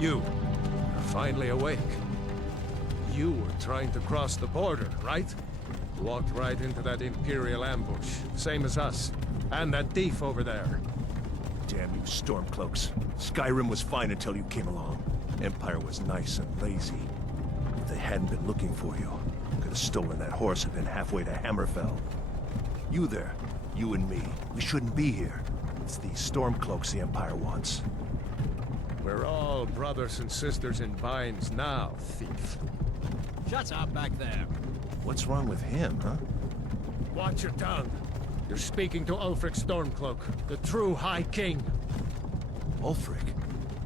You're finally awake. You were trying to cross the border, right? Walked right into that Imperial ambush, same as us. And that thief over there. Damn you Stormcloaks. Skyrim was fine until you came along. Empire was nice and lazy. If they hadn't been looking for you, could have stolen that horse and been halfway to Hammerfell. You there, you and me, we shouldn't be here. It's these Stormcloaks the Empire wants. We're all brothers and sisters in binds now, thief. Shut up back there. What's wrong with him, huh? Watch your tongue. You're speaking to Ulfric Stormcloak, the true High King. Ulfric?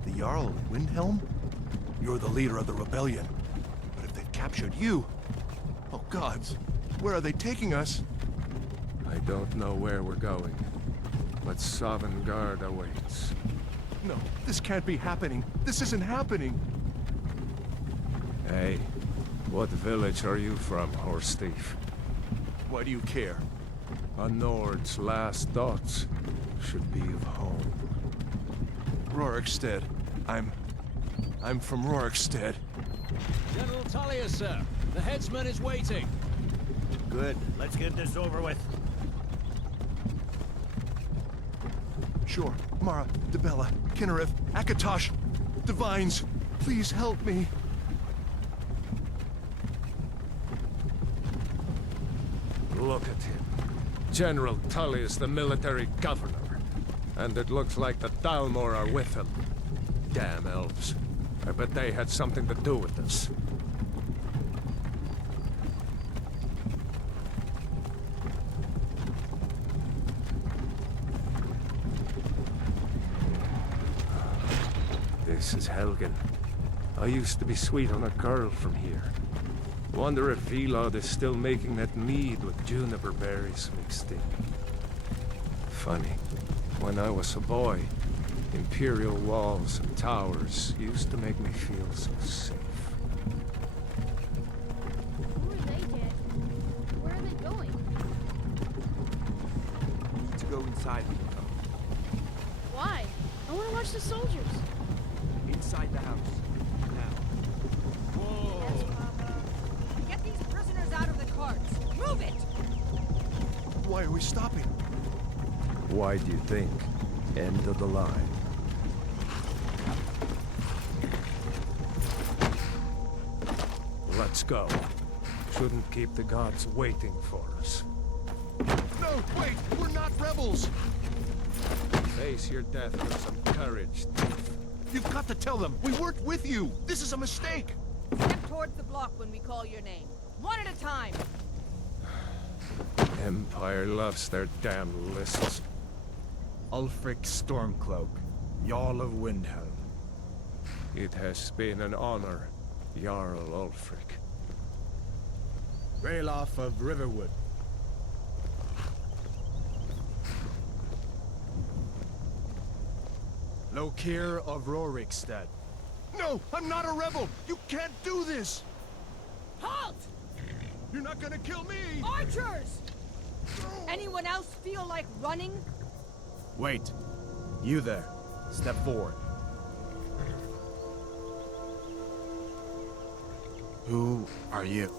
The Jarl of Windhelm? You're the leader of the rebellion. But if they've captured you... Oh gods, where are they taking us? I don't know where we're going, but Sovngarde awaits. No, this can't be happening. This isn't happening. Hey, what village are you from, horse thief? Why do you care? A Nord's last thoughts should be of home. Rorikstead. I'm from Rorikstead. General Tullius, sir. The headsman is waiting. Good. Let's get this over with. Sure. Mara, Dibella, Kinnereth, Akatosh, Divines, please help me. Look at him. General Tullius, the military governor. And it looks like the Thalmor are with him. Damn elves. I bet they had something to do with this. This is Helgen. I used to be sweet on a girl from here. Wonder if Vilod is still making that mead with juniper berries mixed in. Funny. When I was a boy, Imperial walls and towers used to make me feel so safe. Who are they, Dad? Where are they going? We need to go inside. Why? I want to watch the soldiers. Inside the house. Now. Yes, Papa. Get these prisoners out of the carts. Move it! Why are we stopping? Why do you think? End of the line. Let's go. Shouldn't keep the gods waiting for us. No, wait! We're not rebels! Face your death with some courage, thief. You've got to tell them! We weren't with you! This is a mistake! Step towards the block when we call your name. One at a time. Empire loves their damn lists. Ulfric Stormcloak, Jarl of Windhelm. It has been an honor, Jarl Ulfric. Ralof of Riverwood. Lokir of Rorikstead. No! I'm not a rebel! You can't do this! Halt! You're not gonna kill me! Archers! Anyone else feel like running? Wait. You there. Step forward. Who are you?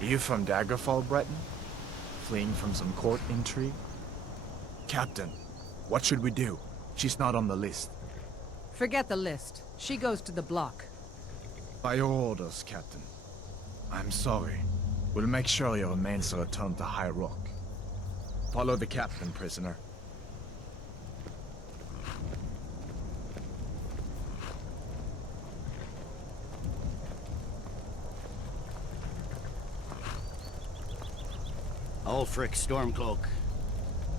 You from Daggerfall, Breton? Fleeing from some court intrigue? Captain, what should we do? She's not on the list. Forget the list. She goes to the block. By your orders, Captain. I'm sorry. We'll make sure your remains are returned to High Rock. Follow the captain, prisoner. Ulfric Stormcloak.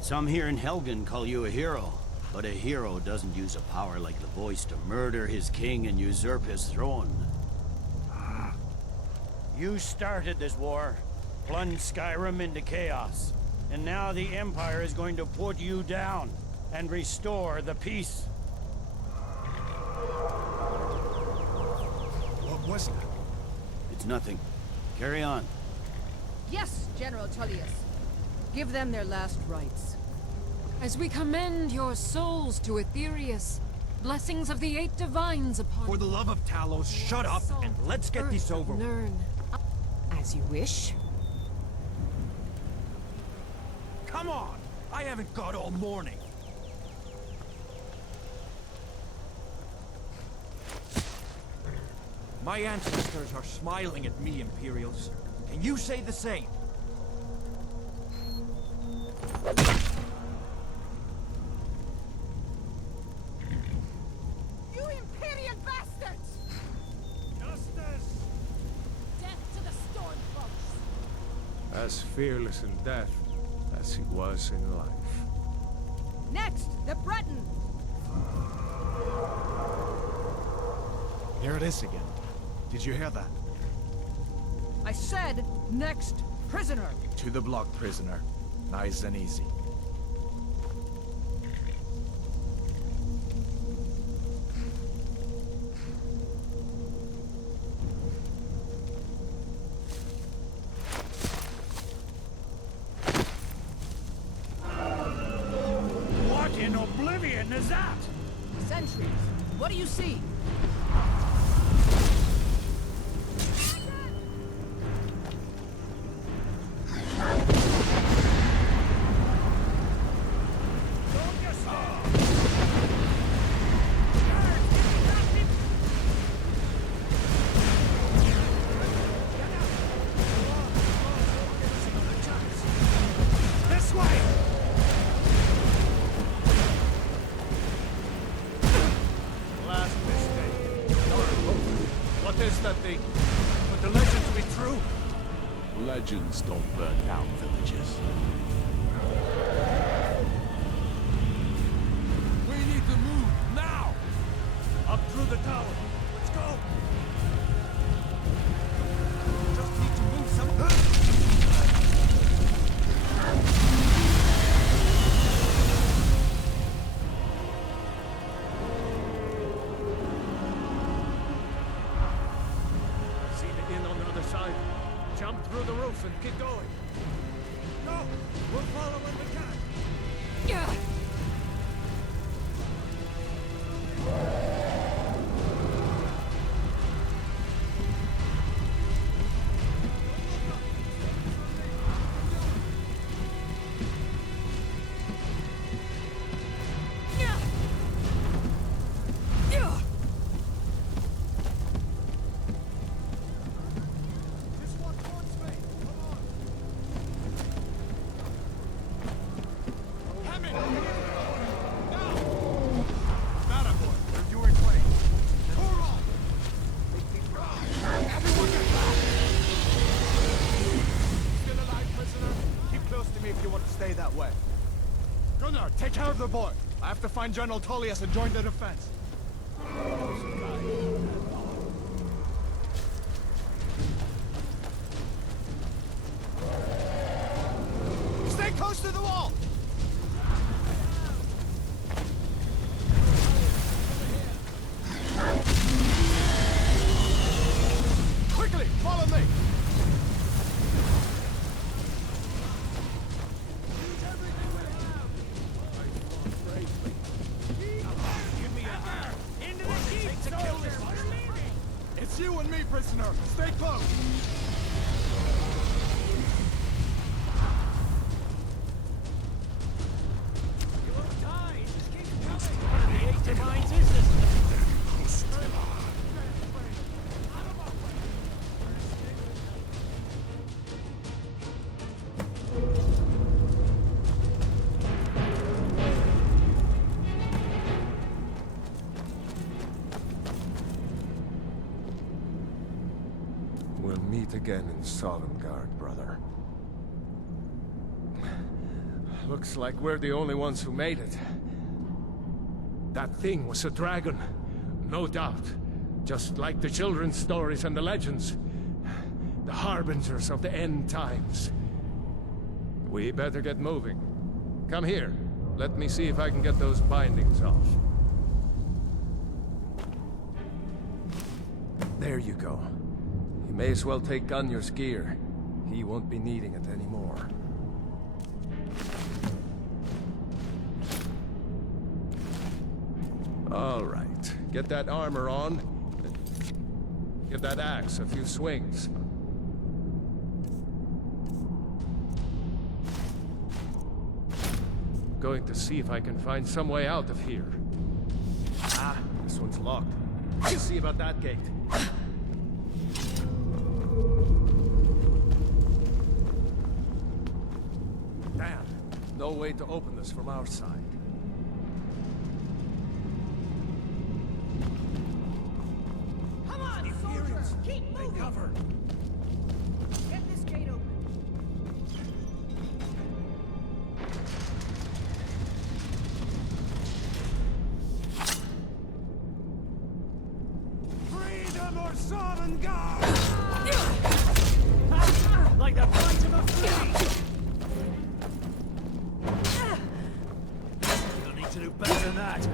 Some here in Helgen call you a hero, but a hero doesn't use a power like the voice to murder his king and usurp his throne. You started this war, plunged Skyrim into chaos, and now the Empire is going to put you down and restore the peace. What was that? It's nothing. Carry on. Yes, General Tullius. Give them their last rites. As we commend your souls to Aetherius, blessings of the 8 divines upon For the love of Talos, shut up and let's get this over with. Learn. As you wish. Come on! I haven't got all morning. My ancestors are smiling at me, Imperials. Can you say the same? You Imperial bastards! Justice! Death to the Stormcloaks! As fearless in death as he was in life. Next, the Breton! Here it is again. Did you hear that? I said, next prisoner! To the block, prisoner. Nice and easy. What in oblivion is that? Sentries, what do you see? This way! Last mistake. What is that thing? Would the legends be true? Legends don't burn down villages. We need to move now! Up through the tower. Let's go! Just need to move some. See the inn on the other side. Jump through the roof and keep going. No! We'll follow when we can! Yeah. Just walk towards me! Come on! Hammond! Now! Barrow, you're doing great. Hurrah! Everyone get back! Still alive, prisoner? Keep close to me if you want to stay that way. Gunnar, take care of the boy. I have to find General Tullius and join the defense. Stay close to the wall! Quickly, follow me! Into the keep, soldiers! It's you and me, prisoner. Stay close. again in Sovngarde, brother. Looks like we're the only ones who made it. That thing was a dragon, no doubt. Just like the children's stories and the legends. The harbingers of the end times. We better get moving. Come here. Let me see if I can get those bindings off. There you go. You may as well take Gunnar's gear. He won't be needing it anymore. All right. Get that armor on. Give that axe a few swings. Going to see if I can find some way out of here. Ah, this one's locked. Let's see about that gate. Damn, no way to open this from our side. Come on, soldiers! Keep moving! Cover! Get this gate open. Freedom or Sovngarde! Like the bite of a flea! You'll need to do better than that.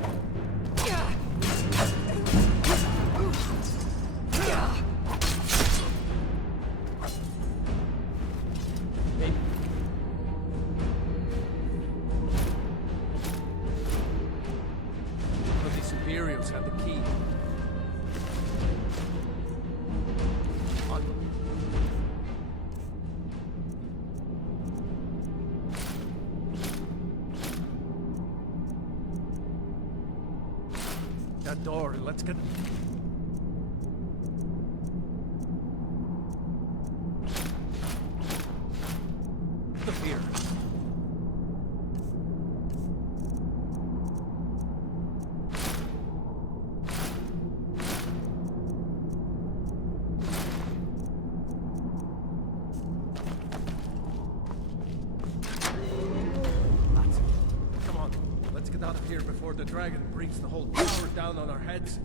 One of these Imperials had the key. That door, let's get... Look here. Come on, let's get out of here before the dragon brings the whole tower down on our heads.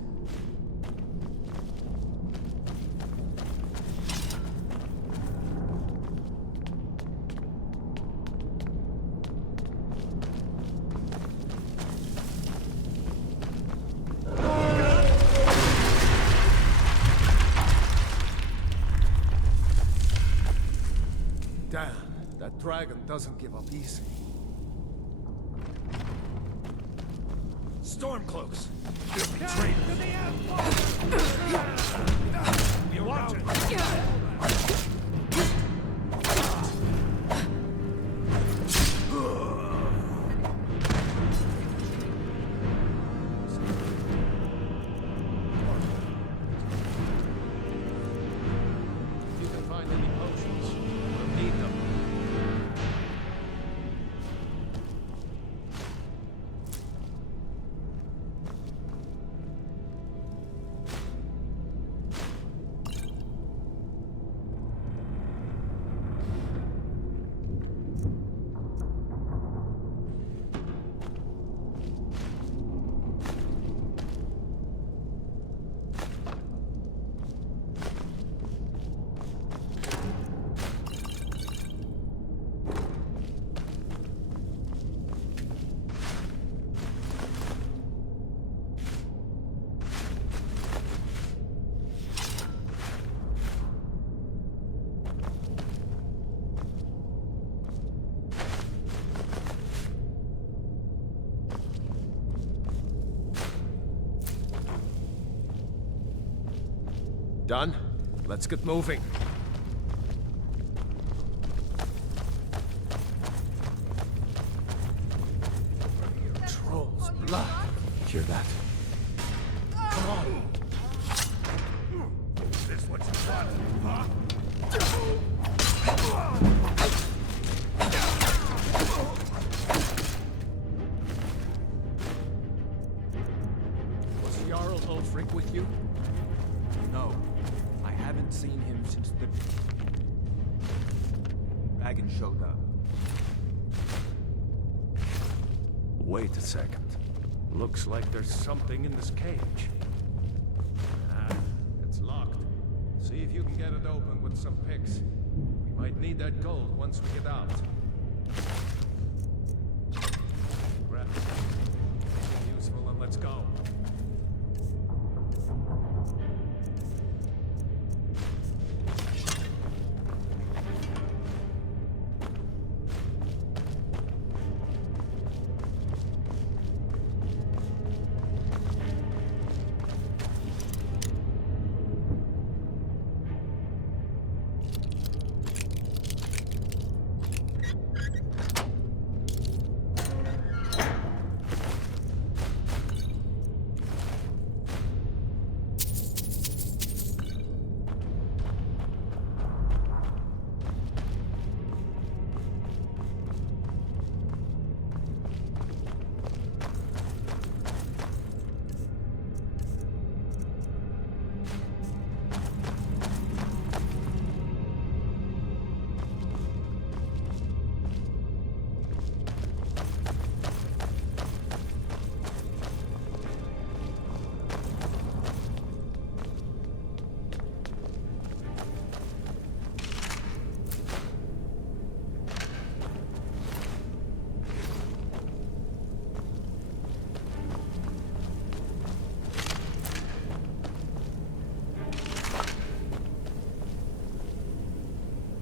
Damn, that dragon doesn't give up easy. Stormcloaks! Betrayed to the Empire! You want it? If you can find any potions, we'll need them. Done? Let's get moving. Troll's blood. Hear that? Come on. Is this what you want, huh? Was Jarl Ulfric with you? No, I haven't seen him since the dragon showed up. Wait a second. Looks like there's something in this cage. Ah, it's locked. See if you can get it open with some picks. We might need that gold once we get out. Grab it. Anything useful and let's go.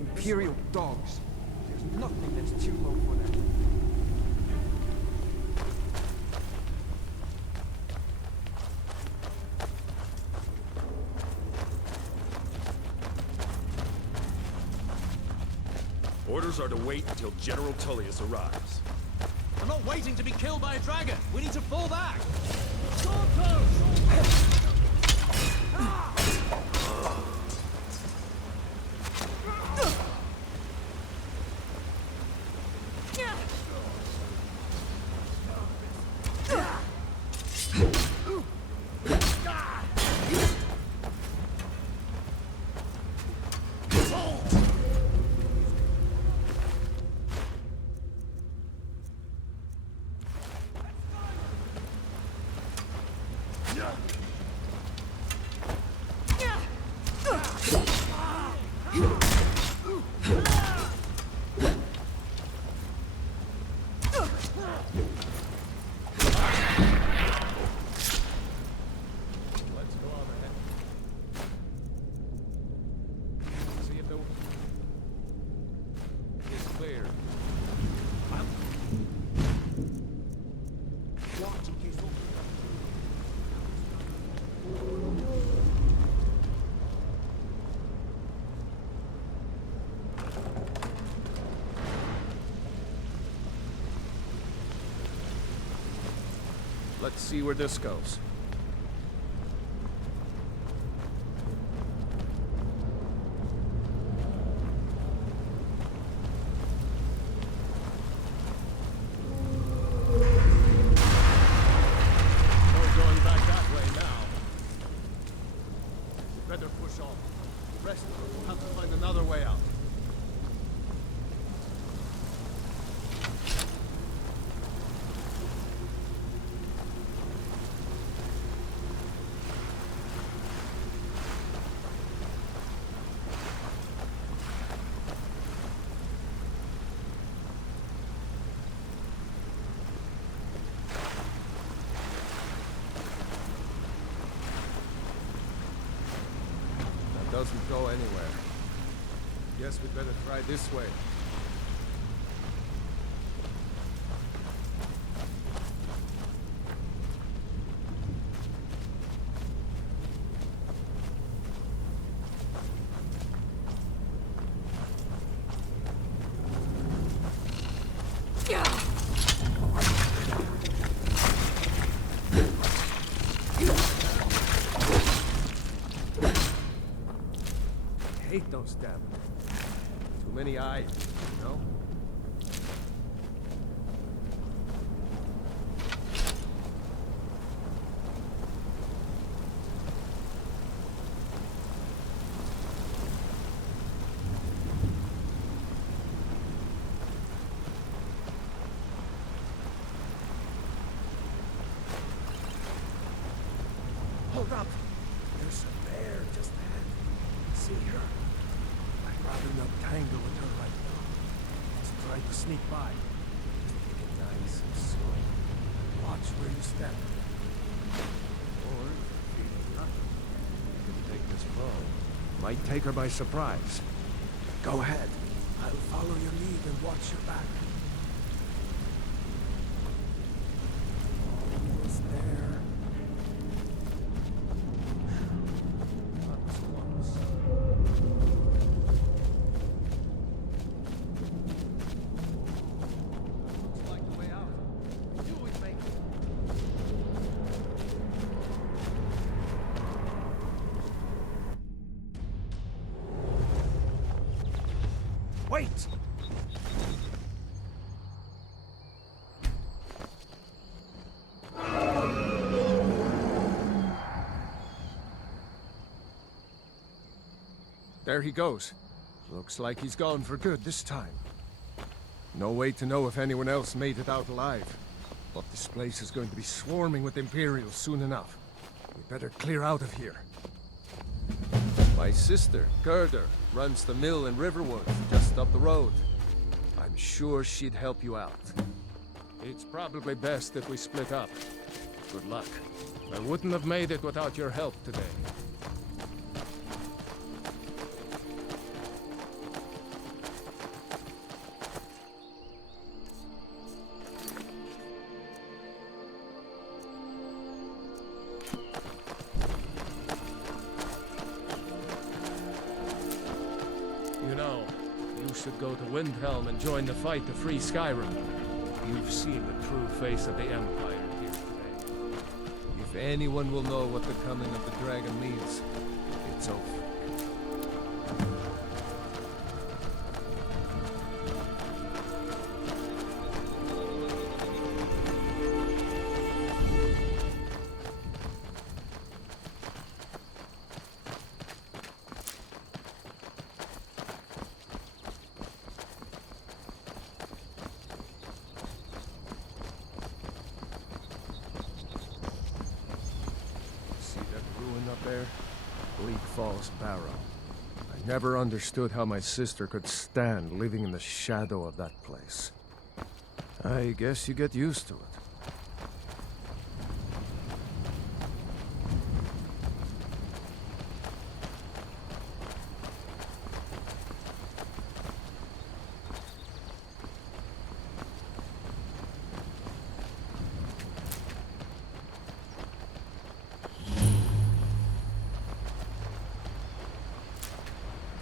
Imperial dogs. There's nothing that's too low for them. Orders are to wait until General Tullius arrives. I'm not waiting to be killed by a dragon. We need to fall back. Let's see where this goes. No going back that way now. Better push on. The rest of us will have to find another way out. Doesn't go anywhere. Guess we'd better try this way. Hate those damn. Too many eyes, you know? sneak by. Nice and slow. Watch where you step. Or, if feeling lucky, you can take this bow. Might take her by surprise. Go ahead. I'll follow your lead and watch your back. Almost there. That was close. Looks like the way out. I knew we'd make it. Wait! There he goes. Looks like he's gone for good this time. No way to know if anyone else made it out alive. But this place is going to be swarming with Imperials soon enough. We better clear out of here. My sister, Gerda, runs the mill in Riverwood, just up the road. I'm sure she'd help you out. It's probably best if we split up. Good luck. I wouldn't have made it without your help today. You know, you should go to Windhelm and join the fight to free Skyrim. You've seen the true face of the Empire here today. If anyone will know what the coming of the dragon means, it's over. There, Bleak Falls, Barrow. I never understood how my sister could stand living in the shadow of that place. I guess you get used to it.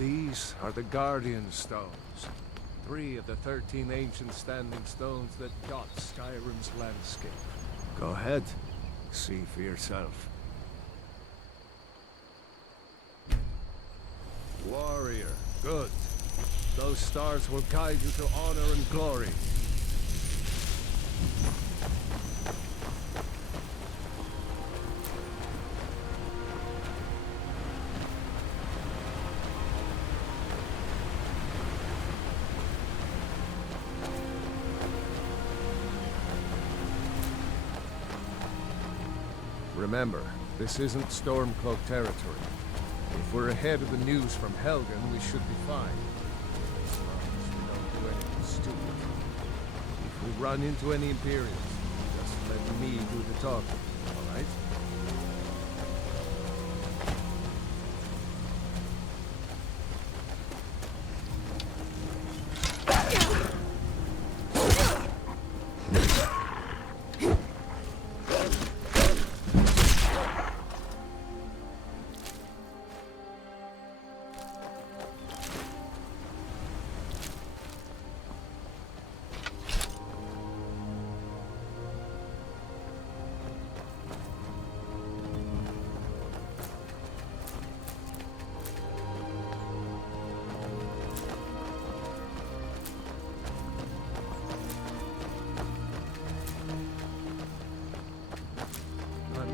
These are the Guardian Stones. 3 of the 13 ancient standing stones that dot Skyrim's landscape. Go ahead. See for yourself. Warrior. Good. Those stars will guide you to honor and glory. Remember, this isn't Stormcloak territory. If we're ahead of the news from Helgen, we should be fine. As long as we don't do anything stupid. If we run into any Imperials, just let me do the talking, alright?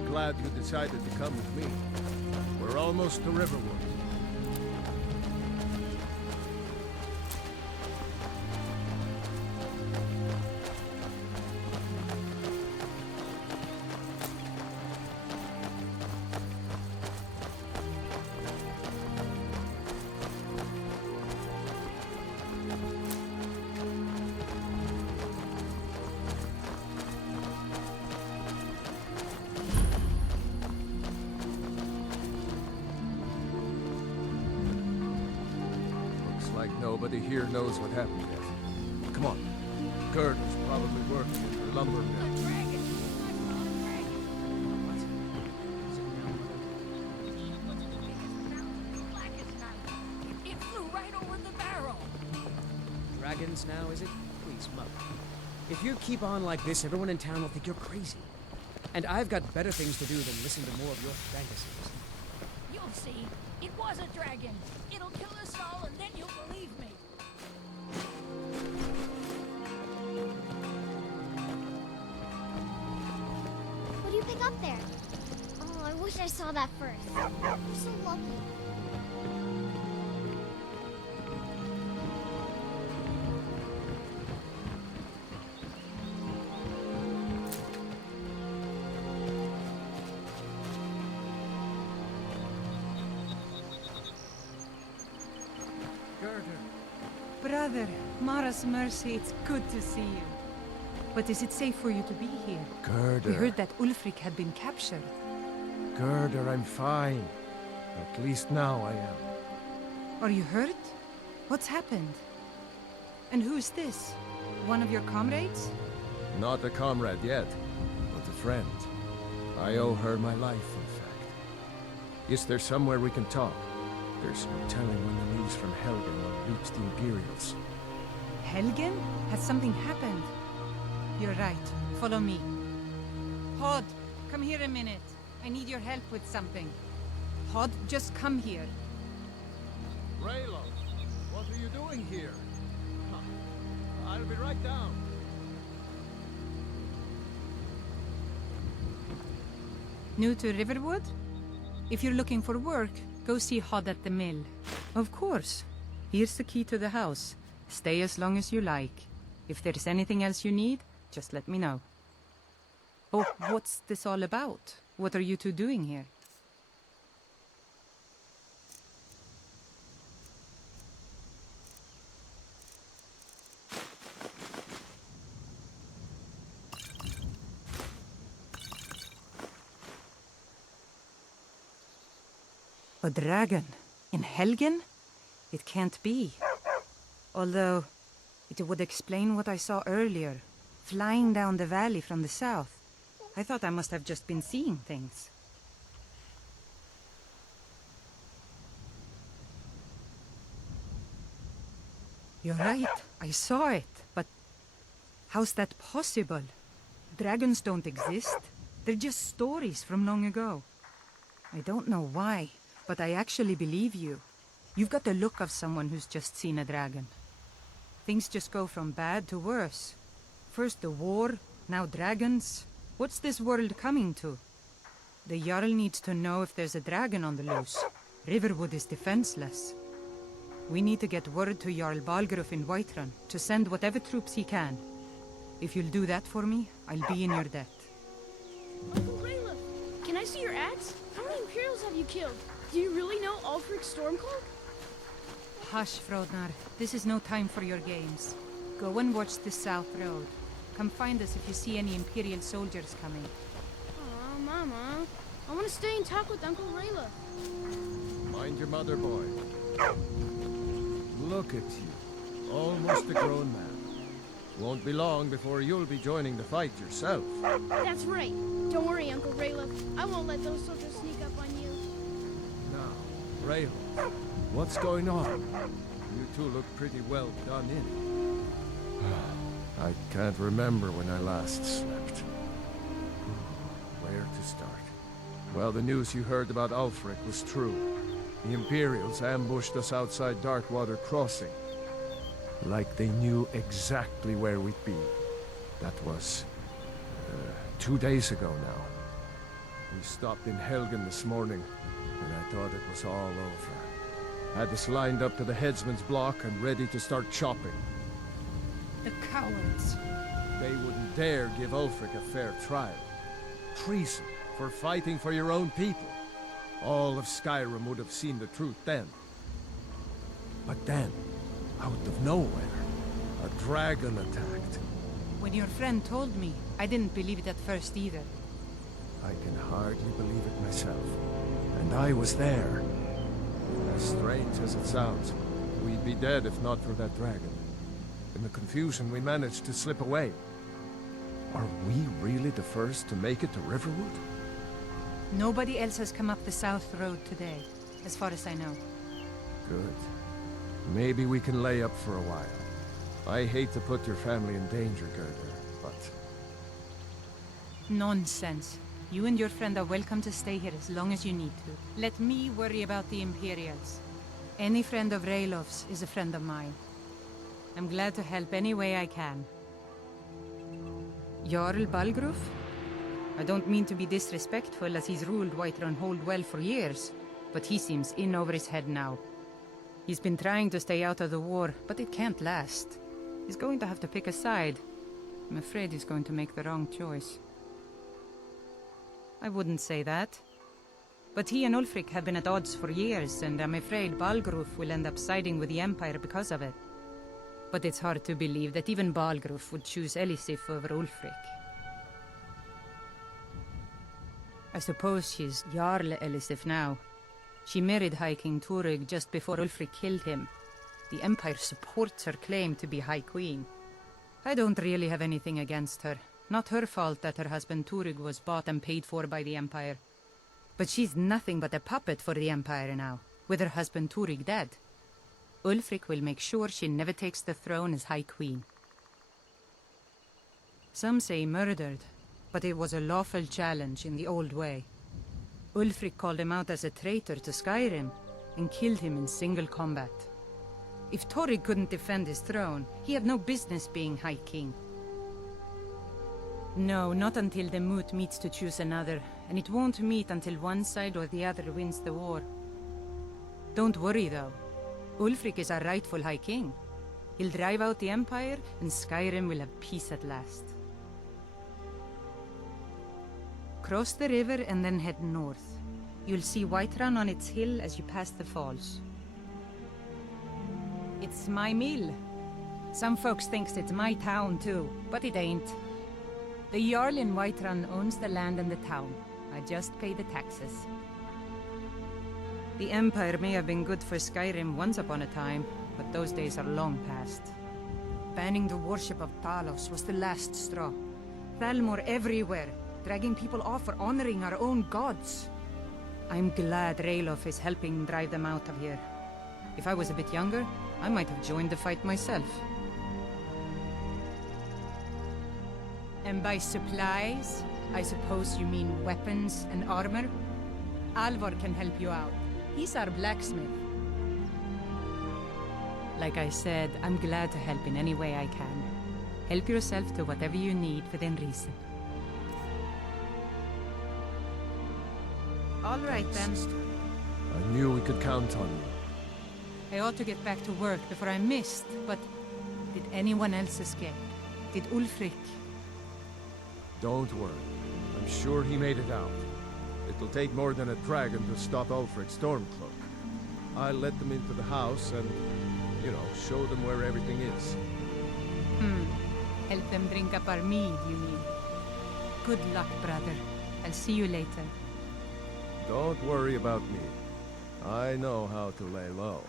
Glad you decided to come with me. We're almost to Riverwood. Nobody here knows what happened yet. Come on. Gerd was probably working in the lumber mill. It flew right over the barrel. Dragons now, is it? Please, Mother. If you keep on like this, everyone in town will think you're crazy. And I've got better things to do than listen to more of your fantasies. You'll see. It was a dragon. It'll kill us all, and then you'll believe me. What do you pick up there? Oh, I wish I saw that first. You're so lucky. Brother, Mara's mercy, it's good to see you. But is it safe for you to be here? Gerda. We heard that Ulfric had been captured. Gerda, I'm fine. At least now I am. Are you hurt? What's happened? And who's this? One of your comrades? Not a comrade yet, but a friend. I owe her my life, in fact. Is there somewhere we can talk? There's no telling when the news from Helgen will reach the Imperials. Helgen? Has something happened? You're right. Follow me. Hod, come here a minute. I need your help with something. Hod, just come here. Raylo, what are you doing here? I'll be right down. New to Riverwood? If you're looking for work, go see Hod at the mill. Of course. Here's the key to the house. Stay as long as you like. If there's anything else you need, just let me know. Oh, what's this all about? What are you two doing here? A dragon? In Helgen? It can't be. Although, it would explain what I saw earlier, flying down the valley from the south. I thought I must have just been seeing things. You're right, I saw it, but how's that possible? Dragons don't exist. They're just stories from long ago. I don't know why, but I actually believe you. You've got the look of someone who's just seen a dragon. Things just go from bad to worse. First the war, now dragons. What's this world coming to? The Jarl needs to know if there's a dragon on the loose. Riverwood is defenseless. We need to get word to Jarl Balgruuf in Whiterun to send whatever troops he can. If you'll do that for me, I'll be in your debt. Uncle Rayla, can I see your axe? How many Imperials have you killed? Do you really know Ulfric's Stormcloak? Hush, Frodnar. This is no time for your games. Go and watch the South Road. Come find us if you see any Imperial soldiers coming. Aw, Mama. I want to stay and talk with Uncle Rayla. Mind your mother, boy. Look at you. Almost a grown man. Won't be long before you'll be joining the fight yourself. That's right. Don't worry, Uncle Rayla. I won't let those soldiers sneak up on you. Now, Rayla, what's going on? You two look pretty well done in. I can't remember when I last slept. Where to start? Well, the news you heard about Ulfric was true. The Imperials ambushed us outside Darkwater Crossing. Like they knew exactly where we'd be. That was 2 days ago now. We stopped in Helgen this morning, and I thought it was all over. Had us lined up to the headsman's block and ready to start chopping. The cowards. They wouldn't dare give Ulfric a fair trial. Treason for fighting for your own people. All of Skyrim would have seen the truth then. But then, out of nowhere, a dragon attacked. When your friend told me, I didn't believe it at first either. I can hardly believe it myself. And I was there. As strange as it sounds, We'd be dead if not for that dragon. In the confusion, we managed to slip away. Are we really the first to make it to Riverwood? Nobody else has come up the south road today, as far as I know. Good. Maybe we can lay up for a while. I hate to put your family in danger, Gerda, but... Nonsense. You and your friend are welcome to stay here as long as you need to. Let me worry about the Imperials. Any friend of Raylov's is a friend of mine. I'm glad to help any way I can. Jarl Balgruf? I don't mean to be disrespectful, as he's ruled Whiterun Hold well for years, but he seems in over his head now. He's been trying to stay out of the war, but it can't last. He's going to have to pick a side. I'm afraid he's going to make the wrong choice. I wouldn't say that. But he and Ulfric have been at odds for years, and I'm afraid Balgruf will end up siding with the Empire because of it. But it's hard to believe that even Balgruf would choose Elisif over Ulfric. I suppose she's Jarl Elisif now. She married High King Turig just before Ulfric killed him. The Empire supports her claim to be High Queen. I don't really have anything against her. Not her fault that her husband Turig was bought and paid for by the Empire. But she's nothing but a puppet for the Empire now, with her husband Turig dead. Ulfric will make sure she never takes the throne as High Queen. Some say murdered, but it was a lawful challenge in the old way. Ulfric called him out as a traitor to Skyrim, and killed him in single combat. If Turig couldn't defend his throne, he had no business being High King. No, not until the moot meets to choose another, and it won't meet until one side or the other wins the war. Don't worry, though. Ulfric is our rightful High King. He'll drive out the Empire, and Skyrim will have peace at last. Cross the river and then head north. You'll see Whiterun on its hill as you pass the falls. It's my mill. Some folks thinks it's my town, too, but it ain't. The Jarl in Whiterun owns the land and the town. I just pay the taxes. The Empire may have been good for Skyrim once upon a time, but those days are long past. Banning the worship of Talos was the last straw. Thalmor everywhere, dragging people off for honoring our own gods. I'm glad Ralof is helping drive them out of here. If I was a bit younger, I might have joined the fight myself. And by supplies, I suppose you mean weapons and armor? Alvor can help you out. He's our blacksmith. Like I said, I'm glad to help in any way I can. Help yourself to whatever you need within reason. All right, then. I knew we could count on you. I ought to get back to work before I missed, but did anyone else escape? Did Ulfric? Don't worry. I'm sure he made it out. It'll take more than a dragon to stop Ulfric's Stormcloak. I'll let them into the house and, you know, show them where everything is. Help them drink up our mead, you mean? Good luck, brother. I'll see you later. Don't worry about me. I know how to lay low.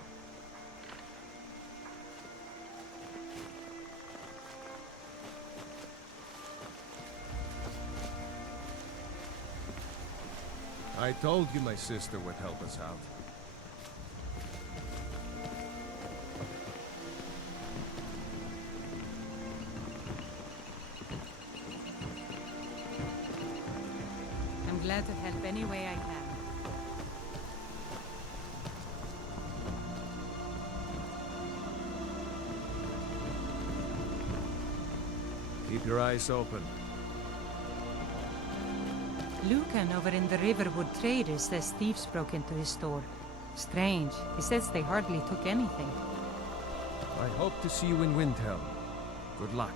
I told you my sister would help us out. I'm glad to help any way I can. Keep your eyes open. Lucan over in the Riverwood Traders says thieves broke into his store. Strange. He says they hardly took anything. I hope to see you in Windhelm. Good luck.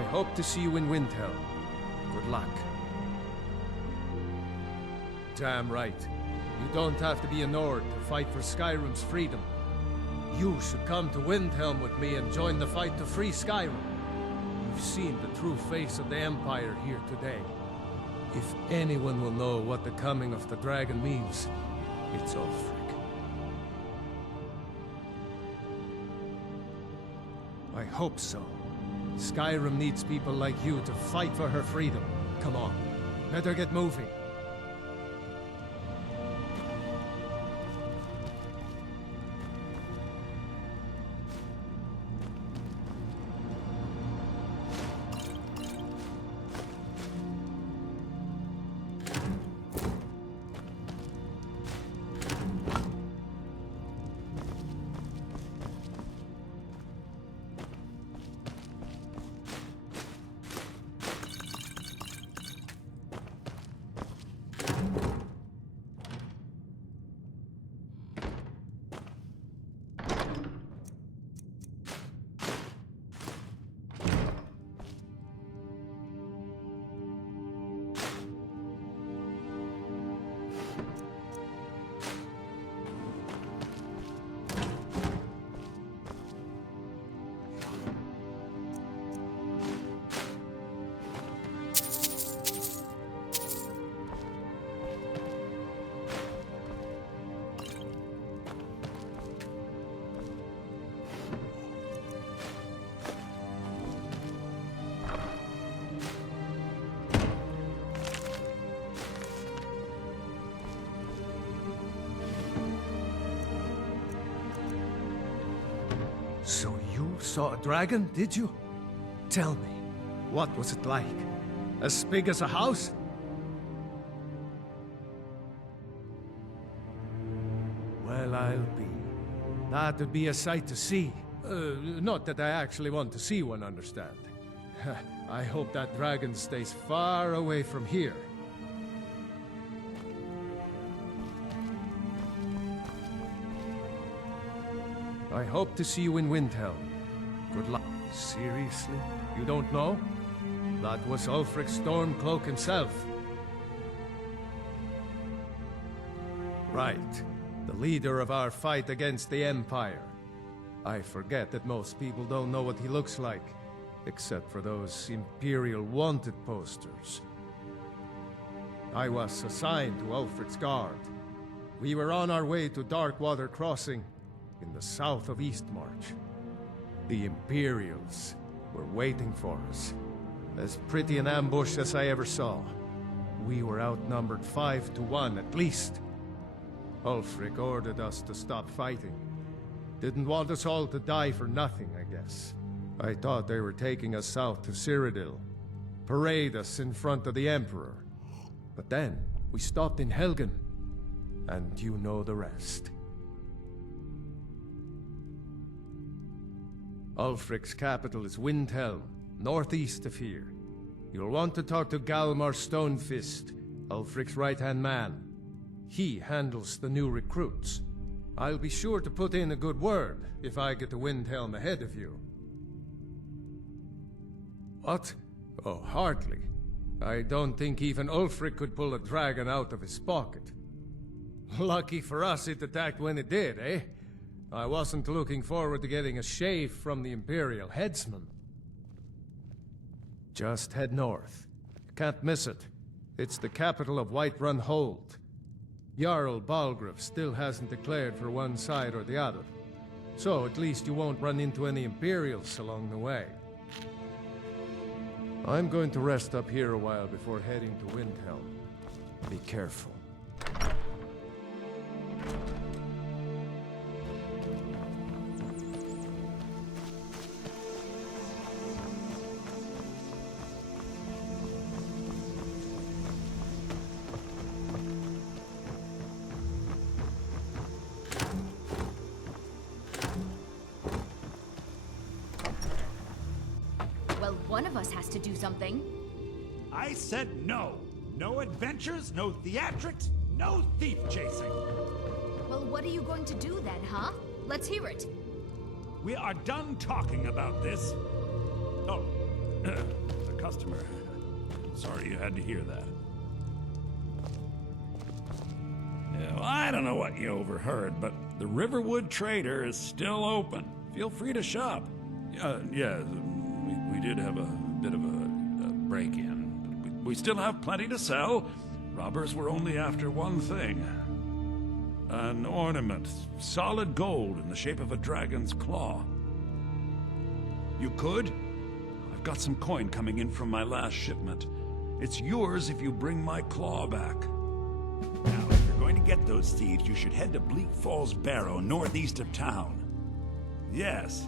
I hope to see you in Windhelm. Good luck. Damn right. You don't have to be a Nord to fight for Skyrim's freedom. You should come to Windhelm with me and join the fight to free Skyrim. You've seen the true face of the Empire here today. If anyone will know what the coming of the dragon means, it's Ulfric. I hope so. Skyrim needs people like you to fight for her freedom. Come on, better get moving. So you saw a dragon, did you? Tell me, what was it like? As big as a house? Well, I'll be. That'd be a sight to see. Not that I actually want to see one, understand. I hope that dragon stays far away from here. I hope to see you in Windhelm. Good luck. Seriously? You don't know? That was Ulfric Stormcloak himself. Right. The leader of our fight against the Empire. I forget that most people don't know what he looks like, except for those Imperial wanted posters. I was assigned to Ulfric's guard. We were on our way to Darkwater Crossing, in the south of Eastmarch. The Imperials were waiting for us. As pretty an ambush as I ever saw. We were outnumbered 5 to 1 at least. Ulfric ordered us to stop fighting. Didn't want us all to die for nothing, I guess. I thought they were taking us south to Cyrodiil. Parade us in front of the Emperor. But then, we stopped in Helgen. And you know the rest. Ulfric's capital is Windhelm, northeast of here. You'll want to talk to Galmar Stonefist, Ulfric's right-hand man. He handles the new recruits. I'll be sure to put in a good word if I get to Windhelm ahead of you. What? Oh, hardly. I don't think even Ulfric could pull a dragon out of his pocket. Lucky for us it attacked when it did, eh? I wasn't looking forward to getting a shave from the Imperial headsman. Just head north. Can't miss it. It's the capital of Whiterun Hold. Jarl Balgruuf still hasn't declared for one side or the other. So at least you won't run into any Imperials along the way. I'm going to rest up here a while before heading to Windhelm. Be careful. Well, one of us has to do something. I said no. No adventures, no theatrics, no thief chasing. Well, what are you going to do then, huh? Let's hear it. We are done talking about this. Oh, The customer. Sorry you had to hear that. Yeah, well, I don't know what you overheard, but the Riverwood Trader is still open. Feel free to shop. Yeah, we did have a bit of a break-in, but we still have plenty to sell. Robbers were only after one thing. An ornament, solid gold in the shape of a dragon's claw. You could? I've got some coin coming in from my last shipment. It's yours if you bring my claw back. Now, if you're going to get those thieves, you should head to Bleak Falls Barrow, northeast of town. Yes.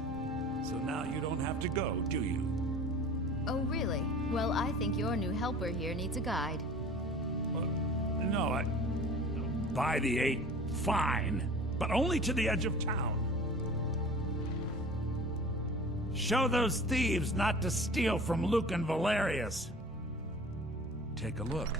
So now you don't have to go, do you? Oh, really? Well, I think your new helper here needs a guide. No, by the 8, fine. But only to the edge of town. Show those thieves not to steal from Luke and Valerius. Take a look.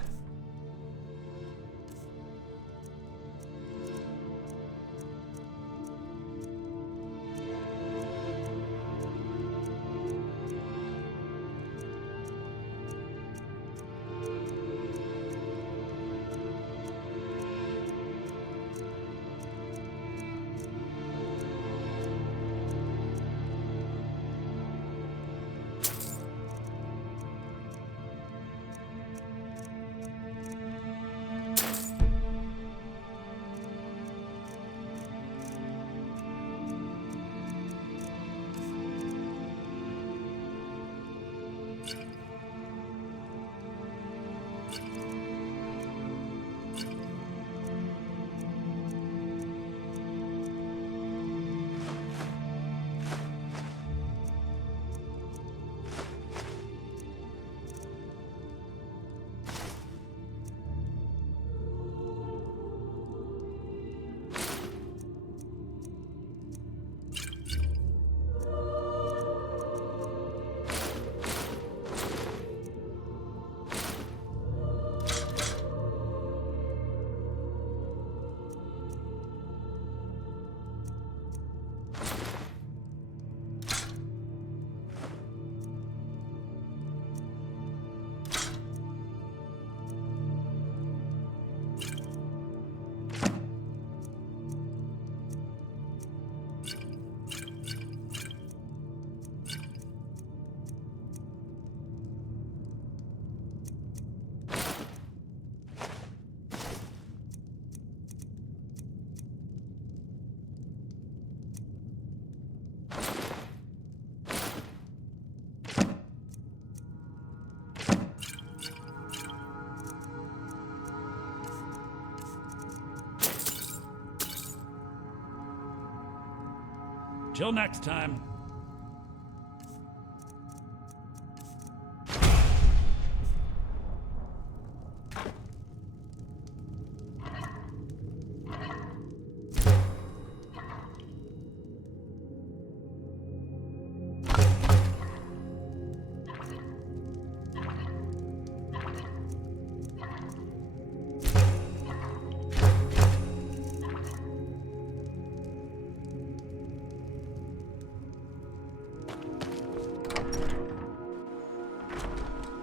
Till next time.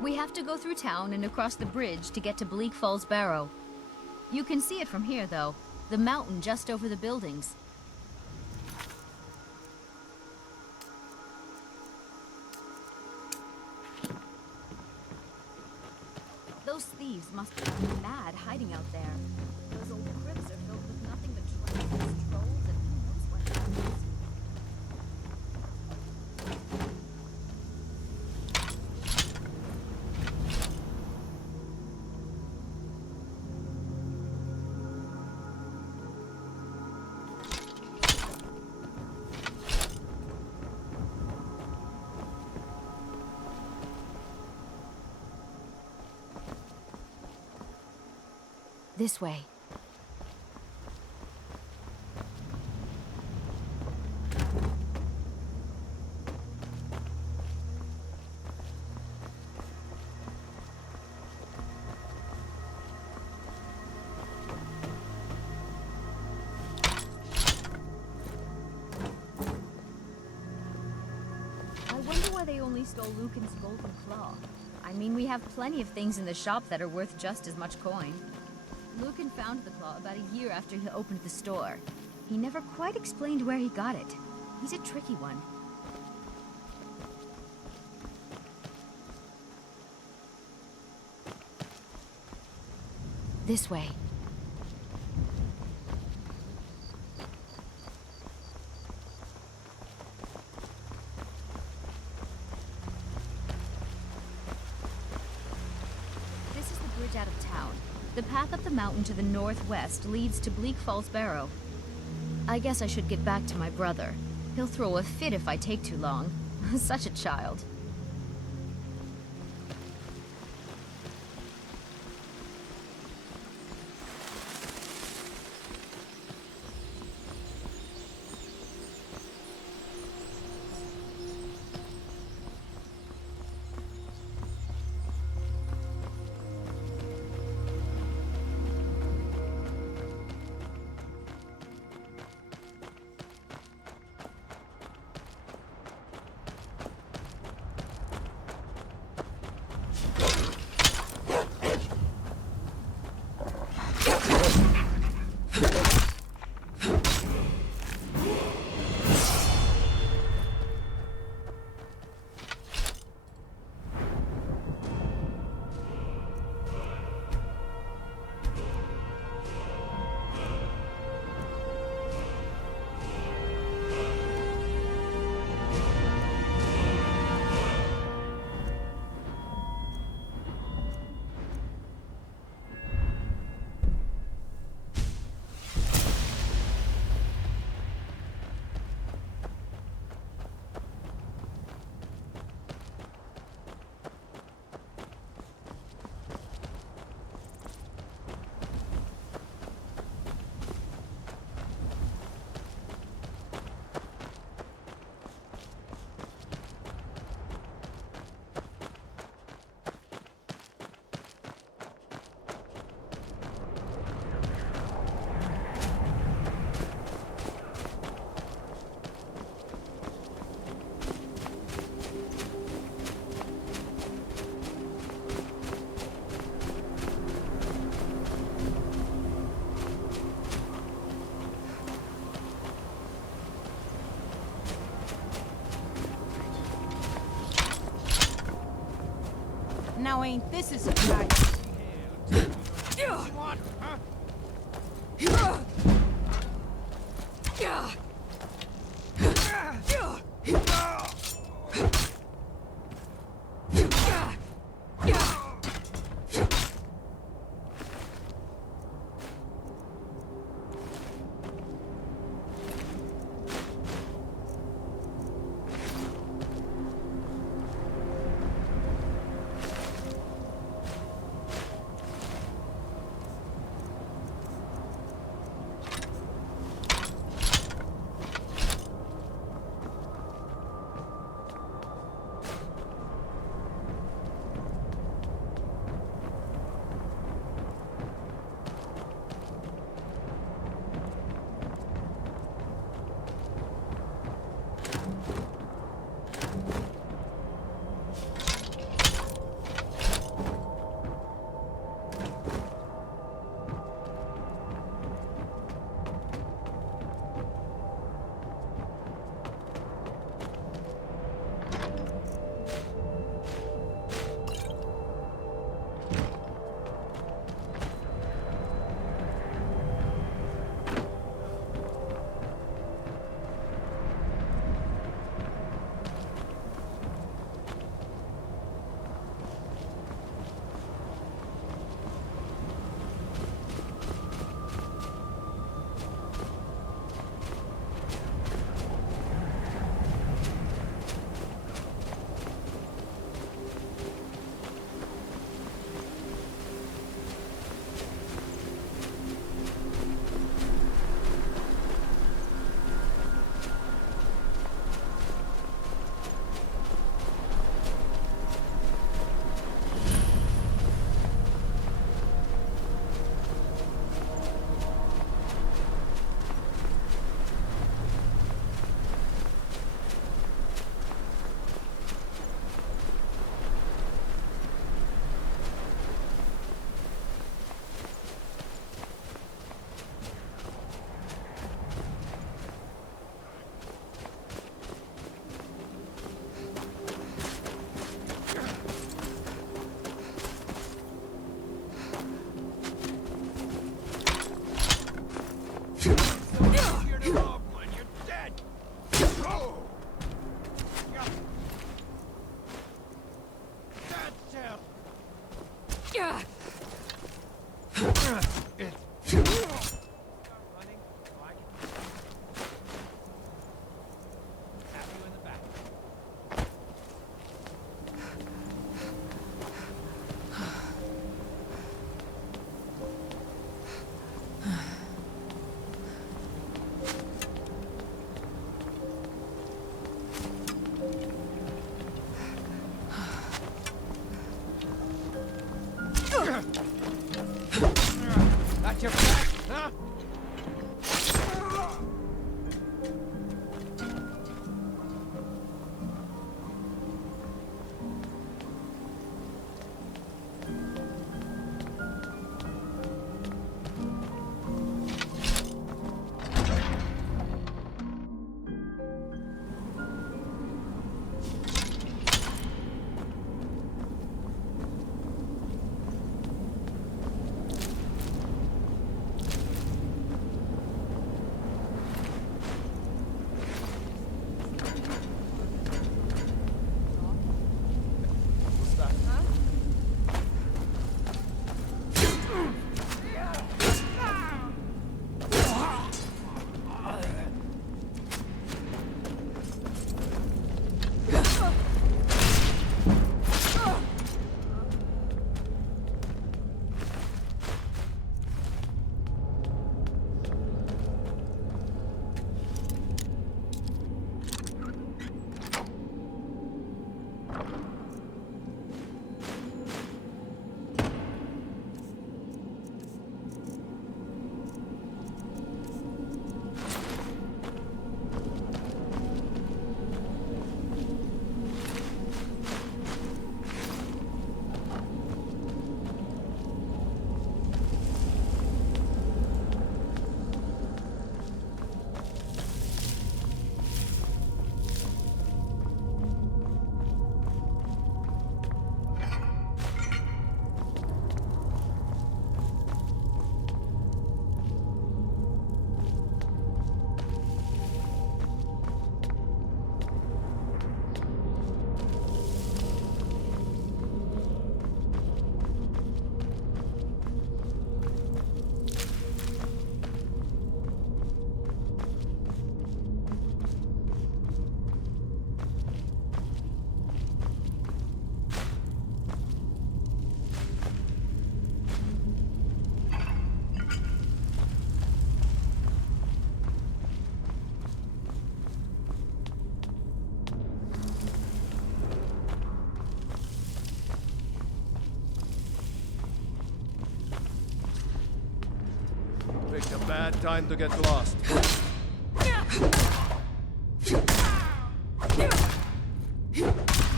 We have to go through town and across the bridge to get to Bleak Falls Barrow. You can see it from here, though. The mountain just over the buildings. Those thieves must be mad hiding out there. Those old crypts are filled with nothing but dragons, trolls, and who knows what else. This way. I wonder why they only only stole Lucan's golden claw. I mean, we have plenty of things in the shop that are worth just as much coin. Lucan found the claw about a year after he opened the store. He never quite explained where he got it. He's a tricky one. This way. This is the bridge out of town. The path up the mountain to the northwest leads to Bleak Falls Barrow. I guess I should get back to my brother. He'll throw a fit if I take too long. Such a child. Now ain't this a surprise? What? Huh? Bad time to get lost.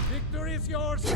Victory is yours!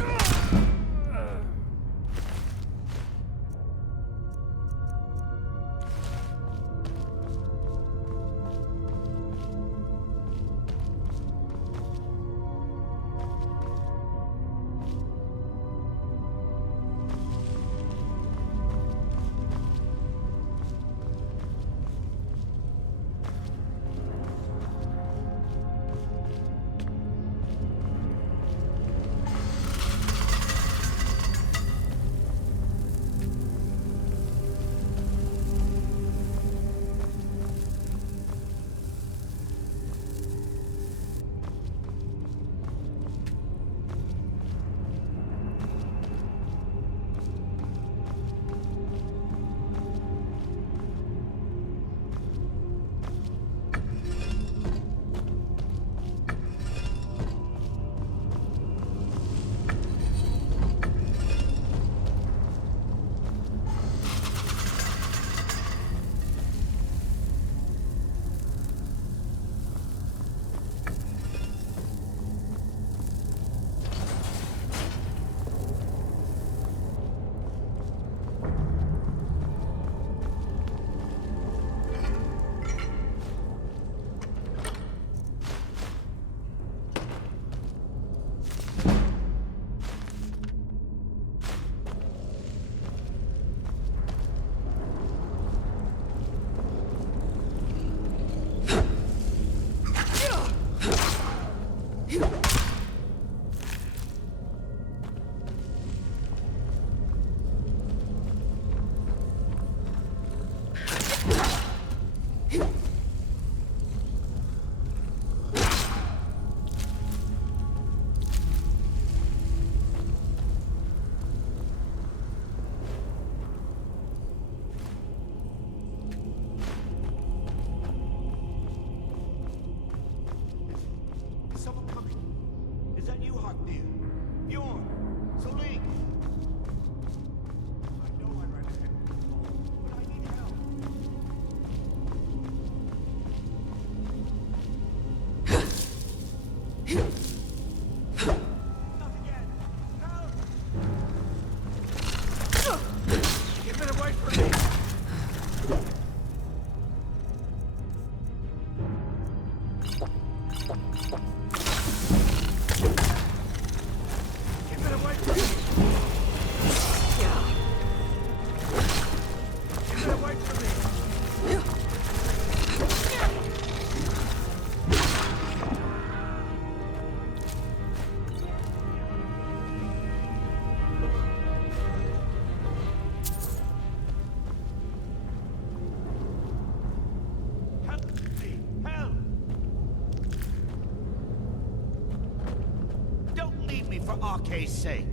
For Arcade's sake.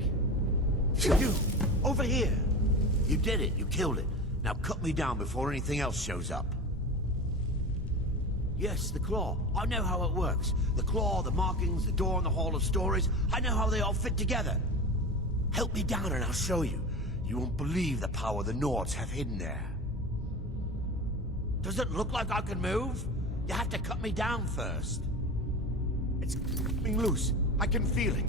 You, over here. You did it. You killed it. Now cut me down before anything else shows up. Yes, the claw. I know how it works. The claw, the markings, the door in the Hall of Stories. I know how they all fit together. Help me down and I'll show you. You won't believe the power the Nords have hidden there. Does it look like I can move? You have to cut me down first. It's coming loose. I can feel it.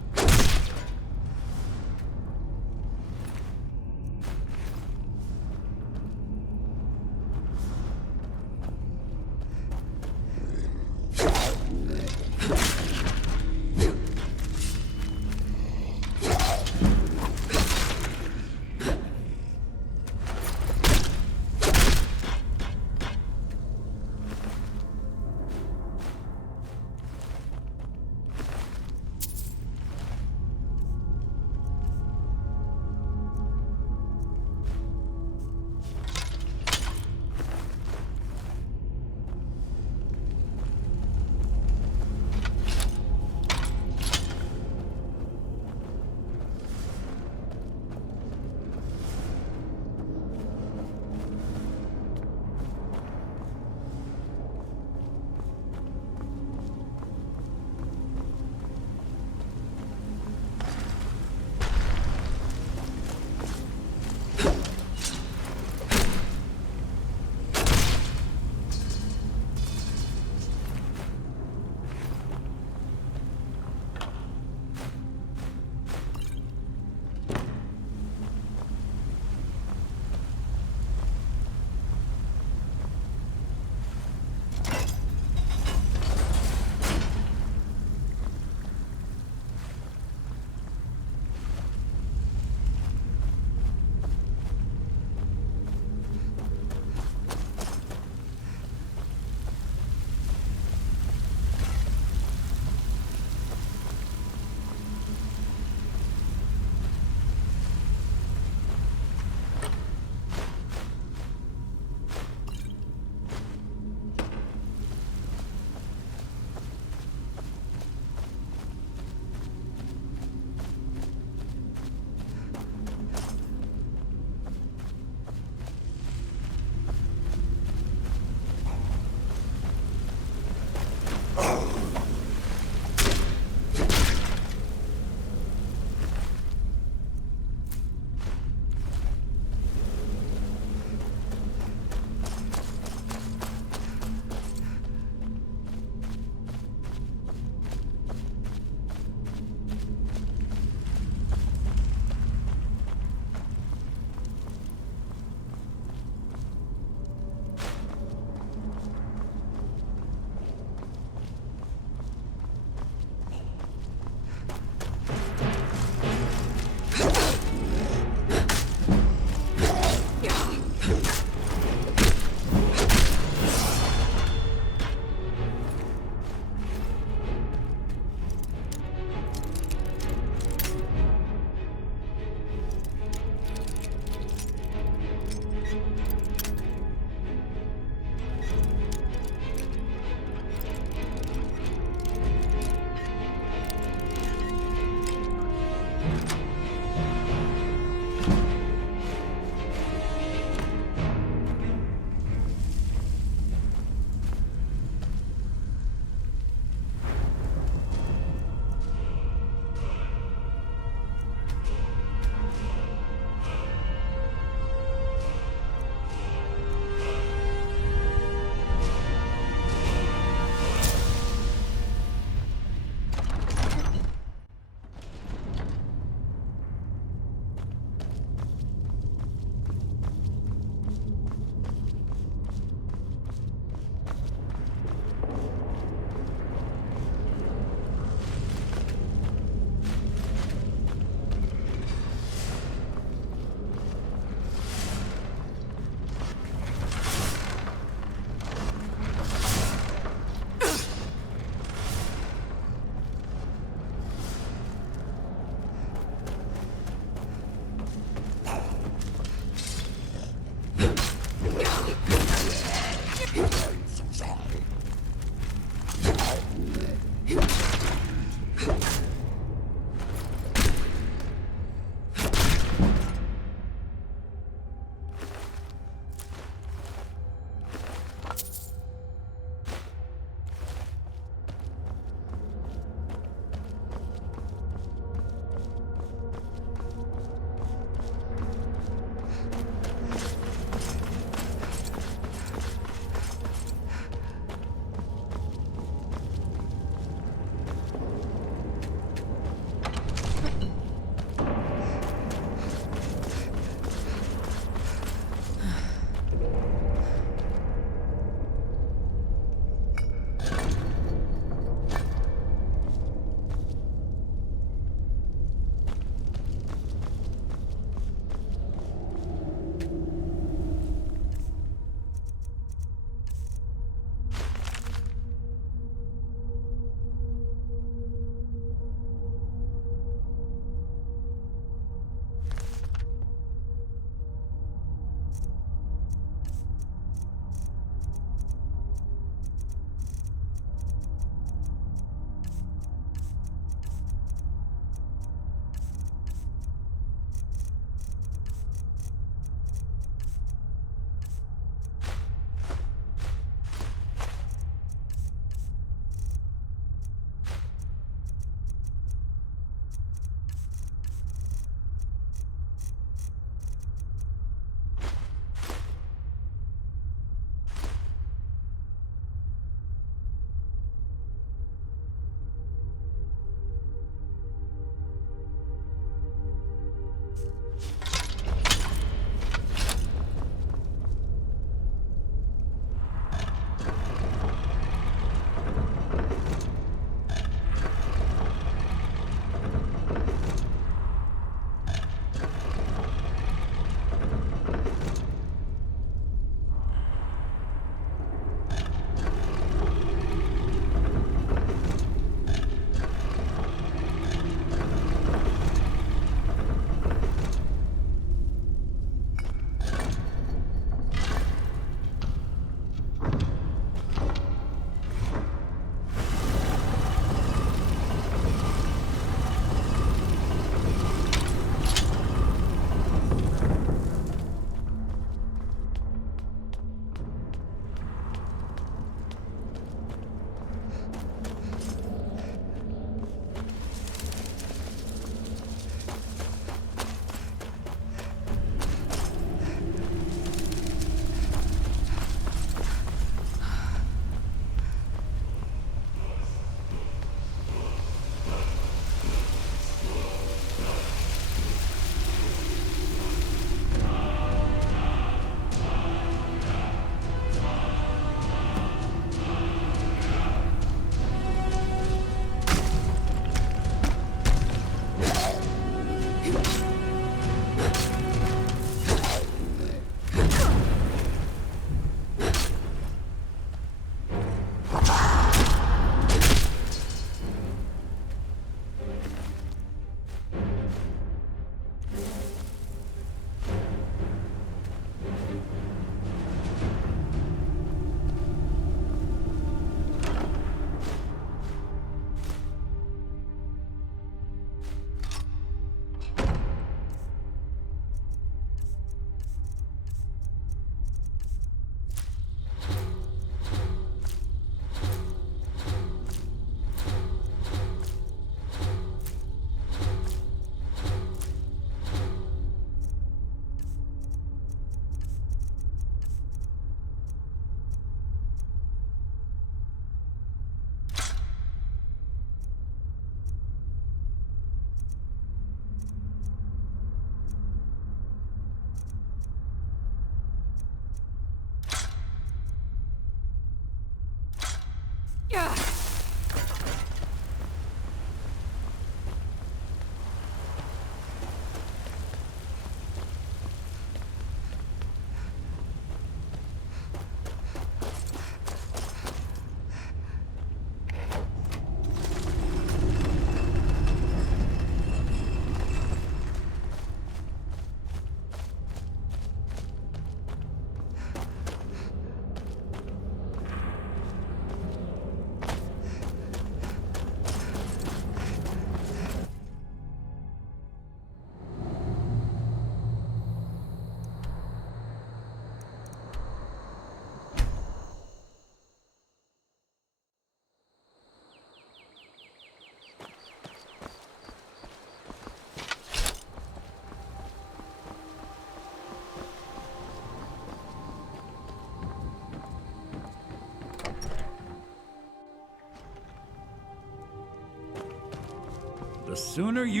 The sooner you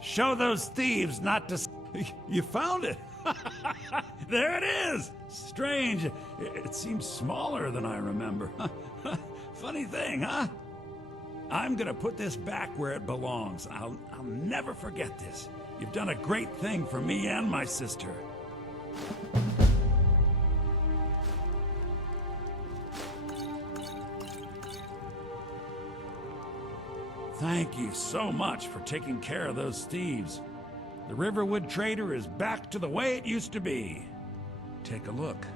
show those thieves not to. You found it! There it is! Strange. It seems smaller than I remember. Funny thing, huh? I'm gonna put this back where it belongs. I'll never forget this. You've done a great thing for me and my sister. Thank you so much for taking care of those thieves. The Riverwood Trader is back to the way it used to be. Take a look.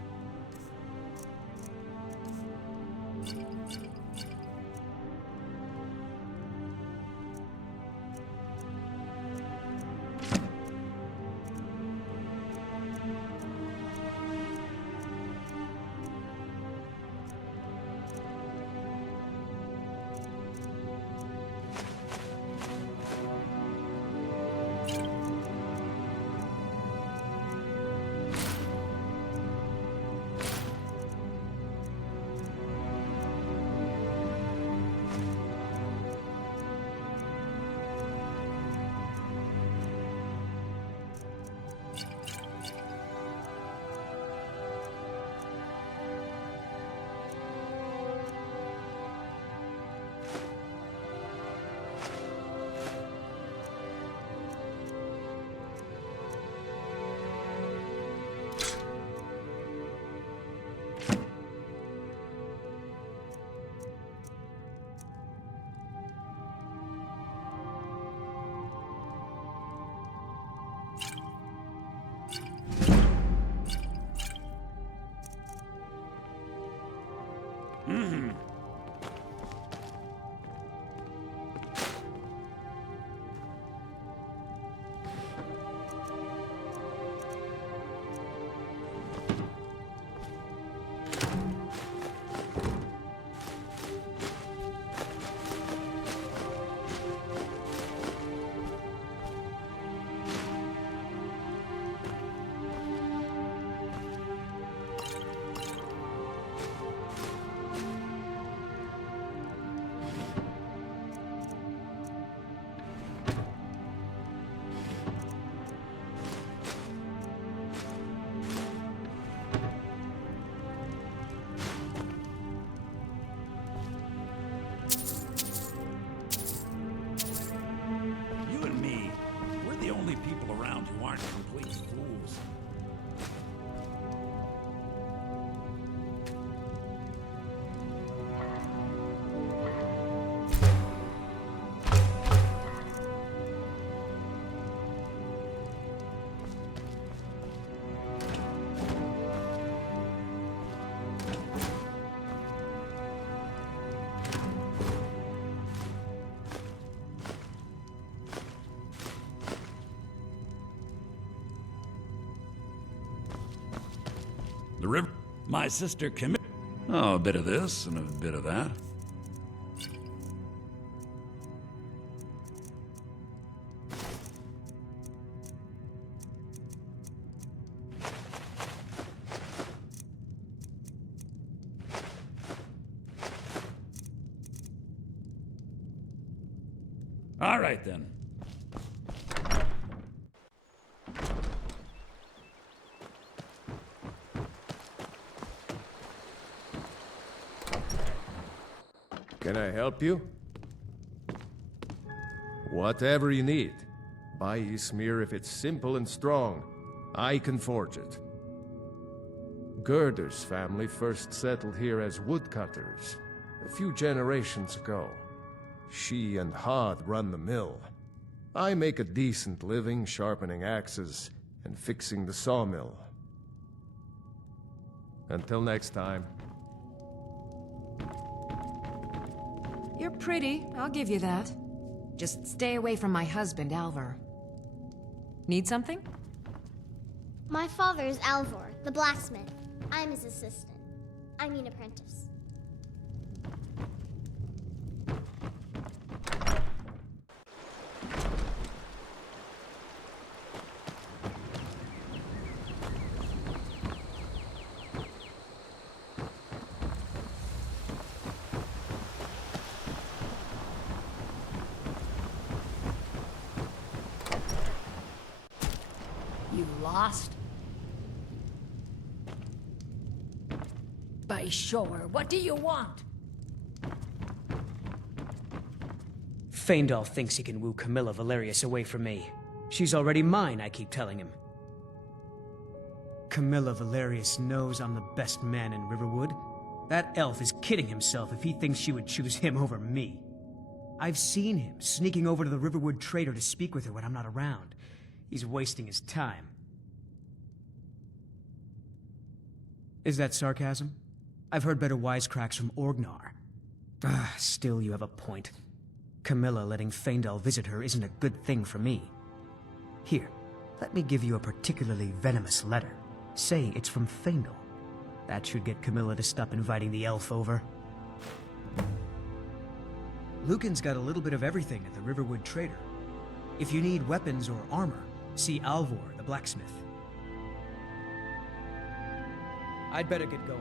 The river. My sister committed. Oh, a bit of this and a bit of that. All right, then. Can I help you? Whatever you need. Buy Ysmir if it's simple and strong. I can forge it. Gerder's family first settled here as woodcutters a few generations ago. She and Hod run the mill. I make a decent living sharpening axes and fixing the sawmill. Until next time. You're pretty, I'll give you that. Just stay away from my husband, Alvar. Need something? My father is Alvor, the blacksmith. I'm his assistant. I mean apprentice. You lost? By sure, what do you want? Faendal thinks he can woo Camilla Valerius away from me. She's already mine, I keep telling him. Camilla Valerius knows I'm the best man in Riverwood. That elf is kidding himself if he thinks she would choose him over me. I've seen him sneaking over to the Riverwood trader to speak with her when I'm not around. He's wasting his time. Is that sarcasm? I've heard better wisecracks from Orgnar. Still, you have a point. Camilla letting Faendal visit her isn't a good thing for me. Here, let me give you a particularly venomous letter. Say it's from Faendal. That should get Camilla to stop inviting the elf over. Lucan's got a little bit of everything at the Riverwood Trader. If you need weapons or armor, see Alvor, the blacksmith. I'd better get going.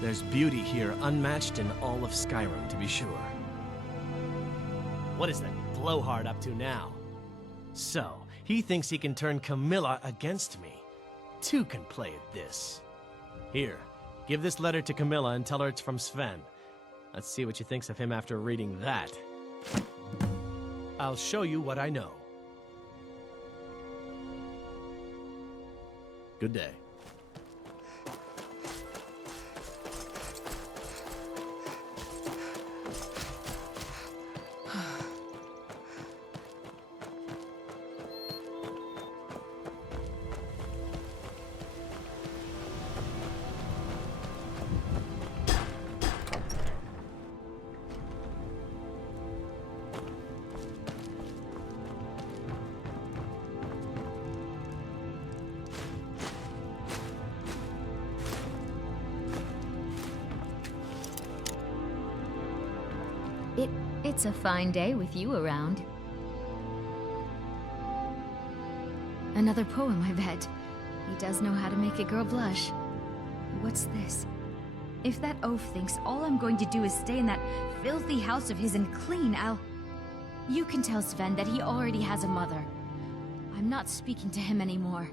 There's beauty here unmatched in all of Skyrim, to be sure. What is that blowhard up to now? So, he thinks he can turn Camilla against me. Two can play at this. Here, give this letter to Camilla and tell her it's from Sven. Let's see what she thinks of him after reading that. I'll show you what I know. Good day. It's a fine day with you around. Another poem, I bet. He does know how to make a girl blush. What's this? If that oaf thinks all I'm going to do is stay in that filthy house of his and clean, You can tell Sven that he already has a mother. I'm not speaking to him anymore.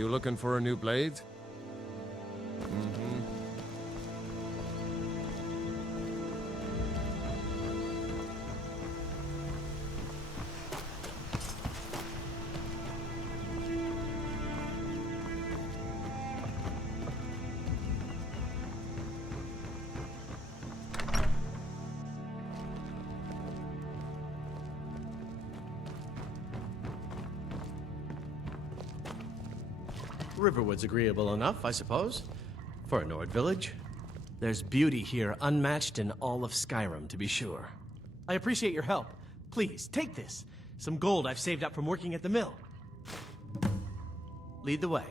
You looking for a new blade? Mm-hmm. Riverwood's agreeable enough, I suppose, for a Nord village. There's beauty here unmatched in all of Skyrim, to be sure. I appreciate your help. Please, take this. Some gold I've saved up from working at the mill. Lead the way.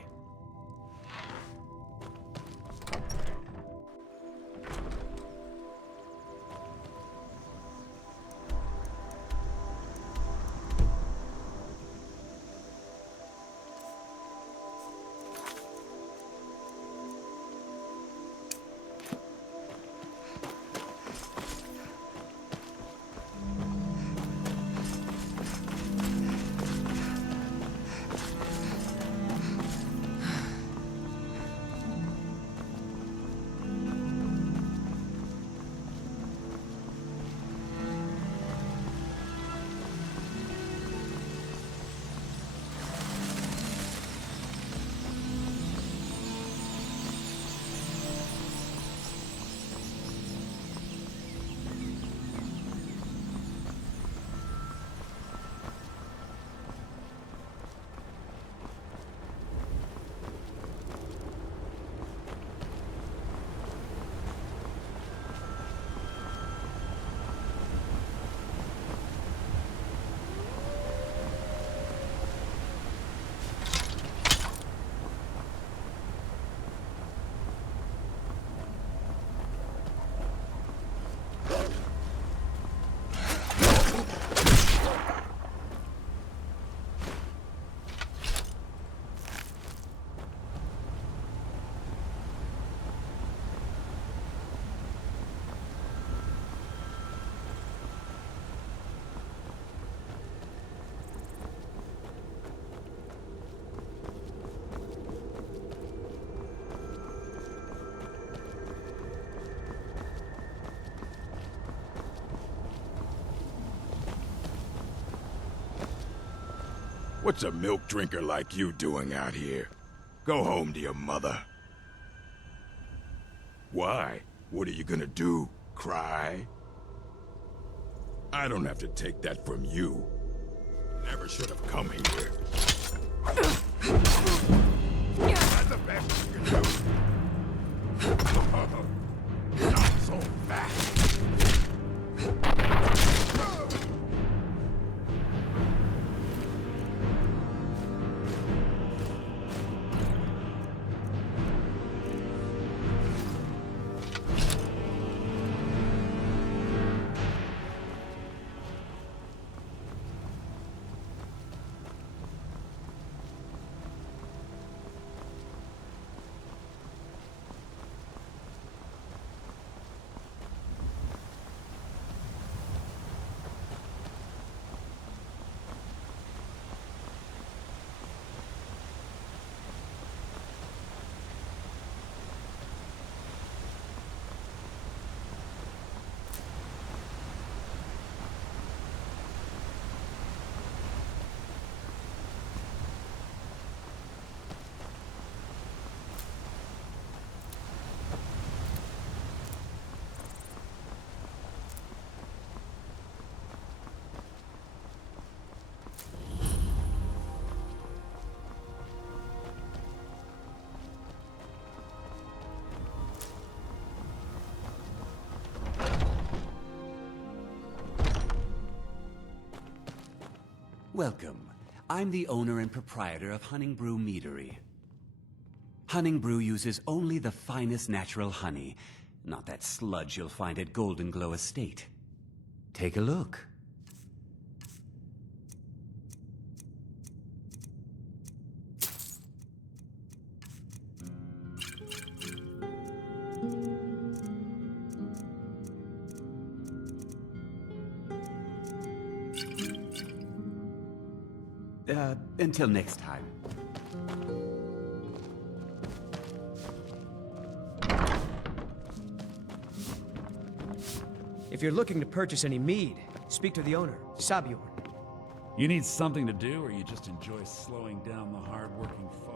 What's a milk drinker like you doing out here? Go home to your mother. Why? What are you gonna do? Cry? I don't have to take that from you. Never should have come here. That's the best you can do. Not so fast. Welcome. I'm the owner and proprietor of Honningbrew Meadery. Honningbrew uses only the finest natural honey, not that sludge you'll find at Golden Glow Estate. Take a look. Until next time. If you're looking to purchase any mead, speak to the owner, Sabjorn. You need something to do, or you just enjoy slowing down the hard-working folk?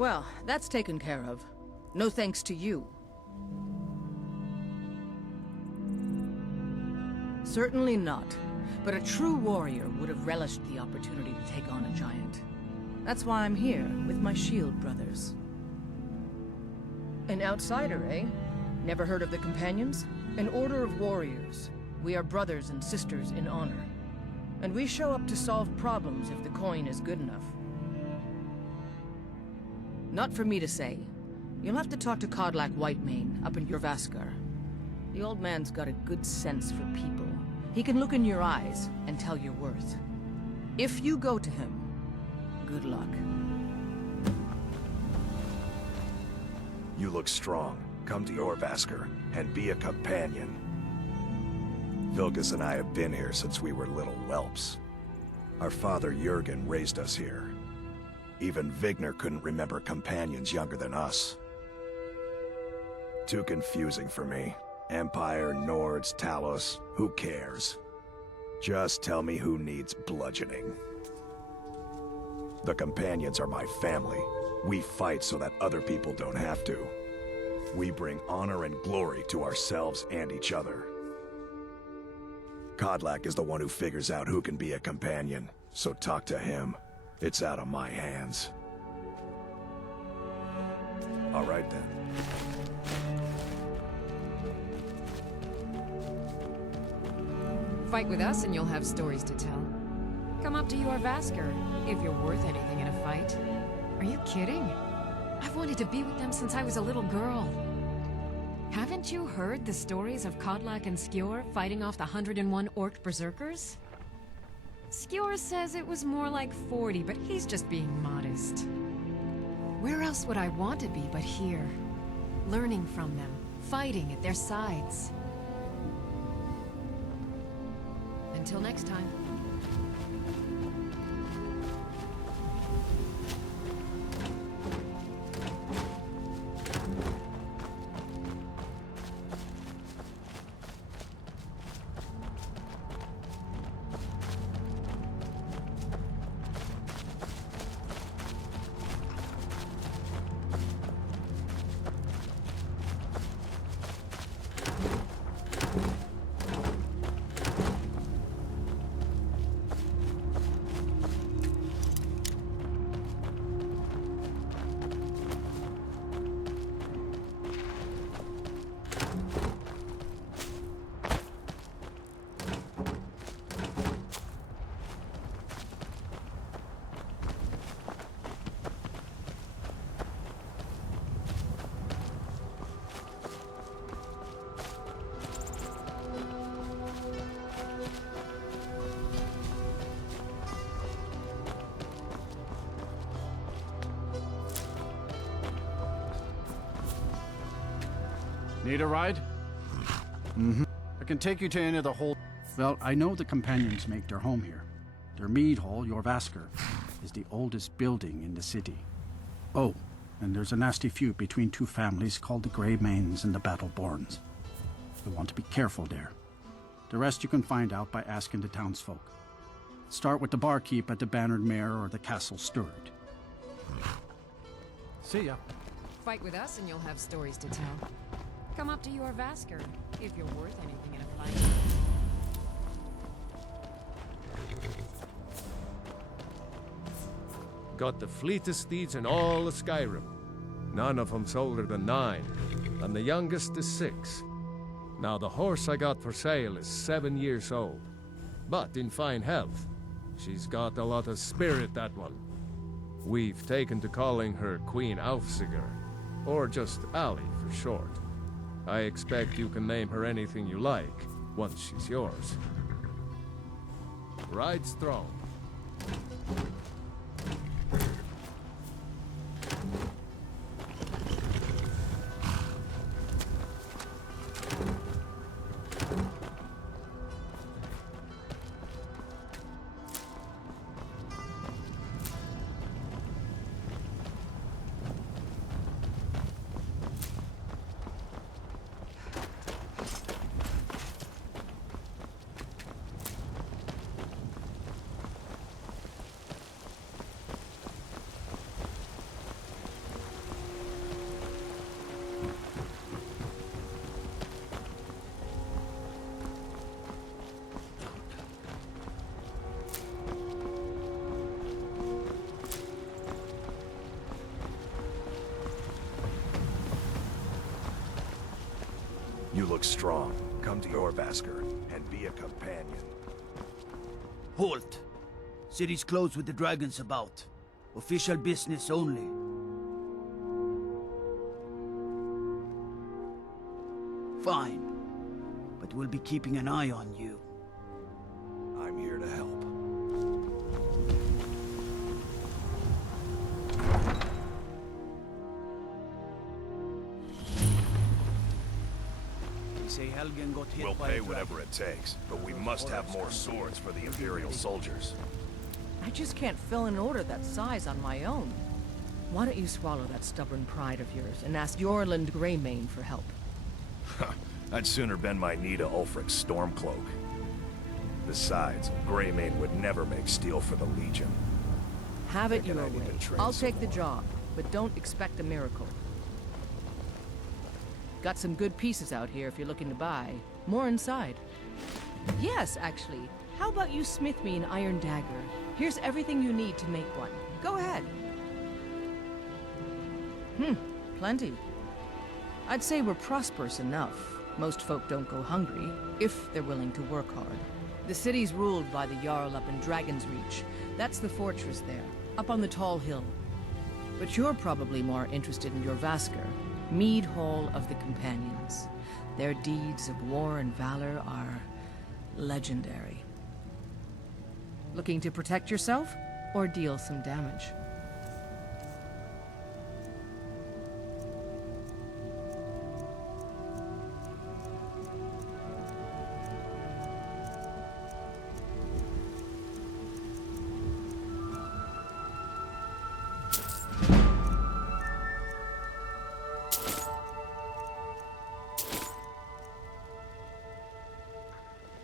Well, that's taken care of. No thanks to you. Certainly not. But a true warrior would have relished the opportunity to take on a giant. That's why I'm here, with my shield brothers. An outsider, eh? Never heard of the Companions? An order of warriors. We are brothers and sisters in honor. And we show up to solve problems if the coin is good enough. Not for me to say. You'll have to talk to Kodlak Whitemane up in Jorvaskar. The old man's got a good sense for people. He can look in your eyes and tell your worth. If you go to him, good luck. You look strong. Come to Jorvaskar and be a companion. Vilgus and I have been here since we were little whelps. Our father Jurgen raised us here. Even Vigner couldn't remember companions younger than us. Too confusing for me. Empire, Nords, Talos, who cares? Just tell me who needs bludgeoning. The companions are my family. We fight so that other people don't have to. We bring honor and glory to ourselves and each other. Kodlak is the one who figures out who can be a companion, so talk to him. It's out of my hands. All right then. Fight with us and you'll have stories to tell. Come up to Jorvaskar, if you're worth anything in a fight. Are you kidding? I've wanted to be with them since I was a little girl. Haven't you heard the stories of Kodlak and Skjor fighting off the 101 orc berserkers? Skjor says it was more like 40, but he's just being modest. Where else would I want to be but here? Learning from them, fighting at their sides. Until next time. Need a ride? Mm-hmm. can take you to any of the hold. Well, I know the companions make their home here. Their mead hall, your Vasker, is the oldest building in the city. Oh, and there's a nasty feud between two families called the Greymanes and the Battleborns. You'll want to be careful there. The rest you can find out by asking the townsfolk. Start with the barkeep at the Bannered Mare or the Castle Steward. See ya. Fight with us and you'll have stories to tell. Come up to your Vasker, if you're worth anything in a fight. Got the fleetest steeds in all of Skyrim. None of them's older than 9, and the youngest is 6. Now the horse I got for sale is 7 years old, but in fine health. She's got a lot of spirit, that one. We've taken to calling her Queen Aufsiger, or just Ally for short. I expect you can name her anything you like, once she's yours. Ride strong. You look strong. Come to your Vasker and be a companion. Halt! City's closed with the dragons about. Official business only. Fine. But we'll be keeping an eye on you. I'm here to help. Say Helgen got hit We'll by pay a whatever dragon. it takes, but we must have more swords for the Imperial soldiers. I just can't fill an order that size on my own. Why don't you swallow that stubborn pride of yours and ask Yorland Greymane for help? I'd sooner bend my knee to Ulfric's Stormcloak. Besides, Greymane would never make steel for the Legion. Have it your I need way. to train I'll some take the more. job, but don't expect a miracle. Got some good pieces out here if you're looking to buy. More inside. Yes, actually. How about you smith me an iron dagger? Here's everything you need to make one. Go ahead. Plenty. I'd say we're prosperous enough. Most folk don't go hungry, if they're willing to work hard. The city's ruled by the Jarl up in Dragon's Reach. That's the fortress there, up on the tall hill. But you're probably more interested in your Vasker, Mead Hall of the Companions. Their deeds of war and valor are legendary. Looking to protect yourself, or deal some damage?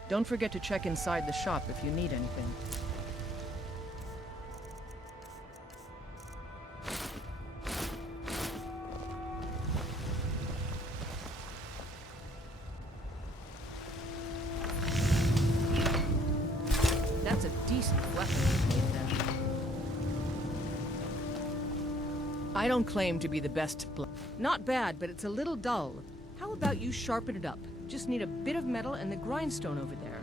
Don't forget to check inside the shop if you need anything. That's a decent weapon you've made there. I don't claim to be the best Not bad, but it's a little dull. How about you sharpen it up? Just need a bit of metal and the grindstone over there.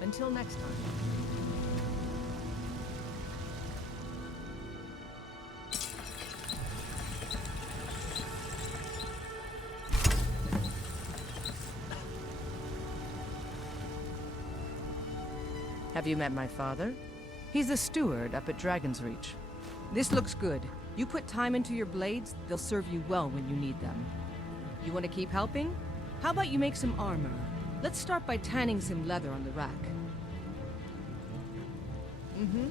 Until next time. Have you met my father? He's the steward up at Dragon's Reach. This looks good. You put time into your blades, they'll serve you well when you need them. You want to keep helping? How about you make some armor? Let's start by tanning some leather on the rack. Mm-hmm.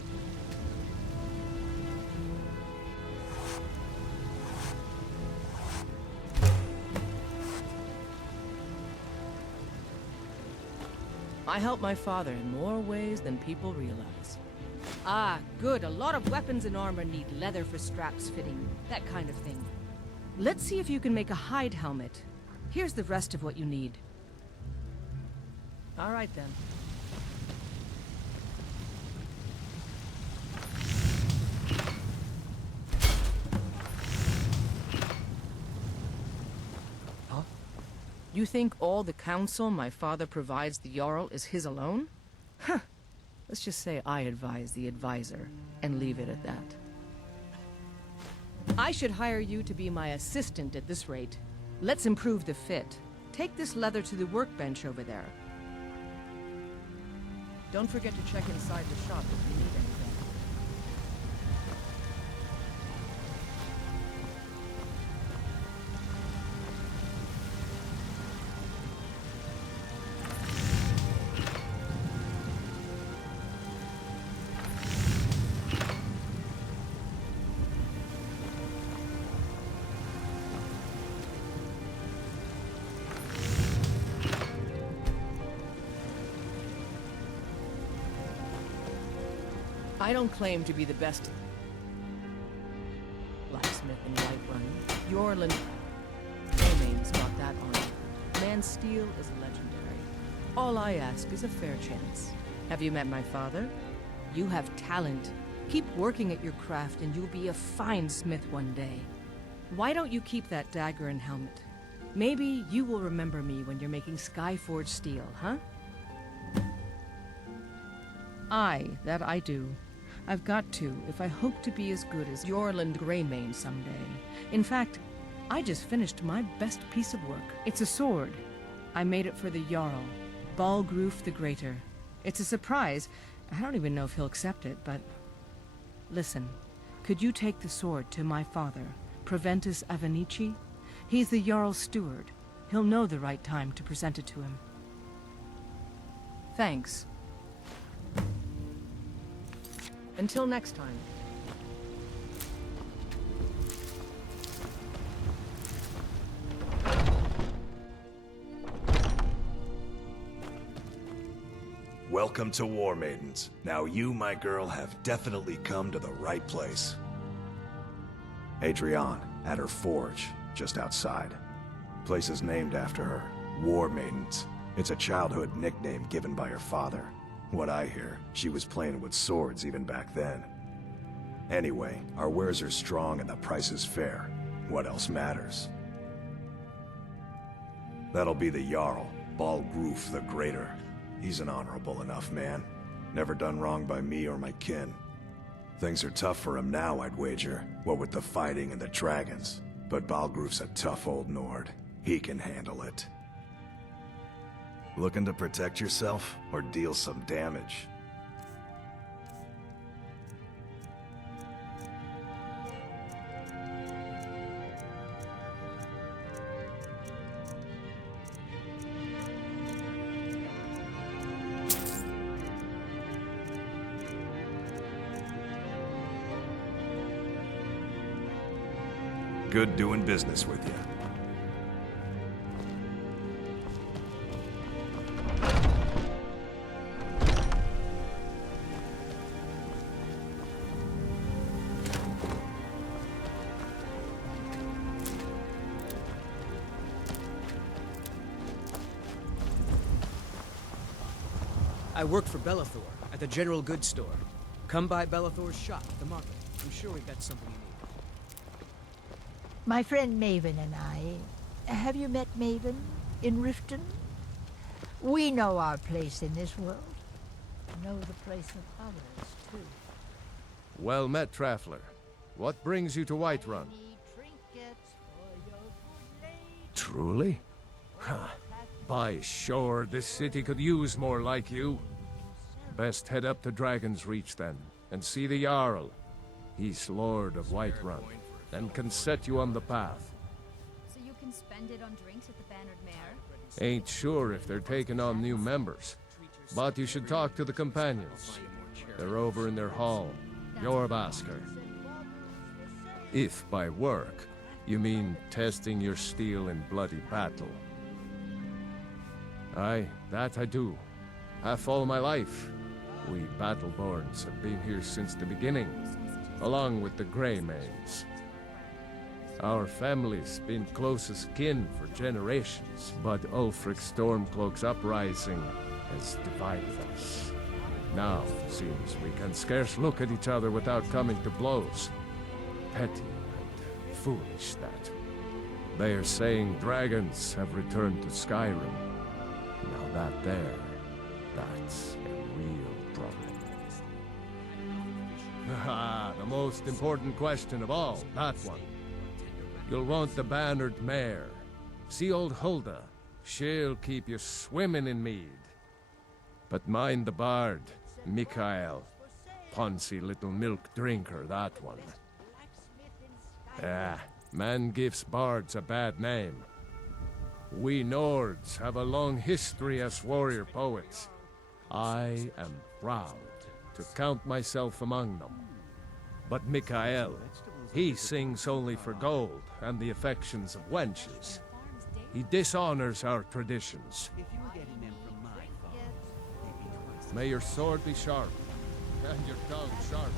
I help my father in more ways than people realize. Ah, good. A lot of weapons and armor need leather for straps fitting, that kind of thing. Let's see if you can make a hide helmet. Here's the rest of what you need. All right, then. Huh? You think all the counsel my father provides the Jarl is his alone? Huh. Let's just say I advise the advisor, and leave it at that. I should hire you to be my assistant at this rate. Let's improve the fit. Take this leather to the workbench over there. Don't forget to check inside the shop if you need anything. I don't claim to be the best blacksmith in Whiterun. Yorland Greymane's got that on. Man's steel is legendary. All I ask is a fair chance. Have you met my father? You have talent. Keep working at your craft and you'll be a fine smith one day. Why don't you keep that dagger and helmet? Maybe you will remember me when you're making Skyforged steel, huh? That I do. I've got to, if I hope to be as good as Yorland Greymane someday. In fact, I just finished my best piece of work. It's a sword. I made it for the Jarl, Balgroof the Greater. It's a surprise. I don't even know if he'll accept it, but... Listen, could you take the sword to my father, Proventus Avenici? He's the Jarl's steward. He'll know the right time to present it to him. Thanks. Until next time. Welcome to War Maidens. Now you, my girl, have definitely come to the right place. Adrienne, at her forge, just outside. Place is named after her. War Maidens. It's a childhood nickname given by her father. What I hear, she was playing with swords even back then. Anyway, our wares are strong and the price is fair. What else matters? That'll be the Jarl, Balgroof the Greater. He's an honorable enough man. Never done wrong by me or my kin. Things are tough for him now, I'd wager, what with the fighting and the dragons. But Balgroof's a tough old Nord. He can handle it. Looking to protect yourself, or deal some damage? Good doing business with you. I work for Bellathor at the General Goods Store. Come by Bellathor's shop at the market. I'm sure we've got something you need. My friend Maven and I... Have you met Maven in Riften? We know our place in this world. Know the place of others, too. Well met, Traveler. What brings you to Whiterun? Truly? By sure, this city could use more like you. Best head up to Dragon's Reach then, and see the Jarl. He's Lord of Whiterun, and can set you on the path. So you can spend it on drinks at the Bannered Mare? Ain't sure if they're taking on new members, but you should talk to the companions. They're over in their hall, your Vasker. If by work, you mean testing your steel in bloody battle. Aye, that I do. Half all my life. We Battleborns have been here since the beginning, along with the Greymanes. Our family's been close as kin for generations, but Ulfric's Stormcloak's uprising has divided us. Now, it seems we can scarce look at each other without coming to blows. Petty and foolish, that. They are saying dragons have returned to Skyrim. Now that's a real problem. Ah, the most important question of all, that one. You'll want the bannered mare. See old Hulda. She'll keep you swimming in mead. But mind the bard, Mikael. Poncy little milk drinker, that one. Ah, man gives bards a bad name. We Nords have a long history as warrior poets. I am proud to count myself among them. But Mikael, he sings only for gold and the affections of wenches. He dishonors our traditions. May your sword be sharp, and your tongue sharp.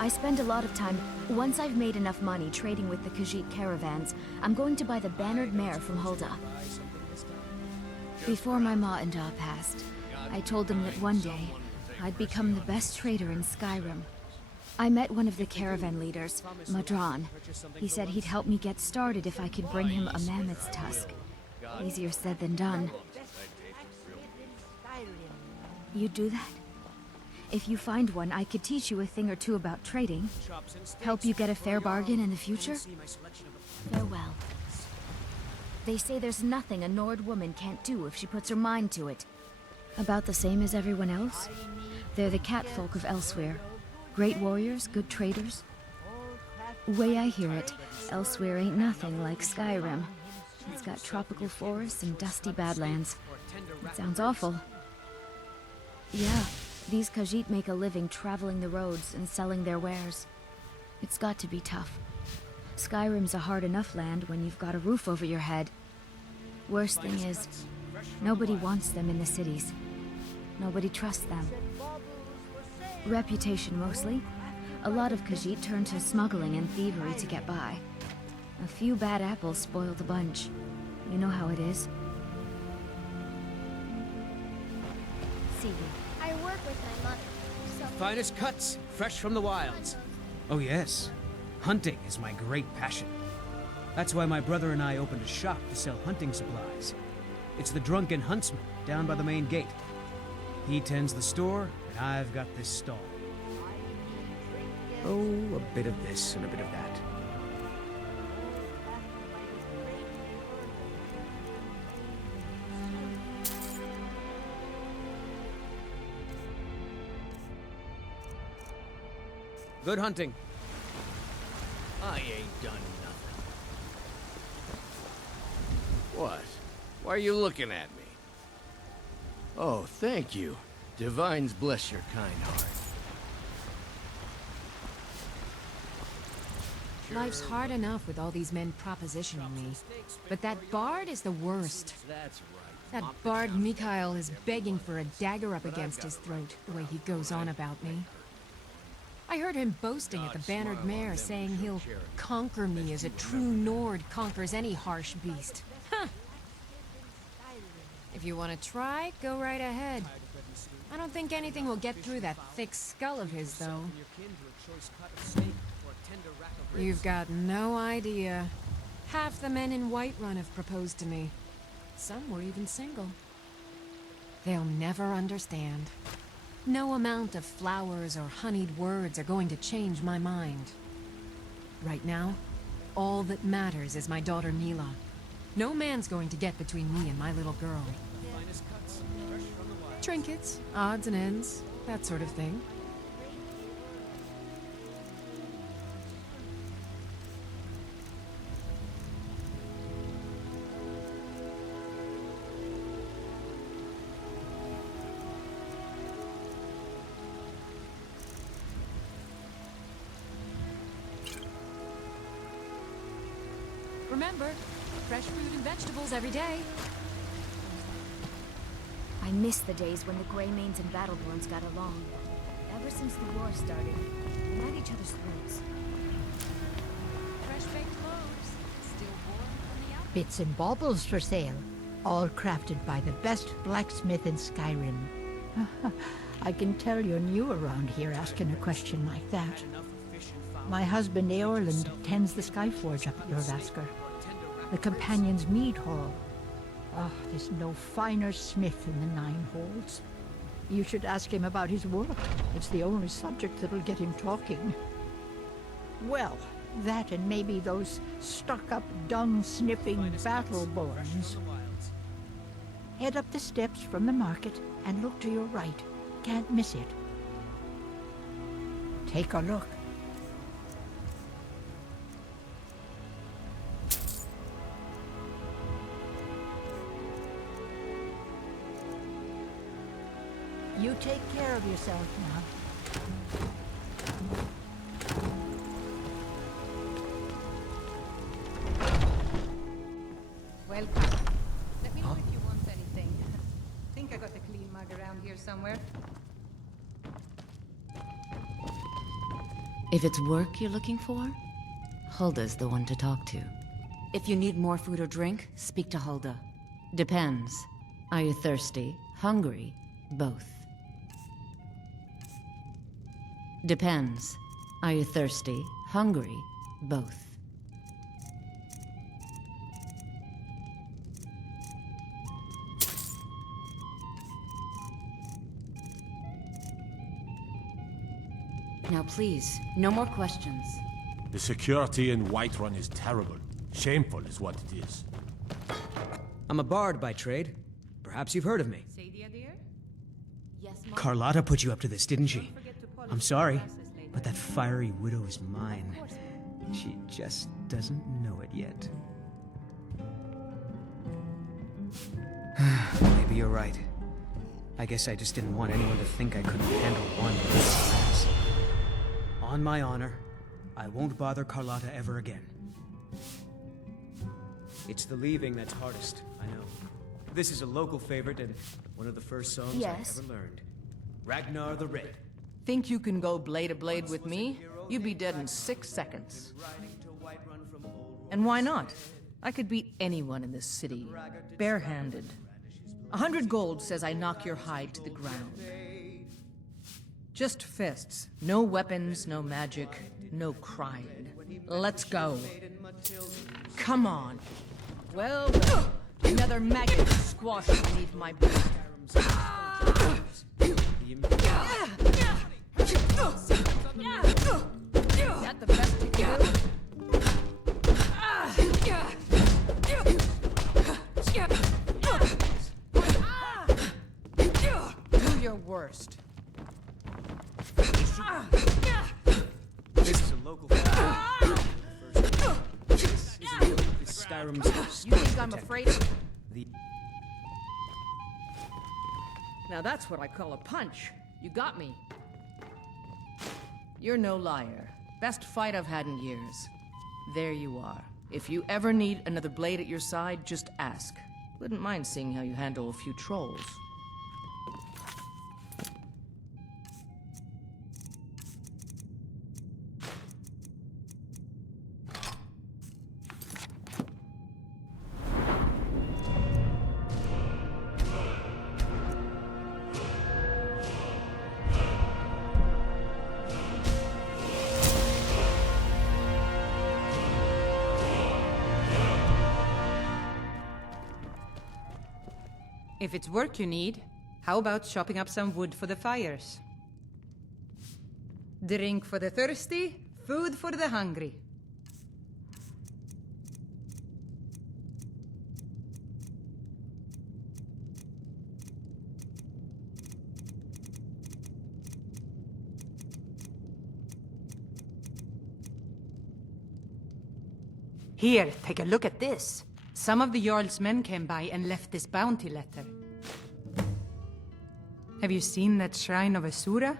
I spend a lot of time. Once I've made enough money trading with the Khajiit caravans, I'm going to buy the bannered mare from Hulda. Before my ma and Da passed, I told them that one day, I'd become the best trader in Skyrim. I met one of the caravan leaders, Madran. He said he'd help me get started if I could bring him a mammoth's tusk. Easier said than done. You'd do that? If you find one, I could teach you a thing or two about trading. Help you get a fair bargain in the future? Farewell. They say there's nothing a Nord woman can't do if she puts her mind to it. About the same as everyone else. They're the catfolk of Elsewhere. Great warriors, good traders. Way I hear it, Elsewhere ain't nothing like Skyrim. It's got tropical forests and dusty badlands. It sounds awful. Yeah. These Khajiit make a living traveling the roads and selling their wares. It's got to be tough. Skyrim's a hard enough land when you've got a roof over your head. Worst thing is, nobody wants them in the cities. Nobody trusts them. Reputation mostly. A lot of Khajiit turn to smuggling and thievery to get by. A few bad apples spoil the bunch. You know how it is. See you. I work with my mother. So Finest cuts, fresh from the wilds. Oh yes, hunting is my great passion. That's why my brother and I opened a shop to sell hunting supplies. It's the Drunken Huntsman down by the main gate. He tends the store, and I've got this stall. Oh, a bit of this and a bit of that. Good hunting. I ain't done nothing. What? Why are you looking at me? Oh, thank you. Divines bless your kind heart. Life's hard enough with all these men propositioning me. But that bard is the worst. That bard Mikael is begging for a dagger up against his throat, the way he goes on about me. I heard him boasting at the bannered mare, saying he'll conquer me as a true Nord conquers any harsh beast. Huh. If you want to try, go right ahead. I don't think anything will get through that thick skull of his, though. You've got no idea. Half the men in Whiterun have proposed to me. Some were even single. They'll never understand. No amount of flowers or honeyed words are going to change my mind. Right now, all that matters is my daughter Mila. No man's going to get between me and my little girl. Trinkets, odds and ends, that sort of thing. Remember, fresh fruit and vegetables every day. I miss the days when the Greymanes and Battleborns got along. Ever since the war started, we're at each other's throats. Fresh baked loaves, still warm from the outside. Bits and baubles for sale, all crafted by the best blacksmith in Skyrim. I can tell you're new around here asking a question like that. My husband Eorland tends the Skyforge up at your Vasker. The Companion's Mead Hall. Oh, there's no finer smith in the Nine Halls. You should ask him about his work. It's the only subject that'll get him talking. Well, that and maybe those stuck-up, dung-sniffing Battleborns. Head up the steps from the market and look to your right. Can't miss it. Take a look. You take care of yourself now. Welcome. Let me know if you want anything. Think I got a clean mug around here somewhere. If it's work you're looking for, Hulda's the one to talk to. If you need more food or drink, speak to Hulda. Depends. Are you thirsty? Hungry? Both. Depends. Are you thirsty? Hungry? Both. Now please, no more questions. The security in Whiterun is terrible. Shameful is what it is. I'm a bard by trade. Perhaps you've heard of me. Sadia, dear? Yes, Carlotta put you up to this, didn't she? I'm sorry, but that fiery widow is mine. She just doesn't know it yet. Maybe you're right. I guess I just didn't want anyone to think I couldn't handle one of these lads. On my honor, I won't bother Carlotta ever again. It's the leaving that's hardest, I know. This is a local favorite and one of the first songs I ever learned. Ragnar the Red. Think you can go blade to blade with me? You'd be dead in 6 seconds. And why not? I could beat anyone in this city, barehanded. 100 gold says I knock your hide to the ground. Just fists. No weapons, no magic, no crying. Let's go. Come on. Well, another maggot squashed beneath my boot. Is that the best you can do? Do your worst. This is a local This is Skyrim's. You think I'm afraid of it? Now that's what I call a punch. You got me. You're no liar. Best fight I've had in years. There you are. If you ever need another blade at your side, just ask. Wouldn't mind seeing how you handle a few trolls. If it's work you need, how about chopping up some wood for the fires? Drink for the thirsty, food for the hungry. Here, take a look at this. Some of the Jarl's men came by and left this bounty letter. Have you seen that shrine of Asura?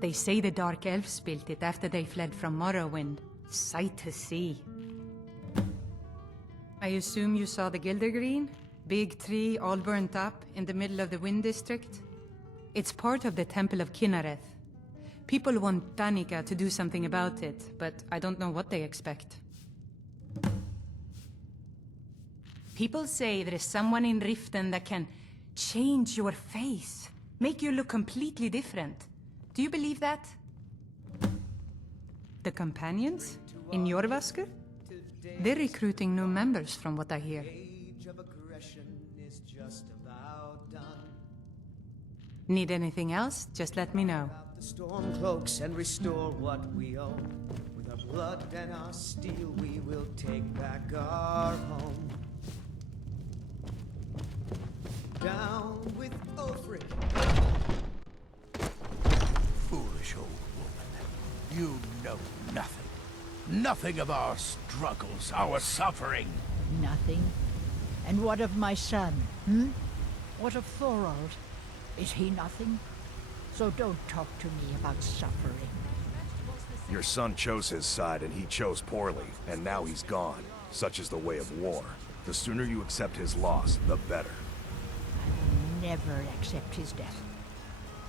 They say the Dark Elves built it after they fled from Morrowind. Sight to see. I assume you saw the Gildergreen? Big tree, all burnt up, in the middle of the Wind District? It's part of the Temple of Kynareth. People want Danica to do something about it, but I don't know what they expect. People say there is someone in Riften that can change your face, make you look completely different. Do you believe that? The companions? In Jorvaskr? They're recruiting new members from what I hear. Need anything else? Just let me know. The storm cloaks and restore what we own. With our blood and our steel, we will take back our home. Down with Ulfric. Foolish old woman. You know nothing. Nothing of our struggles, our suffering. Nothing? And what of my son, hmm? What of Thorald? Is he nothing? So don't talk to me about suffering. Your son chose his side and he chose poorly, and now he's gone. Such is the way of war. The sooner you accept his loss, the better. I'll never accept his death.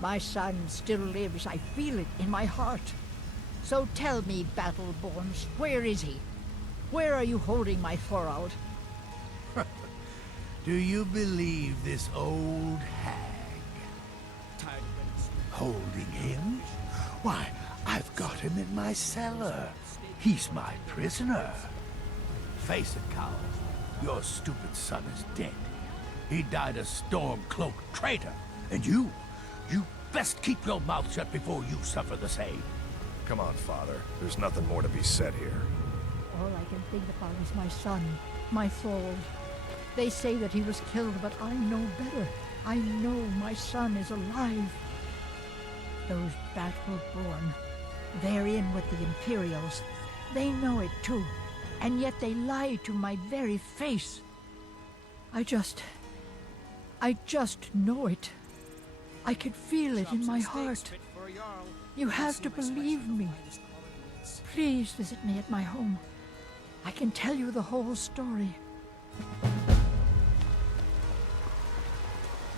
My son still lives, I feel it in my heart. So tell me, Battleborns, where is he? Where are you holding my Thorald? Do you believe this old hag? Holding him? Why, I've got him in my cellar. He's my prisoner. Face it, coward. Your stupid son is dead. He died a storm-cloaked traitor. And you best keep your mouth shut before you suffer the same. Come on, Father. There's nothing more to be said here. All I can think about is my son, my Thorald. They say that he was killed, but I know better. I know my son is alive. Those Battleborn, they're in with the Imperials. They know it too, and yet they lie to my very face. I just know it. I can feel it in my heart. You have to believe me. Please visit me at my home. I can tell you the whole story.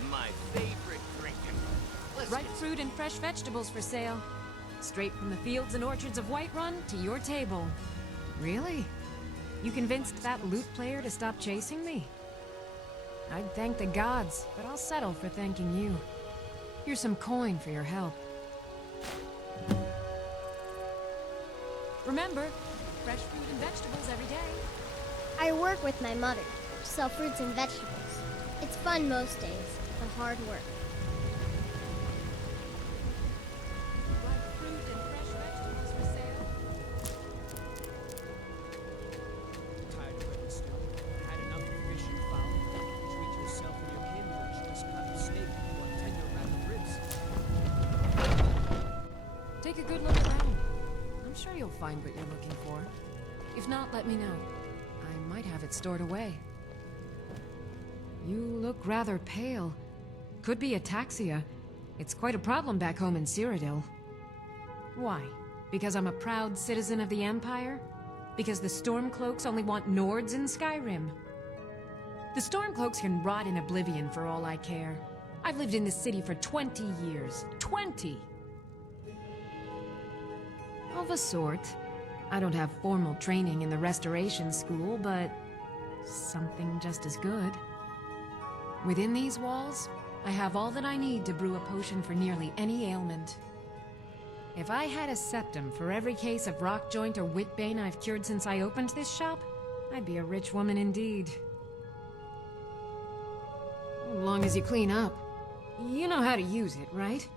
My favorite drinking. Ripe fruit and fresh vegetables for sale. Straight from the fields and orchards of Whiterun to your table. Really? You convinced that lute player to stop chasing me? I'd thank the gods, but I'll settle for thanking you. Here's some coin for your help. Remember, fresh fruit and vegetables every day. I work with my mother to sell fruits and vegetables. It's fun most days, but hard work. Ripe fruit and fresh vegetables for sale. Tired of waiting still? Had enough of fish and fowl? Treat yourself and your kin to a choice cut of steak or a tender rack of ribs. Take a good look around. I'm sure you'll find what you're looking for. If not, let me know. I might have it stored away. You look rather pale. Could be ataxia. It's quite a problem back home in Cyrodiil. Why? Because I'm a proud citizen of the Empire? Because the Stormcloaks only want Nords in Skyrim? The Stormcloaks can rot in oblivion for all I care. I've lived in this city for 20 years. 20! Of a sort. I don't have formal training in the Restoration School, but something just as good. Within these walls, I have all that I need to brew a potion for nearly any ailment. If I had a septum for every case of rock joint or whitbane I've cured since I opened this shop, I'd be a rich woman indeed. As long as you clean up. You know how to use it, right?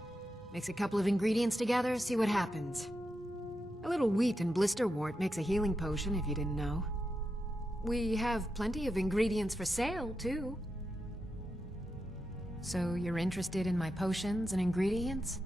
Mix a couple of ingredients together, see what happens. A little wheat and blisterwort makes a healing potion, if you didn't know. We have plenty of ingredients for sale, too. So you're interested in my potions and ingredients?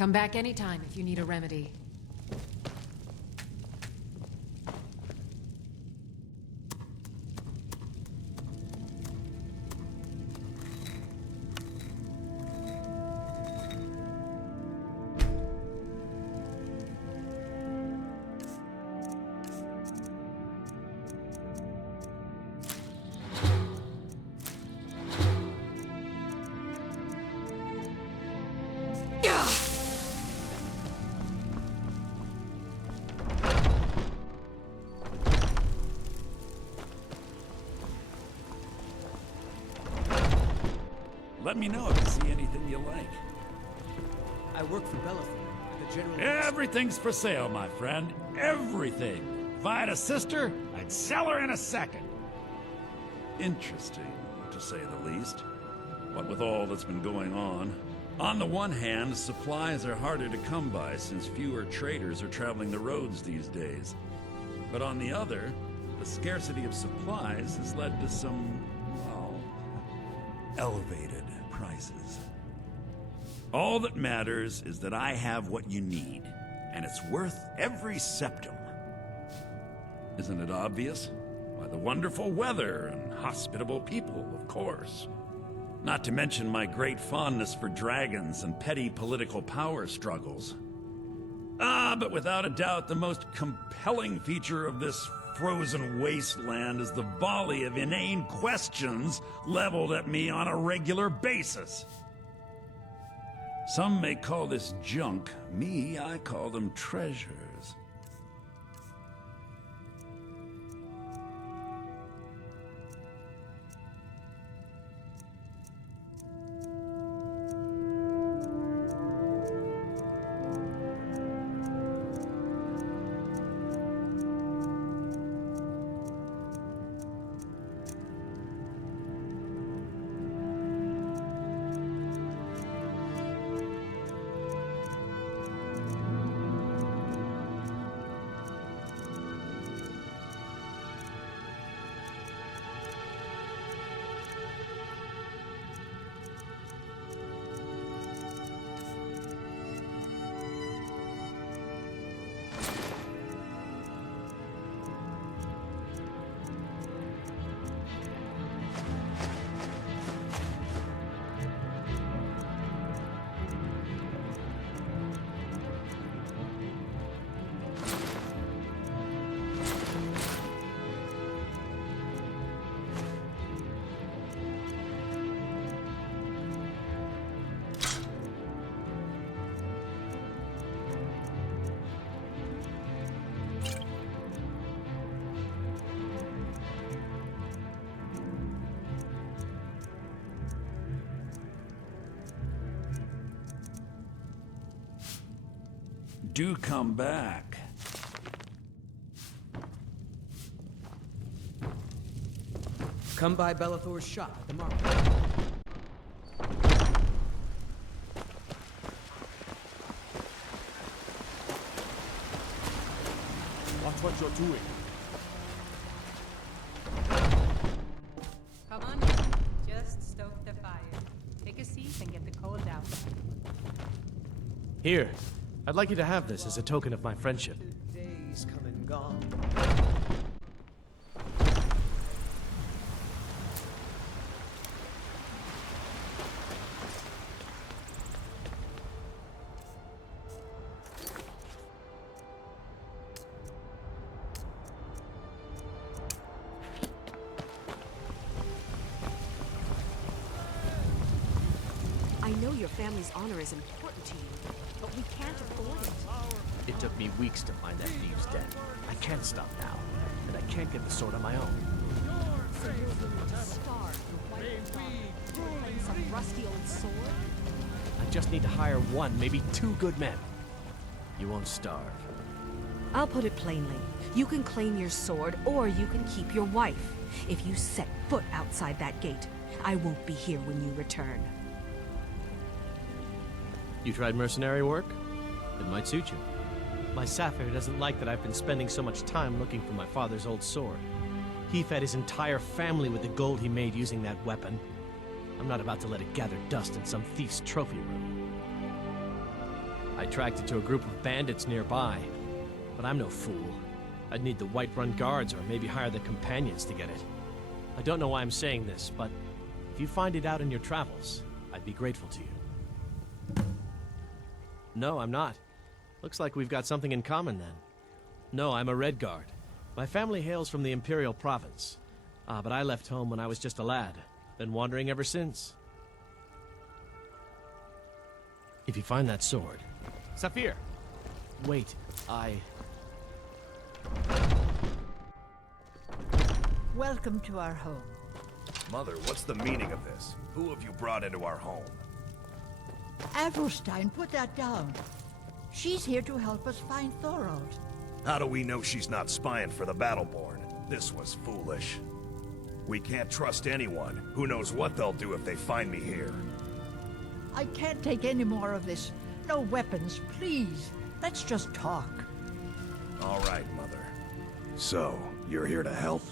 Come back anytime if you need a remedy. Let me know if you see anything you like. I work for Bellathor, the general... Everything's for sale, my friend. Everything. If I had a sister, I'd sell her in a second. Interesting, to say the least. What with all that's been going on the one hand, supplies are harder to come by since fewer traders are traveling the roads these days. But on the other, the scarcity of supplies has led to some, well, elevated prices. All that matters is that I have what you need, and it's worth every septum. Isn't it obvious? By the wonderful weather and hospitable people, of course. Not to mention my great fondness for dragons and petty political power struggles. But without a doubt, the most compelling feature of this frozen wasteland is the volley of inane questions leveled at me on a regular basis. Some may call this junk. Me, I call them treasures. Do come back. Come by Bellathor's shop at the market. Watch what you're doing. Come on, just stoke the fire. Take a seat and get the cold out. Here, I'd like you to have this as a token of my friendship. Days come and gone. I know your family's honor is important to you, but we can't afford it. It took me weeks to find that thieves' den. I can't stop now, and I can't get the sword on my own. So you're willing to starve for white blood and some rusty old sword? I just need to hire one, maybe two good men. You won't starve. I'll put it plainly. You can claim your sword, or you can keep your wife. If you set foot outside that gate, I won't be here when you return. You tried mercenary work? It might suit you. My Sapphire doesn't like that I've been spending so much time looking for my father's old sword. He fed his entire family with the gold he made using that weapon. I'm not about to let it gather dust in some thief's trophy room. I tracked it to a group of bandits nearby. But I'm no fool. I'd need the Whiterun guards or maybe hire the companions to get it. I don't know why I'm saying this, but if you find it out in your travels, I'd be grateful to you. No, I'm not. Looks like we've got something in common then. No, I'm a Red Guard. My family hails from the Imperial Province. But I left home when I was just a lad. Been wandering ever since. If you find that sword... Saphir! Wait, Welcome to our home. Mother, what's the meaning of this? Who have you brought into our home? Avrelstein, put that down. She's here to help us find Thorald. How do we know she's not spying for the Battleborn? This was foolish. We can't trust anyone. Who knows what they'll do if they find me here? I can't take any more of this. No weapons, please. Let's just talk. All right, Mother. So, you're here to help?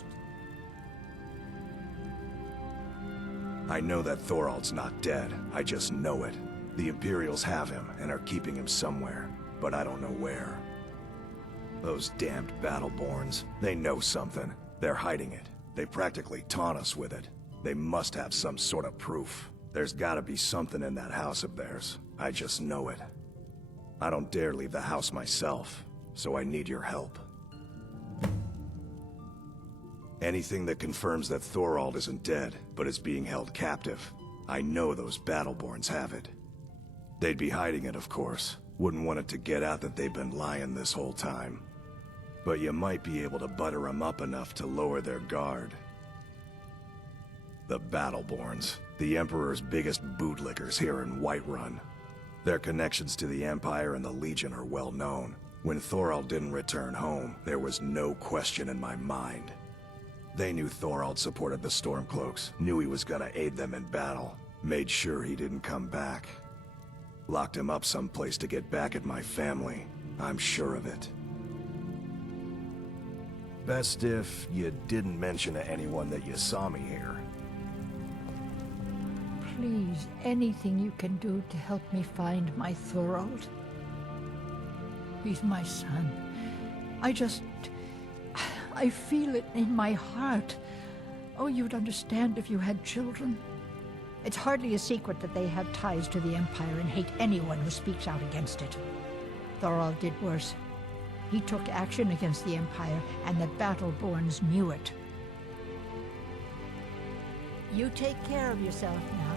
I know that Thorald's not dead. I just know it. The Imperials have him and are keeping him somewhere, but I don't know where. Those damned Battleborns, they know something. They're hiding it. They practically taunt us with it. They must have some sort of proof. There's gotta be something in that house of theirs. I just know it. I don't dare leave the house myself, so I need your help. Anything that confirms that Thorald isn't dead, but is being held captive. I know those Battleborns have it. They'd be hiding it, of course. Wouldn't want it to get out that they've been lying this whole time. But you might be able to butter them up enough to lower their guard. The Battleborns, the Emperor's biggest bootlickers here in Whiterun. Their connections to the Empire and the Legion are well known. When Thorald didn't return home, there was no question in my mind. They knew Thorald supported the Stormcloaks, knew he was gonna aid them in battle, made sure he didn't come back. Locked him up someplace to get back at my family. I'm sure of it. Best if you didn't mention to anyone that you saw me here. Please, anything you can do to help me find my Thorald. He's my son. I feel it in my heart. Oh, you'd understand if you had children. It's hardly a secret that they have ties to the Empire and hate anyone who speaks out against it. Thorald did worse. He took action against the Empire, and the Battleborns knew it. You take care of yourself now.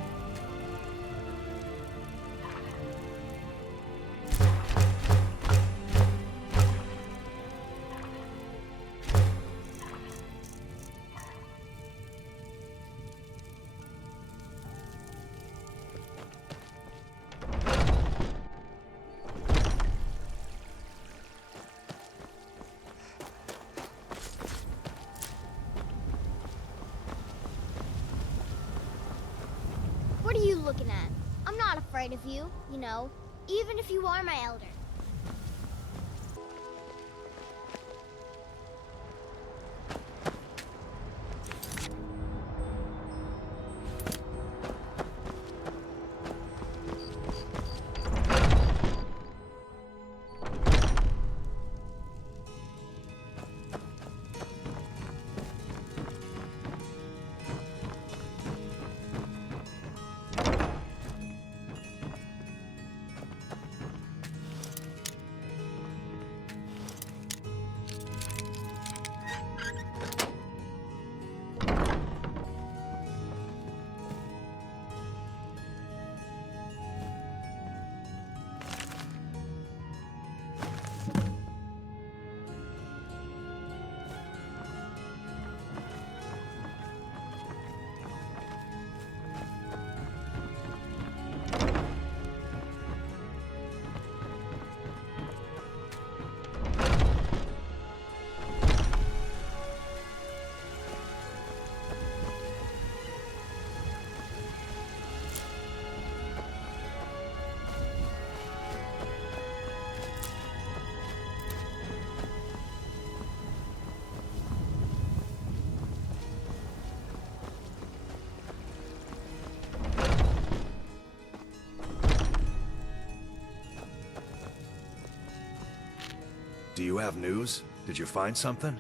What are you looking at? I'm not afraid of you, you know, even if you are my elder. Do you have news? Did you find something?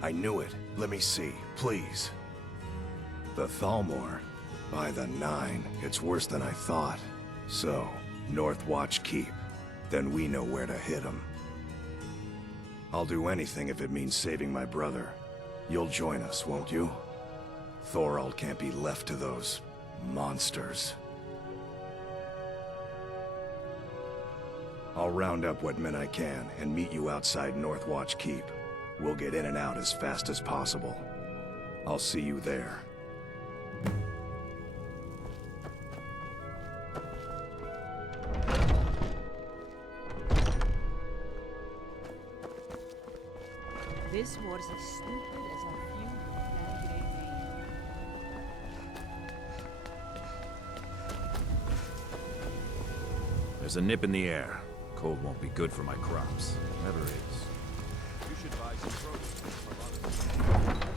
I knew it. Let me see, please. The Thalmor. By the 9, it's worse than I thought. So, North Watch Keep. Then we know where to hit him. I'll do anything if it means saving my brother. You'll join us, won't you? Thorald can't be left to those monsters. I'll round up what men I can and meet you outside Northwatch Keep. We'll get in and out as fast as possible. I'll see you there. This was as stupid as a few planned today. There's a nip in the air. Cold won't be good for my crops. Never is. You should buy some produce from others.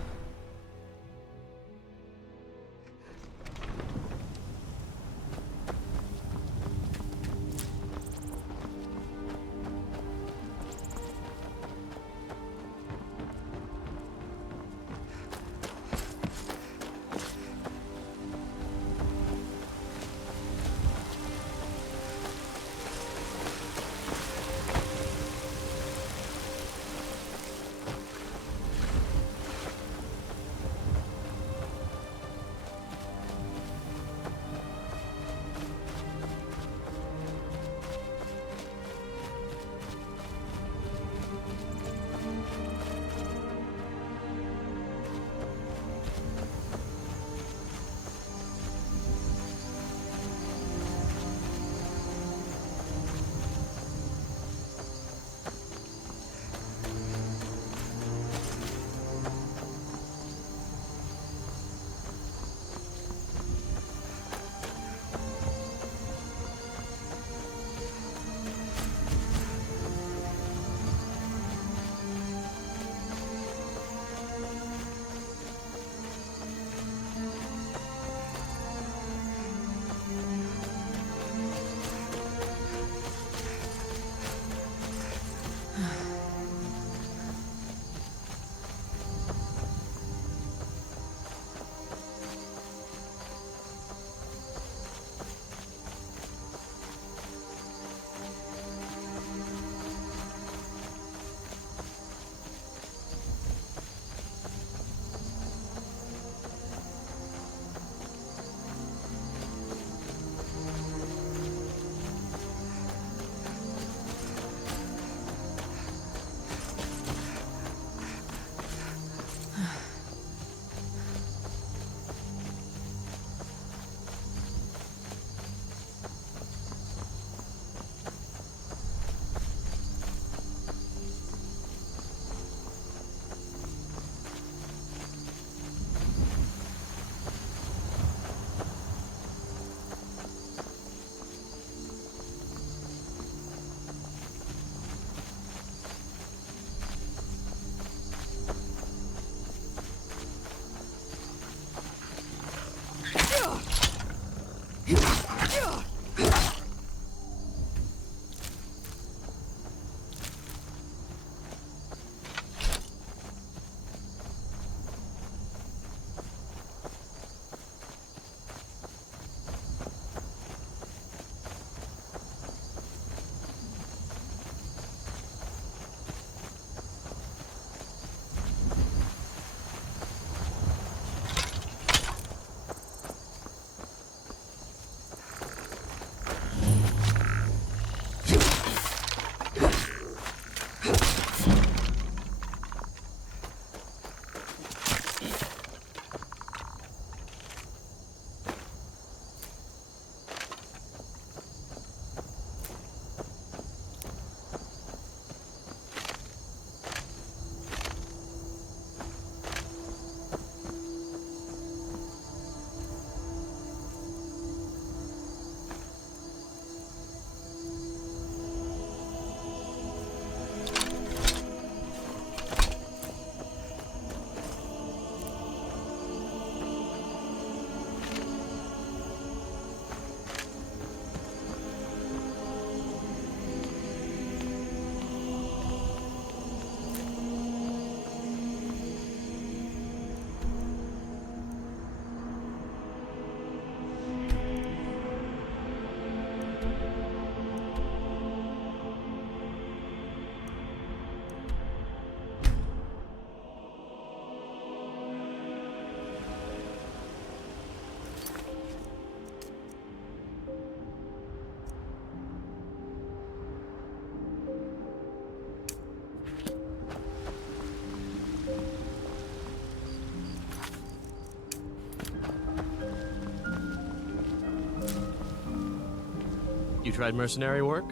You tried mercenary work?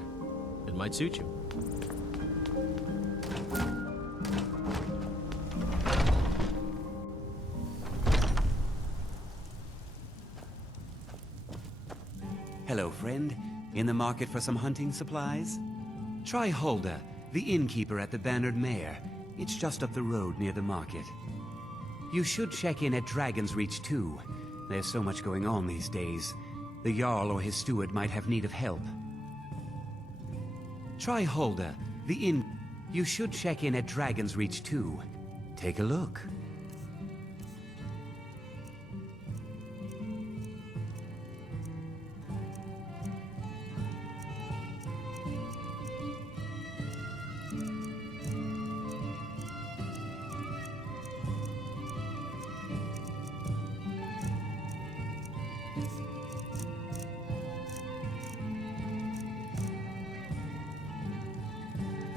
It might suit you. Hello, friend. In the market for some hunting supplies? Try Hulda, the innkeeper at the Bannered Mare. It's just up the road near the market. You should check in at Dragon's Reach too. There's so much going on these days. The Jarl or his steward might have need of help. Try Hulda, the inn... You should check in at Dragon's Reach too. Take a look.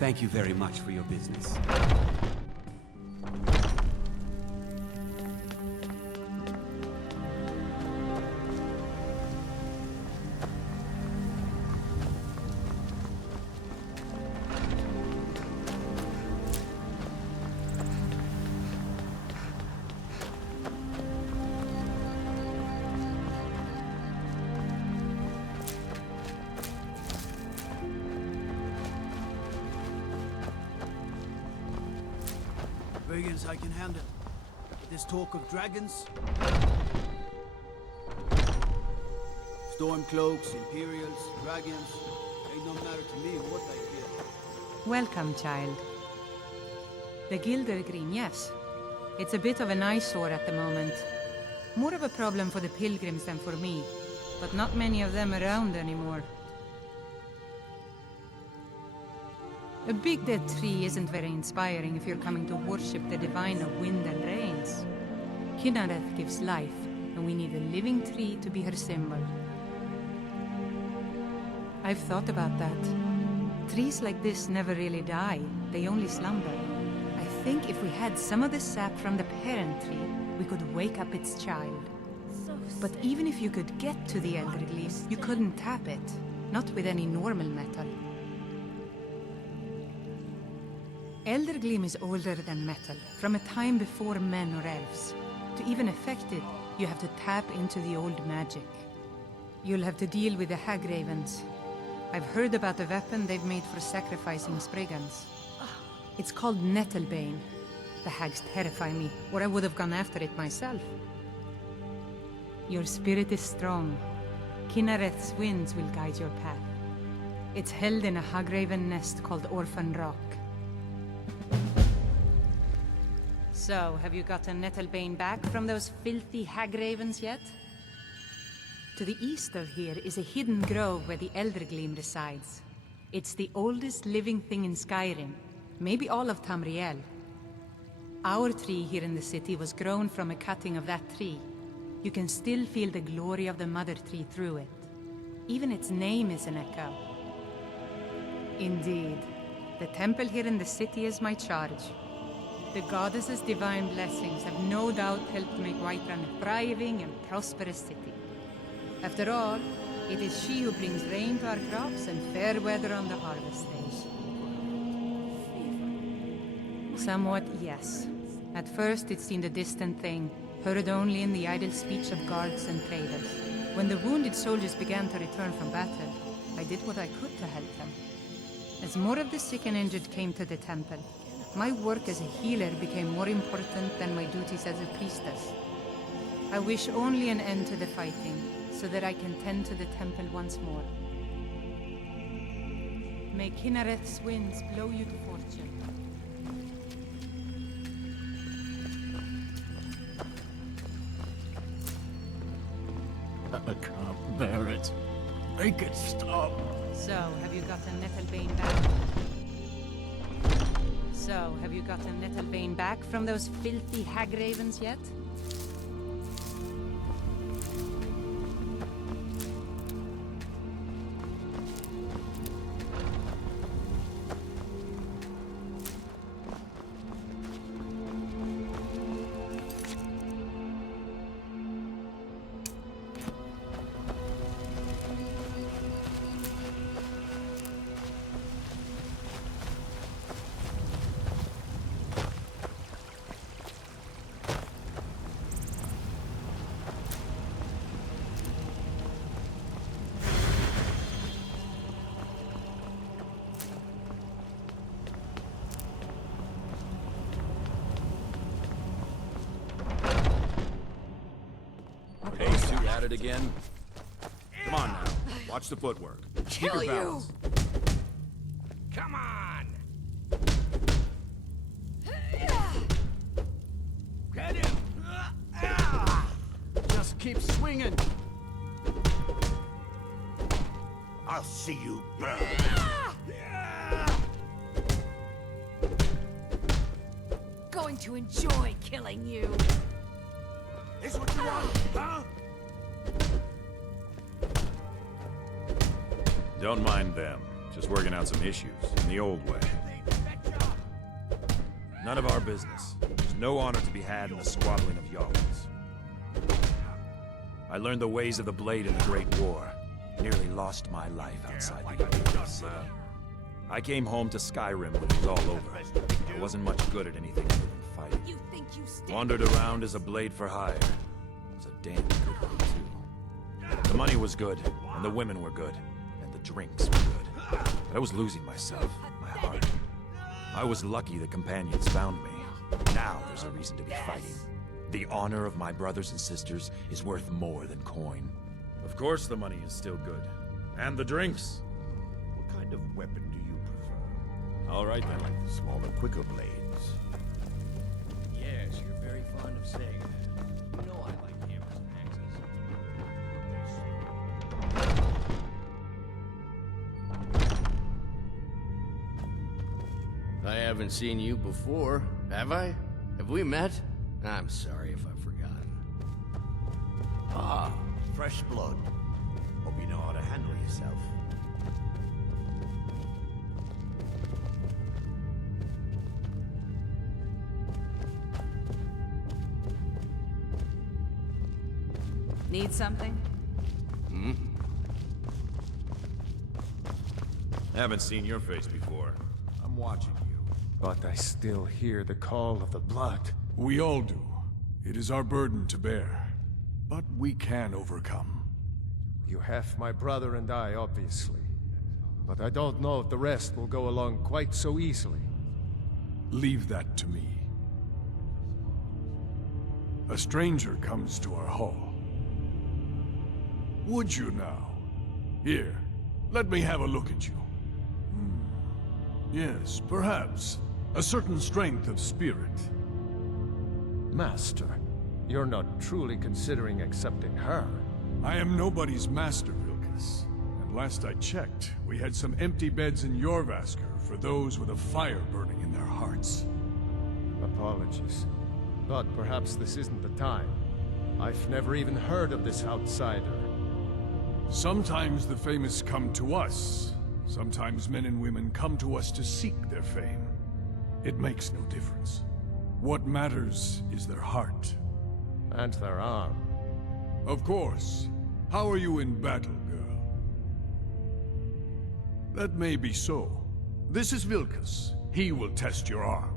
Thank you very much for your business. Brigands I can handle. This talk of dragons, Stormcloaks, Imperials, dragons, ain't no matter to me what I hear. Welcome, child. The Gildergreen, yes. It's a bit of an eyesore at the moment. More of a problem for the pilgrims than for me, but not many of them around anymore. A big dead tree isn't very inspiring if you're coming to worship the divine of wind and rains. Kynareth gives life, and we need a living tree to be her symbol. I've thought about that. Trees like this never really die, they only slumber. I think if we had some of the sap from the parent tree, we could wake up its child. But even if you could get to the Eldergleam, you couldn't tap it. Not with any normal metal. Eldergleam is older than metal, from a time before men or elves. To even affect it, you have to tap into the old magic. You'll have to deal with the Hagravens. I've heard about the weapon they've made for sacrificing Spriggans. It's called Nettlebane. The hags terrify me, or I would have gone after it myself. Your spirit is strong. Kynareth's winds will guide your path. It's held in a Hagraven nest called Orphan Rock. So, have you gotten Nettlebane back from those filthy Hagravens yet? To the east of here is a hidden grove where the Eldergleam resides. It's the oldest living thing in Skyrim, maybe all of Tamriel. Our tree here in the city was grown from a cutting of that tree. You can still feel the glory of the mother tree through it. Even its name is an echo. Indeed. The temple here in the city is my charge. The goddess's divine blessings have no doubt helped make Whiterun a thriving and prosperous city. After all, it is she who brings rain to our crops and fair weather on the harvest days. Somewhat, yes. At first it seemed a distant thing, heard only in the idle speech of guards and traders. When the wounded soldiers began to return from battle, I did what I could to help them. As more of the sick and injured came to the temple, my work as a healer became more important than my duties as a priestess. I wish only an end to the fighting, so that I can tend to the temple once more. May Kynareth's winds blow you to fortune. I can't bear it. Make it stop. So, have you gotten Nettlebane back? So, have you gotten Nettlebane back from those filthy Hagravens yet? Hey, two at it again? Come on now. Watch the footwork. Keep your balance. Come on! Get him! Just keep swinging. I'll see you burn. Going to enjoy killing you. Is what you want, huh? Don't mind them. Just working out some issues in the old way. None of our business. There's no honor to be had in the squabbling of Yawns. I learned the ways of the blade in the Great War. Nearly lost my life outside the Imperial City. I came home to Skyrim when it was all over. I wasn't much good at anything other than fighting. You think you Wandered around as a blade for hire. It was a damn good one, too. The money was good, and the women were good, and the drinks were good. But I was losing myself, my heart. I was lucky the companions found me. Now there's a reason to be fighting. The honor of my brothers and sisters is worth more than coin. Of course the money is still good. And the drinks. What kind of weapon do you prefer? All right, then. I like the smaller, quicker blades. Yes, you're very fond of saying that. You know I like hammers and axes. I haven't seen you before, have I? Have we met? I'm sorry if I've forgotten. Ah, fresh blood. Hope you know how to handle yourself. Need something? Hmm? Haven't seen your face before. I'm watching you. But I still hear the call of the blood. We all do. It is our burden to bear. But we can overcome. You have my brother and I, obviously. But I don't know if the rest will go along quite so easily. Leave that to me. A stranger comes to our hall. Would you now? Here, let me have a look at you. Yes, perhaps. A certain strength of spirit. Master, you're not truly considering accepting her. I am nobody's master, Vilkas. And last I checked, we had some empty beds in your Vasker for those with a fire burning in their hearts. Apologies. But perhaps this isn't the time. I've never even heard of this outsider. Sometimes the famous come to us. Sometimes men and women come to us to seek their fame. It makes no difference. What matters is their heart. And their arm. Of course. How are you in battle, girl? That may be so. This is Vilkas. He will test your arm.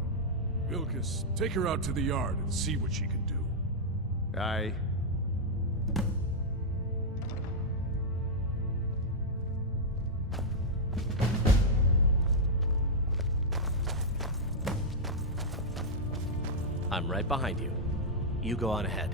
Vilkas, take her out to the yard and see what she can do. Aye. I'm right behind you. You go on ahead.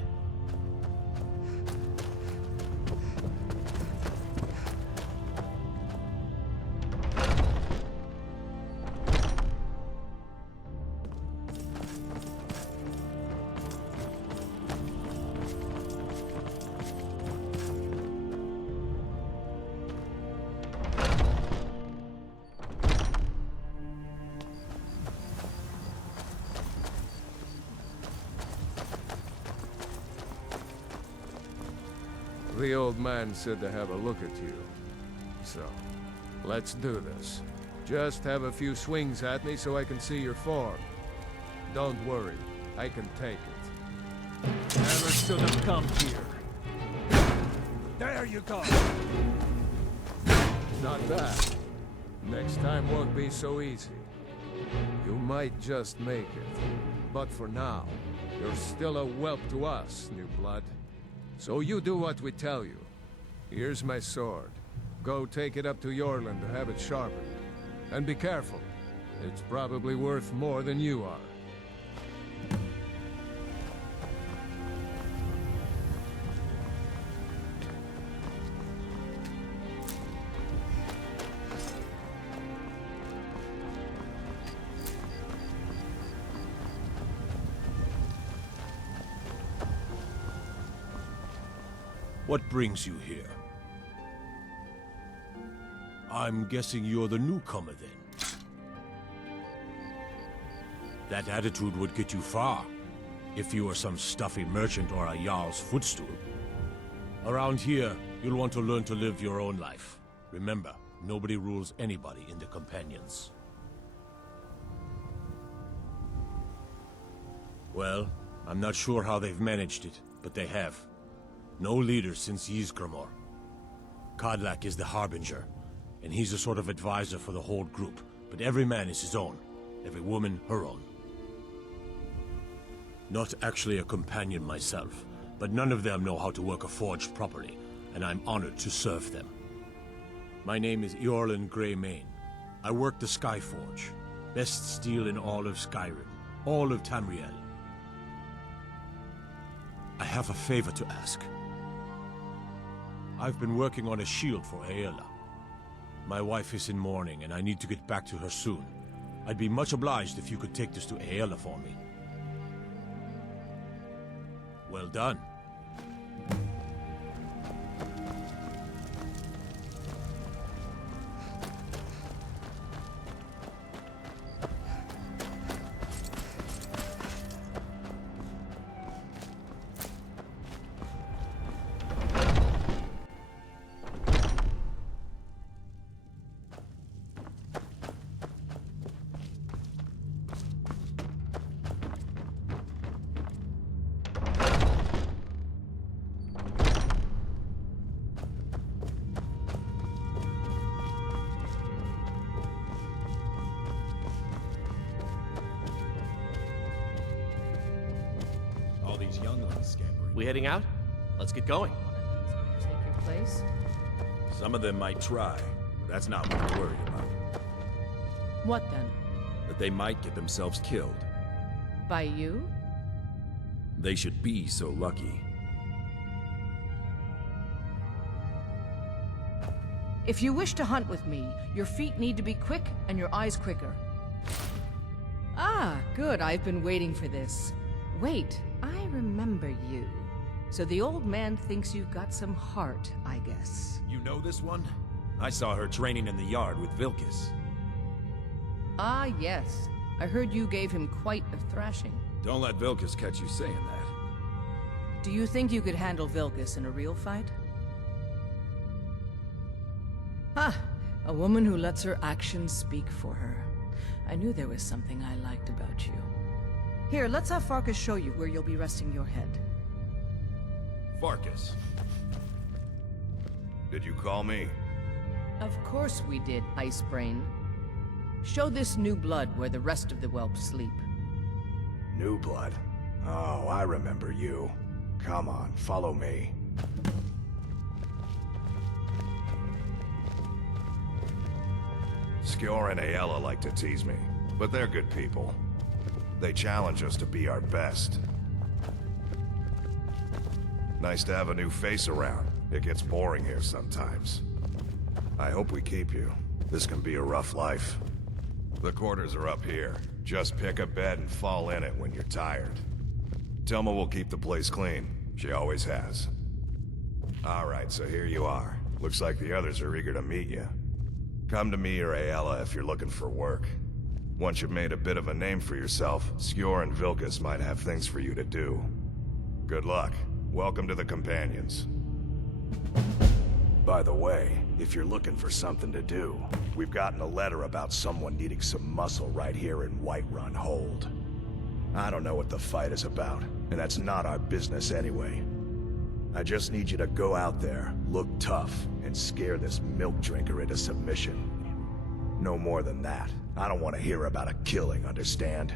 The old man said to have a look at you. So, let's do this. Just have a few swings at me so I can see your form. Don't worry, I can take it. Never should have come here. There you go! Not bad. Next time won't be so easy. You might just make it. But for now, you're still a whelp to us, new blood. So you do what we tell you. Here's my sword. Go take it up to Yorland to have it sharpened. And be careful. It's probably worth more than you are. What brings you here? I'm guessing you're the newcomer, then. That attitude would get you far, if you were some stuffy merchant or a Jarl's footstool. Around here, you'll want to learn to live your own life. Remember, nobody rules anybody in the Companions. Well, I'm not sure how they've managed it, but they have. No leader since Ysgramor. Kodlak is the Harbinger, and he's a sort of advisor for the whole group, but every man is his own, every woman her own. Not actually a companion myself, but none of them know how to work a forge properly, and I'm honored to serve them. My name is Eorlin Greymane. I work the Skyforge, best steel in all of Skyrim, all of Tamriel. I have a favor to ask. I've been working on a shield for Aela. My wife is in mourning, and I need to get back to her soon. I'd be much obliged if you could take this to Aela for me. Well done. We heading out? Let's get going. Take your place? Some of them might try, but that's not what I'm worried about. What then? That they might get themselves killed. By you? They should be so lucky. If you wish to hunt with me, your feet need to be quick and your eyes quicker. Ah, good. I've been waiting for this. Wait, I remember you. So the old man thinks you've got some heart, I guess. You know this one? I saw her training in the yard with Vilkas. Ah, yes. I heard you gave him quite a thrashing. Don't let Vilkas catch you saying that. Do you think you could handle Vilkas in a real fight? Ah, a woman who lets her actions speak for her. I knew there was something I liked about you. Here, let's have Farkas show you where you'll be resting your head. Farkas. Did you call me? Of course we did, Icebrain. Show this new blood where the rest of the whelps sleep. New blood? Oh, I remember you. Come on, follow me. Skjor and Aela like to tease me, but they're good people. They challenge us to be our best. Nice to have a new face around. It gets boring here sometimes. I hope we keep you. This can be a rough life. The quarters are up here. Just pick a bed and fall in it when you're tired. Tilma will keep the place clean. She always has. Alright, so here you are. Looks like the others are eager to meet you. Come to me or Aela if you're looking for work. Once you've made a bit of a name for yourself, Skjor and Vilkas might have things for you to do. Good luck. Welcome to the Companions. By the way, if you're looking for something to do, we've gotten a letter about someone needing some muscle right here in Whiterun Hold. I don't know what the fight is about, and that's not our business anyway. I just need you to go out there, look tough, and scare this milk drinker into submission. No more than that. I don't want to hear about a killing, understand?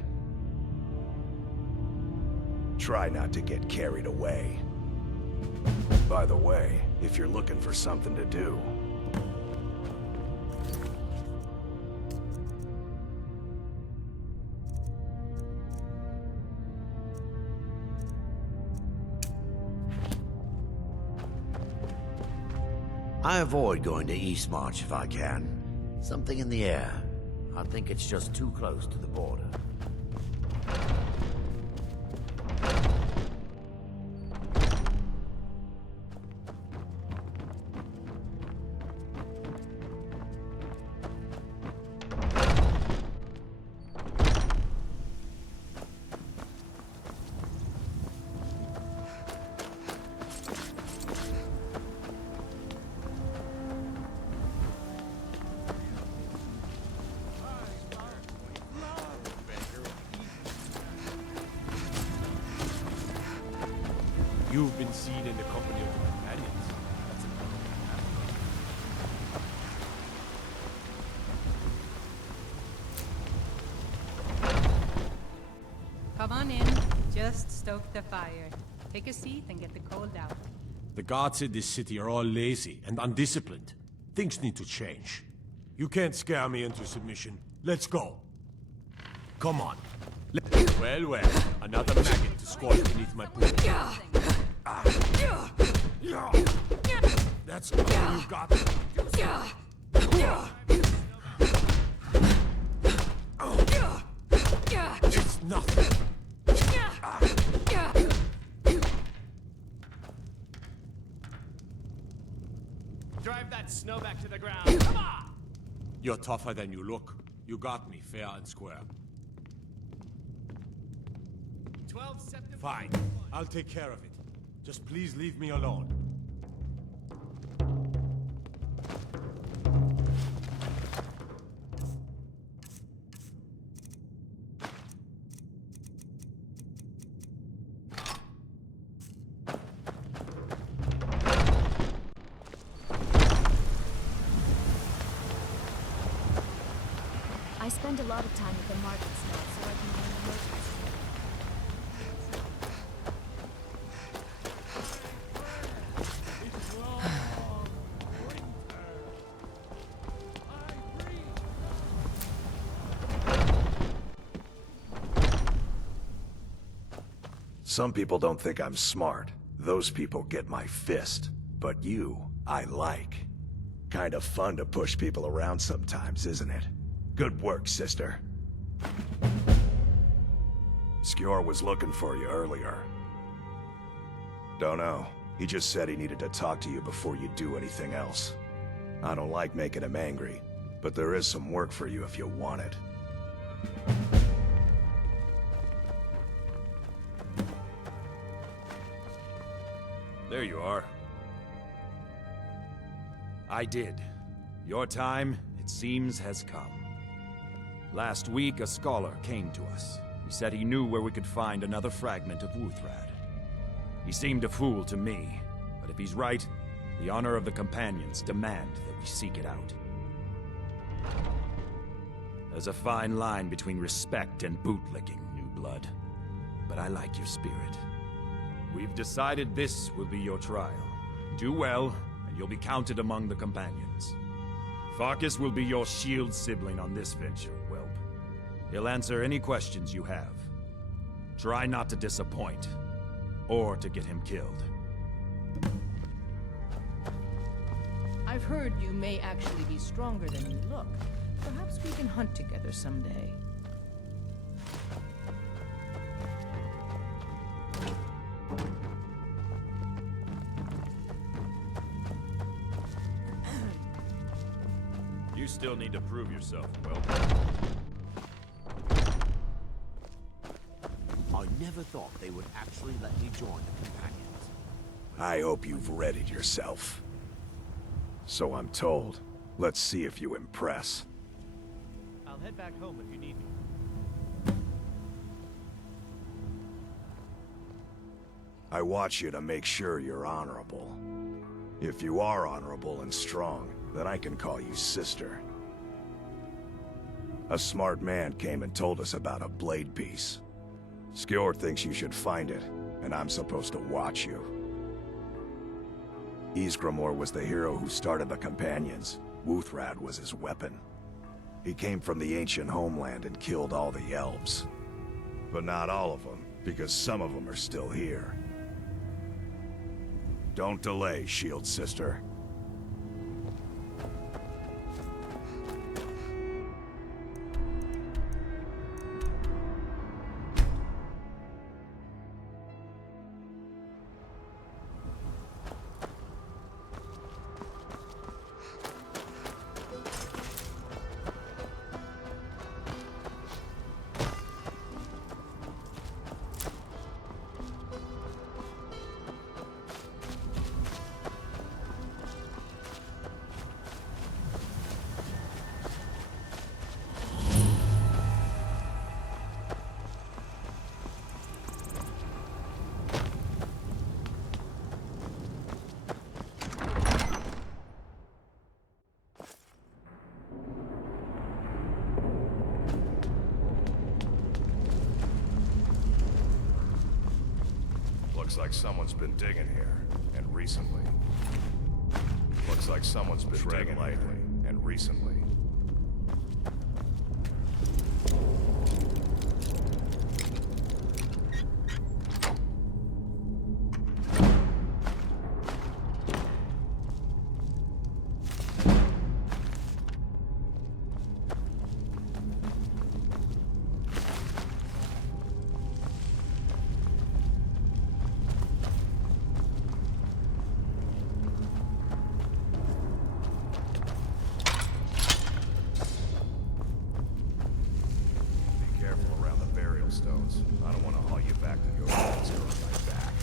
Try not to get carried away. By the way, if you're looking for something to do... I avoid going to Eastmarch if I can. Something in the air. I think it's just too close to the border. You've been seen in the company of the companions. That's Come on in. Just stoke the fire. Take a seat and get the cold out. The guards in this city are all lazy and undisciplined. Things need to change. You can't scare me into submission. Let's go. Come on. Well, well. Another maggot to squat beneath my pool. That's all you got. It's nothing. Drive that snow back to the ground. Come on! You're tougher than you look. You got me, fair and square. 12 September. Fine. I'll take care of it. Just please leave me alone. I spend a lot of time at the markets now, so I can learn the locals. Some people don't think I'm smart. Those people get my fist. But you, I like. Kind of fun to push people around sometimes, isn't it? Good work, sister. Skjor was looking for you earlier. Don't know. He just said he needed to talk to you before you do anything else. I don't like making him angry, but there is some work for you if you want it. There you are. I did. Your time, it seems, has come. Last week, a scholar came to us. He said he knew where we could find another fragment of Wuthrad. He seemed a fool to me, but if he's right, the honor of the Companions demand that we seek it out. There's a fine line between respect and bootlicking, new blood. But I like your spirit. We've decided this will be your trial. Do well, and you'll be counted among the Companions. Farkas will be your shield sibling on this venture, whelp. He'll answer any questions you have. Try not to disappoint, or to get him killed. I've heard you may actually be stronger than you look. Perhaps we can hunt together someday. You still need to prove yourself, whelp. I never thought they would actually let me join the Companions. I hope you've readied yourself. So I'm told. Let's see if you impress. I'll head back home if you need me. I watch you to make sure you're honorable. If you are honorable and strong, then I can call you sister. A smart man came and told us about a blade piece. Skjor thinks you should find it, and I'm supposed to watch you. Ysgramor was the hero who started the Companions. Wuthrad was his weapon. He came from the ancient homeland and killed all the elves. But not all of them, because some of them are still here. Don't delay, Shield Sister. Looks like someone's been digging here, and recently. Looks like someone's been digging lately, and recently. Stones. I don't want to haul you back to your house on my back.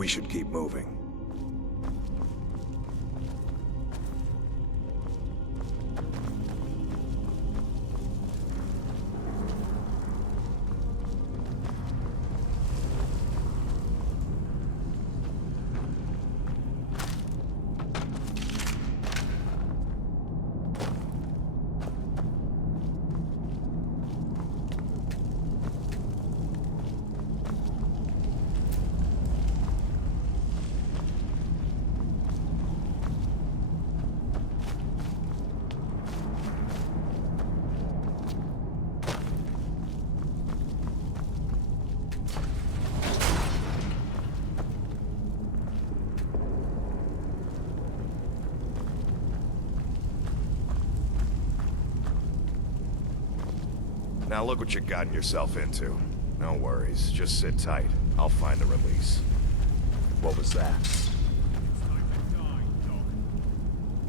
We should keep moving. Now look what you've gotten yourself into. No worries, just sit tight. I'll find the release. What was that?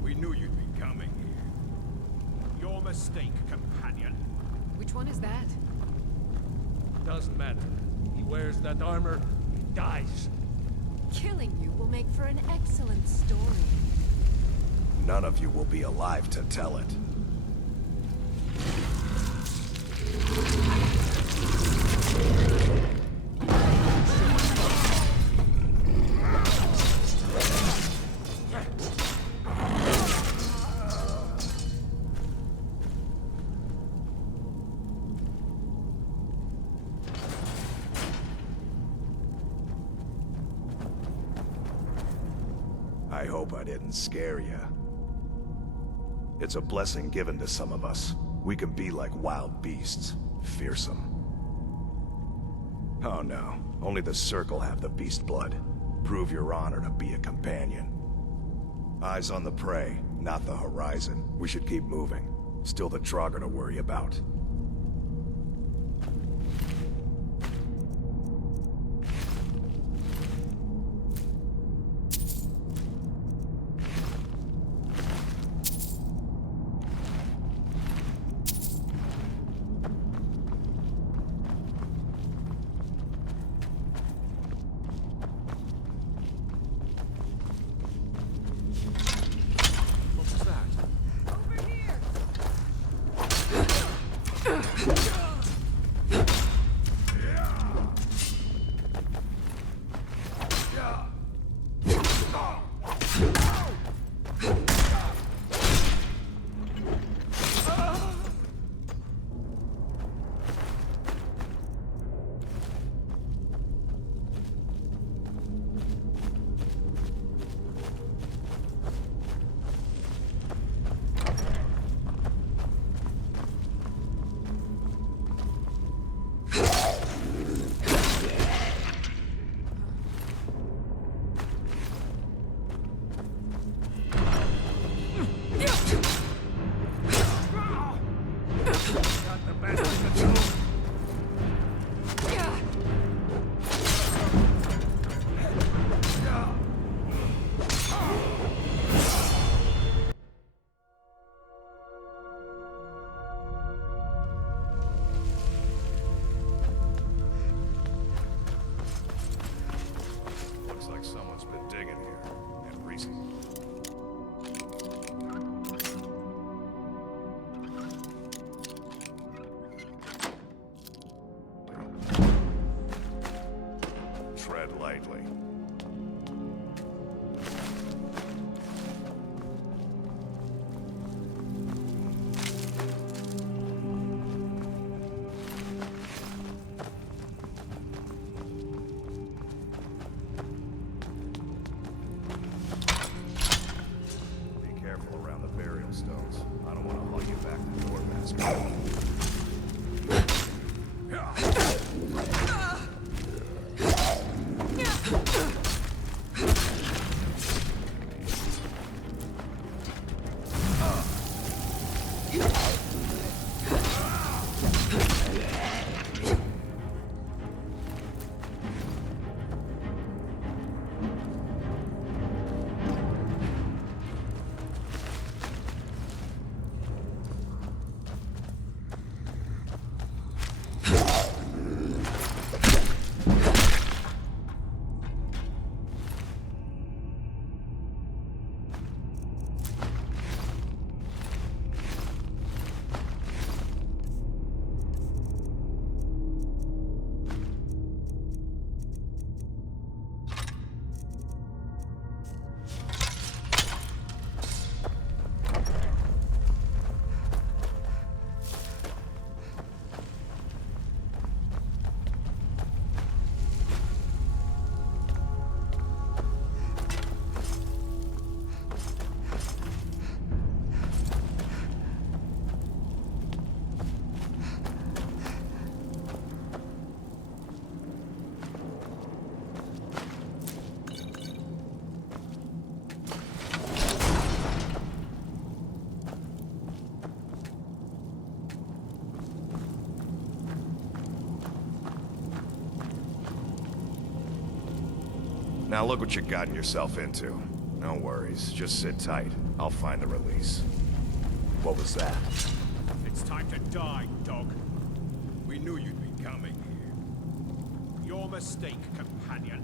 We knew you'd be coming here. Your mistake, companion. Which one is that? Doesn't matter. He wears that armor, he dies. Killing you will make for an excellent story. None of you will be alive to tell it. I hope I didn't scare you. It's a blessing given to some of us. We can be like wild beasts, fearsome. Oh no, only the Circle have the beast blood. Prove your honor to be a companion. Eyes on the prey, not the horizon. We should keep moving. Still the Draugr to worry about. Someone's been digging here, and recently. Tread lightly. I don't want to haul you back to the door basket. Now look what you've gotten yourself into. No worries, just sit tight. I'll find the release. What was that? It's time to die, dog. We knew you'd be coming here. Your mistake, companion.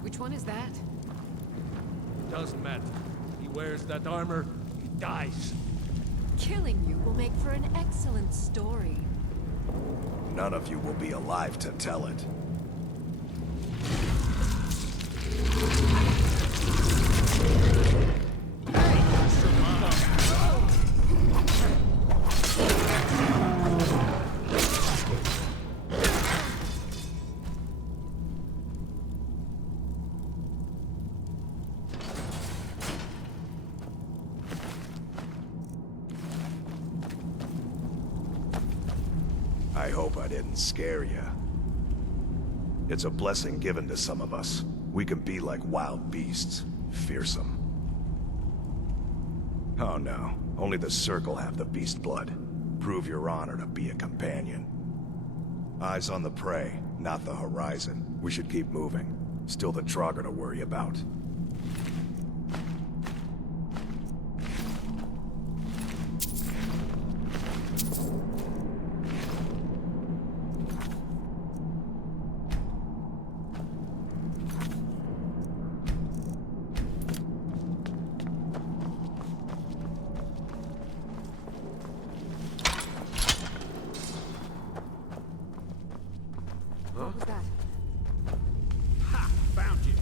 Which one is that? Doesn't matter. He wears that armor, he dies. Killing you will make for an excellent story. None of you will be alive to tell it. I hope I didn't scare you. It's a blessing given to some of us. We can be like wild beasts, fearsome. Oh no, only the Circle have the beast blood. Prove your honor to be a companion. Eyes on the prey, not the horizon. We should keep moving. Still the Draugr to worry about. What was that? Ha! Found you.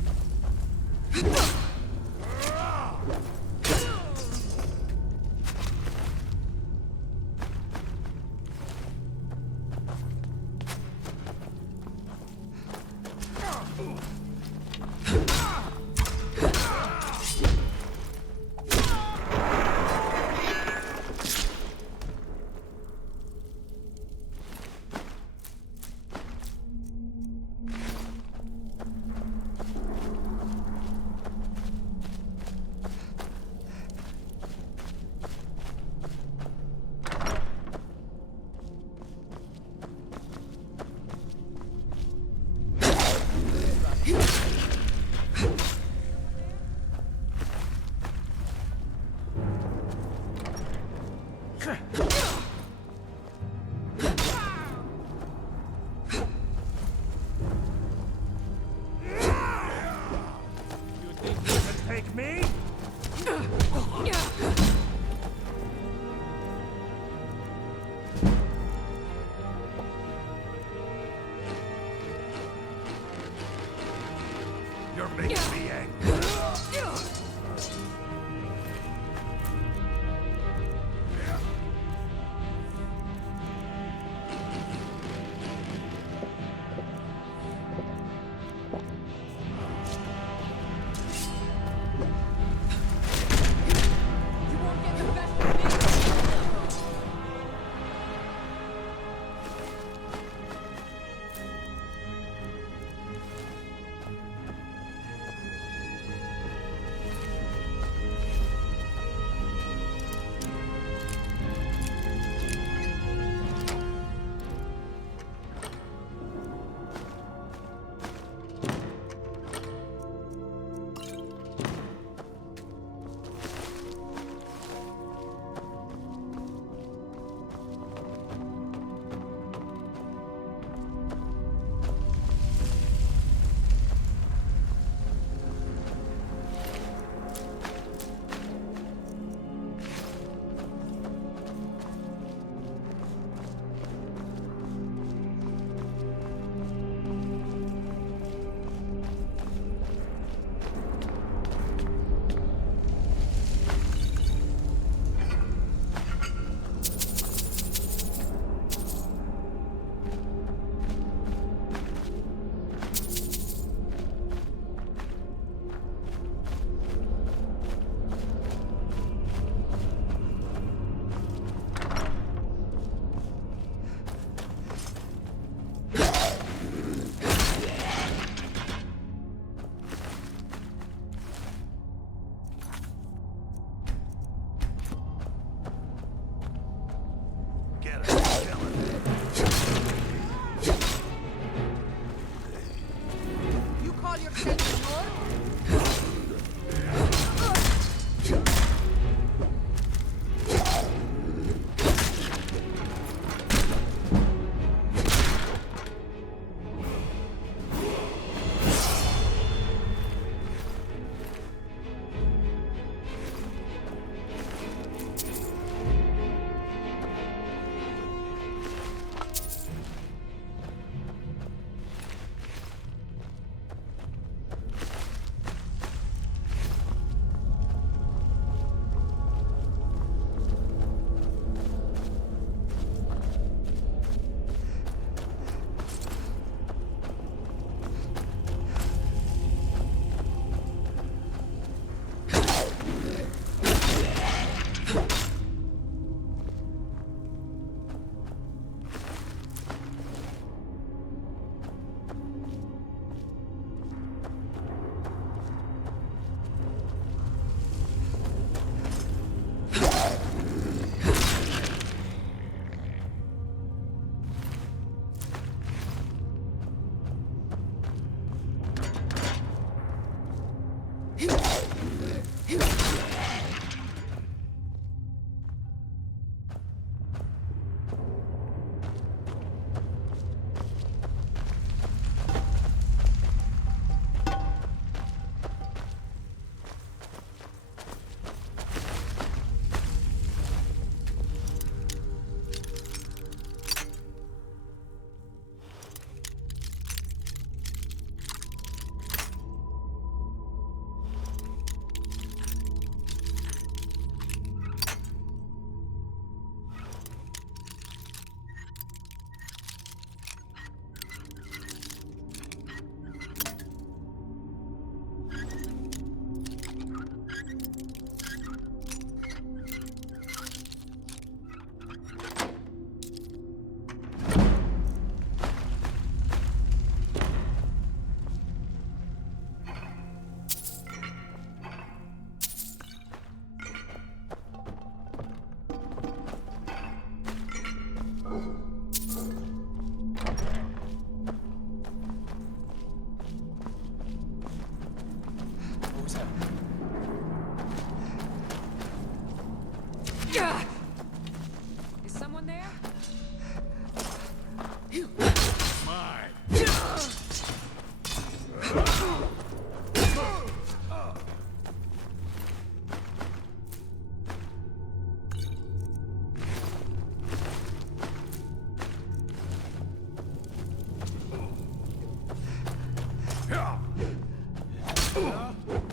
Take me? You're making me angry.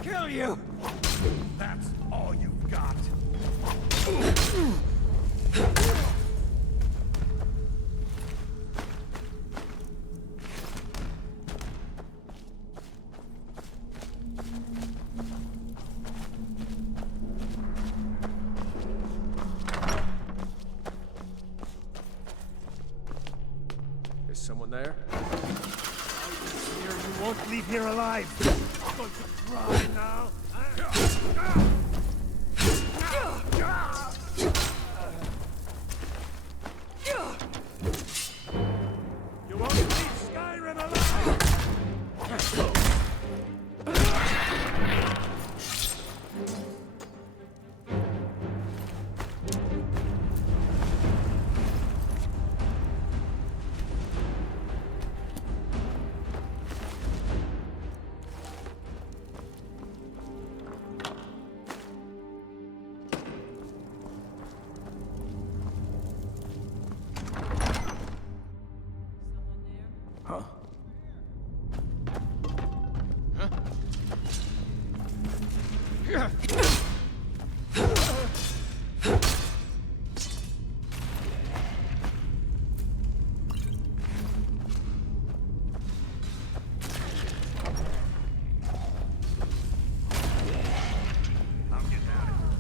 Kill you! That's all you've got. Is someone there? You won't leave here alive. I'm going to try now. You won't leave Skyrim alive! Huh? I'm getting out of here.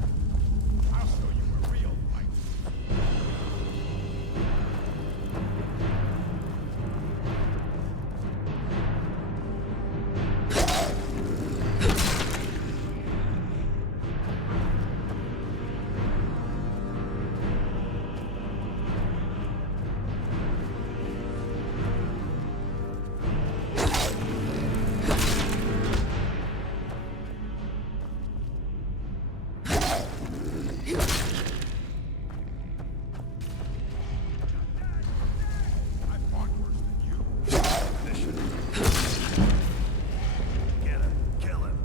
I'll show you a real fight. I fought worse than you. Get him. Kill him.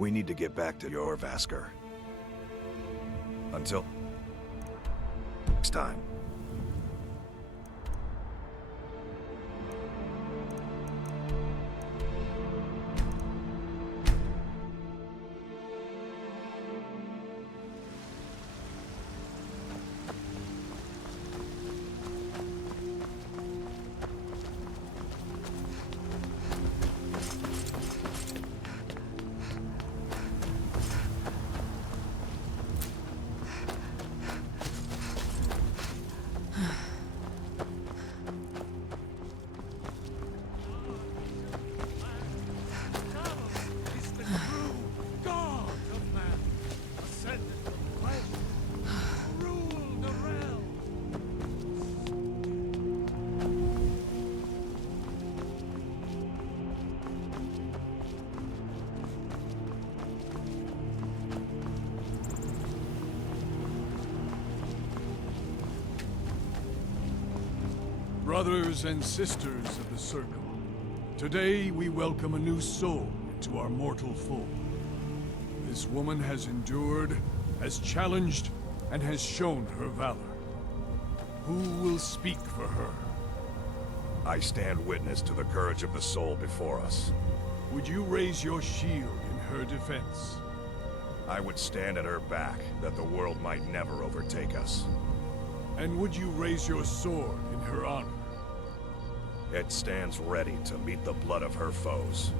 We need to get back to your Vasker. Until next time. Brothers and sisters of the Circle, today we welcome a new soul into our mortal fold. This woman has endured, has challenged, and has shown her valor. Who will speak for her? I stand witness to the courage of the soul before us. Would you raise your shield in her defense? I would stand at her back, that the world might never overtake us. And would you raise your sword in her honor? It stands ready to meet the blood of her foes.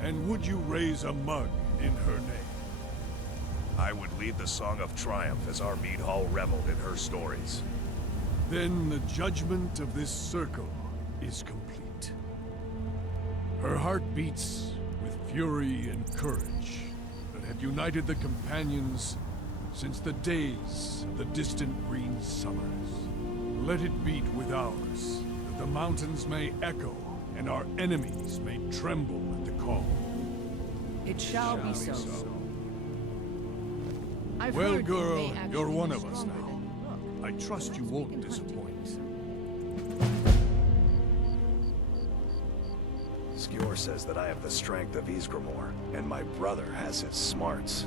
And would you raise a mug in her name? I would lead the song of triumph as our mead hall reveled in her stories. Then the judgment of this circle is complete. Her heart beats with fury and courage that have united the companions since the days of the distant green summers. Let it beat with ours, that the mountains may echo and our enemies may tremble at the call. It shall be so. I've Well, heard you girl, may actually you're one be of us stronger now. than you look. I trust you won't disappoint. Skjor says that I have the strength of Ysgramor, and my brother has his smarts.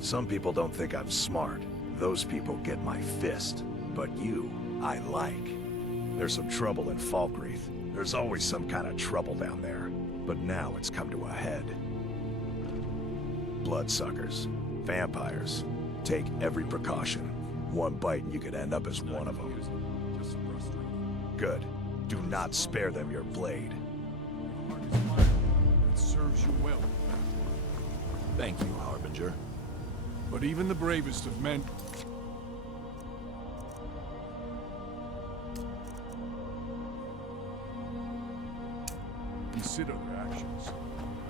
Some people don't think I'm smart. Those people get my fist. But you, I like. There's some trouble in Falkreath. There's always some kind of trouble down there. But now it's come to a head. Bloodsuckers, vampires. Take every precaution. One bite and you could end up as one of them. Good. Do not spare them your blade. It serves you well. Thank you, Harbinger. But even the bravest of men... consider their actions.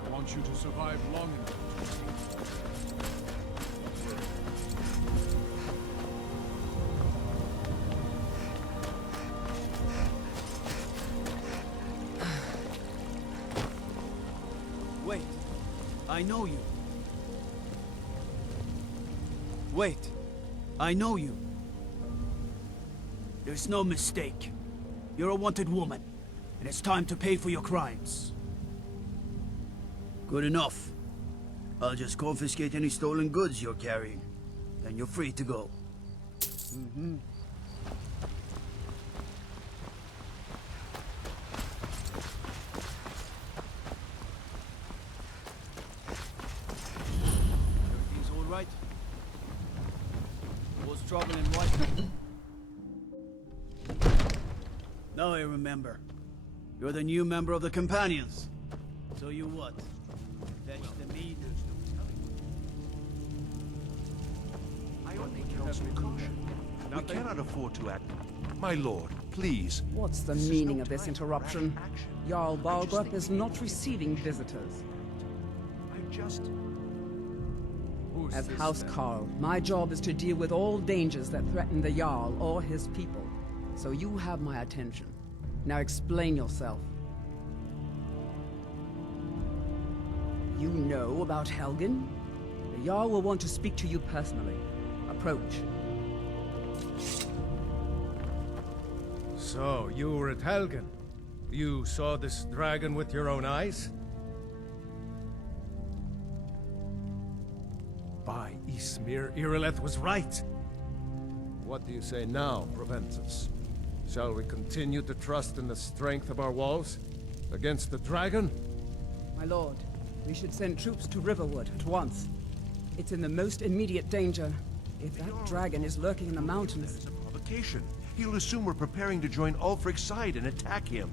I want you to survive long enough Wait. I know you. Wait. I know you. There's no mistake. You're a wanted woman, and it's time to pay for your crimes. Good enough. I'll just confiscate any stolen goods you're carrying. Then you're free to go. Mm-hmm. Everything's all right? What's trouble in White? Now I remember. You're the new member of the Companions. So you what? Fetch the meat? I only counsel caution. We cannot afford to act. My lord, please. What's the meaning of this interruption? Jarl Balgrup is not receiving visitors. As House Carl, my job is to deal with all dangers that threaten the Jarl or his people. So you have my attention. Now explain yourself. You know about Helgen? The Jarl will want to speak to you personally. Approach. So, you were at Helgen. You saw this dragon with your own eyes? By Ysmir, Irileth was right. What do you say now, Proventus? Shall we continue to trust in the strength of our walls? Against the dragon? My lord, we should send troops to Riverwood at once. It's in the most immediate danger. If that dragon is lurking in the mountains... It's a provocation. He'll assume we're preparing to join Ulfric's side and attack him.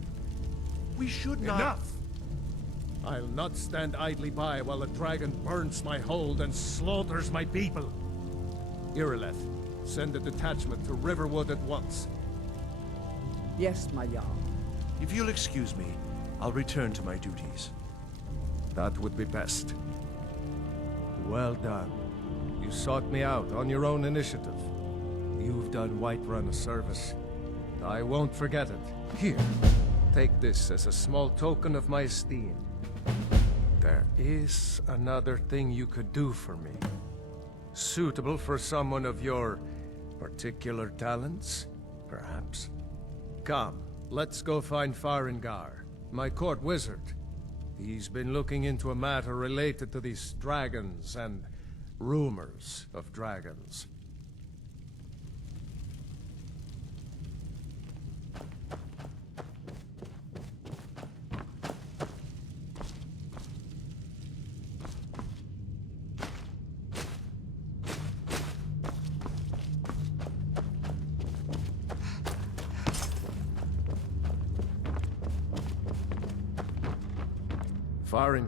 We should not... Enough! I'll not stand idly by while the dragon burns my hold and slaughters my people. Irileth, send a detachment to Riverwood at once. Yes, my Jarl. If you'll excuse me, I'll return to my duties. That would be best. Well done. You sought me out on your own initiative. You've done Whiterun a service. I won't forget it. Here, take this as a small token of my esteem. There is another thing you could do for me. Suitable for someone of your particular talents, perhaps. Come, let's go find Farengar, my court wizard. He's been looking into a matter related to these dragons and rumors of dragons.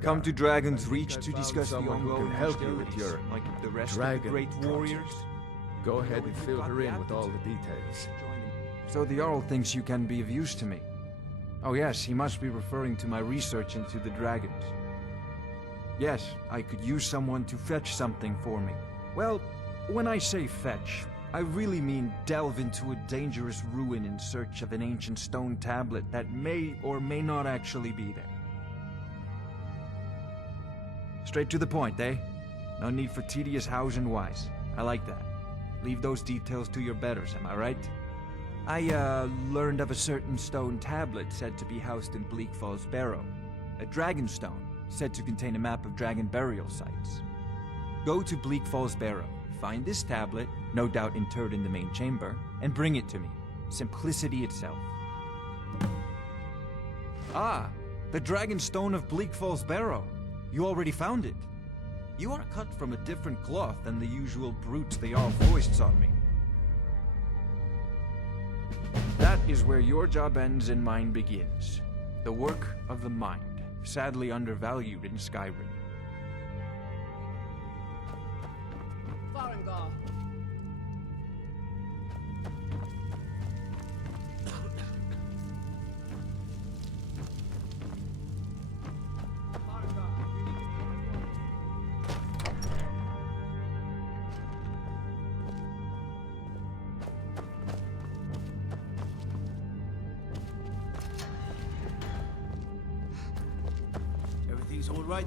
Come to Dragon's Reach to discuss the someone who ongoing can help you hostilities, with your like the rest dragon of the great warriors. project. Go ahead and fill her in with all the details. So the Jarl thinks you can be of use to me. Oh yes, he must be referring to my research into the dragons. Yes, I could use someone to fetch something for me. Well, when I say fetch, I really mean delve into a dangerous ruin in search of an ancient stone tablet that may or may not actually be there. Straight to the point, eh? No need for tedious hows and whys. I like that. Leave those details to your betters, am I right? I, learned of a certain stone tablet said to be housed in Bleak Falls Barrow. A dragon stone, said to contain a map of dragon burial sites. Go to Bleak Falls Barrow, find this tablet, no doubt interred in the main chamber, and bring it to me. Simplicity itself. Ah, the dragon stone of Bleak Falls Barrow. You already found it. You are cut from a different cloth than the usual brutes the Jarl foists on me. That is where your job ends and mine begins. The work of the mind, sadly undervalued in Skyrim. Farengar. Everything's all right?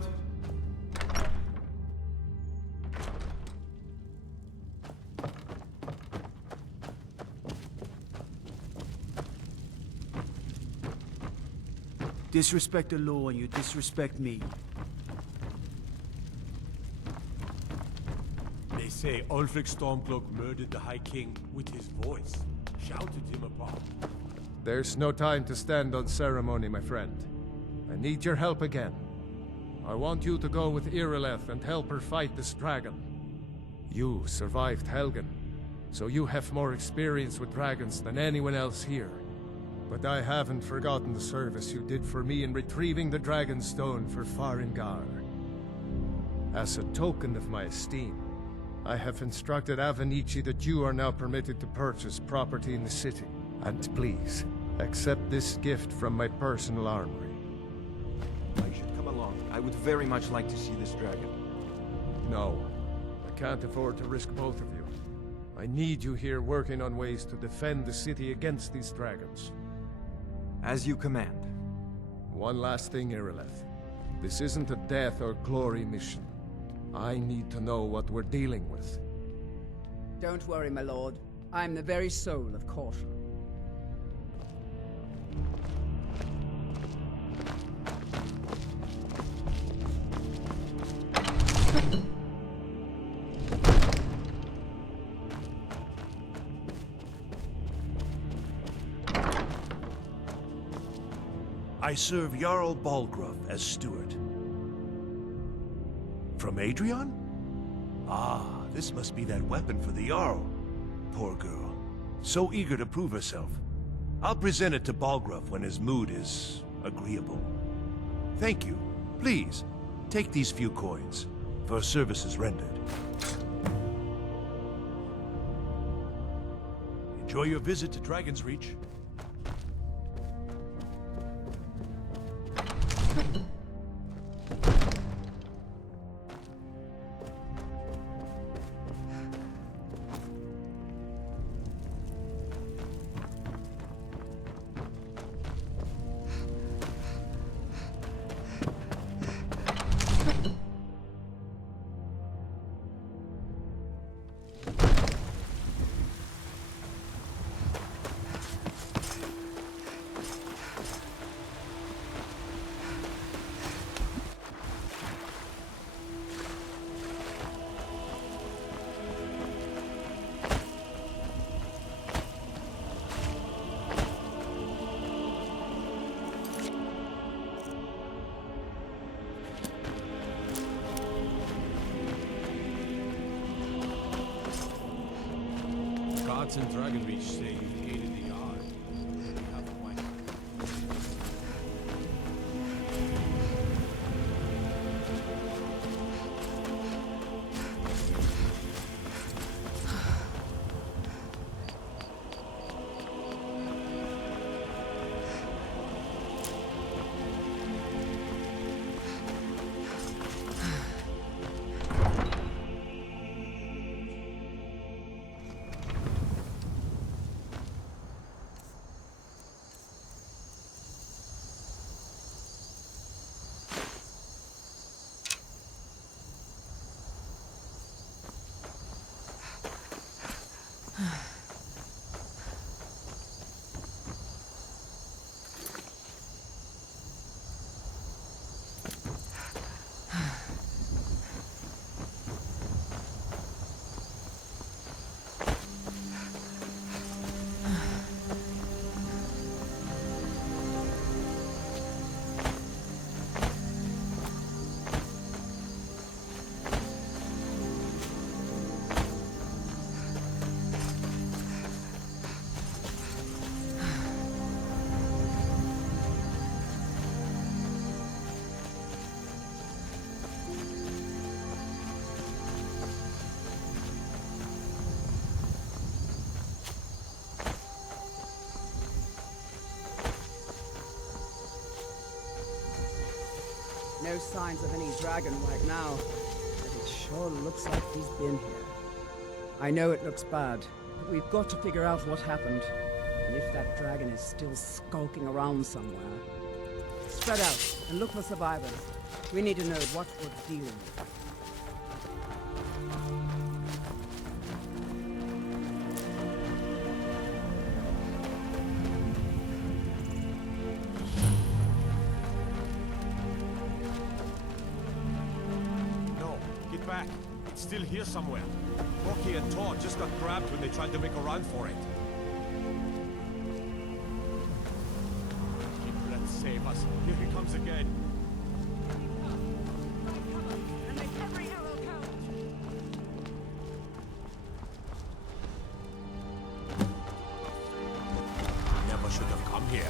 Disrespect the law and you disrespect me. They say Ulfric Stormcloak murdered the High King with his voice, shouted him apart. There's no time to stand on ceremony, my friend. I need your help again. I want you to go with Irileth and help her fight this dragon. You survived Helgen, so you have more experience with dragons than anyone else here. But I haven't forgotten the service you did for me in retrieving the Dragon Stone for Farengar. As a token of my esteem, I have instructed Avenici that you are now permitted to purchase property in the city. And please, accept this gift from my personal armory. I should come along. I would very much like to see this dragon. No, I can't afford to risk both of you. I need you here working on ways to defend the city against these dragons. As you command. One last thing, Irileth. This isn't a death or glory mission. I need to know what we're dealing with. Don't worry, my lord. I'm the very soul of caution. I serve Jarl Balgruuf as steward. From Adrian? Ah, this must be that weapon for the Jarl. Poor girl. So eager to prove herself. I'll present it to Balgruuf when his mood is agreeable. Thank you. Please, take these few coins for services rendered. Enjoy your visit to Dragon's Reach. Gods in Dragon Reach say you hated the Yard. You have a wife. No signs of any dragon right now, but it sure looks like he's been here. I know it looks bad, but we've got to figure out what happened, and if that dragon is still skulking around somewhere. Spread out and look for survivors. We need to know what we're dealing with. No, get back. It's still here somewhere. Rocky and Todd just got grabbed when they tried to make a run for it. Let's save us. Here he comes again. Never should have come here.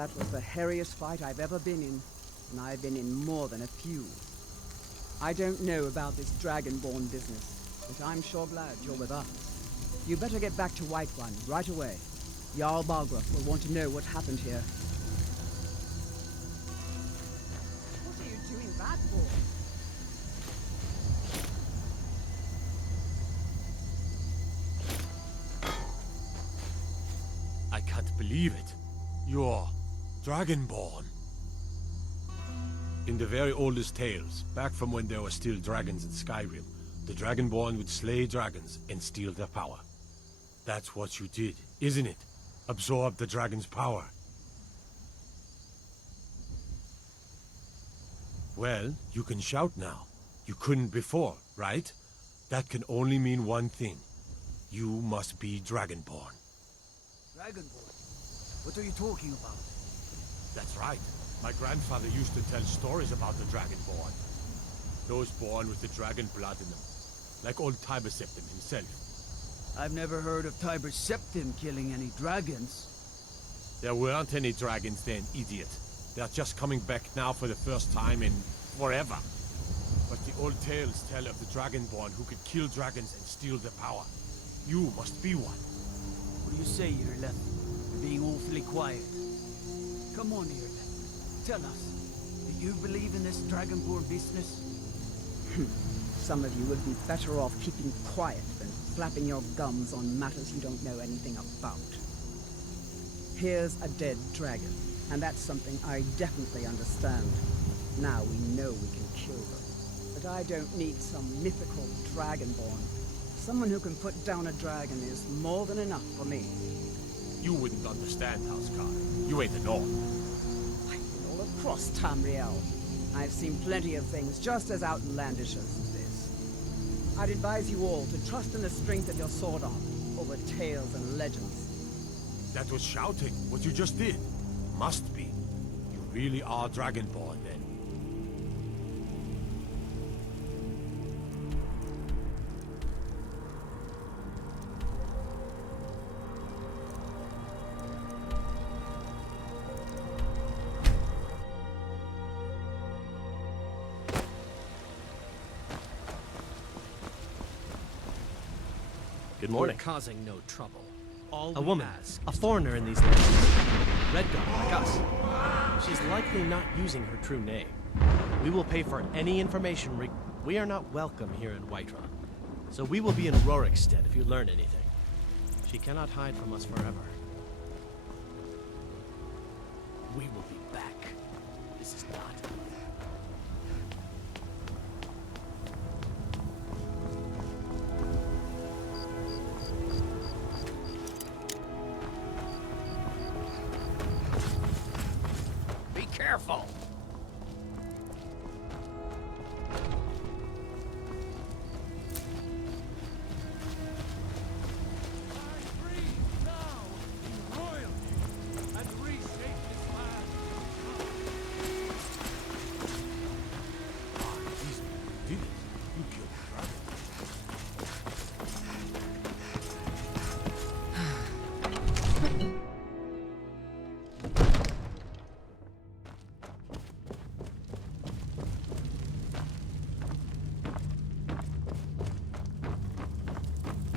That was the hairiest fight I've ever been in, and I've been in more than a few. I don't know about this dragonborn business, but I'm sure glad you're with us. You better get back to White One right away. Jarl Balgruuf will want to know what happened here. What are you doing that for? I can't believe it. You're dragonborn. In the very oldest tales, back from when there were still dragons in Skyrim, the dragonborn would slay dragons and steal their power. That's what you did, isn't it? Absorb the dragon's power. Well, you can shout now. You couldn't before, right? That can only mean one thing. You must be dragonborn. Dragonborn? What are you talking about? That's right. My grandfather used to tell stories about the dragonborn. Those born with the dragon blood in them. Like old Tiber Septim himself. I've never heard of Tiber Septim killing any dragons. There weren't any dragons then, idiot. They're just coming back now for the first time in forever. But the old tales tell of the dragonborn who could kill dragons and steal their power. You must be one. What do you say, Irleth? You're being awfully quiet. Come on, Irleth. Tell us, do you believe in this dragonborn business? Some of you would be better off keeping quiet than flapping your gums on matters you don't know anything about. Here's a dead dragon, and that's something I definitely understand. Now we know we can kill them. But I don't need some mythical dragonborn. Someone who can put down a dragon is more than enough for me. You wouldn't understand, Housecarl. You ain't a North. I've been all across Tamriel. I've seen plenty of things just as outlandish as this. I'd advise you all to trust in the strength of your sword arm over tales and legends. That was shouting, what you just did. Must be. You really are dragonborn, then. Good morning. We're causing no trouble. All A we woman, ask a foreigner in these lands. Redguard, like us. She's likely not using her true name. We will pay for any information we are not welcome here in Whiterun. So we will be in Rorikstead if you learn anything. She cannot hide from us forever. We will be back. This is not... Be careful!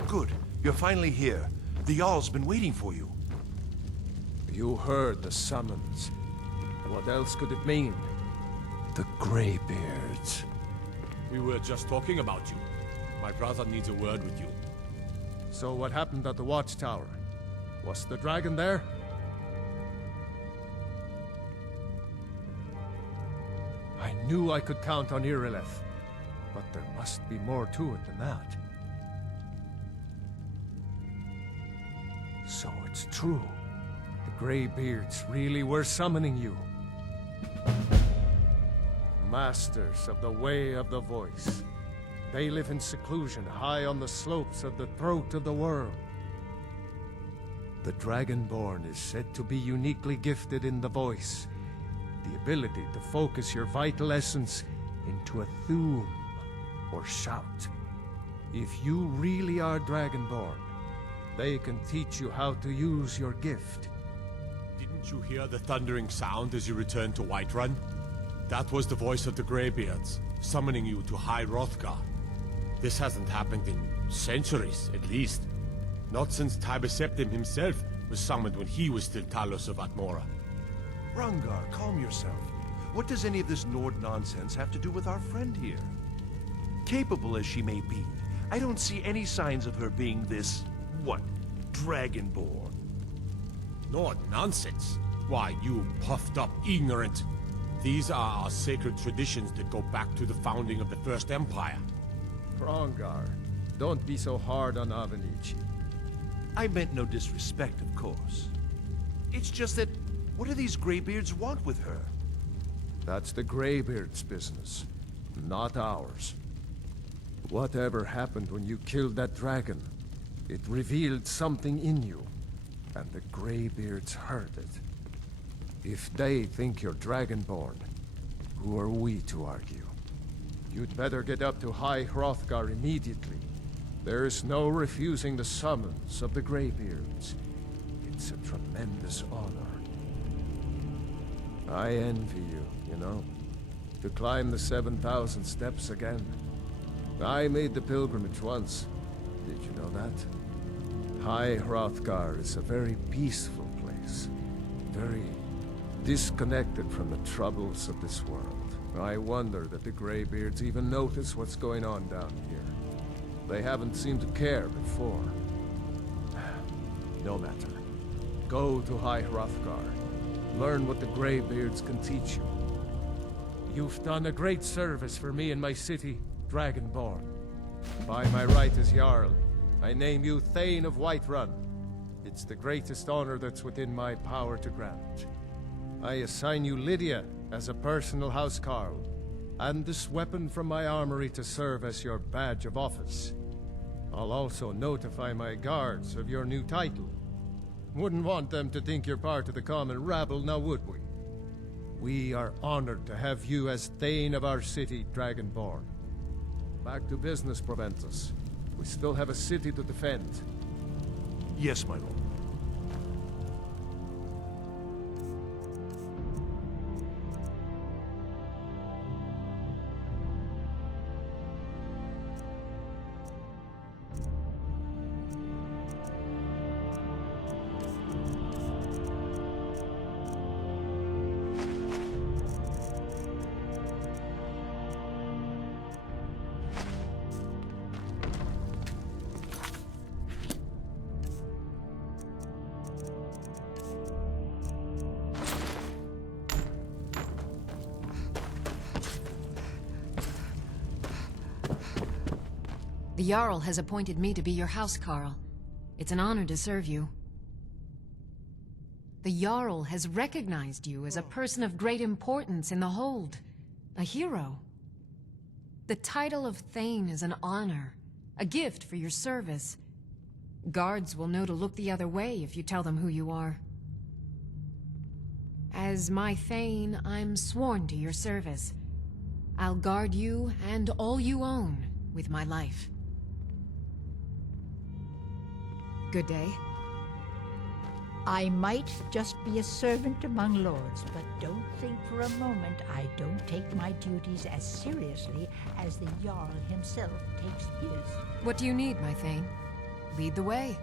Good. You're finally here. The Jarl's been waiting for you. You heard the summons. What else could it mean? The Greybeards. We were just talking about you. My brother needs a word with you. So what happened at the Watchtower? Was the dragon there? I knew I could count on Irileth, but there must be more to it than that. So it's true. The Greybeards really were summoning you. Masters of the Way of the Voice. They live in seclusion high on the slopes of the throat of the world. The Dragonborn is said to be uniquely gifted in the voice, the ability to focus your vital essence into a thum, or shout. If you really are Dragonborn, they can teach you how to use your gift. Didn't Didn't you hear the thundering sound as you returned to Whiterun? That was the voice of the Greybeards, summoning you to High Hrothgar. This hasn't happened in centuries, at least. Not since Tiber Septim himself was summoned when he was still Talos of Atmora. Hrongar, calm yourself. What does any of this Nord nonsense have to do with our friend here? Capable as she may be, I don't see any signs of her being this, what, dragonborn? Nord nonsense? Why, you puffed up ignorant. These are our sacred traditions that go back to the founding of the First Empire. Hrongar, don't be so hard on Avenici. I meant no disrespect, of course. It's just that, what do these Greybeards want with her? That's the Greybeards' business, not ours. Whatever happened when you killed that dragon, it revealed something in you, and the Greybeards heard it. If they think you're dragonborn, who are we to argue? You'd better get up to High Hrothgar immediately. There's no refusing the summons of the Greybeards. It's a tremendous honor. I envy you, you know, to climb the 7,000 steps again. I made the pilgrimage once. Did you know that? High Hrothgar is a very peaceful place. Very disconnected from the troubles of this world. I wonder that the Greybeards even notice what's going on down here. They haven't seemed to care before. No matter. Go to High Hrothgar. Learn what the Greybeards can teach you. You've done a great service for me and my city, Dragonborn. By my right as Jarl, I name you Thane of Whiterun. It's the greatest honor that's within my power to grant. I assign you Lydia as a personal housecarl, and this weapon from my armory to serve as your badge of office. I'll also notify my guards of your new title. Wouldn't want them to think you're part of the common rabble, now would we? We are honored to have you as Thane of our city, Dragonborn. Back to business, Proventus. We still have a city to defend. Yes, my lord. The Jarl has appointed me to be your housecarl. It's an honor to serve you. The Jarl has recognized you as a person of great importance in the Hold. A hero. The title of Thane is an honor, a gift for your service. Guards will know to look the other way if you tell them who you are. As my Thane, I'm sworn to your service. I'll guard you and all you own with my life. Good day. I might just be a servant among lords, but don't think for a moment I don't take my duties as seriously as the Jarl himself takes his. What do you need, my Thane? Lead the way.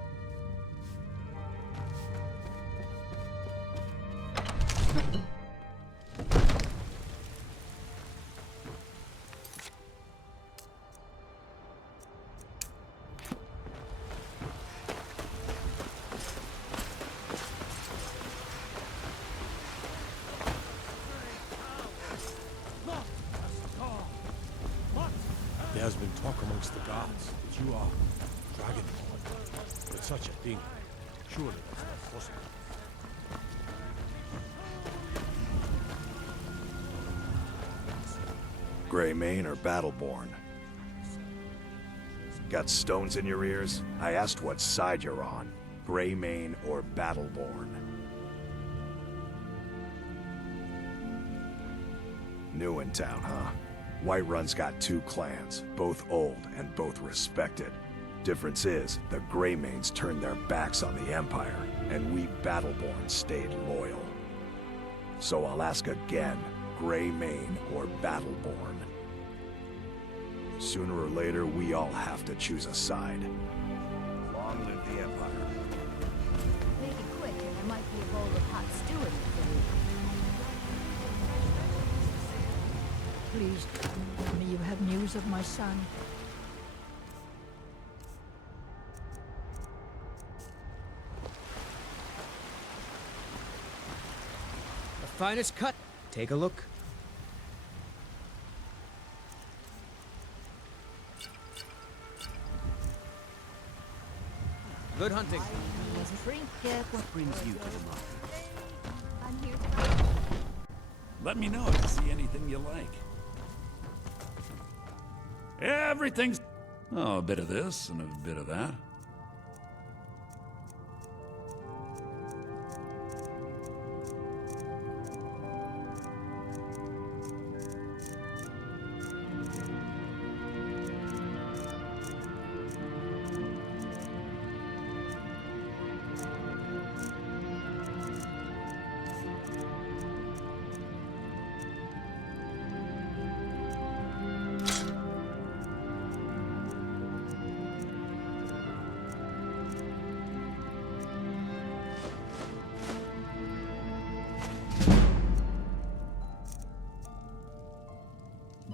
There's been talk amongst the gods that you are dragonborn. But such a thing, surely that's not possible. Greymane or Battleborn? Got stones in your ears? I asked what side you're on. Greymane or Battleborn? New in town, huh? Whiterun's got two clans, both old and both respected. Difference is, the Greymanes turned their backs on the Empire, and we Battleborn stayed loyal. So I'll ask again, Greymane or Battleborn? Sooner or later, we all have to choose a side. Long live the Empire. Make it quick, and there might be a bowl of hot stew in it for you. Please, tell me you have news of my son. The finest cut. Take a look. Good hunting. I was a trinket. What brings you to the market? I'm here to... Let me know if you see anything you like. Everything's... Oh, a bit of this and a bit of that.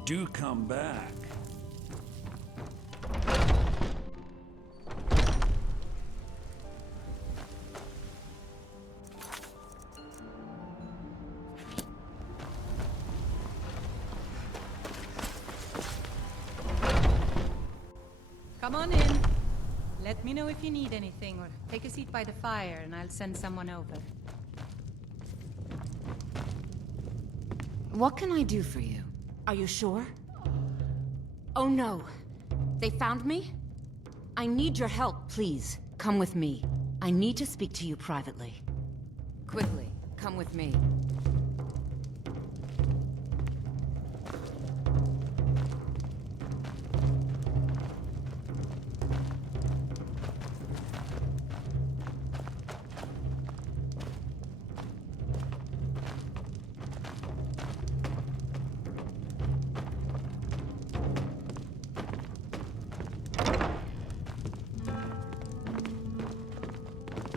Do come back. Come on in. Let me know if you need anything, or take a seat by the fire and I'll send someone over. What can I do for you? Are you sure? Oh no. They found me? I need your help, please. Come with me. I need to speak to you privately. Quickly, come with me.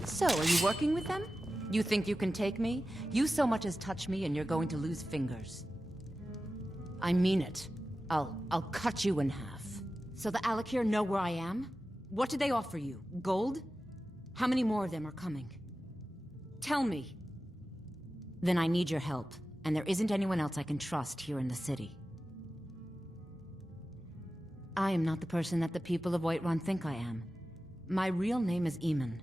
So, are you working with them? You think you can take me? You so much as touch me and you're going to lose fingers. I mean it. I'll cut you in half. So the Alakir know where I am? What did they offer you? Gold? How many more of them are coming? Tell me. Then I need your help, and there isn't anyone else I can trust here in the city. I am not the person that the people of Whiterun think I am. My real name is Eamon.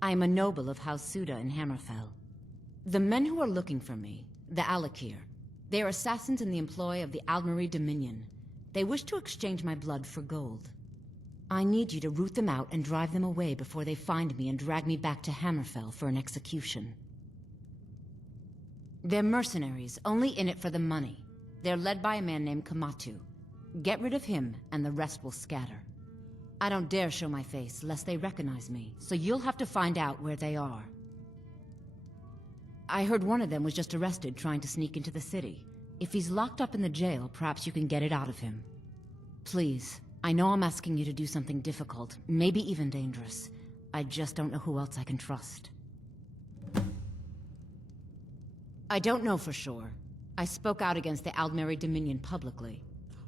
I am a noble of House Suda in Hammerfell. The men who are looking for me, the Alakir, they are assassins in the employ of the Aldmeri Dominion. They wish to exchange my blood for gold. I need you to root them out and drive them away before they find me and drag me back to Hammerfell for an execution. They're mercenaries, only in it for the money. They're led by a man named Kamatu. Get rid of him, and the rest will scatter. I don't dare show my face, lest they recognize me, so you'll have to find out where they are. I heard one of them was just arrested trying to sneak into the city. If he's locked up in the jail, perhaps you can get it out of him. Please, I know I'm asking you to do something difficult, maybe even dangerous. I just don't know who else I can trust. I don't know for sure. I spoke out against the Aldmeri Dominion publicly.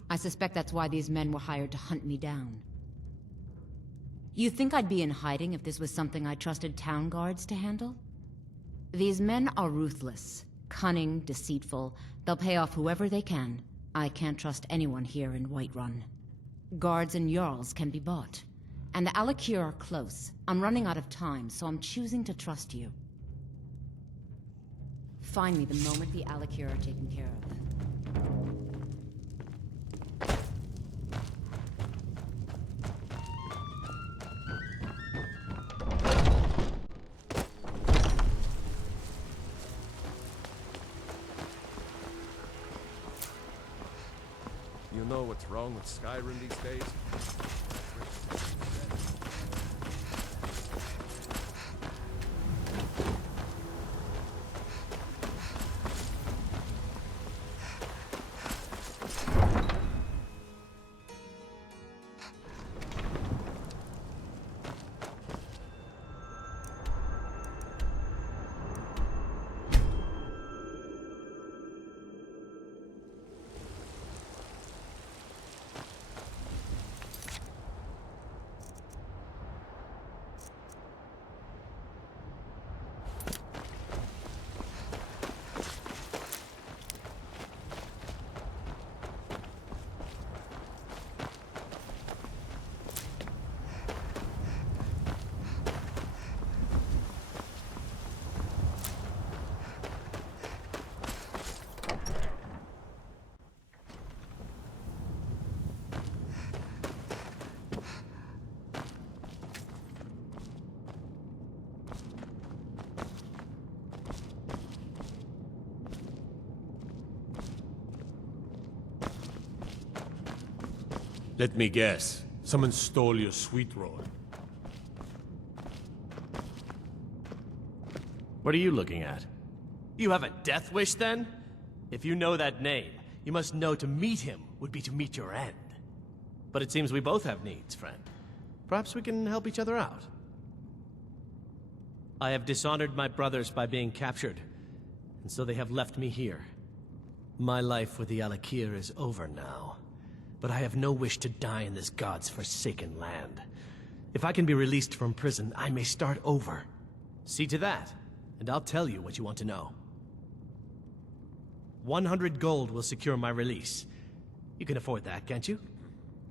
I suspect that's why these men were hired to hunt me down. You think I'd be in hiding if this was something I trusted town guards to handle? These men are ruthless, cunning, deceitful. They'll pay off whoever they can. I can't trust anyone here in Whiterun. Guards and Jarls can be bought. And the Alakir are close. I'm running out of time, so I'm choosing to trust you. Find me the moment the Alakir are taken care of. You know what's wrong with Skyrim these days? Let me guess. Someone stole your sweet roll. What are you looking at? You have a death wish, then? If you know that name, you must know to meet him would be to meet your end. But it seems we both have needs, friend. Perhaps we can help each other out. I have dishonored my brothers by being captured, and so they have left me here. My life with the Alakir is over now, but I have no wish to die in this god's forsaken land. If I can be released from prison, I may start over. See to that, and I'll tell you what you want to know. 100 gold will secure my release. You can afford that, can't you?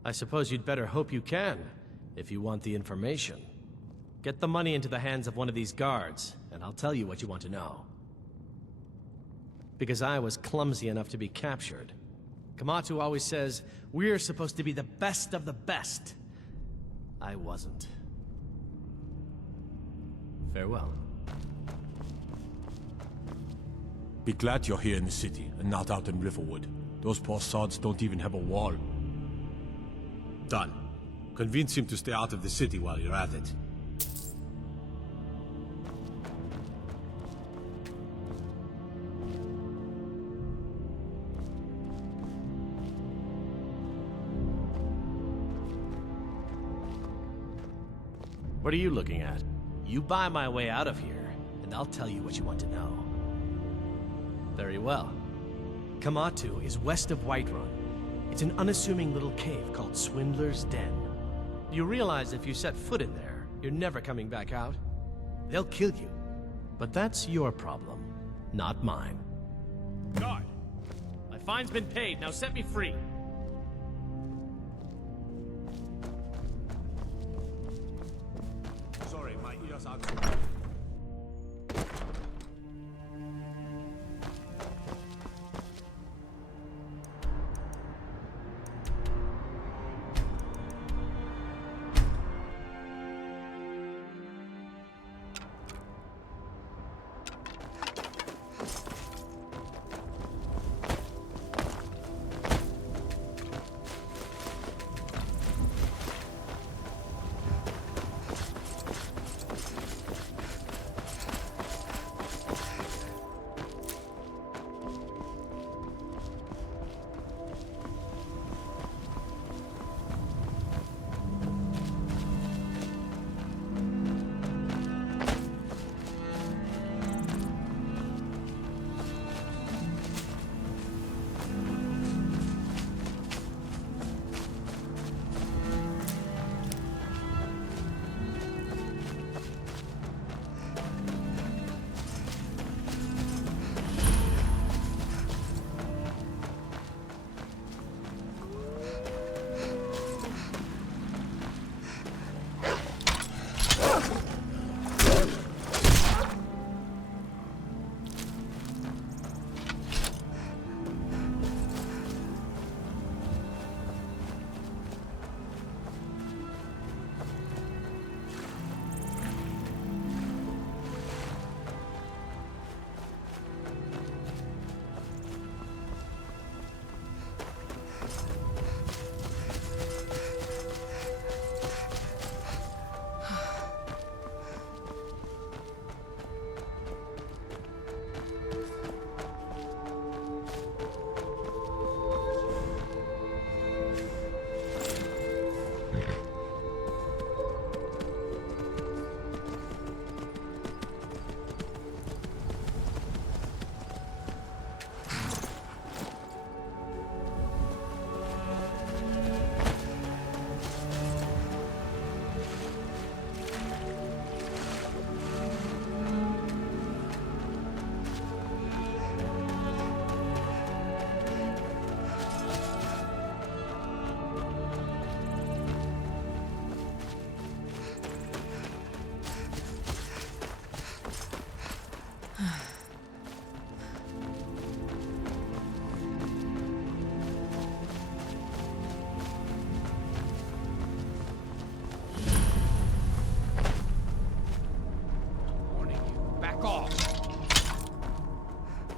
I suppose you'd better hope you can, if you want the information. Get the money into the hands of one of these guards, and I'll tell you what you want to know. Because I was clumsy enough to be captured. Kamatu always says, we're supposed to be the best of the best. I wasn't. Farewell. Be glad you're here in the city, and not out in Riverwood. Those poor sods don't even have a wall. Done. Convince him to stay out of the city while you're at it. What are you looking at? You buy my way out of here, and I'll tell you what you want to know. Very well. Kamatu is west of Whiterun. It's an unassuming little cave called Swindler's Den. You realize if you set foot in there, you're never coming back out? They'll kill you. But that's your problem, not mine. Guard! My fine's been paid, now set me free! Sorry, my ears are...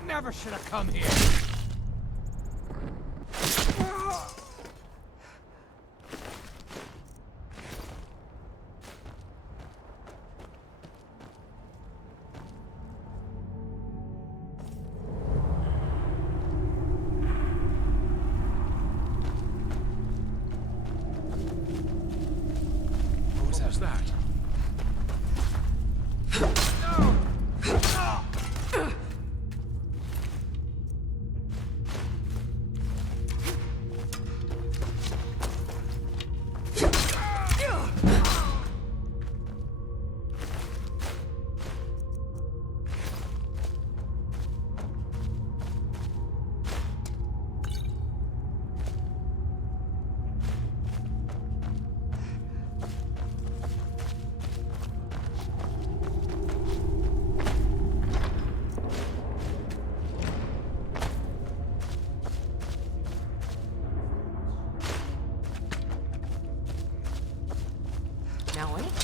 Never should have come here.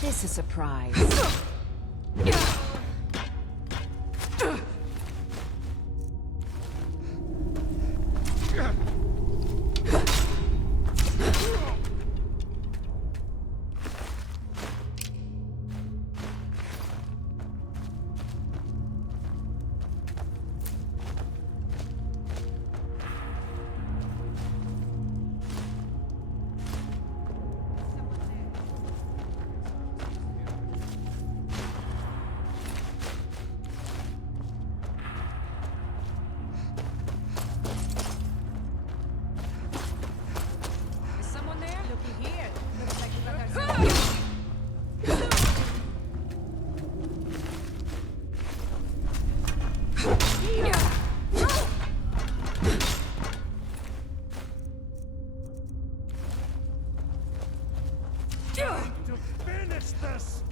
this a surprise? Finish this!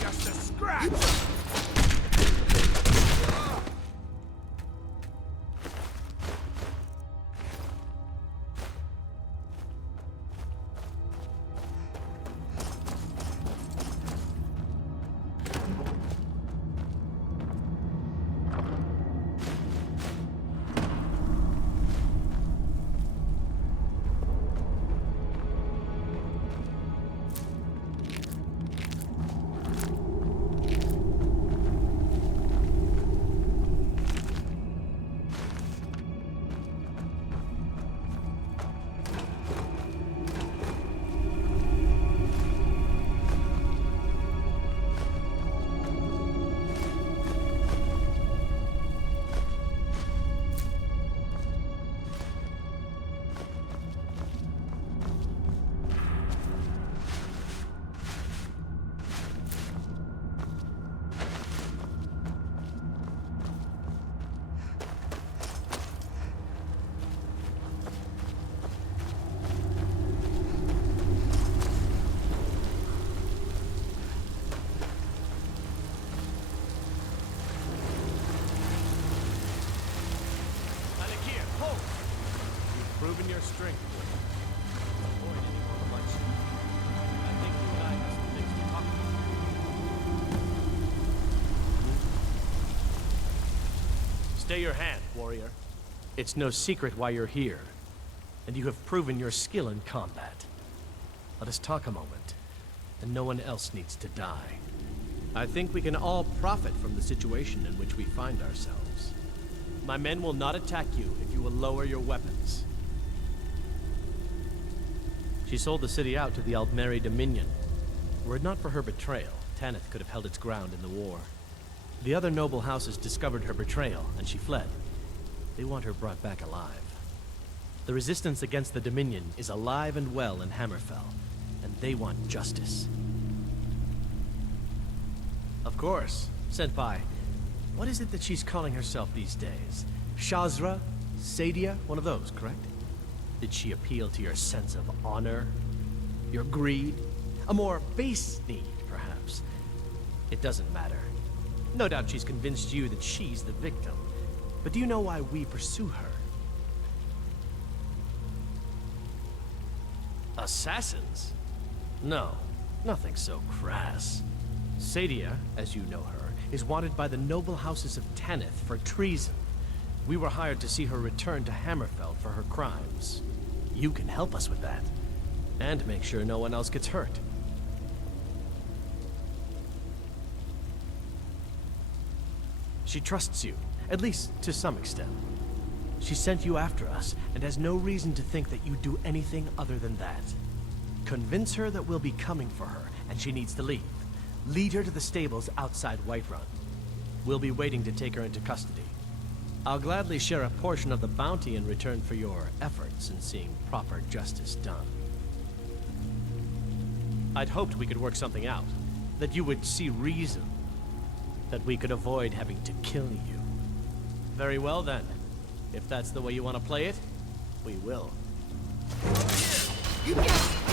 Just a scratch! Proven your strength. Avoid any more bloodshed. I think you and I have some things to talk about. Stay your hand, warrior. It's no secret why you're here, and you have proven your skill in combat. Let us talk a moment, and no one else needs to die. I think we can all profit from the situation in which we find ourselves. My men will not attack you if you will lower your weapons. She sold the city out to the Aldmeri Dominion. Were it not for her betrayal, Tanith could have held its ground in the war. The other noble houses discovered her betrayal, and she fled. They want her brought back alive. The resistance against the Dominion is alive and well in Hammerfell, and they want justice. Of course, Senpai. What is it that she's calling herself these days? Shazra? Sadia? One of those, correct? Did she appeal to your sense of honor? Your greed? A more base need, perhaps? It doesn't matter. No doubt she's convinced you that she's the victim. But do you know why we pursue her? Assassins? No, nothing so crass. Sadia, as you know her, is wanted by the noble houses of Tanith for treason. We were hired to see her return to Hammerfell for her crimes. You can help us with that, and make sure no one else gets hurt. She trusts you, at least to some extent. She sent you after us, and has no reason to think that you'd do anything other than that. Convince her that we'll be coming for her, and she needs to leave. Lead her to the stables outside Whiterun. We'll be waiting to take her into custody. I'll gladly share a portion of the bounty in return for your efforts in seeing proper justice done. I'd hoped we could work something out. That you would see reason. That we could avoid having to kill you. Very well then. If that's the way you want to play it, we will. What are you doing?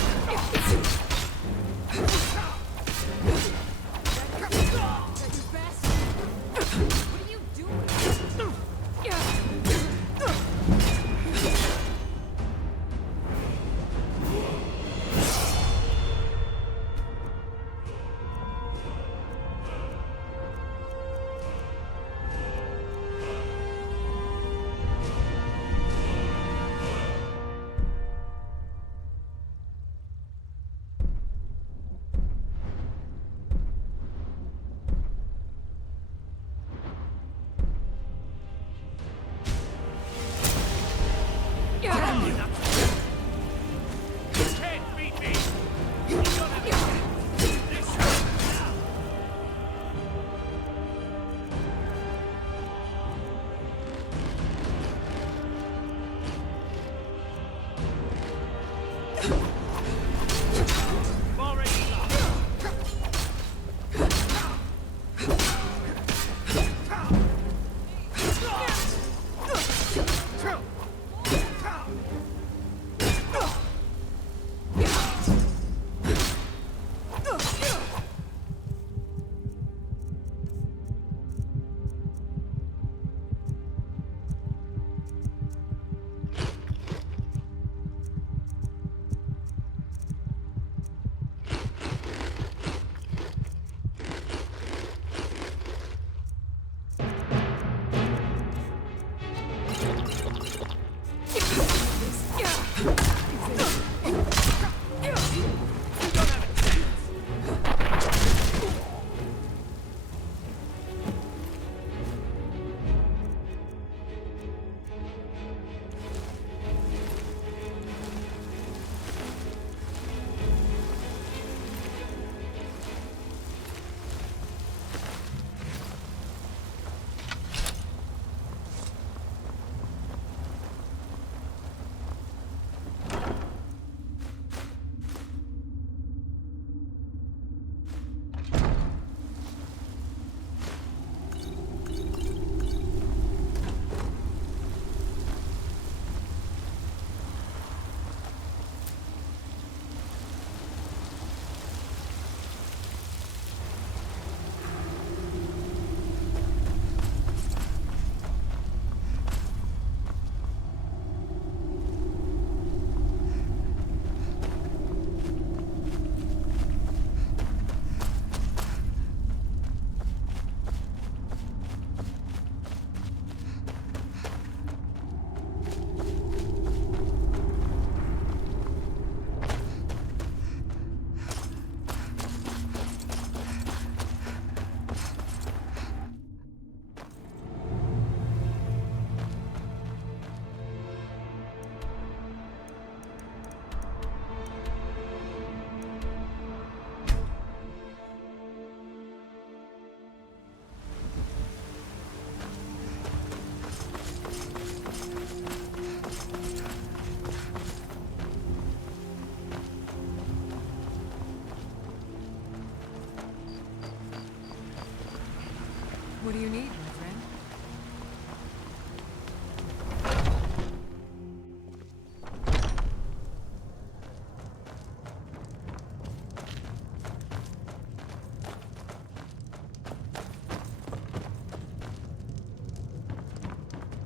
What do you need, my friend?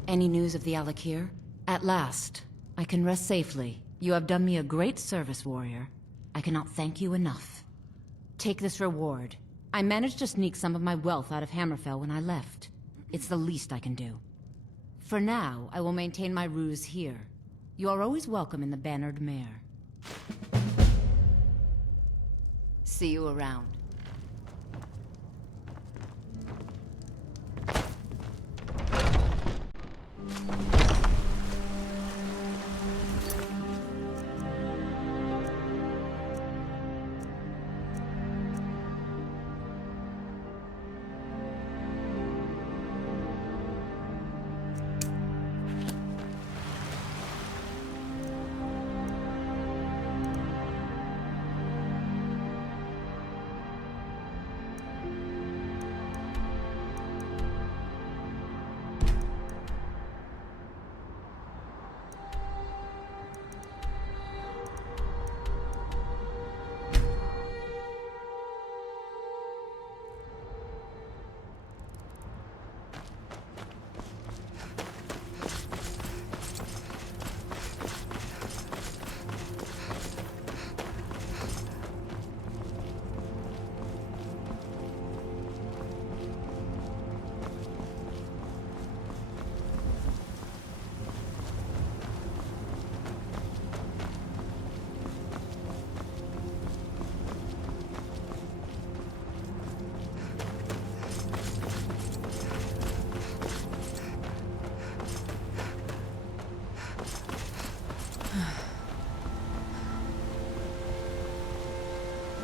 Any news of the Alakir? At last. I can rest safely. You have done me a great service, warrior. I cannot thank you enough. Take this reward. I managed to sneak some of my wealth out of Hammerfell when I left. It's the least I can do. For now, I will maintain my ruse here. You are always welcome in the Bannered Mare. See you around.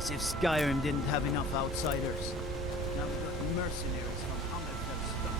As if Skyrim didn't have enough outsiders. Now we've got mercenaries from Hammerfell stuck.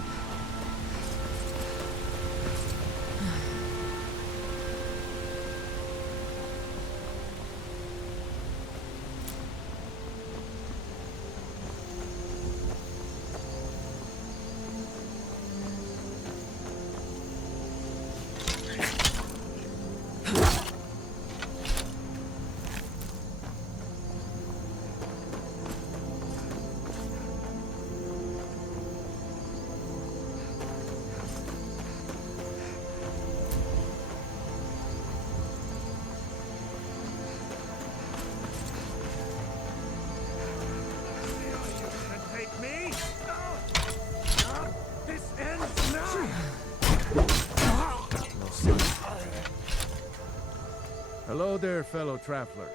Hello there, fellow traveler.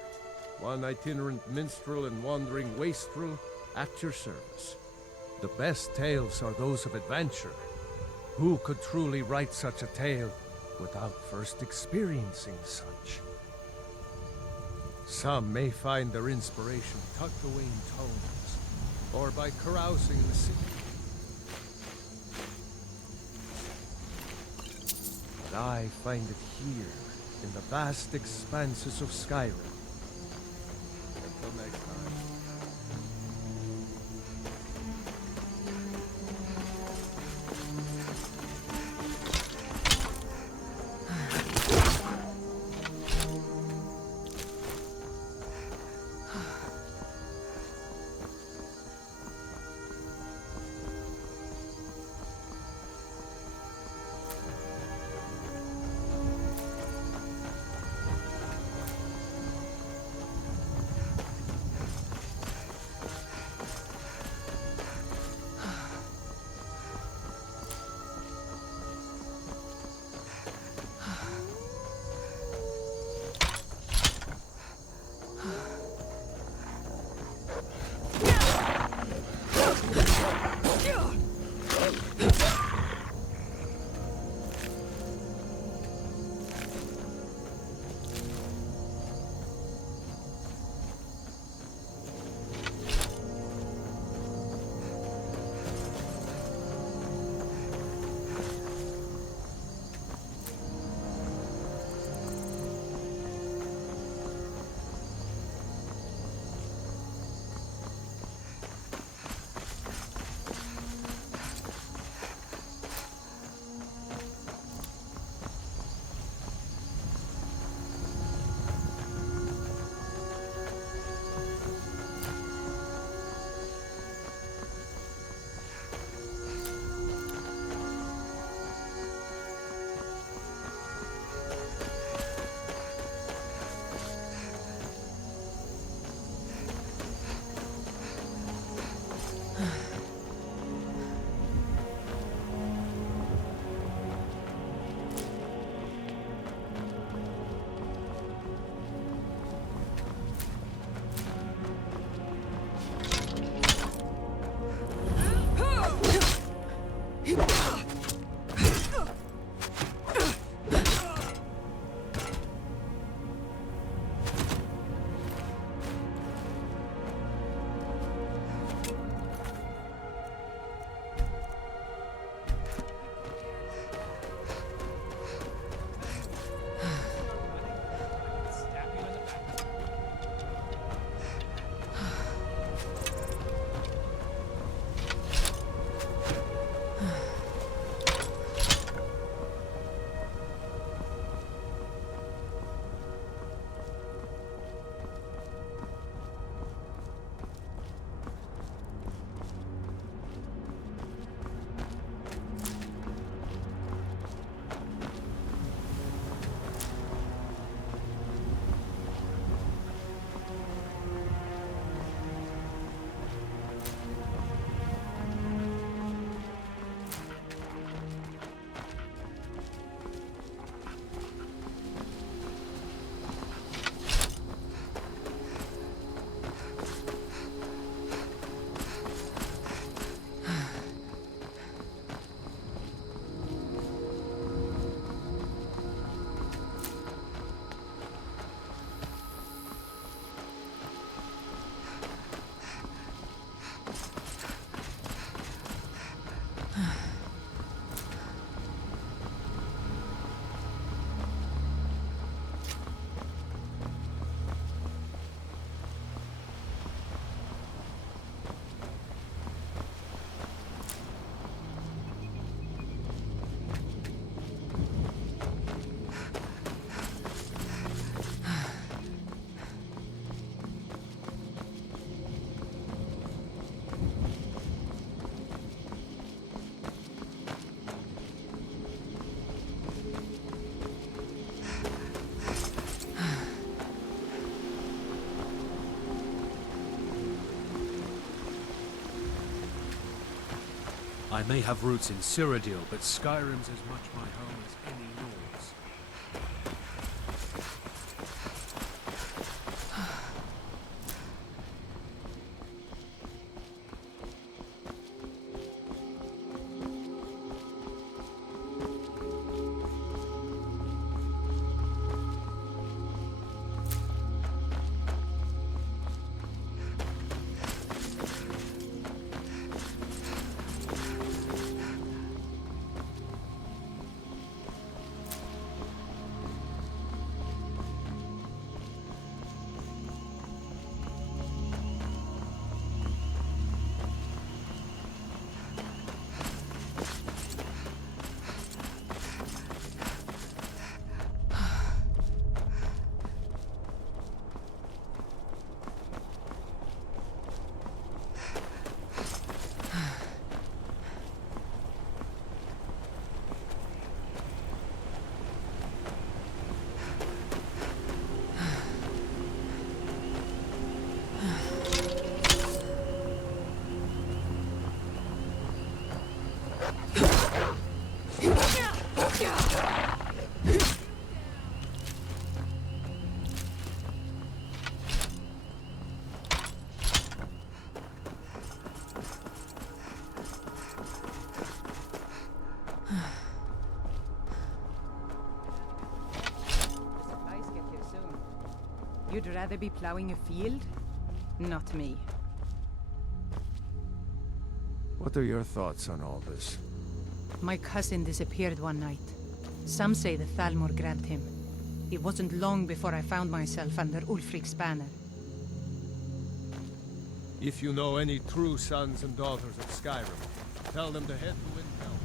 One itinerant minstrel and wandering wastrel at your service. The best tales are those of adventure. Who could truly write such a tale without first experiencing such? Some may find their inspiration tucked away in tomes, or by carousing in the city. But I find it here, in the vast expanses of Skyrim. Until next time. I may have roots in Cyrodiil, but Skyrim's as much my home as any yours. You'd rather be plowing a field? Not me. What are your thoughts on all this? My cousin disappeared one night. Some say the Thalmor grabbed him. It wasn't long before I found myself under Ulfric's banner. If you know any true sons and daughters of Skyrim, tell them to head to Intel.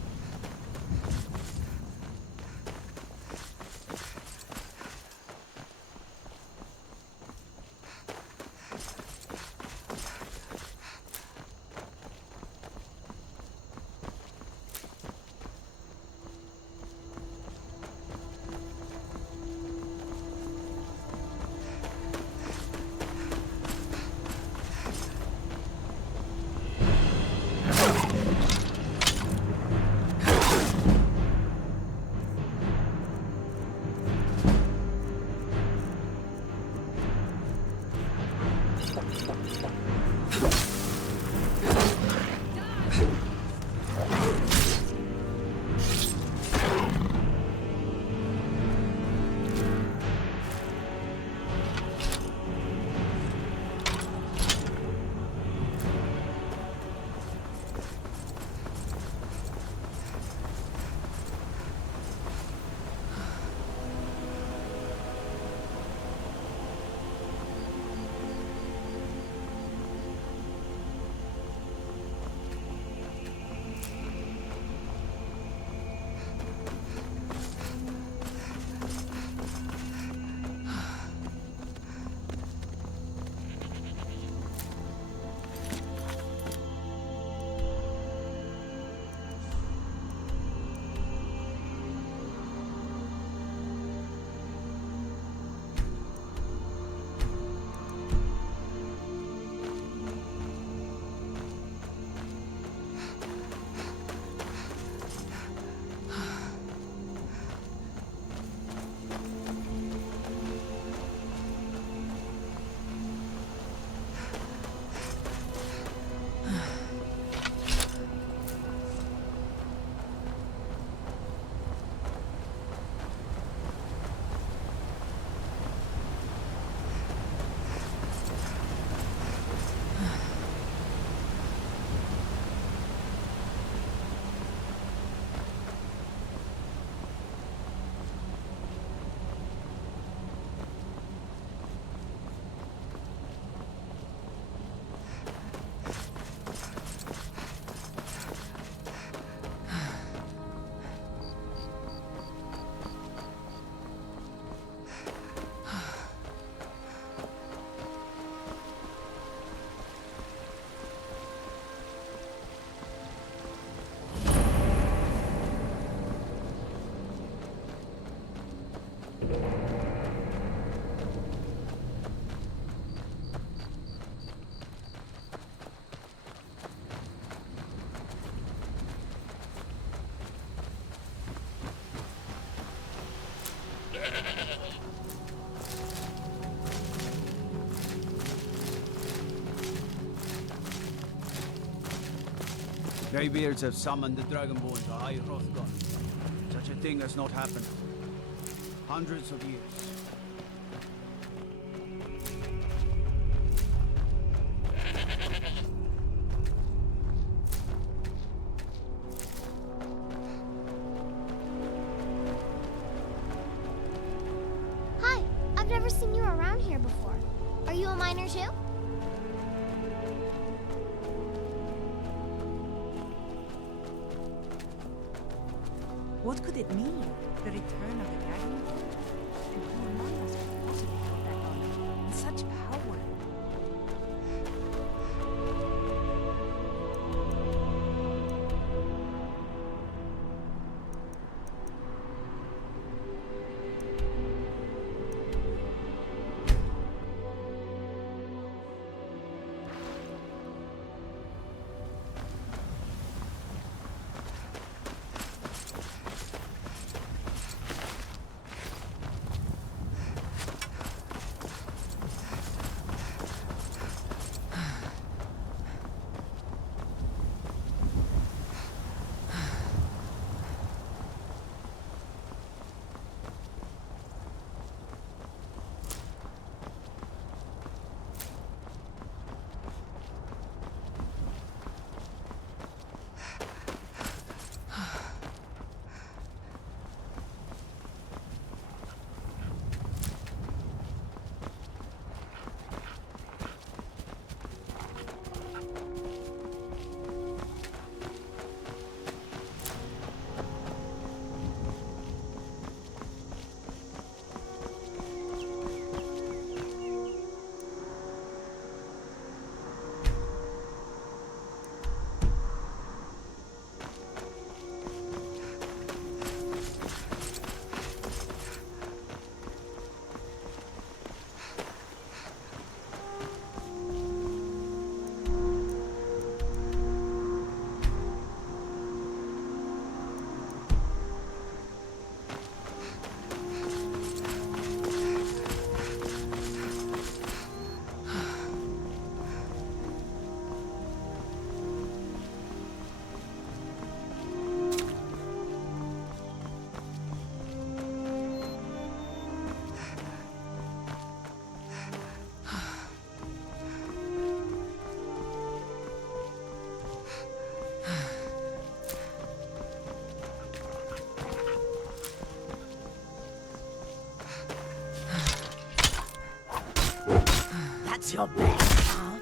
Greybeards have summoned the dragonborn to High Hrothgar. Such a thing has not happened. Hundreds of years. Hi, I've never seen you around here before. Are you a miner too? What could it mean? The return of the dragonborn? And who among us could possibly hold that honor? And such power? That's your best, huh?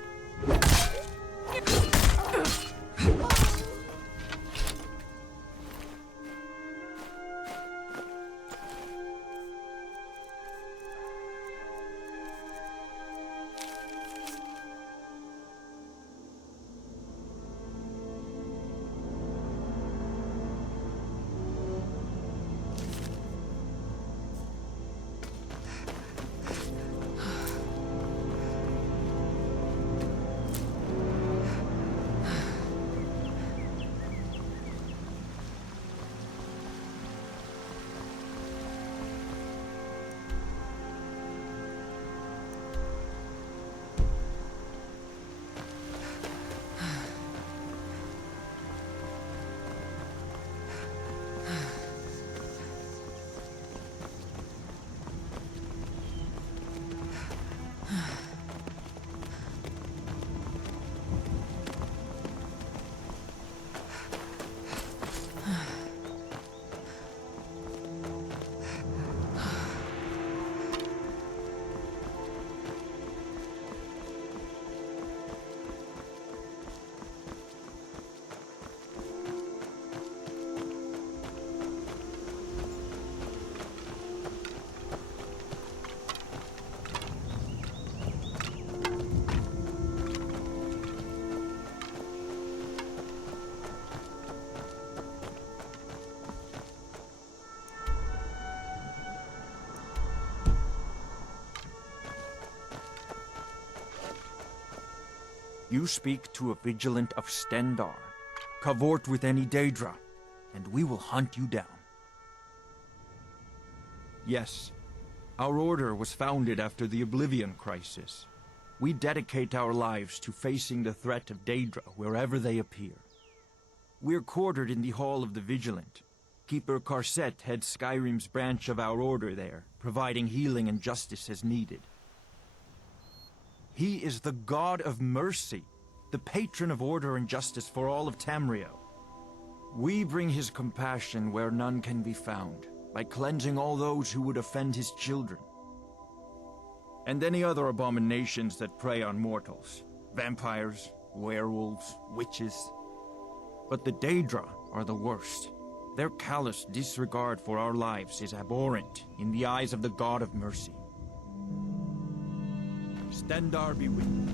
You speak to a vigilant of Stendar. Cavort with any Daedra, and we will hunt you down. Yes, our order was founded after the Oblivion Crisis. We dedicate our lives to facing the threat of Daedra wherever they appear. We're quartered in the Hall of the Vigilant. Keeper Carset heads Skyrim's branch of our order there, providing healing and justice as needed. He is the god of mercy, the patron of order and justice for all of Tamriel. We bring his compassion where none can be found, by cleansing all those who would offend his children. And any other abominations that prey on mortals. Vampires, werewolves, witches. But the Daedra are the worst. Their callous disregard for our lives is abhorrent in the eyes of the God of Mercy. Stendarr be with you.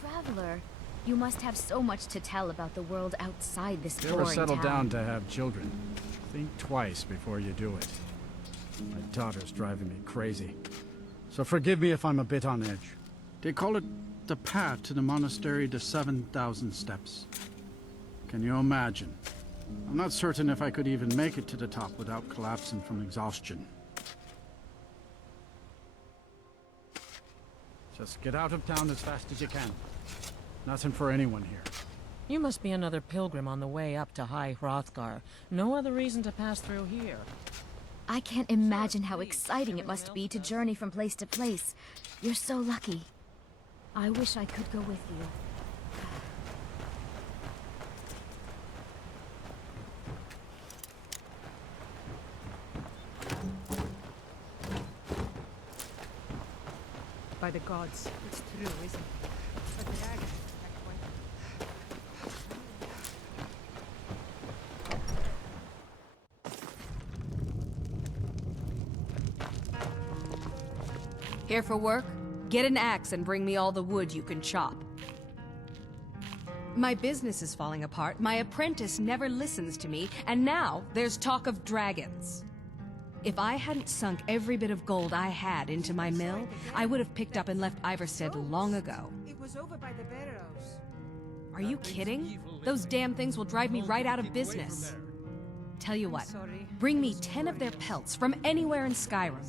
Traveler. You must have so much to tell about the world outside this If you boring ever settle town. down to have children, think twice before you do it. My daughter's driving me crazy. So forgive me if I'm a bit on edge. They call it the path to the monastery to 7,000 steps. Can you imagine? I'm not certain if I could even make it to the top without collapsing from exhaustion. Just get out of town as fast as you can. Nothing for anyone here. You must be another pilgrim on the way up to High Hrothgar. No other reason to pass through here. I can't imagine how exciting it must be to journey from place to place. You're so lucky. I wish I could go with you. By the gods, it's true, isn't it? A dragon. Here for work? Get an axe and bring me all the wood you can chop. My business is falling apart, my apprentice never listens to me, and now there's talk of dragons. If I hadn't sunk every bit of gold I had into my mill, I would have picked up and left Iverstead long ago. It was over by the Barrows. Are you kidding? Those damn things will drive me right out of business. Tell you what, bring me 10 of their pelts from anywhere in Skyrim.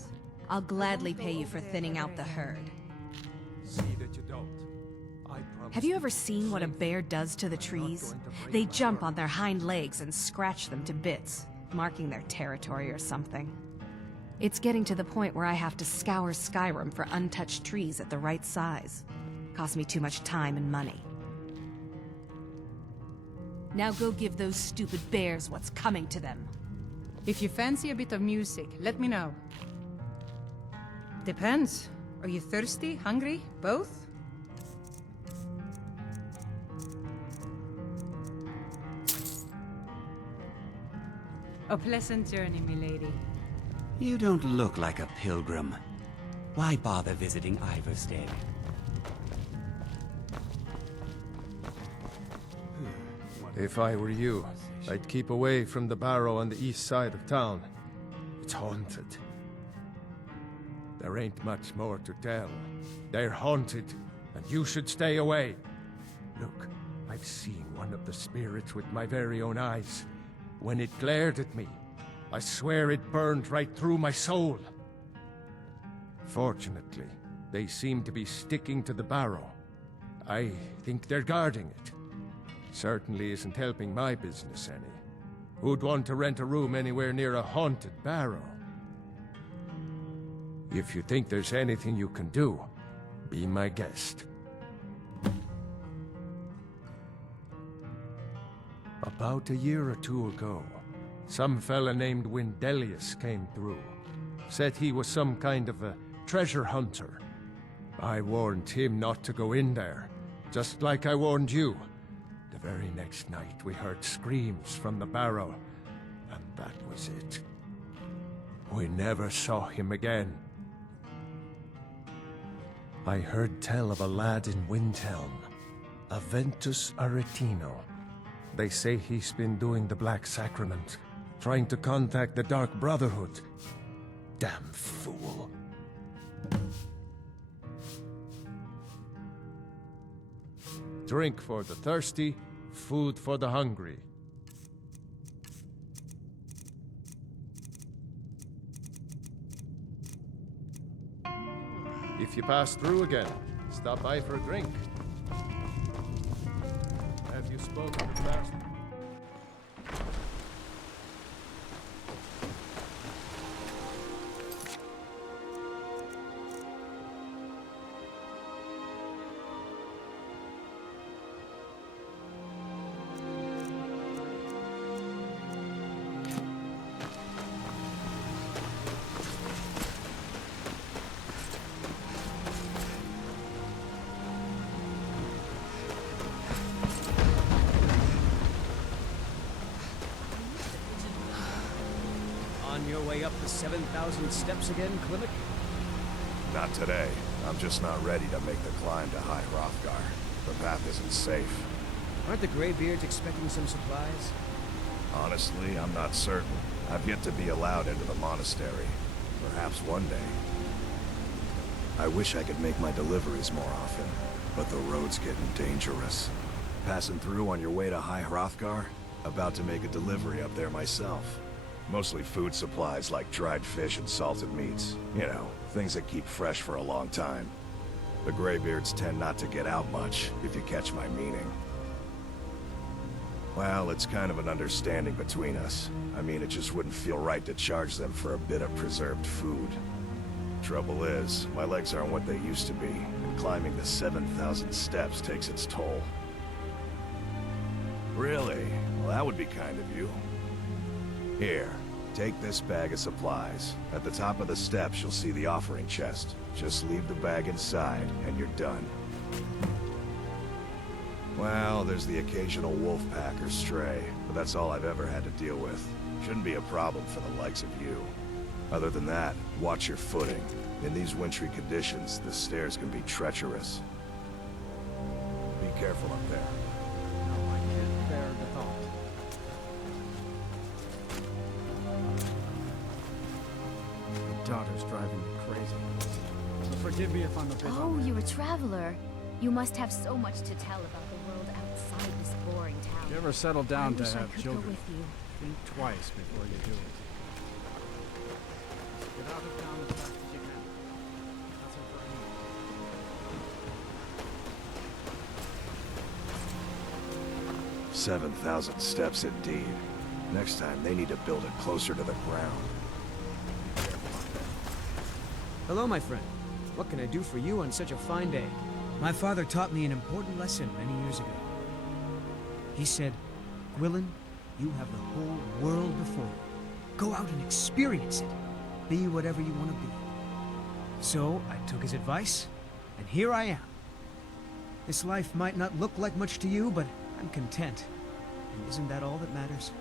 I'll gladly pay you for thinning out the herd. See that you don't. I promise. Have you ever seen what a bear does to the trees? They jump on their hind legs and scratch them to bits, marking their territory or something. It's getting to the point where I have to scour Skyrim for untouched trees at the right size. Costs me too much time and money. Now go give those stupid bears what's coming to them. If you fancy a bit of music, let me know. Depends. Are you thirsty, hungry, both? A pleasant journey, milady. You don't look like a pilgrim. Why bother visiting Iverstead? If I were you, I'd keep away from the Barrow on the east side of town. It's haunted. There ain't much more to tell. They're haunted, and you should stay away. Look, I've seen one of the spirits with my very own eyes. When it glared at me, I swear it burned right through my soul. Fortunately, they seem to be sticking to the Barrow. I think they're guarding it. Certainly isn't helping my business any. Who'd want to rent a room anywhere near a haunted Barrow? If you think there's anything you can do, be my guest. About a year or two ago, some fella named Windelius came through. Said he was some kind of a treasure hunter. I warned him not to go in there, just like I warned you. The very next night we heard screams from the Barrow, and that was it. We never saw him again. I heard tell of a lad in Windhelm, Aventus Aretino. They say he's been doing the Black Sacrament, trying to contact the Dark Brotherhood. Damn fool. Drink for the thirsty, food for the hungry. If you pass through again, stop by for a drink. Have you spoken to the master? On your way up the 7,000 steps again, Klimek? Not today. I'm just not ready to make the climb to High Hrothgar. The path isn't safe. Aren't the Greybeards expecting some supplies? Honestly, I'm not certain. I've yet to be allowed into the monastery. Perhaps one day. I wish I could make my deliveries more often, but the road's getting dangerous. Passing through on your way to High Hrothgar? About to make a delivery up there myself. Mostly food supplies like dried fish and salted meats. You know, things that keep fresh for a long time. The Greybeards tend not to get out much, if you catch my meaning. Well, it's kind of an understanding between us. I mean, it just wouldn't feel right to charge them for a bit of preserved food. Trouble is, my legs aren't what they used to be, and climbing the 7,000 steps takes its toll. Really? Well, that would be kind of you. Here, take this bag of supplies. At the top of the steps, you'll see the offering chest. Just leave the bag inside, and you're done. Well, there's the occasional wolf pack or stray, but that's all I've ever had to deal with. Shouldn't be a problem for the likes of you. Other than that, watch your footing. In these wintry conditions, the stairs can be treacherous. Be careful up there. No, I can't bear the thought. My daughter's driving me crazy. So forgive me if I'm a bit... Oh, you're a traveler. You must have so much to tell about the world outside this boring town. If you ever settle down to I wish I have could children, go with you. think twice before you do it. Get out of town as fast as you can. That's it for me. 7,000 steps indeed. Next time, they need to build it closer to the ground. Hello, my friend. What can I do for you on such a fine day? My father taught me an important lesson many years ago. He said, Gwilyn, you have the whole world before you. Go out and experience it. Be whatever you want to be. So, I took his advice, and here I am. This life might not look like much to you, but I'm content. And isn't that all that matters?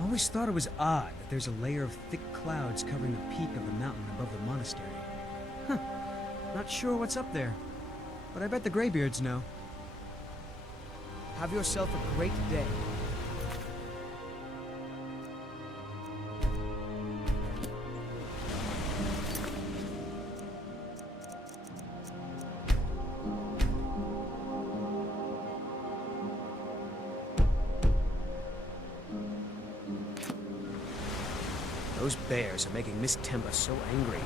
I always thought it was odd that there's a layer of thick clouds covering the peak of the mountain above the monastery. Huh. Not sure what's up there, but I bet the Greybeards know. Have yourself a great day. Those bears are making Miss Temba so angry.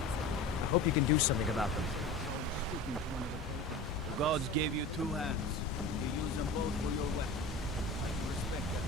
I hope you can do something about them. The gods gave you two hands. You use them both for your weapon. I respect that.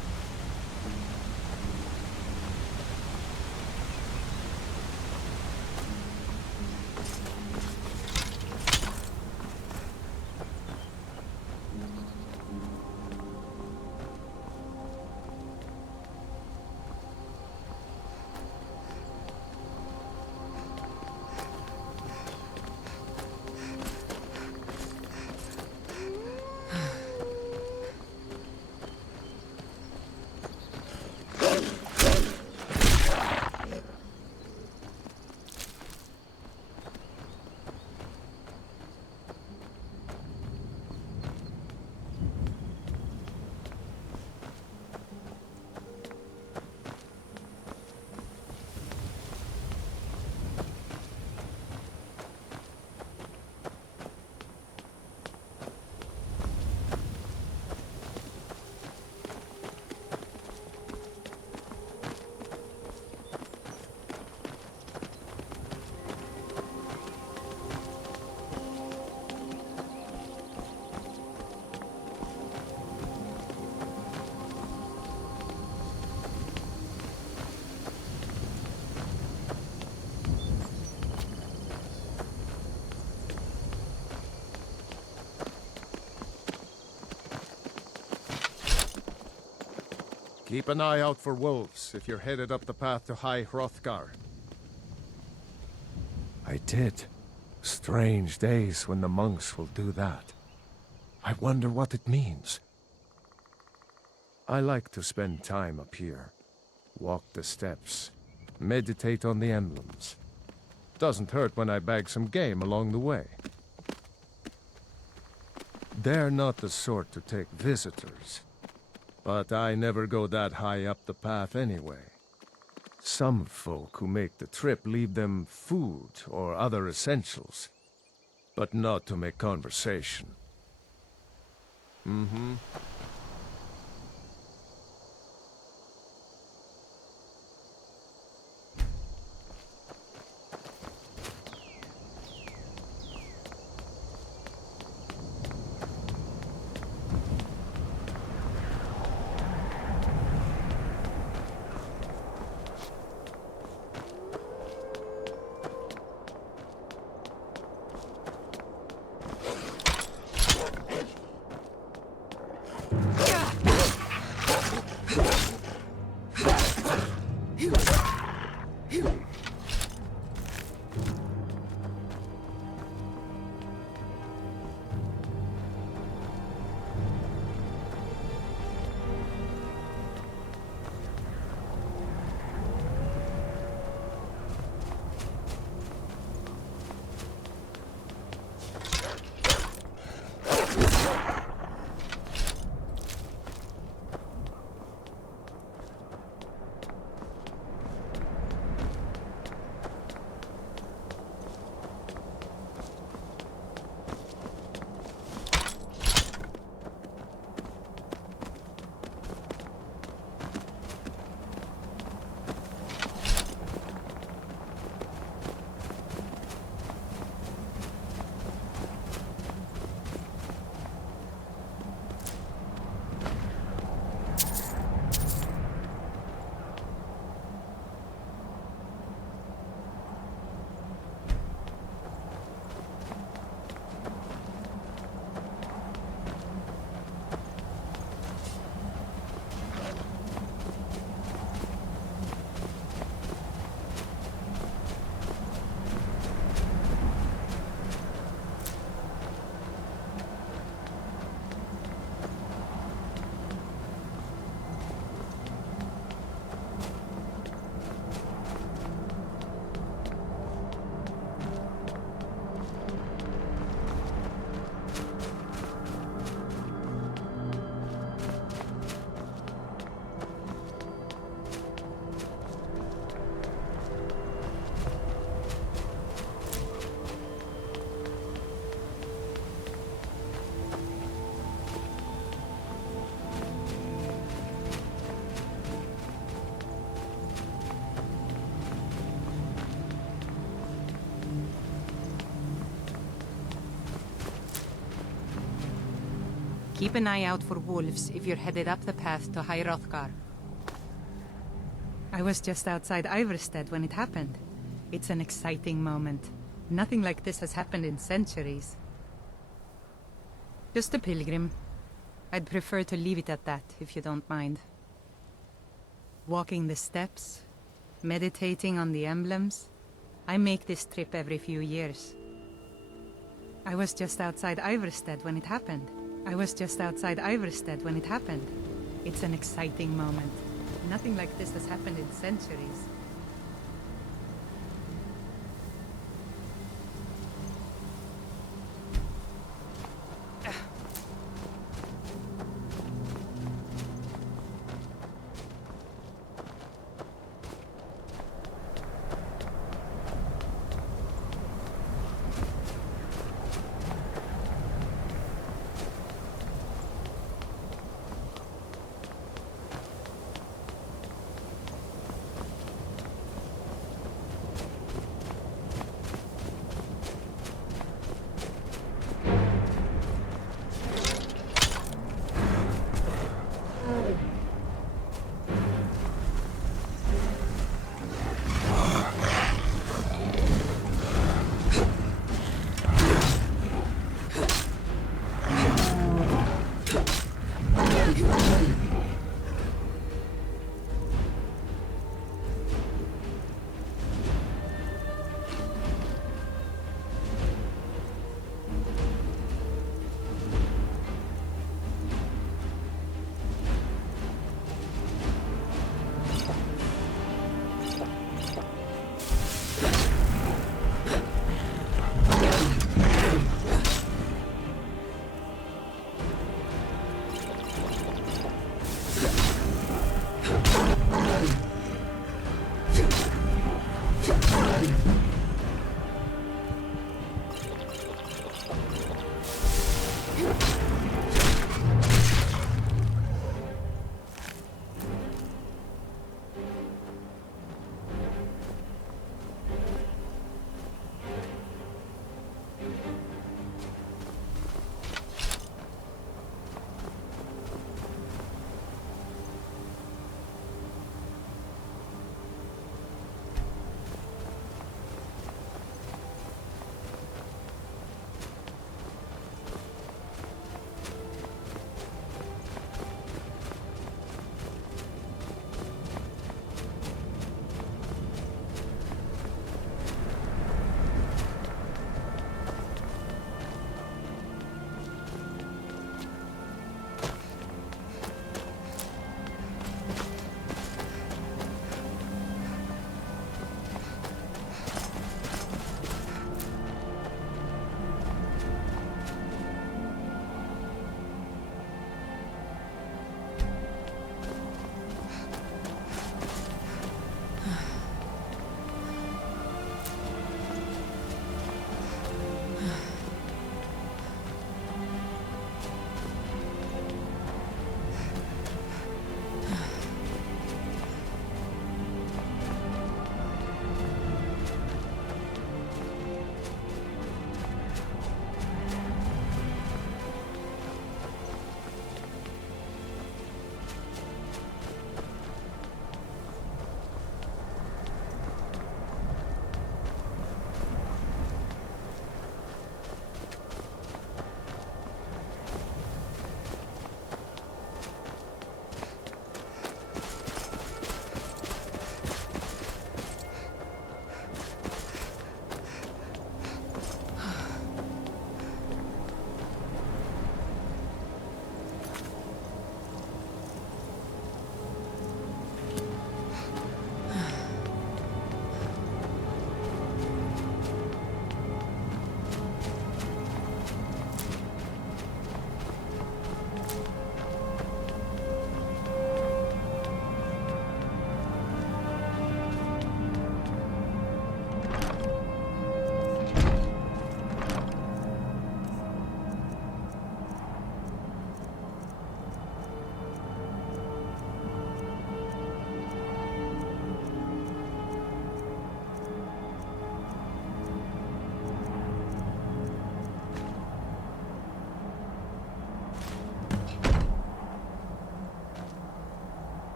Keep an eye out for wolves if you're headed up the path to High Hrothgar. I did. Strange days when the monks will do that. I wonder what it means. I like to spend time up here. Walk the steps. Meditate on the emblems. Doesn't hurt when I bag some game along the way. They're not the sort to take visitors. But I never go that high up the path anyway. Some folk who make the trip leave them food or other essentials, but not to make conversation. Mm-hmm. Keep an eye out for wolves if you're headed up the path to High Hrothgar. I was just outside Iverstead when it happened. It's an exciting moment. Nothing like this has happened in centuries. Just a pilgrim. I'd prefer to leave it at that, if you don't mind. Walking the steps, meditating on the emblems. I make this trip every few years. I was just outside Iverstead when it happened. It's an exciting moment. Nothing like this has happened in centuries.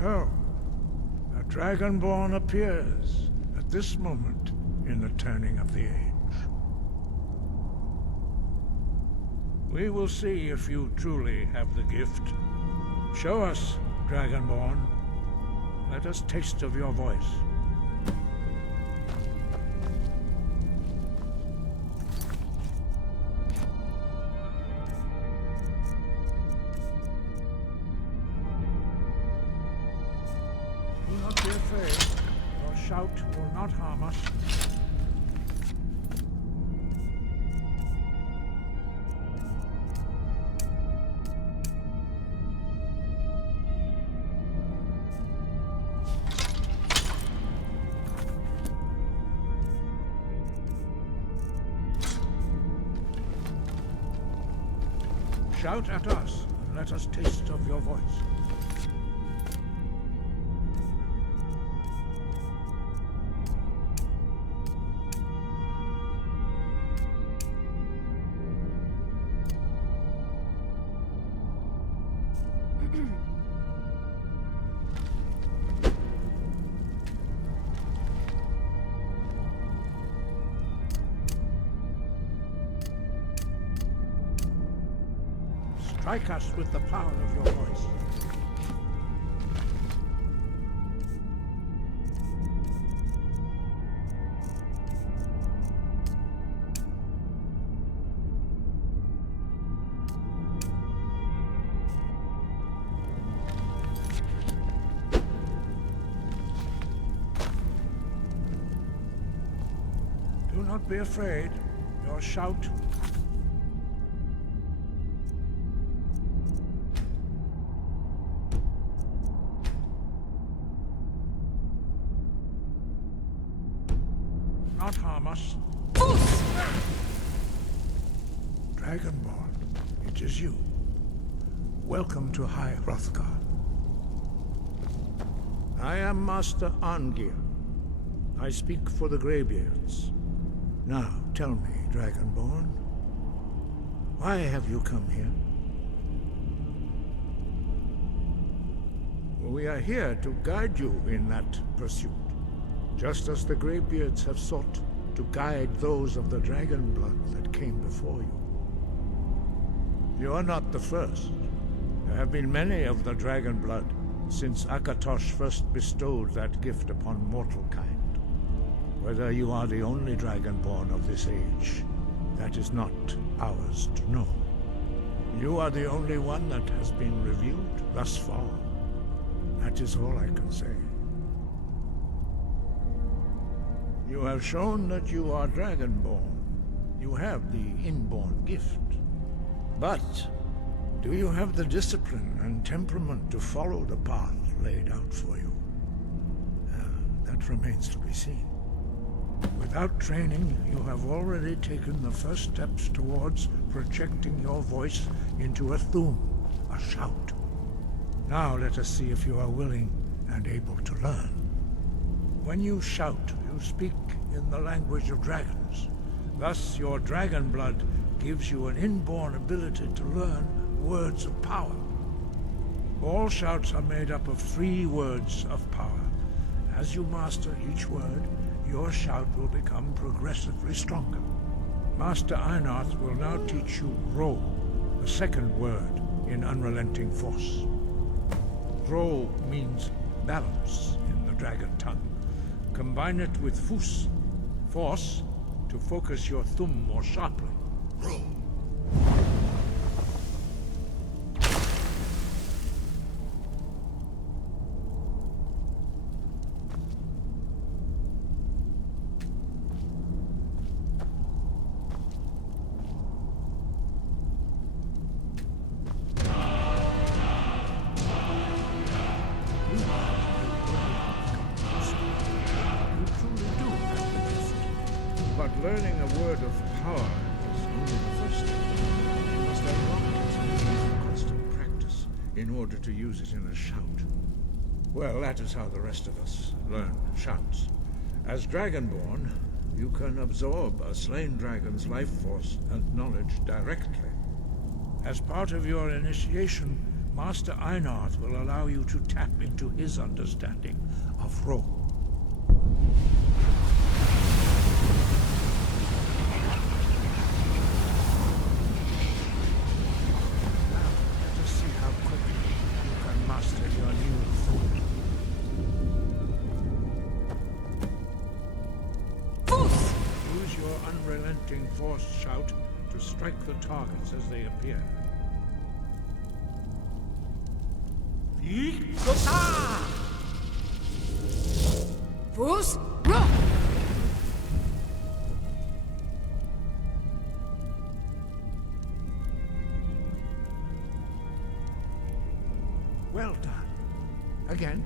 So, a dragonborn appears at this moment in the turning of the age. We will see if you truly have the gift. Show us, dragonborn. Let us taste of your voice. Do not be afraid. Your shout will not harm us. Shout at us, and let us taste of your voice. Strike us with the power of your voice. Do not be afraid. Your shout not harm us. Dragonborn, it is you. Welcome to High Hrothgar. I am Master Arngir. I speak for the Greybeards. Now, tell me, Dragonborn, why have you come here? We are here to guide you in that pursuit, just as the Greybeards have sought to guide those of the dragon blood that came before you. You are not the first. There have been many of the dragon blood since Akatosh first bestowed that gift upon mortal kind. Whether you are the only dragonborn of this age, that is not ours to know. You are the only one that has been revealed thus far. That is all I can say. You have shown that you are dragonborn. You have the inborn gift. But do you have the discipline and temperament to follow the path laid out for you? That remains to be seen. Without training, you have already taken the first steps towards projecting your voice into a thum, a shout. Now let us see if you are willing and able to learn. When you shout, you speak in the language of dragons. Thus, your dragon blood gives you an inborn ability to learn words of power. All shouts are made up of 3 words of power. As you master each word, your shout will become progressively stronger. Master Einarth will now teach you Ro, the second word in Unrelenting Force. Ro means balance in the dragon tongue. Combine it with Fus, force, to focus your thumb more sharply. Ro. But learning a word of power is only the first step. You must unlock it through constant practice in order to use it in a shout. Well, that is how the rest of us learn shouts. As Dragonborn, you can absorb a slain dragon's life force and knowledge directly. As part of your initiation, Master Einarth will allow you to tap into his understanding of role. Now, let us see how quickly you can master your new thought. Use your unrelenting force shout to strike the targets as they appear. Fus! Well done. Again.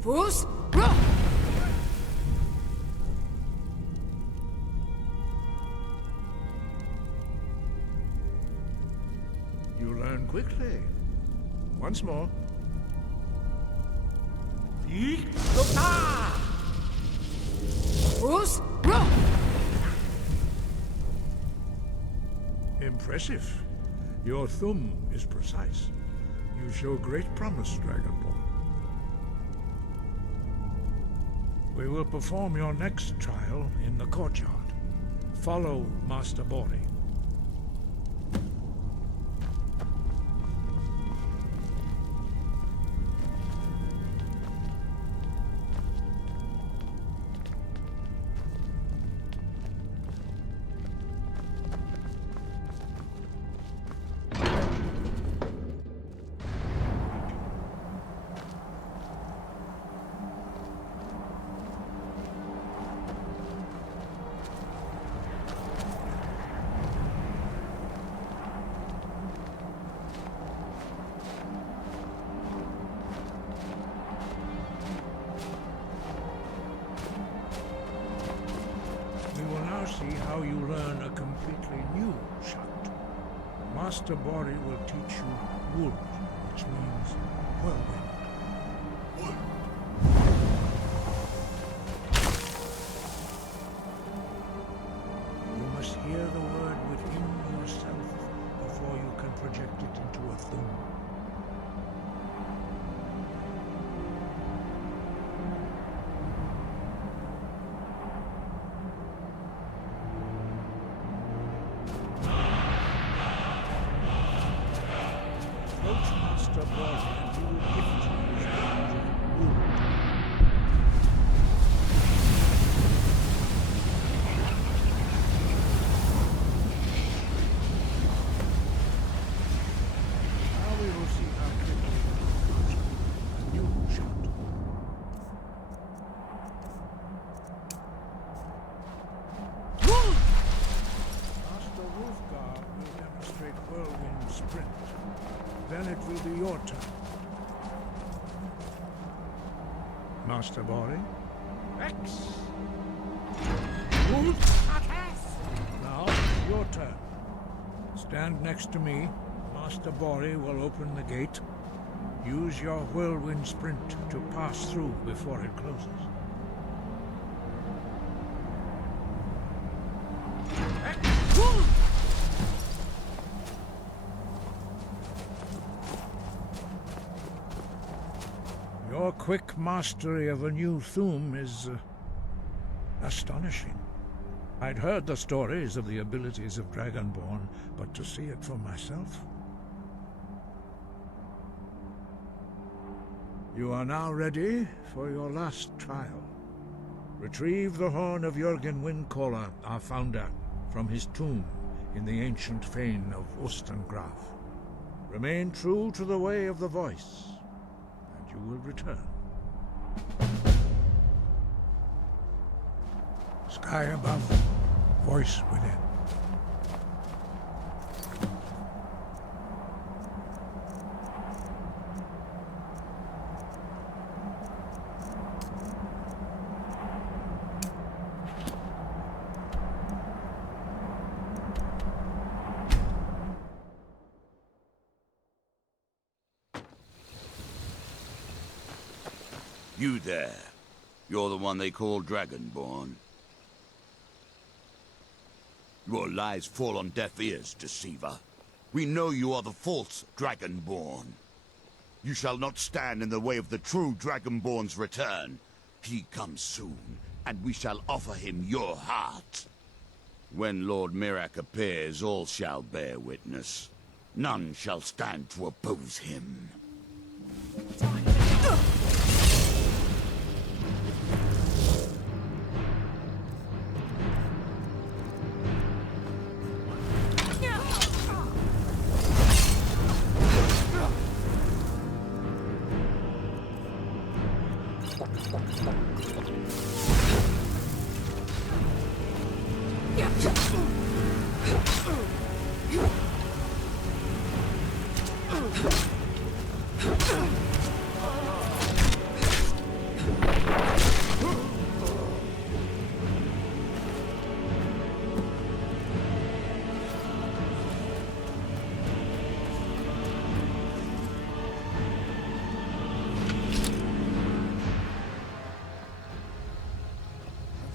Fus! You learn quickly. Once more. Fus! Impressive. Your thumb is precise. You show great promise, Dragonborn. We will perform your next trial in the courtyard. Follow Master Bori. See how you learn a completely new shout. Master Bori will teach you wood, which means whirlwind. You must hear the word within yourself before you can project it into a thing. Master Bori, and he will gift you his range of wood. Now we will see how quickly you can master a new shot. Master Wolfgar will demonstrate whirlwind sprint. Then it will be your turn. Master Bori? X! Now, your turn. Stand next to me. Master Bori will open the gate. Use your whirlwind sprint to pass through before it closes. Your quick mastery of a new thum is astonishing. I'd heard the stories of the abilities of Dragonborn, but to see it for myself... You are now ready for your last trial. Retrieve the horn of Jürgen Windcaller, our founder, from his tomb in the ancient fane of Ostengraf. Remain true to the way of the voice, and you will return. Sky above, voice within. You there. You're the one they call Dragonborn. Your lies fall on deaf ears, deceiver. We know you are the false dragonborn. You shall not stand in the way of the true dragonborn's return. He comes soon, and we shall offer him your heart. When Lord Mirak appears, all shall bear witness. None shall stand to oppose him.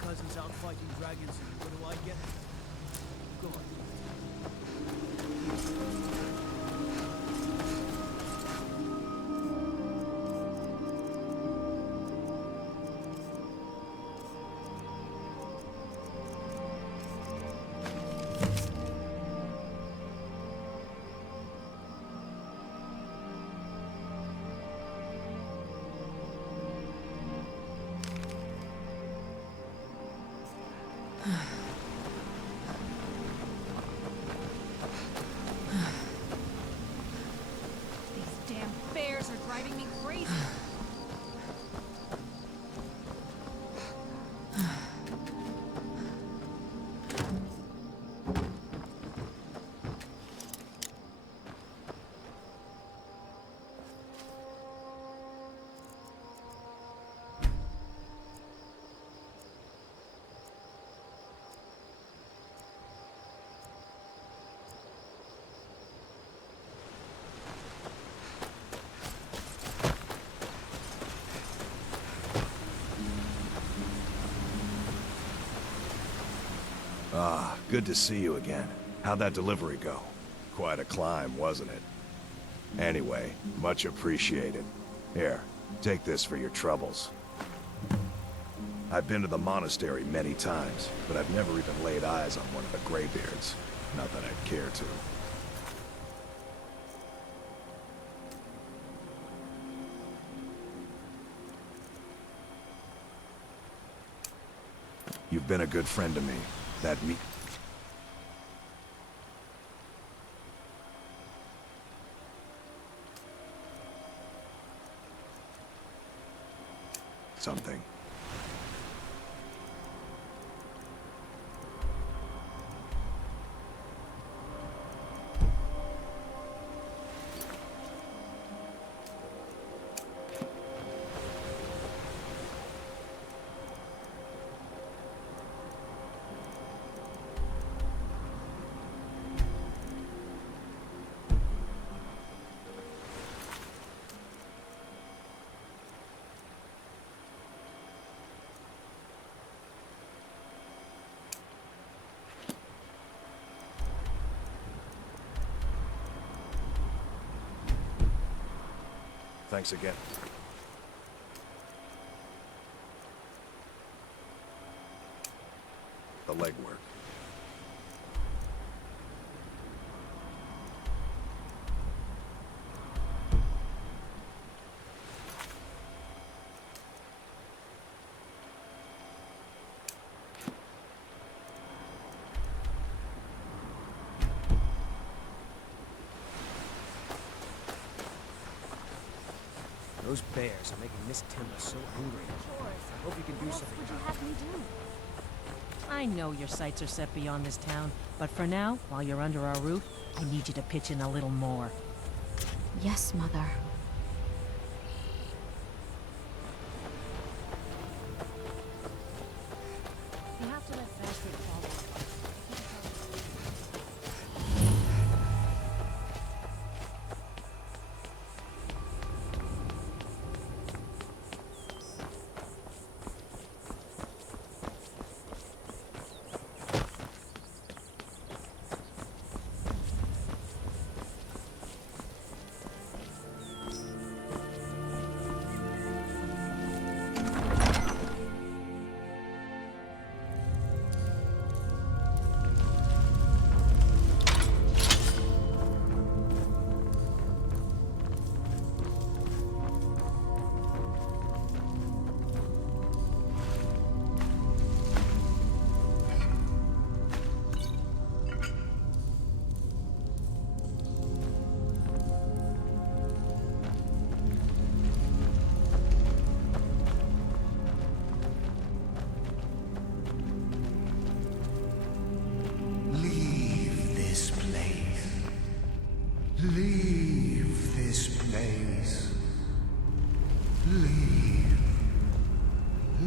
Cousin's out fighting dragons, and what do I get? God. These damn bears are driving me crazy. Ah, good to see you again. How'd that delivery go? Quite a climb, wasn't it? Anyway, much appreciated. Here, take this for your troubles. I've been to the monastery many times, but I've never even laid eyes on one of the Greybeards. Not that I'd care to. You've been a good friend to me. That me... something. Thanks again. The legwork. Those bears are making Miss Timber so hungry. I hope you can do something What would you about have me do? I know your sights are set beyond this town, but for now, while you're under our roof, I need you to pitch in a little more. Yes, Mother. You have to let Fastwick follow.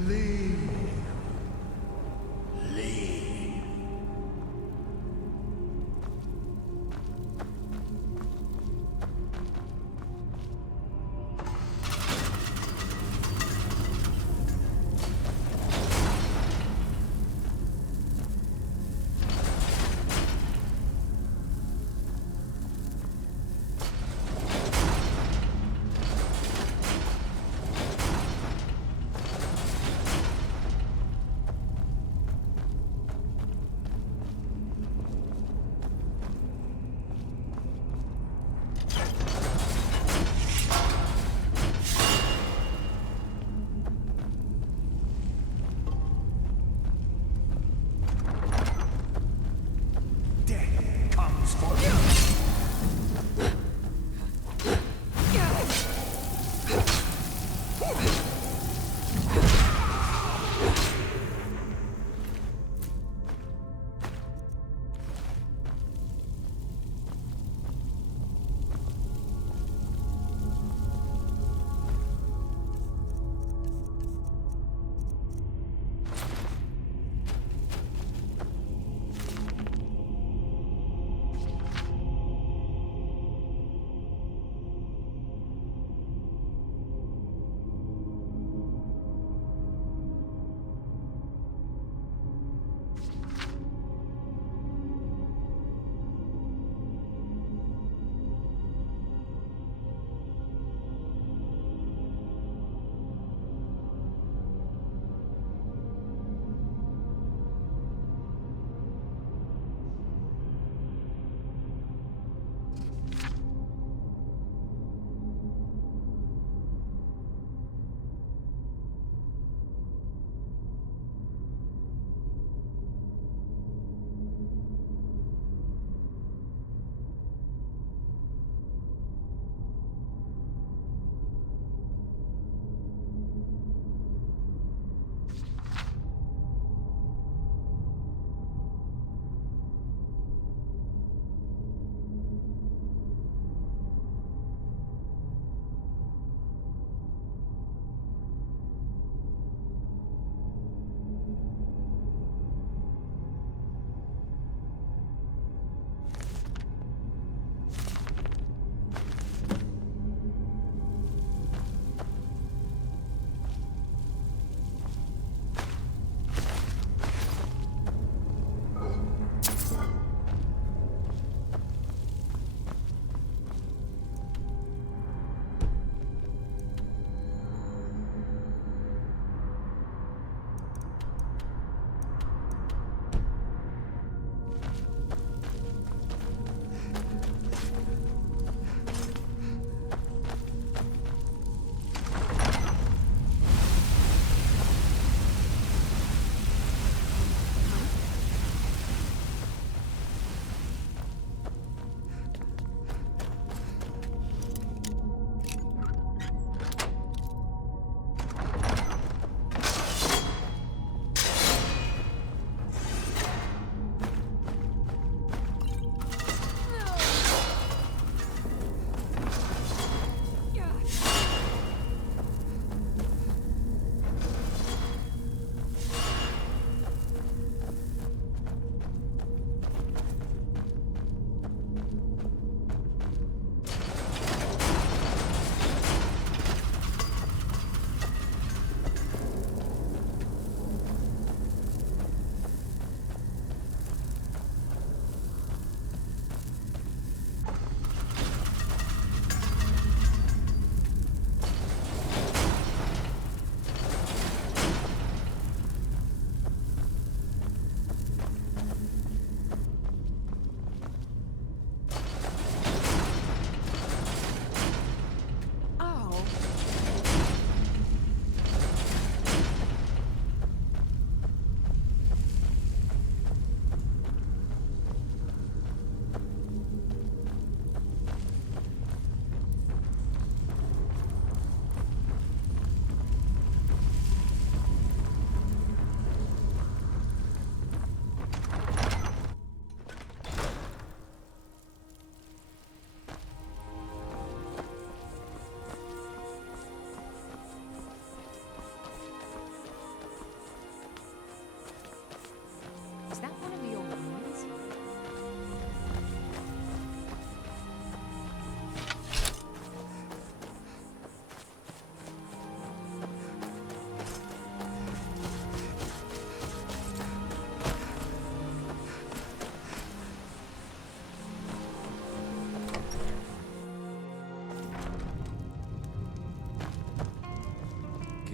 Leave. Leave.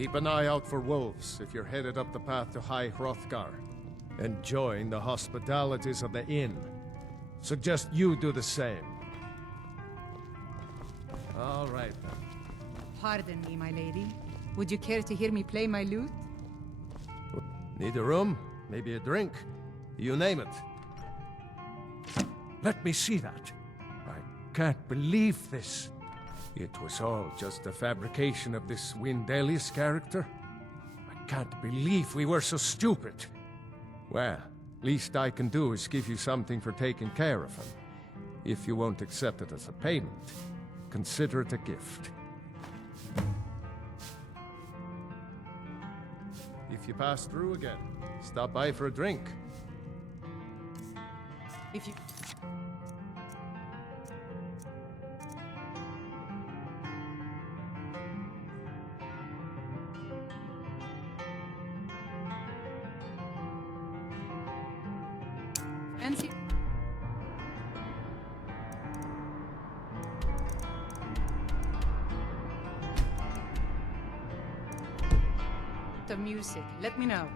Keep an eye out for wolves if you're headed up the path to High Hrothgar. Enjoying the hospitalities of the inn. Suggest you do the same. All right then. Pardon me, my lady. Would you care to hear me play my lute? Need a room? Maybe a drink? You name it. Let me see that. I can't believe this. It was all just a fabrication of this Windelius character. I can't believe we were so stupid. Well, least I can do is give you something for taking care of him. If you won't accept it as a payment, consider it a gift. If you pass through again, stop by for a drink. If you... Fancy... The music, let me know.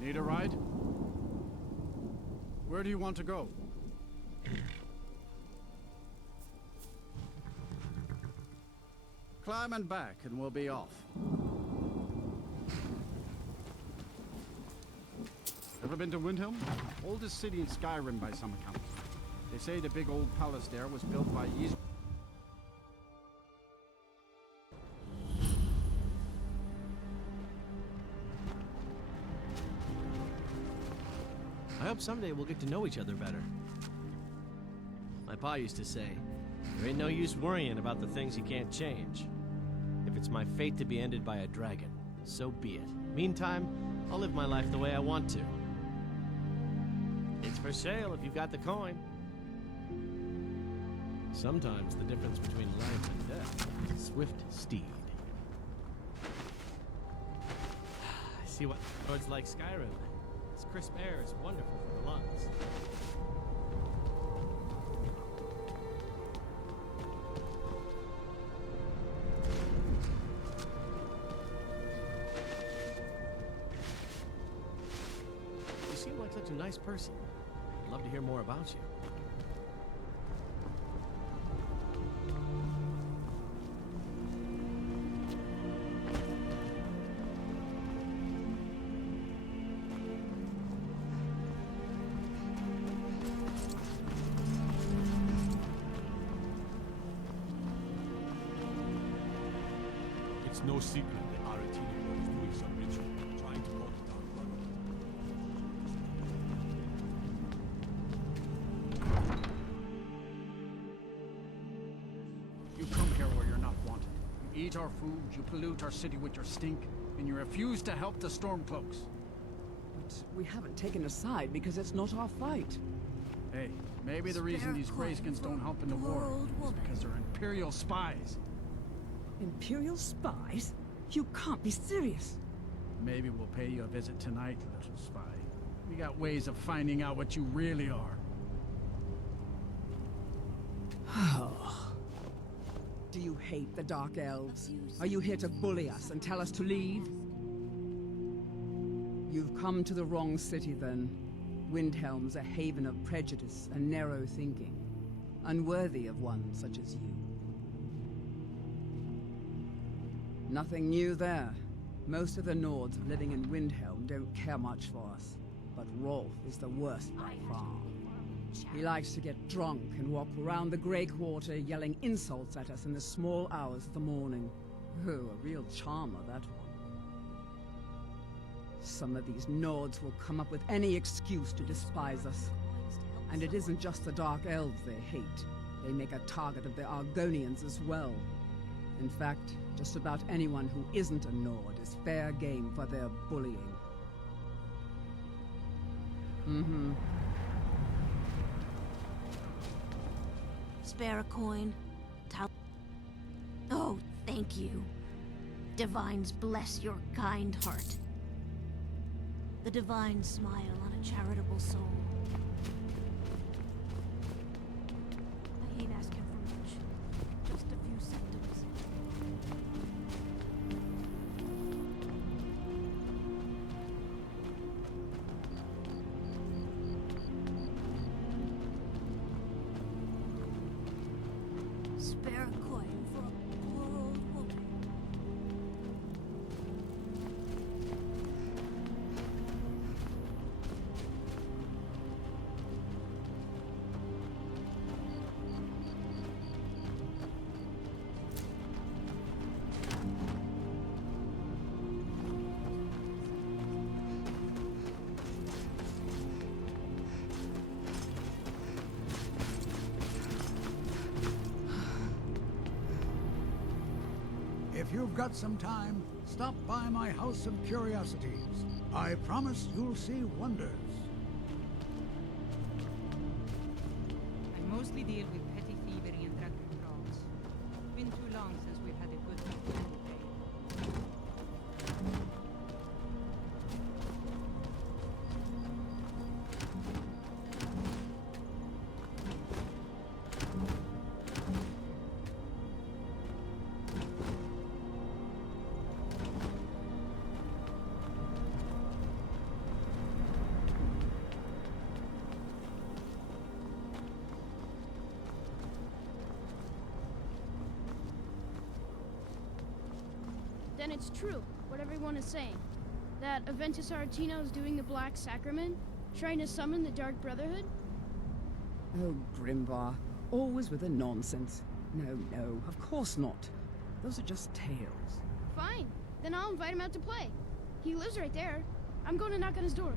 Need a ride? Where do you want to go? Climb and back, and we'll be off. Ever been to Windhelm? Oldest city in Skyrim by some accounts. They say the big old palace there was built by Ys... I hope someday we'll get to know each other better. My pa used to say, there ain't no use worrying about the things you can't change. If it's my fate to be ended by a dragon, so be it. Meantime, I'll live my life the way I want to. It's for sale if you've got the coin. Sometimes the difference between life and death is a swift steed. See what roads like Skyrim. This crisp air is wonderful for the lungs. You seem like such a nice person. I'd love to hear more about you. It's no secret that Aretino is doing some ritual, trying to call it down Barrow. You come here where you're not wanted. You eat our food, you pollute our city with your stink, and you refuse to help the Stormcloaks. But we haven't taken a side because it's not our fight. Hey, maybe the reason these Greyskins don't help in the war is because they're Imperial spies. Imperial spies? You can't be serious. Maybe we'll pay you a visit tonight, little spy. We got ways of finding out what you really are. Do you hate the Dark Elves? Are you here to bully us and tell us to leave? You've come to the wrong city, then. Windhelm's a haven of prejudice and narrow thinking, unworthy of one such as you. Nothing new there. Most of the Nords living in Windhelm don't care much for us, but Rolf is the worst by far. He likes to get drunk and walk around the Grey Quarter yelling insults at us in the small hours of the morning. Oh, a real charmer, that one. Some of these Nords will come up with any excuse to despise us. And it isn't just the Dark Elves they hate. They make a target of the Argonians as well. In fact, just about anyone who isn't a Nord is fair game for their bullying. Mm-hmm. Spare a coin. Oh, thank you. Divines bless your kind heart. The divine smile on a charitable soul. I ain't asking for much. Just a few symptoms. Spare a coin for a poor old woman. If you've got some time, stop by my House of Curiosities. I promise you'll see wonders. I mostly deal with petty thievery and drunken brawls. Been too long since we've had a good Longplay. Then it's true, what everyone is saying. That Aventus Aretino is doing the Black Sacrament, trying to summon the Dark Brotherhood? Oh, Grimvar. Always with the nonsense. No, no, of course not. Those are just tales. Fine, then I'll invite him out to play. He lives right there. I'm going to knock on his door.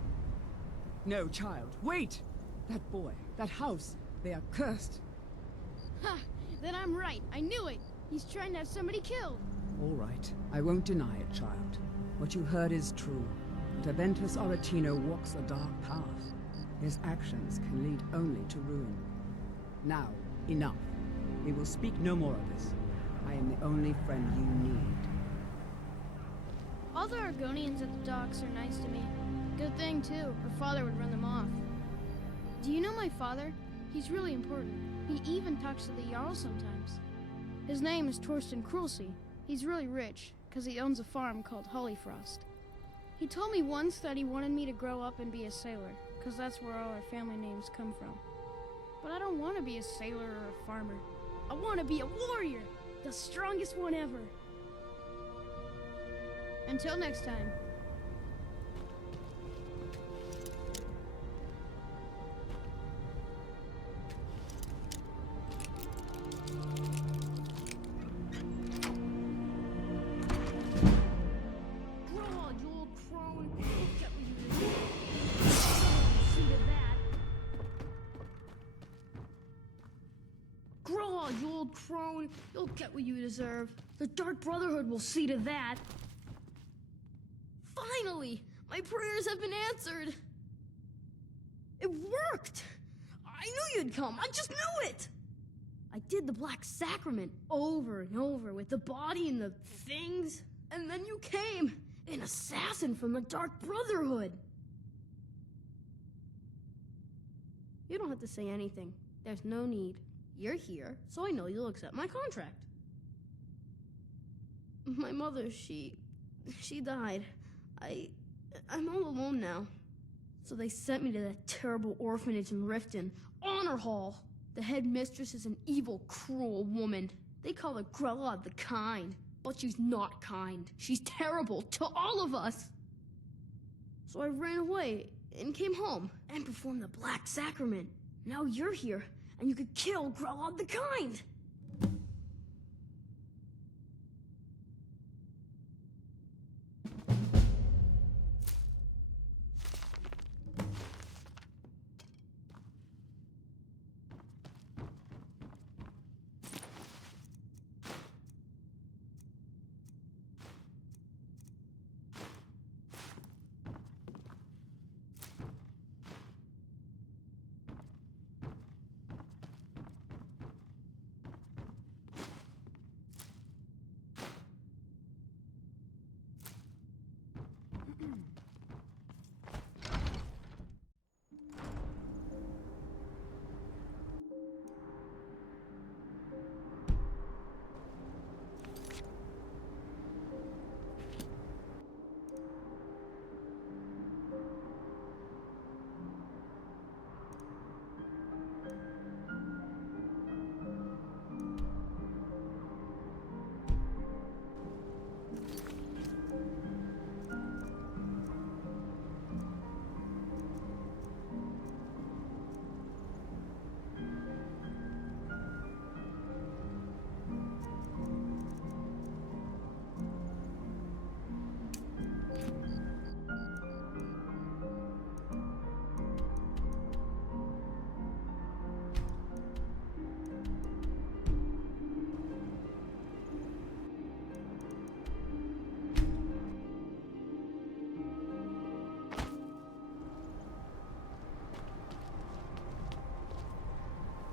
No, child, wait! That boy, that house, they are cursed. Ha! Then I'm right. I knew it. He's trying to have somebody killed. All right, I won't deny it, child. What you heard is true. But Aventus Aretino walks a dark path. His actions can lead only to ruin. Now, enough. We will speak no more of this. I am the only friend you need. All the Argonians at the docks are nice to me. Good thing, too. Her father would run them off. Do you know my father? He's really important. He even talks to the Jarl sometimes. His name is Torsten Krulsey. He's really rich, because he owns a farm called Hollyfrost. He told me once that he wanted me to grow up and be a sailor, because that's where all our family names come from. But I don't want to be a sailor or a farmer. I want to be a warrior, the strongest one ever. Until next time. Crone, you'll get what you deserve. The Dark Brotherhood will see to that. Finally! My prayers have been answered! It worked! I knew you'd come, I just knew it! I did the Black Sacrament over and over with the body and the things, and then you came, an assassin from the Dark Brotherhood! You don't have to say anything. There's no need. You're here, so I know you'll accept my contract. My mother, she died. I I'm all alone now. So they sent me to that terrible orphanage in Riften, Honor Hall. The headmistress is an evil, cruel woman. They call her Grella the Kind, but she's not kind. She's terrible to all of us. So I ran away and came home and performed the Black Sacrament. Now you're here, and you could kill Grella the Kind.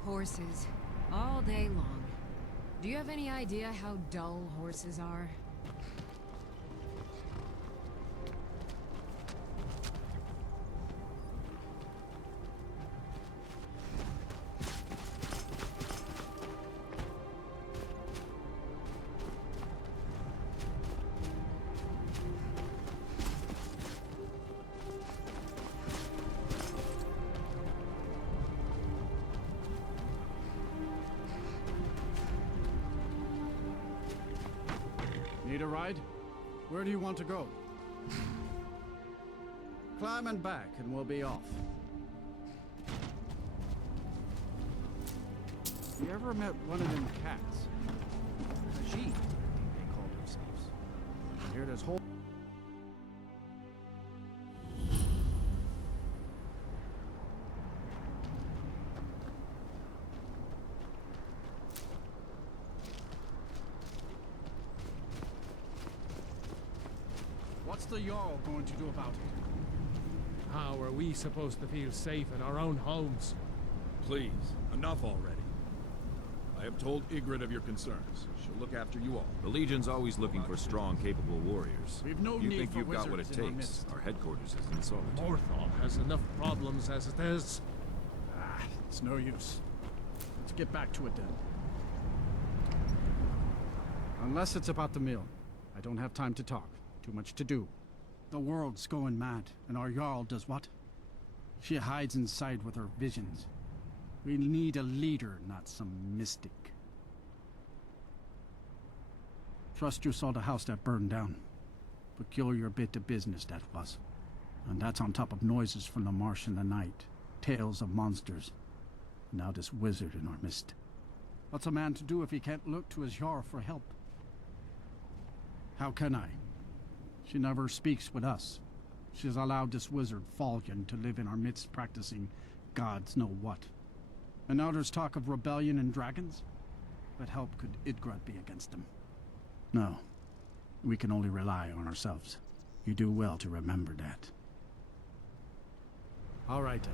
Horses, all day long. Do you have any idea how dull horses are? Need a ride? Where do you want to go? Climb and back, and we'll be off. You ever met one of them cats? Sheep, they call themselves. I hear this whole... What's the Jarl going to do about it? How are we supposed to feel safe in our own homes? Please, enough already. I have told Ygritte of your concerns. She'll look after you all. The Legion's always looking for strong, capable warriors. We've no you need think for you've got what it wizards in our takes? midst. Our headquarters is in Solitude. Morthal has enough problems as it is. It's no use. Let's get back to it then. Unless it's about the mill. I don't have time to talk. Too much to do. The world's going mad, and our Jarl does what? She hides inside with her visions. We need a leader, not some mystic. Trust you saw the house that burned down. Peculiar bit of business that was. And that's on top of noises from the marsh in the night. Tales of monsters. Now this wizard in our midst. What's a man to do if he can't look to his Jarl for help? How can I? She never speaks with us. She's allowed this wizard, Falcon, to live in our midst practicing gods know what. And now there's talk of rebellion and dragons? What help could Ygritte be against them? No. We can only rely on ourselves. You do well to remember that. All right, then.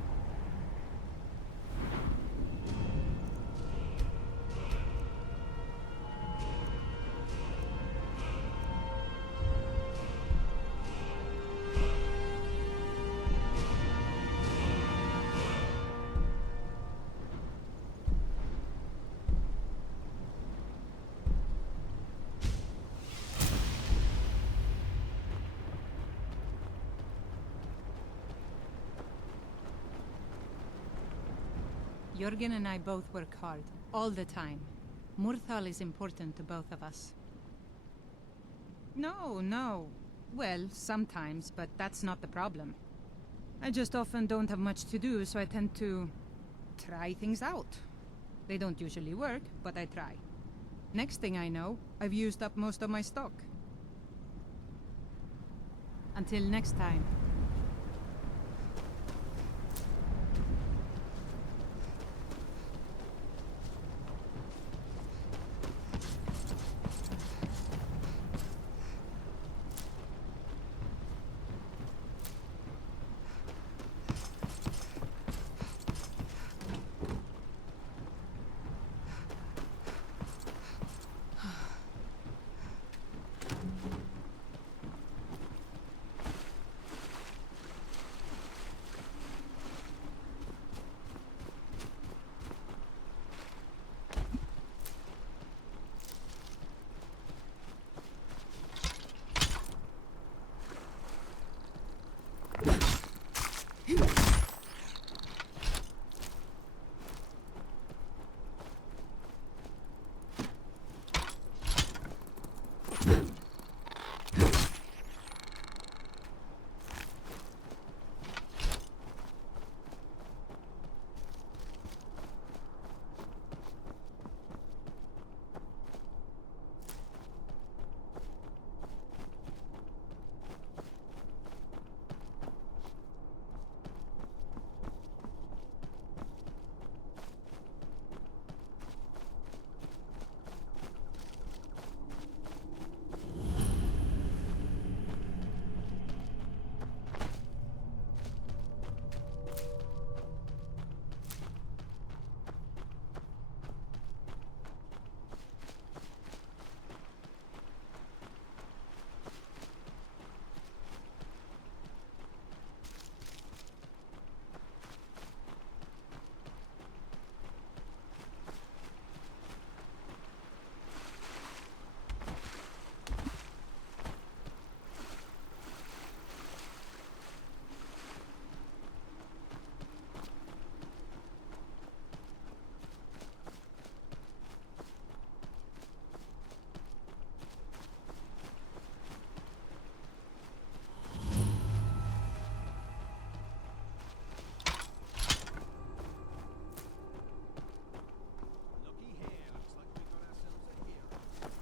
Jürgen and I both work hard, all the time. Murthal is important to both of us. No. Well, sometimes, but that's not the problem. I just often don't have much to do, so I tend to try things out. They don't usually work, but I try. Next thing I know, I've used up most of my stock. Until next time.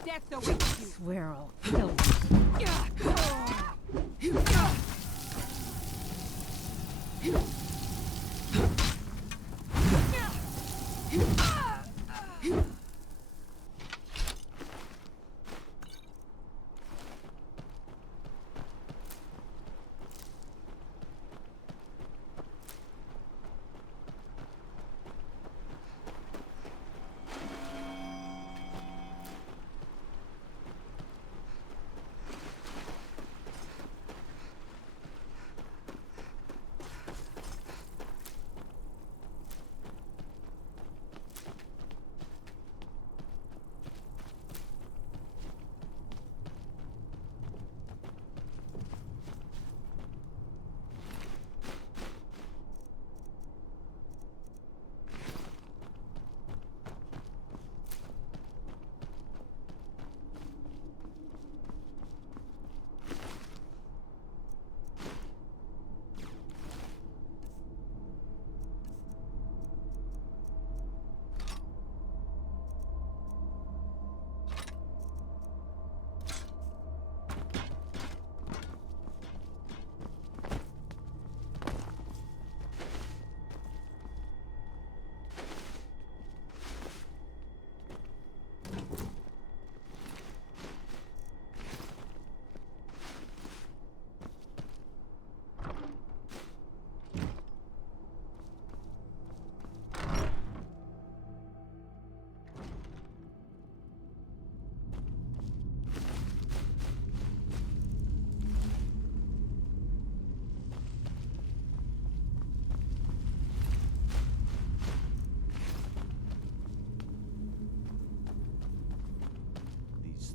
Death awaits you. Swear I'll kill you.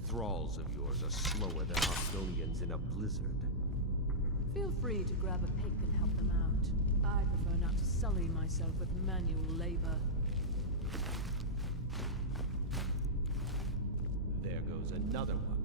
Thralls of yours are slower than Argonians in a blizzard. Feel free to grab a pick and help them out. I prefer not to sully clean myself with manual labor. There goes another one.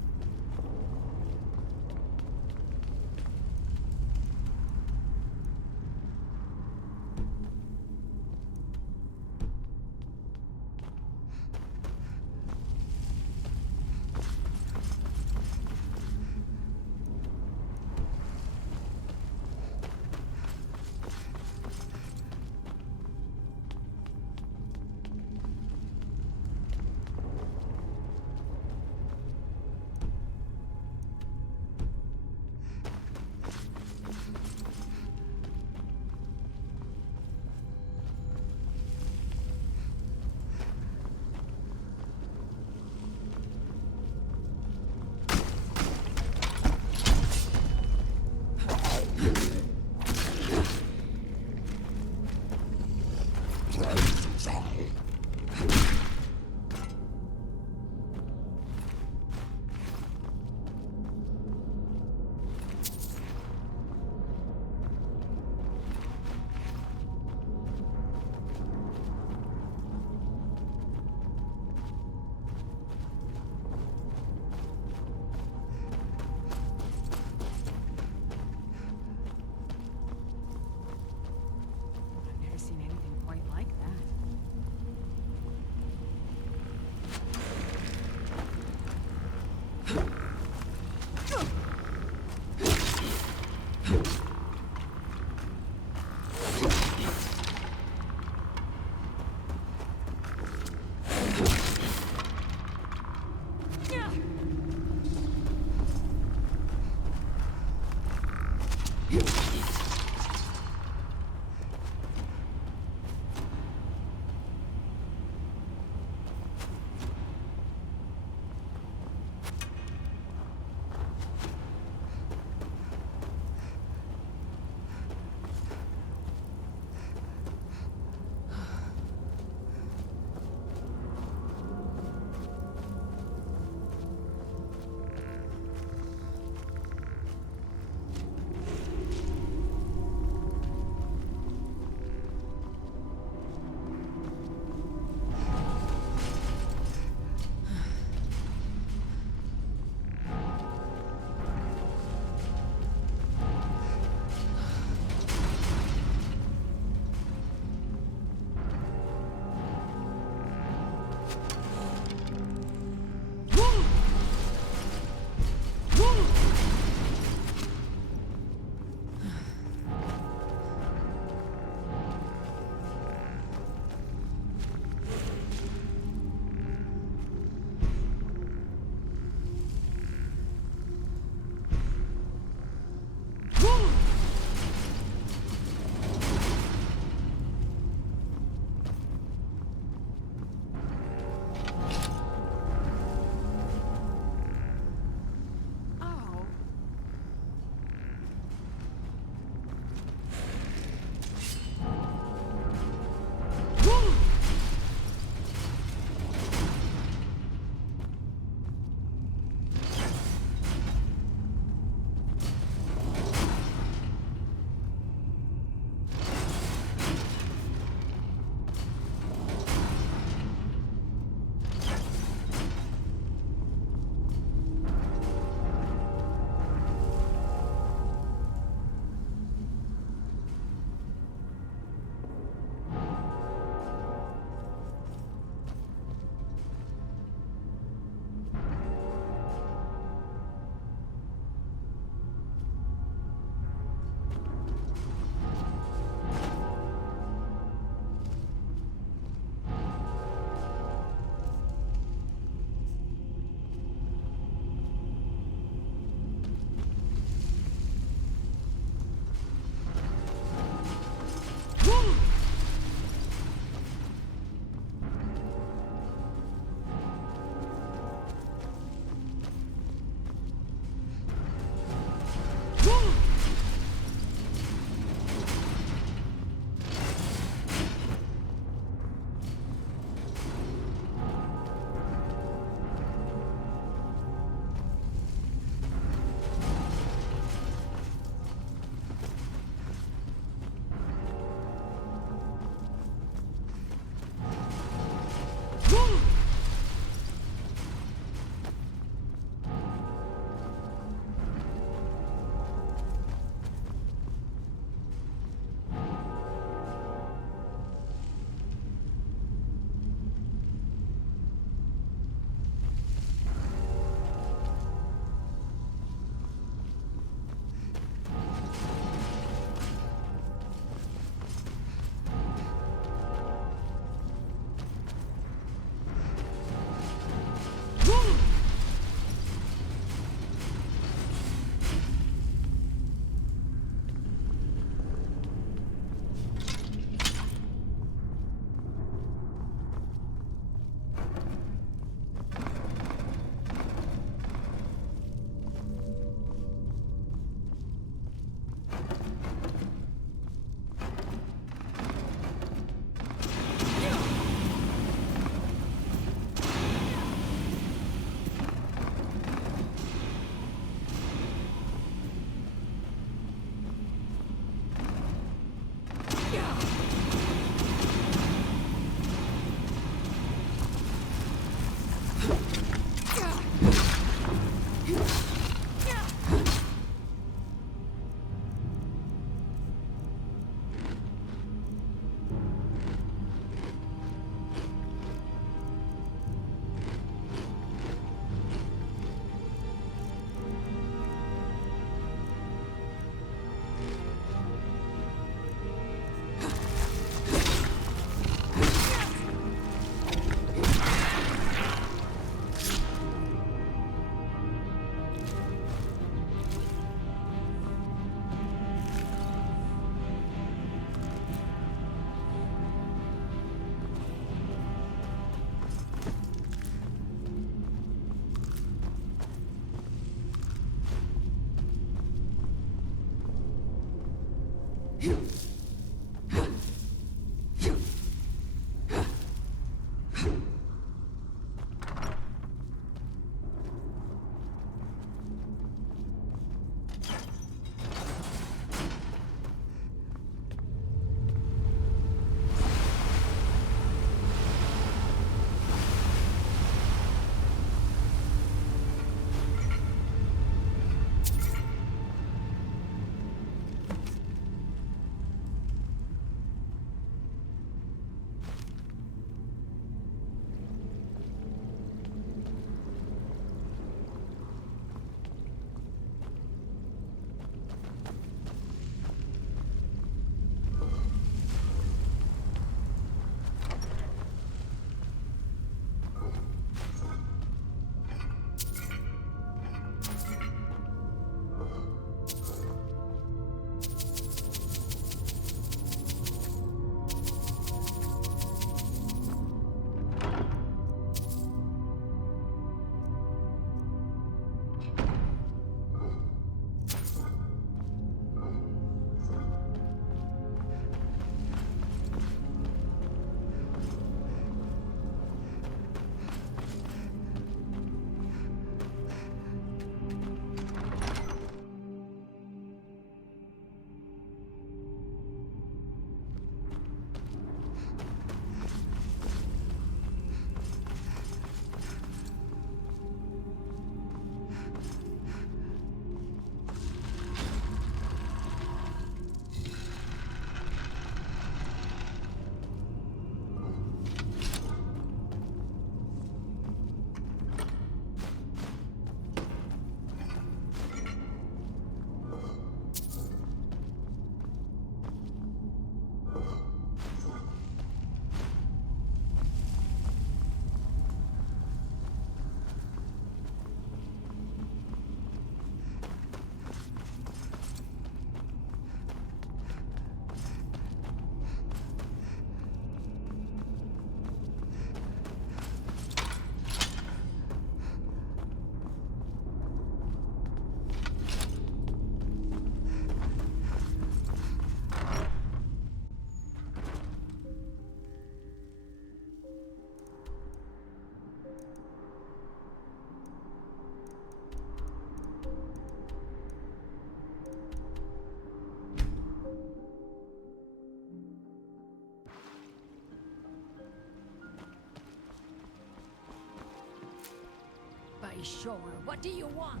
be sure. What do you want?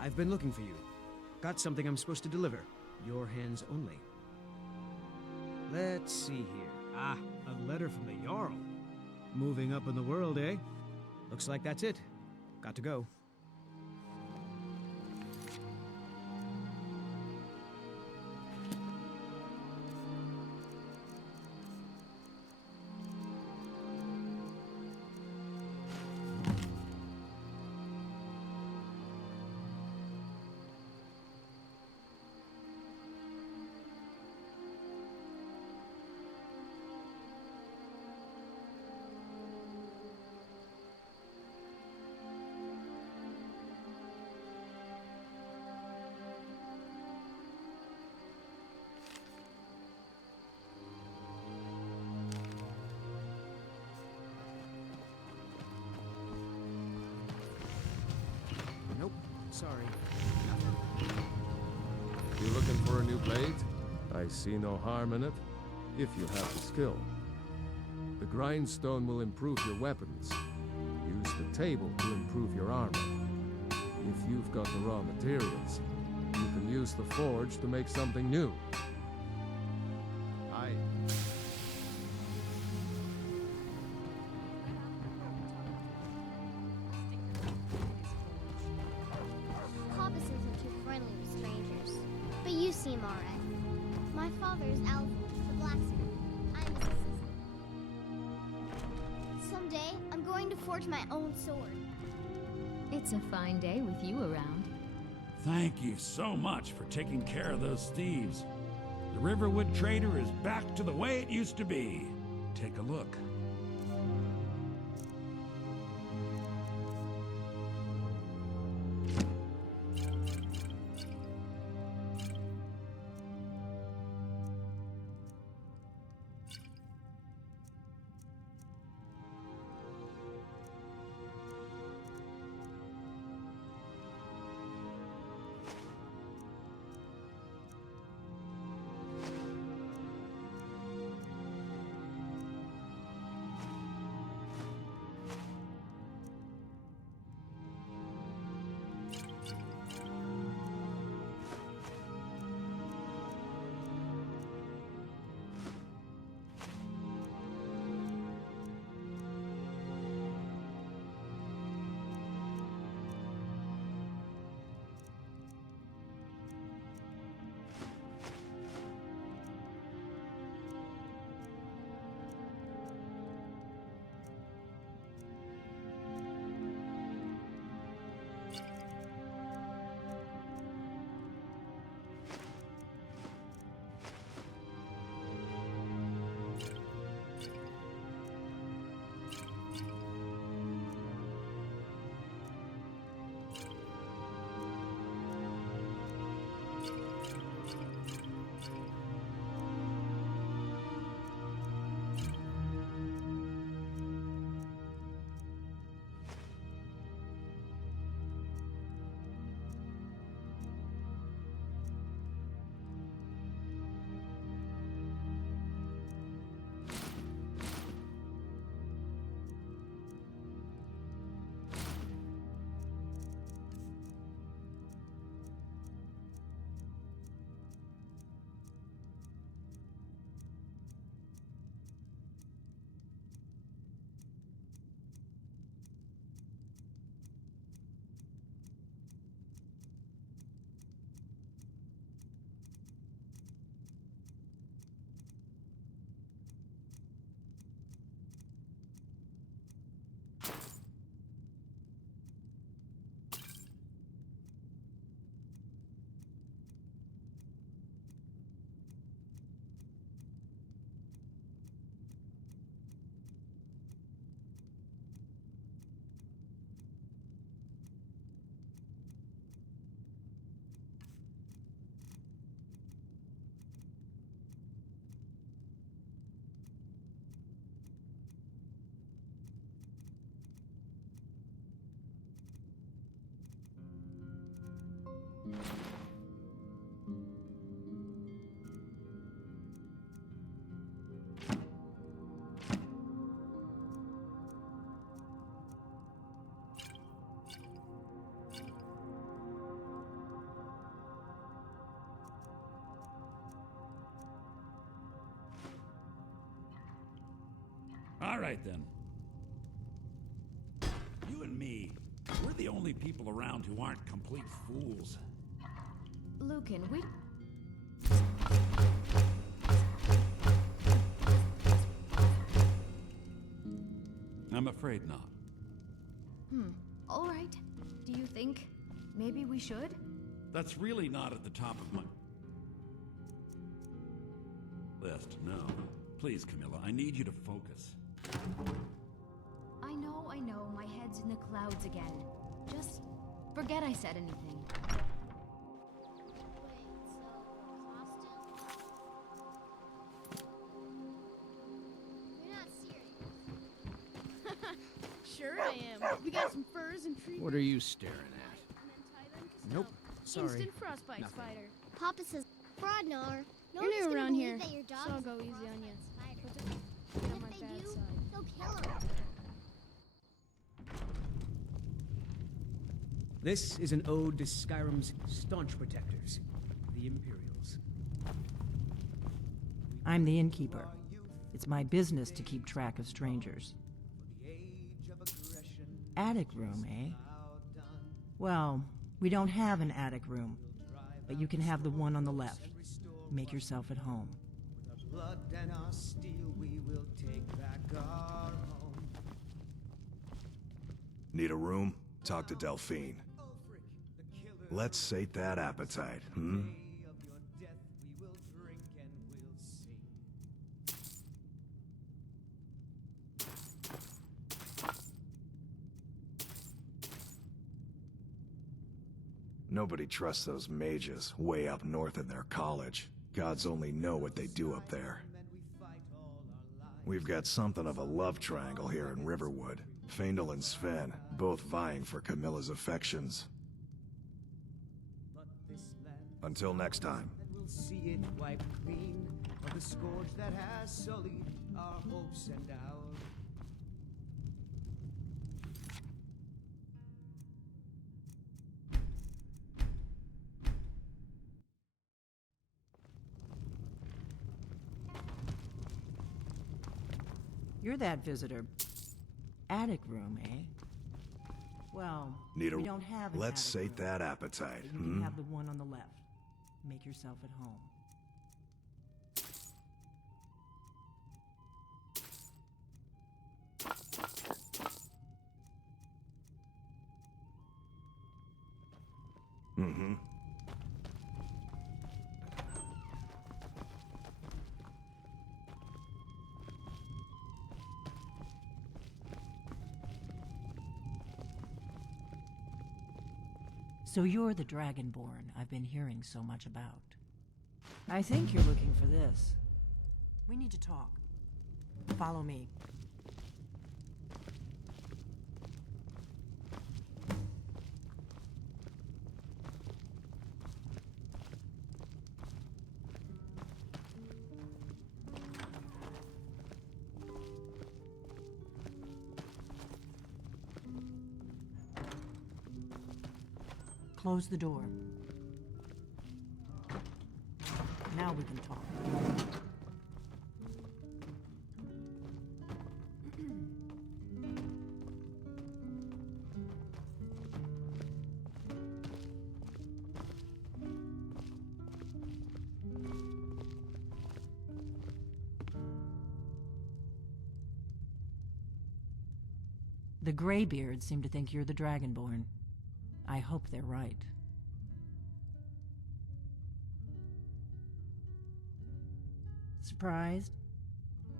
I've been looking for you. Got something I'm supposed to deliver. Your hands only. Let's see here. Ah, a letter from the Jarl. Moving up in the world, eh? Looks like that's it. Got to go. Nope, sorry. You looking for a new blade? I see no harm in it, if you have the skill. The grindstone will improve your weapons. Use the table to improve your armor. If you've got the raw materials, you can use the forge to make something new. Hobbs isn't too friendly with strangers, but you seem alright. My father is Alvin, the blacksmith. I'm his assistant. Someday, I'm going to forge my own sword. It's a fine day with you around. Thank you so much for taking care of those thieves. The Riverwood Trader is back to the way it used to be. Take a look. All right, then. You and me, we're the only people around who aren't complete fools. Lucan, we... I'm afraid not. All right. Do you think maybe we should? That's really not at the top of my list, no. Please, Camilla, I need you to focus. I know. My head's in the clouds again. Just forget I said anything. You're not serious. Sure I am. We got some furs and trees. What are you staring at? Nope. Sorry. Instant frostbite Nothing. spider. Papa says, Brodnar, You're new gonna around believe here, that your dog so I'll is a go easy on frostbite you. spider. Get on And my if they bad do, side. they'll kill him. This is an ode to Skyrim's staunch protectors, the Imperials. I'm the innkeeper. It's my business to keep track of strangers. Attic room, eh? Well, we don't have an attic room, but you can have the one on the left. Make yourself at home. Blood and our steel, we will take back our home. Need a room? Talk to Delphine. Let's sate that appetite, hmm? Nobody trusts those mages way up north in their college. Gods only know what they do up there. We've got something of a love triangle here in Riverwood. Faendal and Sven, both vying for Camilla's affections. Until next time. We'll see it wiped clean of the scourge that has sullied our hopes and ours. You're that visitor. Attic room, eh? Well, Need a... we don't have an Let's attic sate that appetite, room. You can have the one on the left. Make yourself at home. Mm-hmm. So you're the dragonborn I've been hearing so much about. I think you're looking for this. We need to talk. Follow me. Close the door. Now we can talk. The Greybeards seem to think you're the Dragonborn. I hope they're right. Surprised?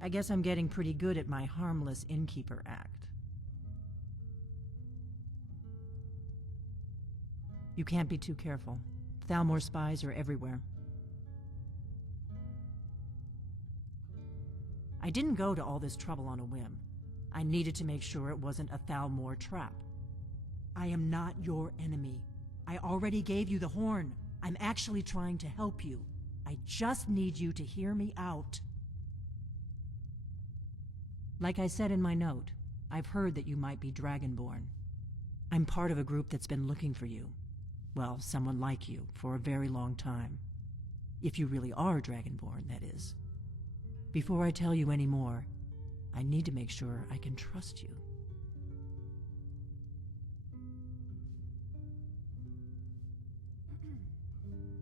I guess I'm getting pretty good at my harmless innkeeper act. You can't be too careful. Thalmor spies are everywhere. I didn't go to all this trouble on a whim. I needed to make sure it wasn't a Thalmor trap. I am not your enemy. I already gave you the horn. I'm actually trying to help you. I just need you to hear me out. Like I said in my note, I've heard that you might be Dragonborn. I'm part of a group that's been looking for you. Well, someone like you, for a very long time. If you really are Dragonborn, that is. Before I tell you any more, I need to make sure I can trust you.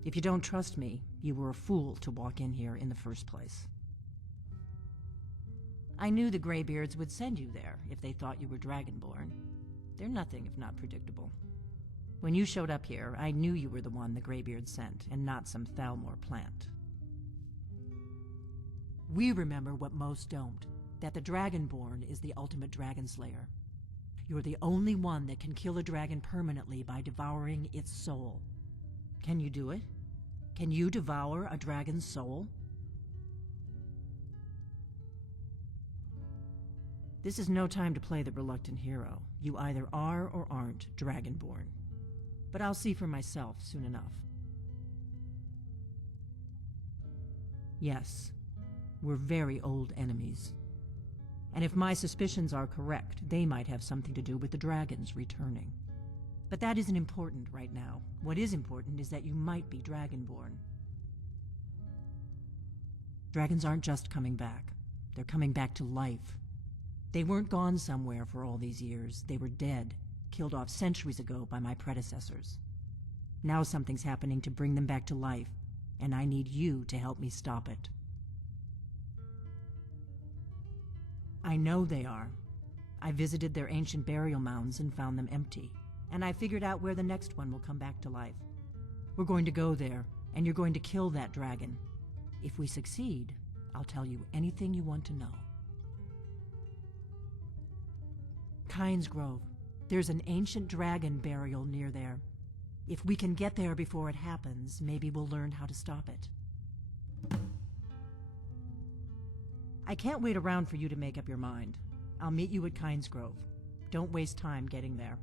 If you don't trust me, you were a fool to walk in here in the first place. I knew the Greybeards would send you there if they thought you were dragonborn. They're nothing if not predictable. When you showed up here, I knew you were the one the Greybeards sent, and not some Thalmor plant. We remember what most don't, that the Dragonborn is the ultimate dragon slayer. You're the only one that can kill a dragon permanently by devouring its soul. Can you do it? Can you devour a dragon's soul? This is no time to play the reluctant hero. You either are or aren't Dragonborn. But I'll see for myself soon enough. Yes, we're very old enemies. And if my suspicions are correct, they might have something to do with the dragons returning. But that isn't important right now. What is important is that you might be Dragonborn. Dragons aren't just coming back. They're coming back to life. They weren't gone somewhere for all these years. They were dead, killed off centuries ago by my predecessors. Now something's happening to bring them back to life, and I need you to help me stop it. I know they are. I visited their ancient burial mounds and found them empty, and I figured out where the next one will come back to life. We're going to go there, and you're going to kill that dragon. If we succeed, I'll tell you anything you want to know. Kynes Grove. There's an ancient dragon burial near there. If we can get there before it happens, maybe we'll learn how to stop it. I can't wait around for you to make up your mind. I'll meet you at Kynes Grove. Don't waste time getting there.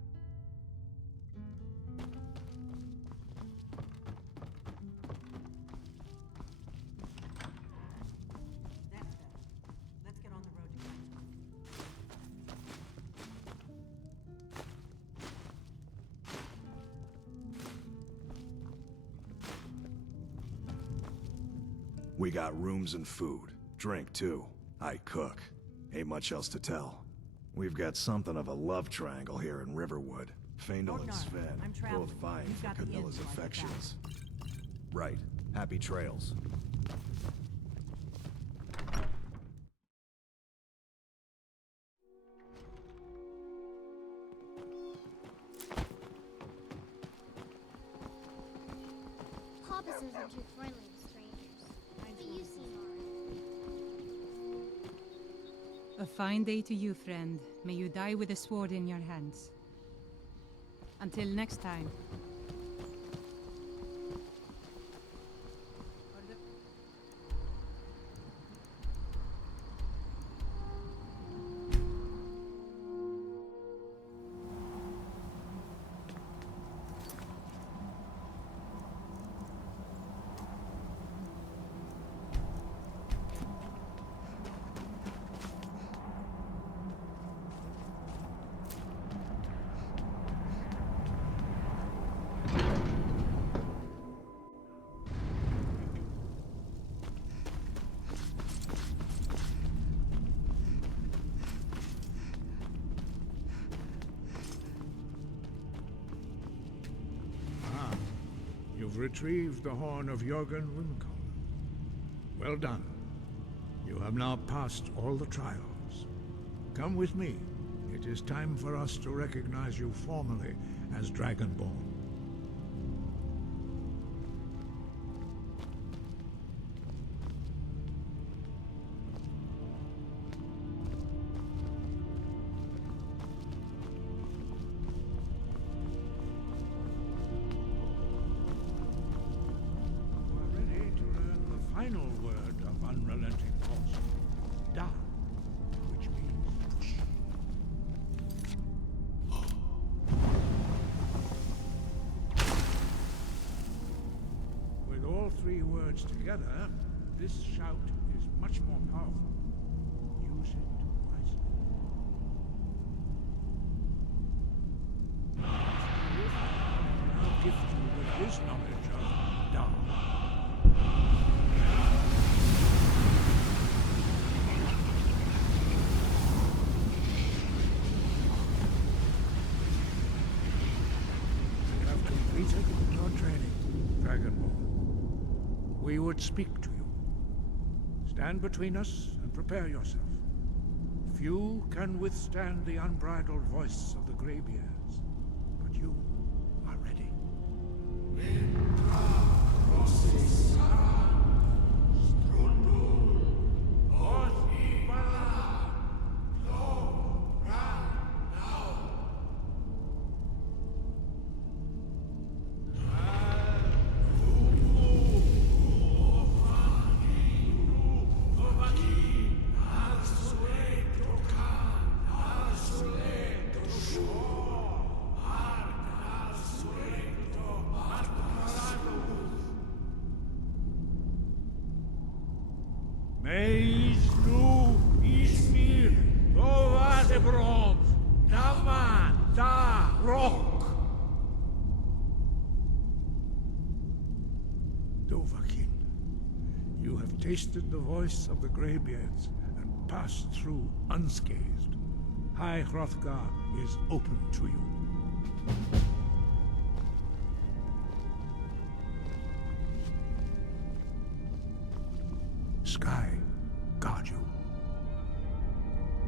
Let's get on the road to Kynes Grove. We got rooms and food. Drink, too. I cook. Ain't much else to tell. We've got something of a love triangle here in Riverwood. Faendal and Sven, both vying for Camilla's affections. Right. Happy trails. Papa says I'm too friendly with strangers, but you seem alright. A fine day to you, friend. May you die with a sword in your hands. Until next time. You've retrieved the horn of Jörgen Rincon. Well done. You have now passed all the trials. Come with me. It is time for us to recognize you formally as Dragonborn. Final word of unrelenting caution. Da, which means push. With all three words together, this shout is much more powerful. Use it wisely. I'll gift you with his knowledge of Da. but speak to you. Stand between us and prepare yourself. Few can withstand the unbridled voice of the Greybeards, but you are ready. Meis nu ismir dovadebrom dama da rock. Dovahkiin, you have tasted the voice of the Greybeards and passed through unscathed. High Hrothgar is open to you. Sky guard you.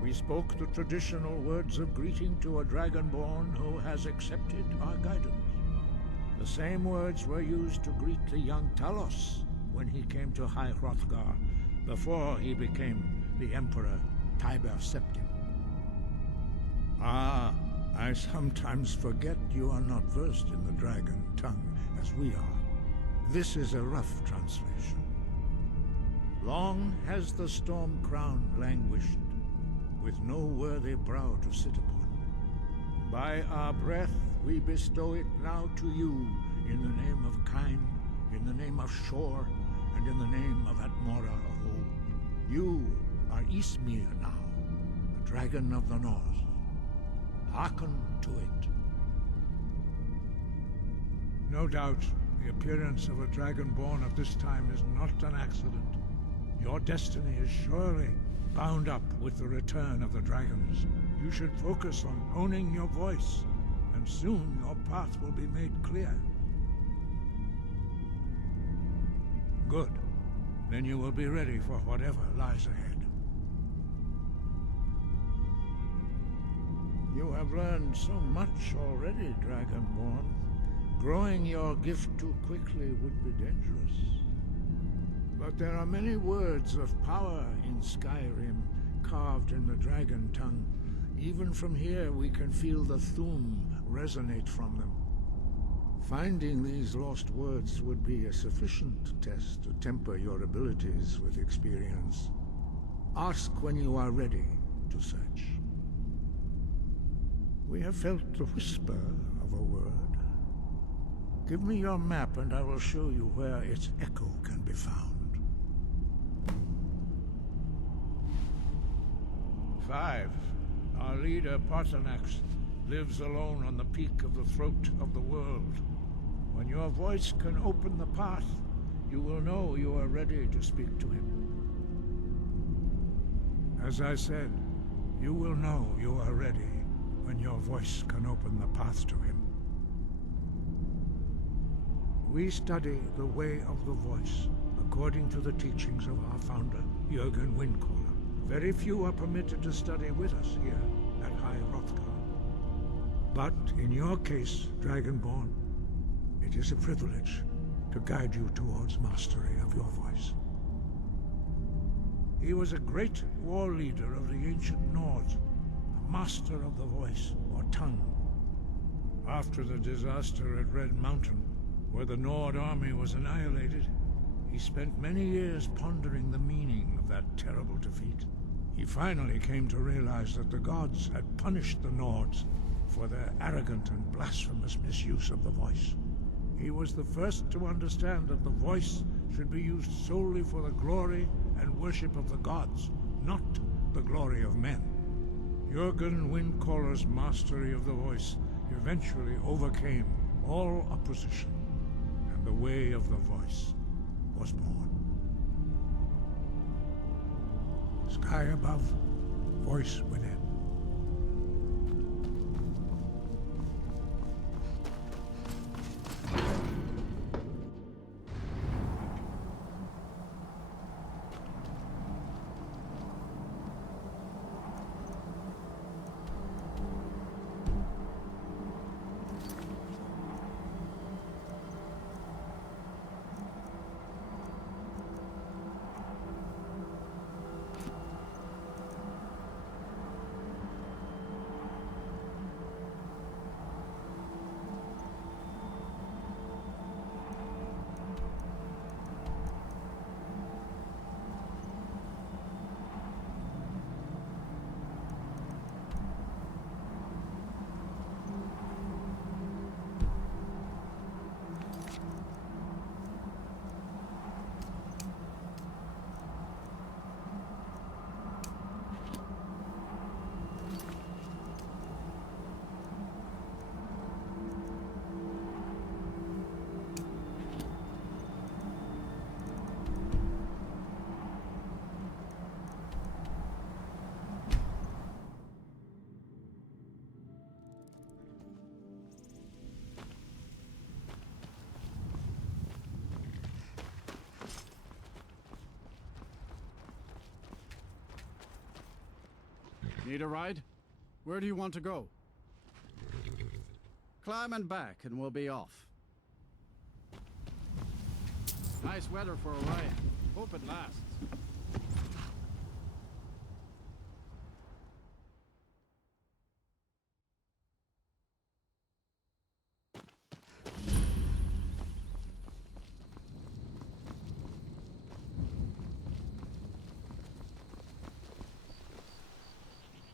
We spoke the traditional words of greeting to a dragonborn who has accepted our guidance. The same words were used to greet the young Talos when he came to High Hrothgar before he became the Emperor Tiber Septim. Ah, I sometimes forget you are not versed in the dragon tongue as we are. This is a rough translation. Long has the storm crown languished, with no worthy brow to sit upon. By our breath we bestow it now to you, in the name of Kyne, in the name of Shor, and in the name of Atmora of old. You are Ysmir now, the dragon of the north. Hearken to it. No doubt, the appearance of a dragonborn at this time is not an accident. Your destiny is surely bound up with the return of the dragons. You should focus on honing your voice, and soon your path will be made clear. Good. Then you will be ready for whatever lies ahead. You have learned so much already, Dragonborn. Growing your gift too quickly would be dangerous. But there are many words of power in Skyrim, carved in the dragon tongue. Even from here we can feel the Thu'um resonate from them. Finding these lost words would be a sufficient test to temper your abilities with experience. Ask when you are ready to search. We have felt the whisper of a word. Give me your map and I will show you where its echo can be found. 5. Our leader, Paarthurnax, lives alone on the peak of the throat of the world. When your voice can open the path, you will know you are ready to speak to him. As I said, you will know you are ready when your voice can open the path to him. We study the way of the voice according to the teachings of our founder, Jürgen Windcaller. Very few are permitted to study with us here at High Hrothgar. But in your case, Dragonborn, it is a privilege to guide you towards mastery of your voice. He was a great war leader of the ancient Nords, a master of the voice, or tongue. After the disaster at Red Mountain, where the Nord army was annihilated, he spent many years pondering the meaning of that terrible defeat. He finally came to realize that the gods had punished the Nords for their arrogant and blasphemous misuse of the voice. He was the first to understand that the voice should be used solely for the glory and worship of the gods, not the glory of men. Jürgen Windcaller's mastery of the voice eventually overcame all opposition, and the way of the voice was born. Sky above, voice within. Need a ride? Where do you want to go? Climb and back, and we'll be off. Nice weather for a ride. Hope it lasts.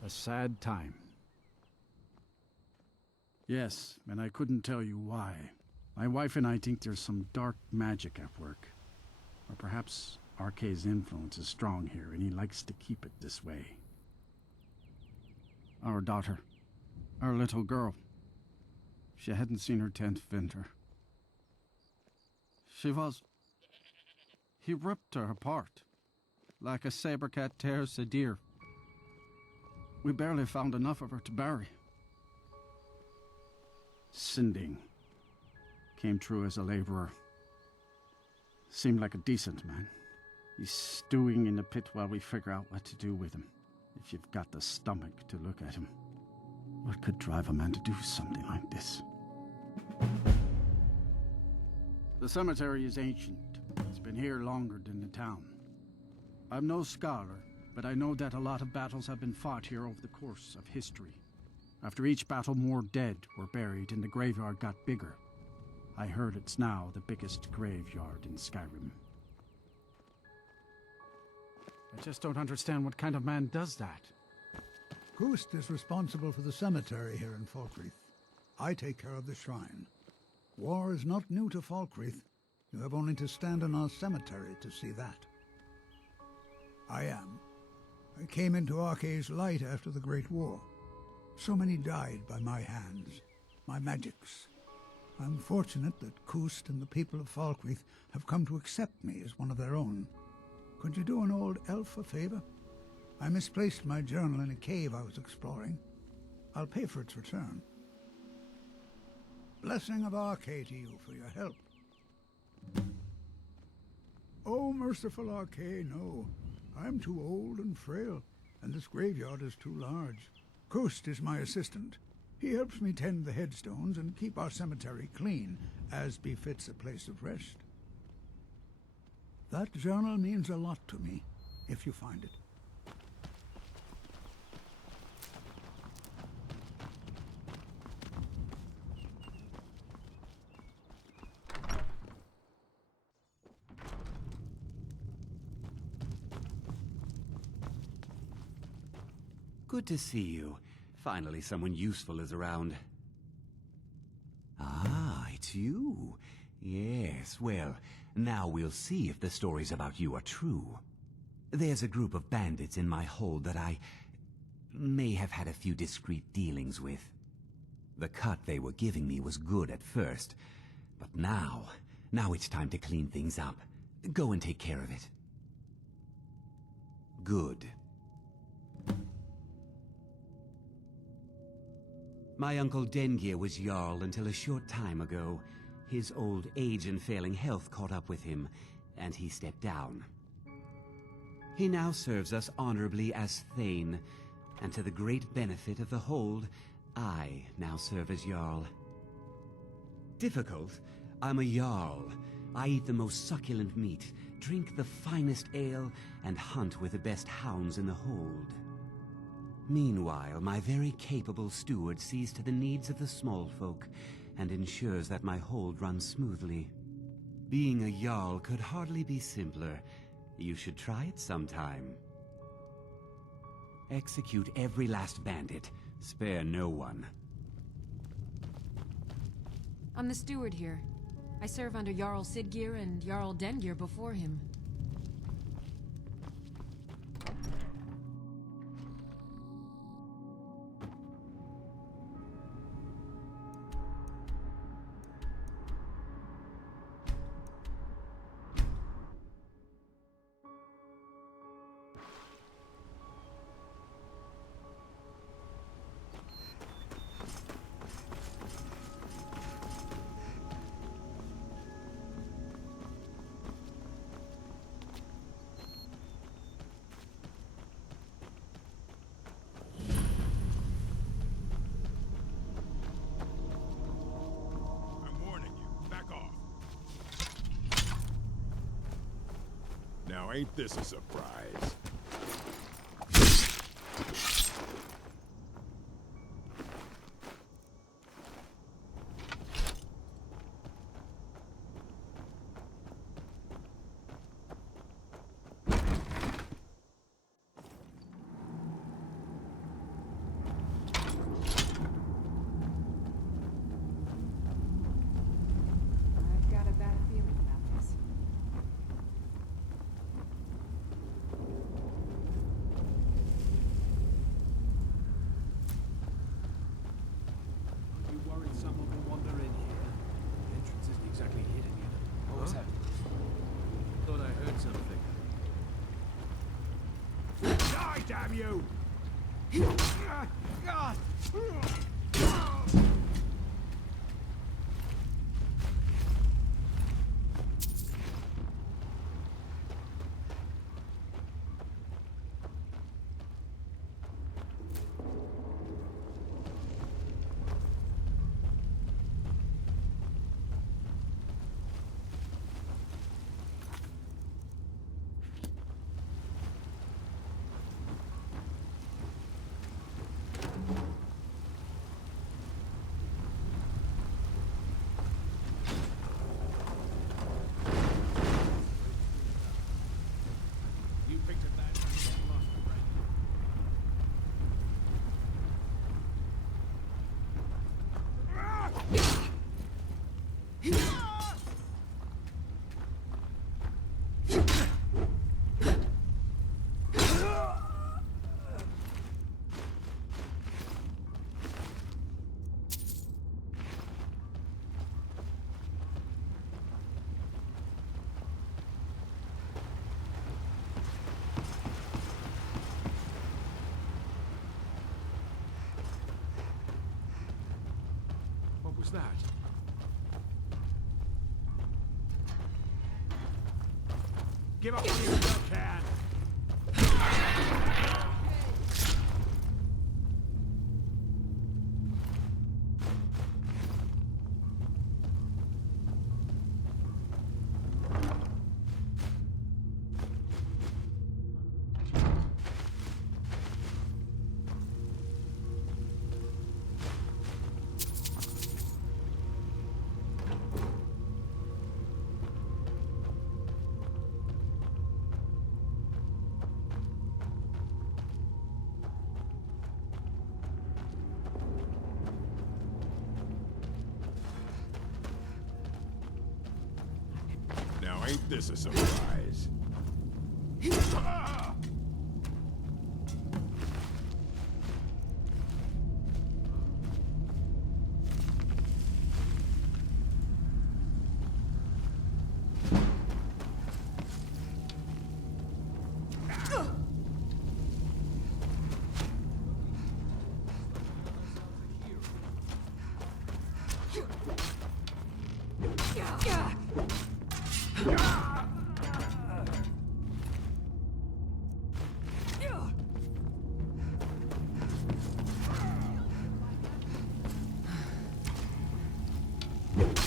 A sad time. Yes, and I couldn't tell you why. My wife and I think there's some dark magic at work. Or perhaps Arkay's influence is strong here, and he likes to keep it this way. Our daughter. Our little girl. She hadn't seen her 10th winter. He ripped her apart. Like a saber cat tears a deer. We barely found enough of her to bury. Sinding came through as a laborer. Seemed like a decent man. He's stewing in the pit while we figure out what to do with him. If you've got the stomach to look at him. What could drive a man to do something like this? The cemetery is ancient. It's been here longer than the town. I'm no scholar, but I know that a lot of battles have been fought here over the course of history. After each battle, more dead were buried and the graveyard got bigger. I heard it's now the biggest graveyard in Skyrim. I just don't understand what kind of man does that. Kust is responsible for the cemetery here in Falkreath. I take care of the shrine. War is not new to Falkreath. You have only to stand in our cemetery to see that. I am. I came into Arkay's light after the Great War. So many died by my hands, my magics. I'm fortunate that Kust and the people of Falkreath have come to accept me as one of their own. Could you do an old elf a favor? I misplaced my journal in a cave I was exploring. I'll pay for its return. Blessing of Arkay to you for your help. Oh, merciful Arkay, no. I'm too old and frail, and this graveyard is too large. Kust is my assistant. He helps me tend the headstones and keep our cemetery clean, as befits a place of rest. That journal means a lot to me, if you find it. Good to see you. Finally, someone useful is around. Ah, it's you. Yes, well, now we'll see if the stories about you are true. There's a group of bandits in my hold that I may have had a few discreet dealings with. The cut they were giving me was good at first, but now it's time to clean things up. Go and take care of it. Good. My uncle Dengir was Jarl until a short time ago. His old age and failing health caught up with him, and he stepped down. He now serves us honorably as Thane, and to the great benefit of the hold, I now serve as Jarl. Difficult? I'm a Jarl. I eat the most succulent meat, drink the finest ale, and hunt with the best hounds in the hold. Meanwhile, my very capable steward sees to the needs of the small folk and ensures that my hold runs smoothly. Being a Jarl could hardly be simpler. You should try it sometime. Execute every last bandit. Spare no one. I'm the steward here. I serve under Jarl Siggeir and Jarl Dengir before him. Now ain't this a surprise? I've got a bad feeling about this. Are you worried someone will wander in here? The entrance isn't exactly hidden, you know. What was that? Thought I heard something. Die, damn you! You picked a bad time to get lost, friend. What was that? Give up when you still can! Now ain't this a surprise?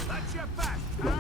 That's your back, huh?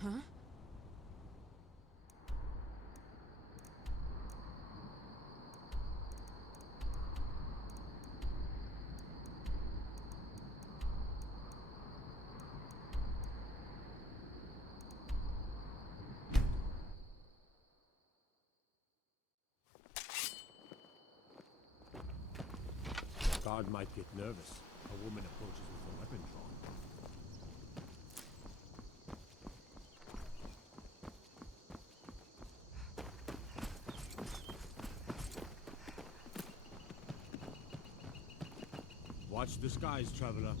Huh? Guard might get nervous. A woman approaches with a weapon drawn. Watch the skies, traveler.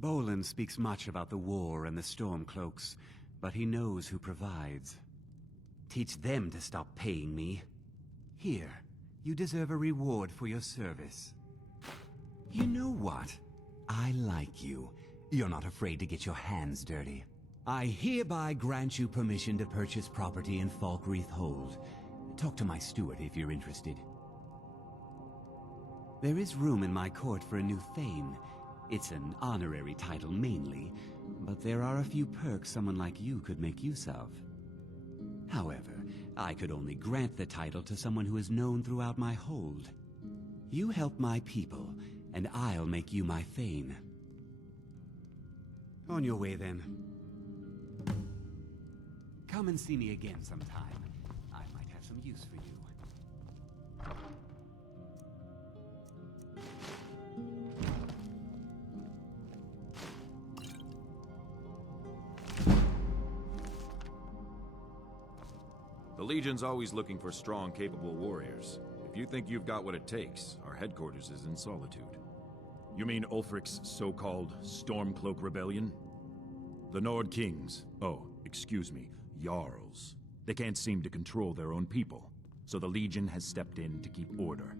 Bolin speaks much about the war and the Stormcloaks, but he knows who provides. Teach them to stop paying me. Here, you deserve a reward for your service. You know what? I like you. You're not afraid to get your hands dirty. I hereby grant you permission to purchase property in Falkreath Hold. Talk to my steward if you're interested. There is room in my court for a new Thane. It's an honorary title mainly, but there are a few perks someone like you could make use of. However, I could only grant the title to someone who is known throughout my hold. You help my people, and I'll make you my Thane. On your way, then. Come and see me again sometime. I might have some use for you. The Legion's always looking for strong, capable warriors. If you think you've got what it takes, our headquarters is in Solitude. You mean Ulfric's so-called Stormcloak Rebellion? The Nord Kings, excuse me, Jarls. They can't seem to control their own people, so the Legion has stepped in to keep order.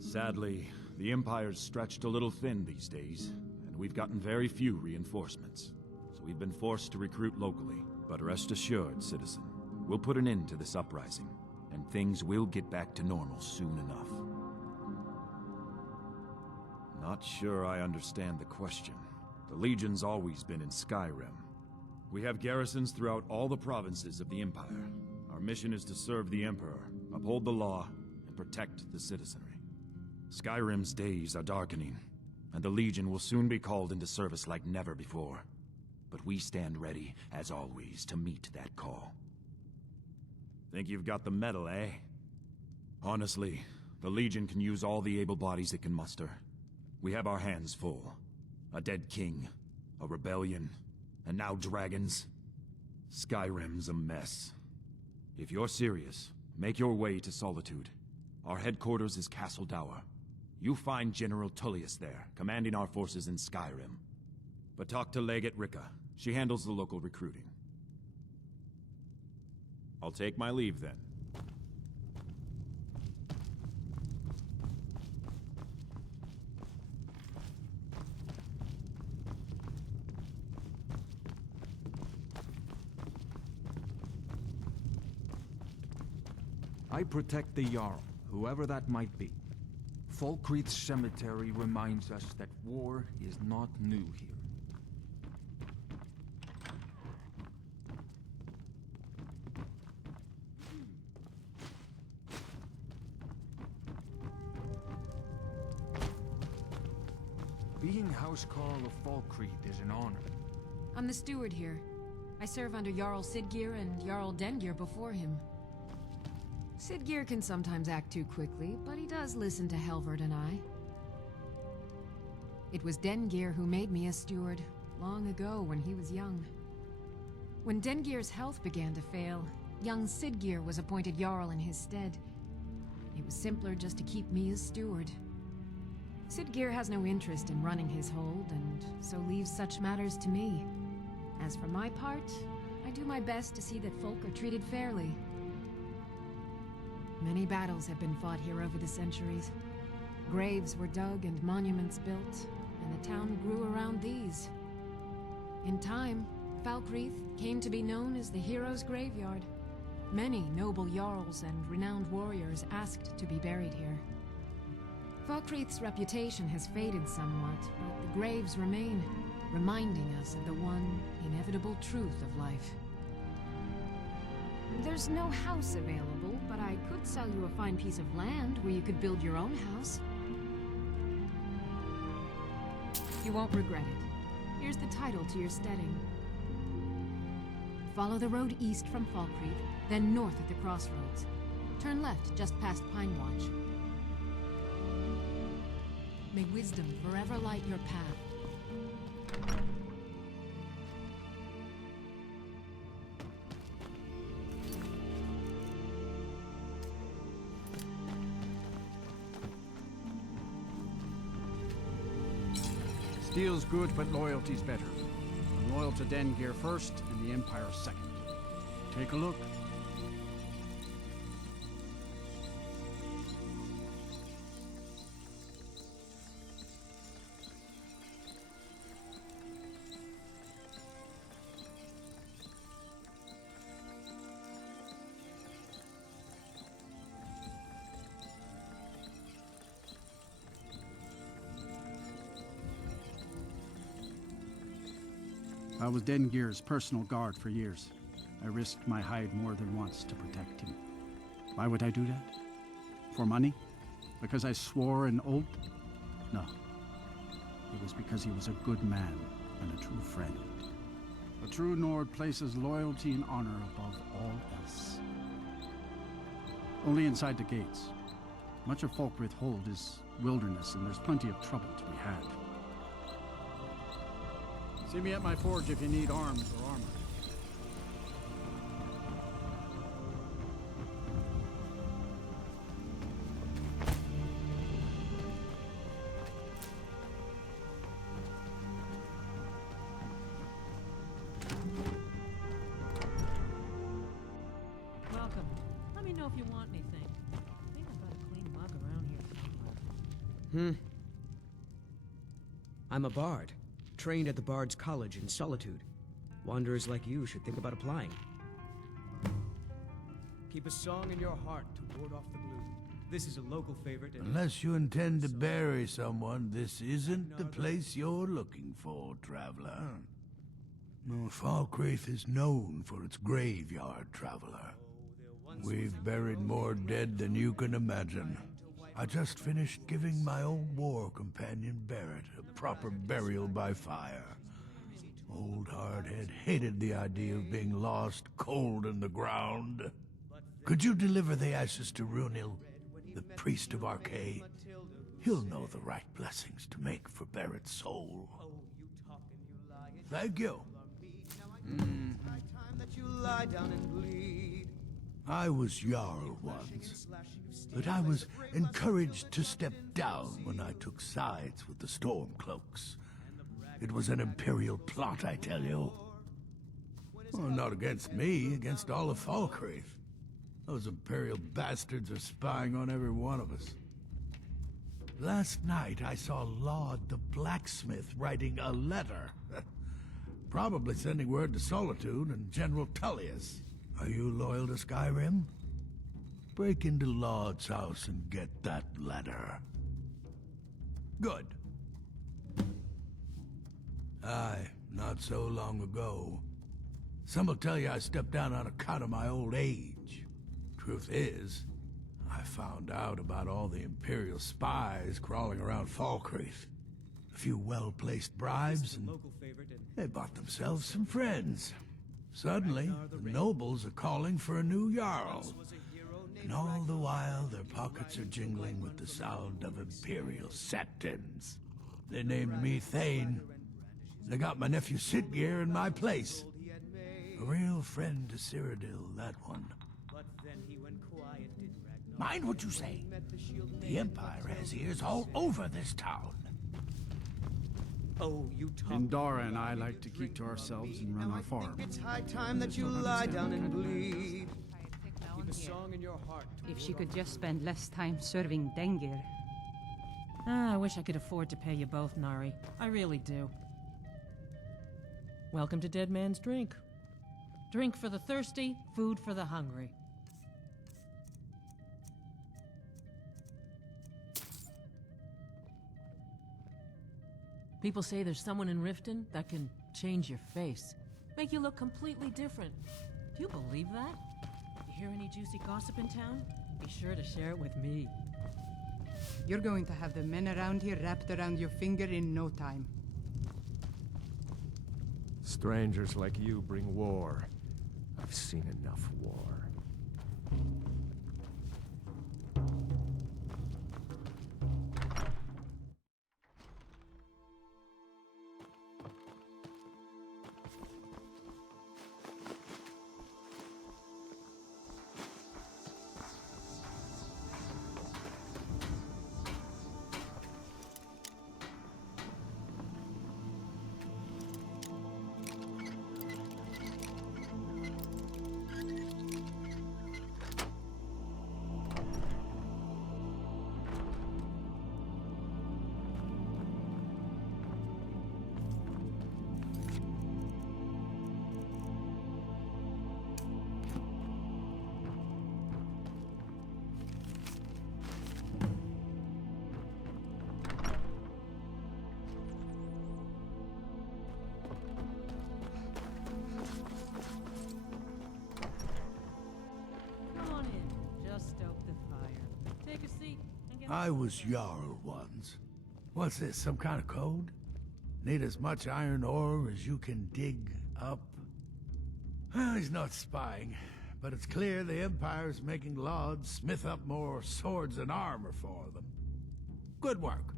Sadly, the Empire's stretched a little thin these days, and we've gotten very few reinforcements. So we've been forced to recruit locally. But rest assured, citizen, we'll put an end to this uprising, and things will get back to normal soon enough. Not sure I understand the question. The Legion's always been in Skyrim. We have garrisons throughout all the provinces of the Empire. Our mission is to serve the Emperor, uphold the law, and protect the citizenry. Skyrim's days are darkening, and the Legion will soon be called into service like never before. But we stand ready, as always, to meet that call. Think you've got the mettle, eh? Honestly, the Legion can use all the able bodies it can muster. We have our hands full. A dead king, a rebellion, and now dragons. Skyrim's a mess. If you're serious, make your way to Solitude. Our headquarters is Castle Dower. You find General Tullius there, commanding our forces in Skyrim. But talk to Legate Ricka. She handles the local recruiting. I'll take my leave then. I protect the Jarl, whoever that might be. Falkreath Cemetery reminds us that war is not new here. Being Housecarl of Falkreath is an honor. I'm the steward here. I serve under Jarl Sidgeir and Jarl Dengir before him. Sidgeir can sometimes act too quickly, but he does listen to Helvard and I. It was Dengir who made me a steward, long ago when he was young. When Dengir's health began to fail, young Sidgeir was appointed Jarl in his stead. It was simpler just to keep me as steward. Sidgeir has no interest in running his hold, and so leaves such matters to me. As for my part, I do my best to see that folk are treated fairly. Many battles have been fought here over the centuries. Graves were dug and monuments built, and the town grew around these. In time, Falkreath came to be known as the Heroes' Graveyard. Many noble jarls and renowned warriors asked to be buried here. Falkreath's reputation has faded somewhat, but the graves remain, reminding us of the one inevitable truth of life. There's no house available, but I could sell you a fine piece of land where you could build your own house. You won't regret it. Here's the title to your steading. Follow the road east from Falkreath, then north at the crossroads. Turn left just past Pine Watch. May wisdom forever light your path. Steel's good, but loyalty's better. I'm loyal to Dengir first, and the Empire second. Take a look. I was Dengir's personal guard for years. I risked my hide more than once to protect him. Why would I do that? For money? Because I swore an oath? No. It was because he was a good man and a true friend. A true Nord places loyalty and honor above all else. Only inside the gates. Much of Falkreath Hold is wilderness, and there's plenty of trouble to be had. See me at my forge if you need arms or armor. Welcome. Let me know if you want anything. I think I've got a clean mug around here somewhere. I'm a bard, trained at the Bard's College in Solitude. Wanderers like you should think about applying. Keep a song in your heart to ward off the gloom. This is a local favorite and... Unless you intend to bury someone, this isn't the place you're looking for, traveler. No, Falkreath is known for its graveyard, traveler. We've buried more dead than you can imagine. I just finished giving my old war companion Barrett a proper burial by fire. Old Hardhead hated the idea of being lost cold in the ground. Could you deliver the ashes to Runil, the priest of Arkay? He'll know the right blessings to make for Barrett's soul. Thank you. I was Jarl once, but I was encouraged to step down when I took sides with the Stormcloaks. It was an Imperial plot, I tell you. Well, not against me, against all of Falkreath. Those Imperial bastards are spying on every one of us. Last night I saw Laud the blacksmith writing a letter. Probably sending word to Solitude and General Tullius. Are you loyal to Skyrim? Break into Laud's house and get that letter. Good. Aye, not so long ago. Some will tell you I stepped down on account of my old age. Truth is, I found out about all the Imperial spies crawling around Falkreath. A few well-placed bribes, and they bought themselves some friends. Suddenly, the nobles are calling for a new Jarl. And all the while, their pockets are jingling with the sound of Imperial septons. They named me Thane. They got my nephew Sitgeir in my place. A real friend to Cyrodiil, that one. Mind what you say. The Empire has ears all over this town. Oh, you talk. Indara and I like to keep to ourselves and run our farm. It's high time that you lie down and bleed. Keep a song in your heart. If she could just spend less time serving Dengir. I wish I could afford to pay you both, Nari. I really do. Welcome to Dead Man's Drink. Drink for the thirsty, food for the hungry. People say there's someone in Riften that can change your face, make you look completely different. Do you believe that? You hear any juicy gossip in town? Be sure to share it with me. You're going to have the men around here wrapped around your finger in no time. Strangers like you bring war. I've seen enough war. I was Jarl once. What's this, some kind of code? Need as much iron ore as you can dig up? Well, he's not spying, but it's clear the Empire's making Lauds smith up more swords and armor for them. Good work.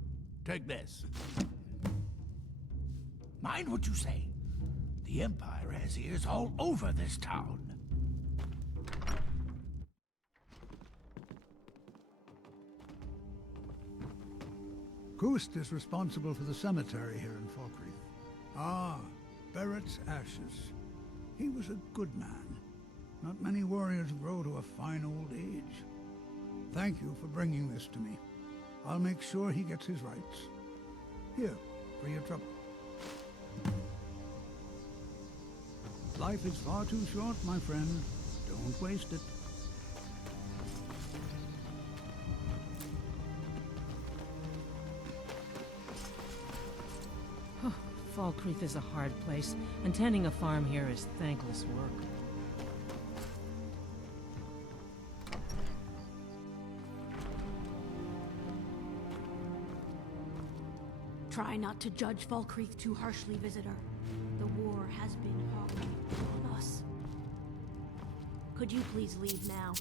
Take this. Mind what you say. The Empire has ears all over this town. Kust is responsible for the cemetery here in Falkreath. Ah, Barrett's ashes. He was a good man. Not many warriors grow to a fine old age. Thank you for bringing this to me. I'll make sure he gets his rights. Here, for your trouble. Life is far too short, my friend. Don't waste it. Falkreath is a hard place, and tending a farm here is thankless work. Try not to judge Falkreath too harshly, visitor. The war has been hard on us. Could you please leave now?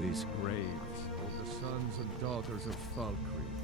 These graves hold the sons and daughters of Falkreath.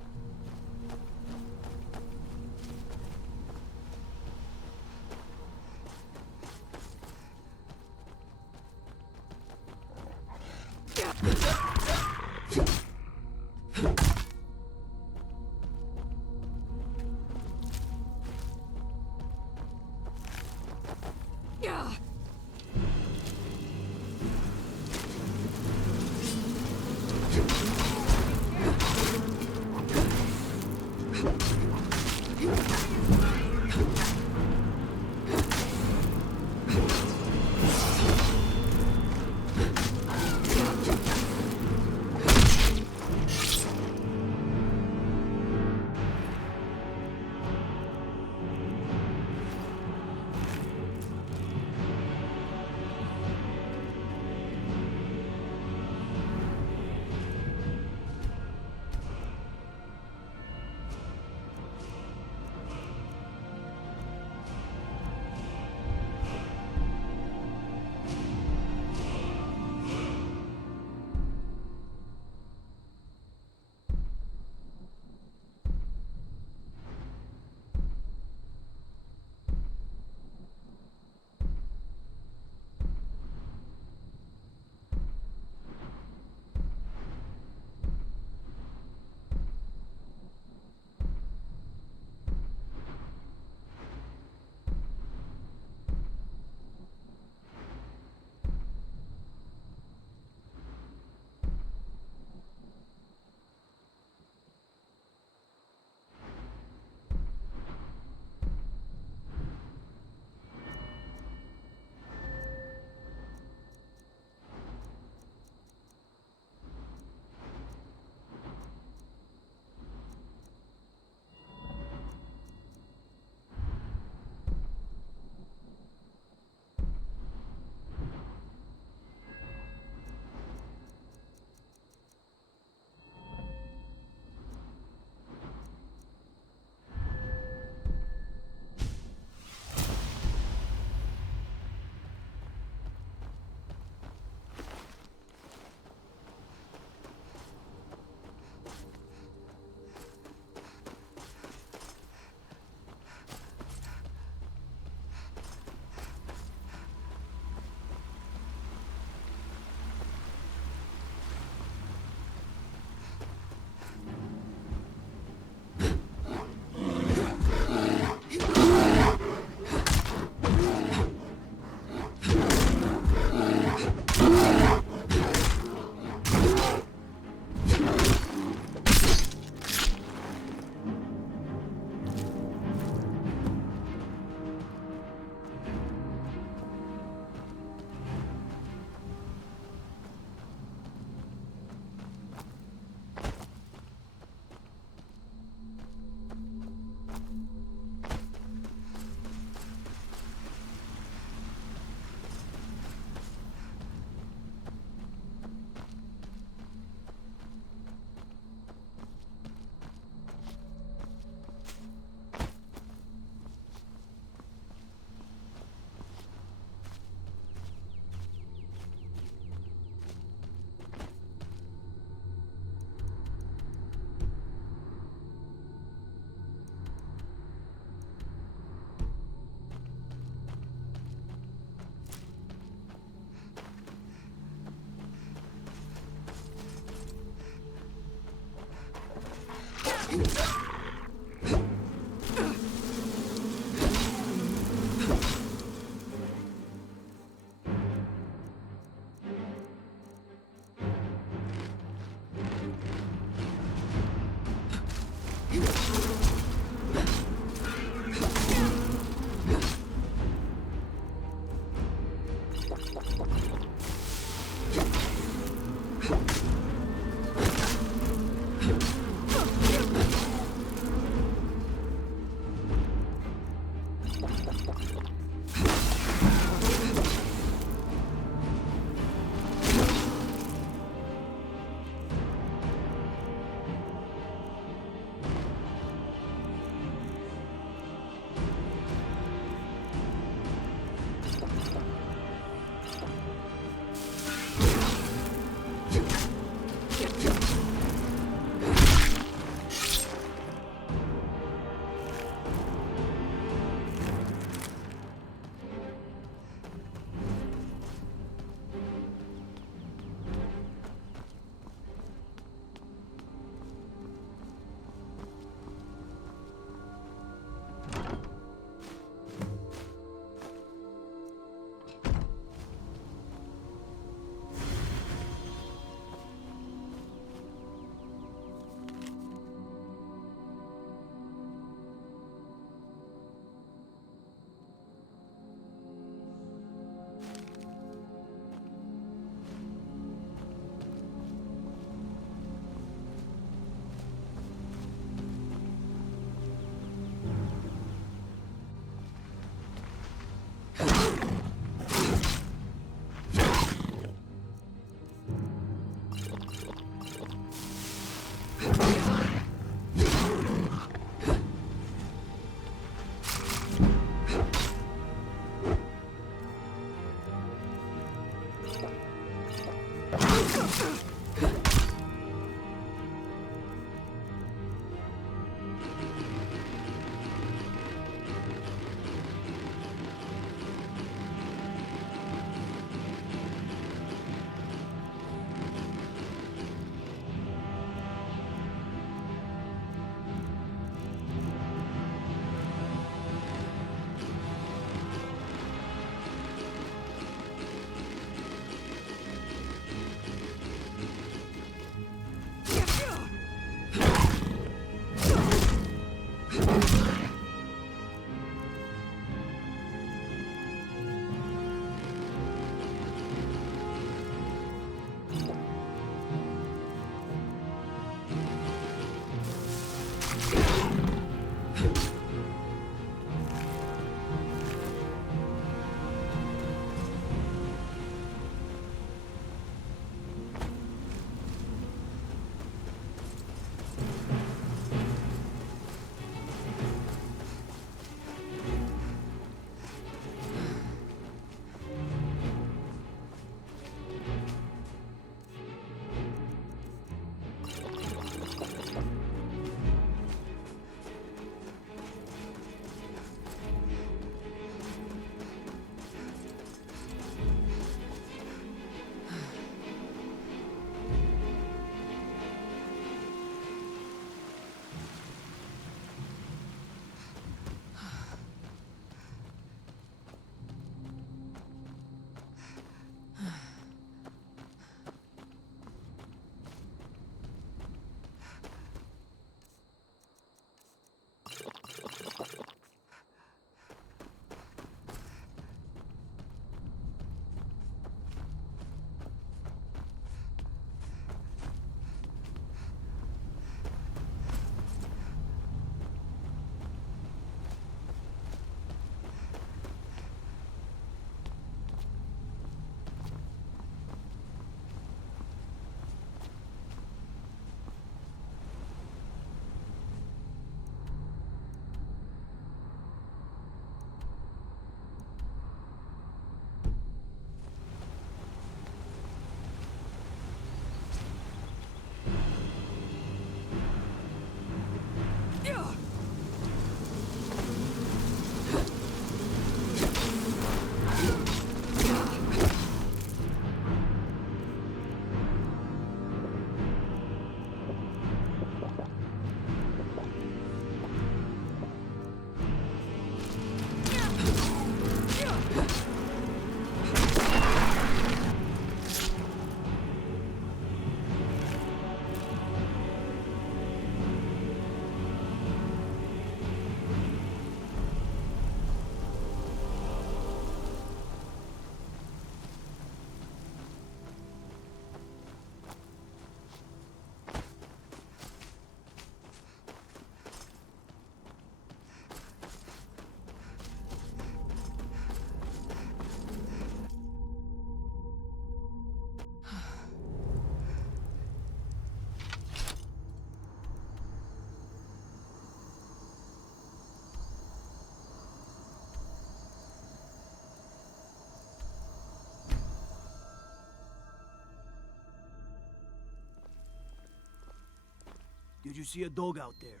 Did you see a dog out there?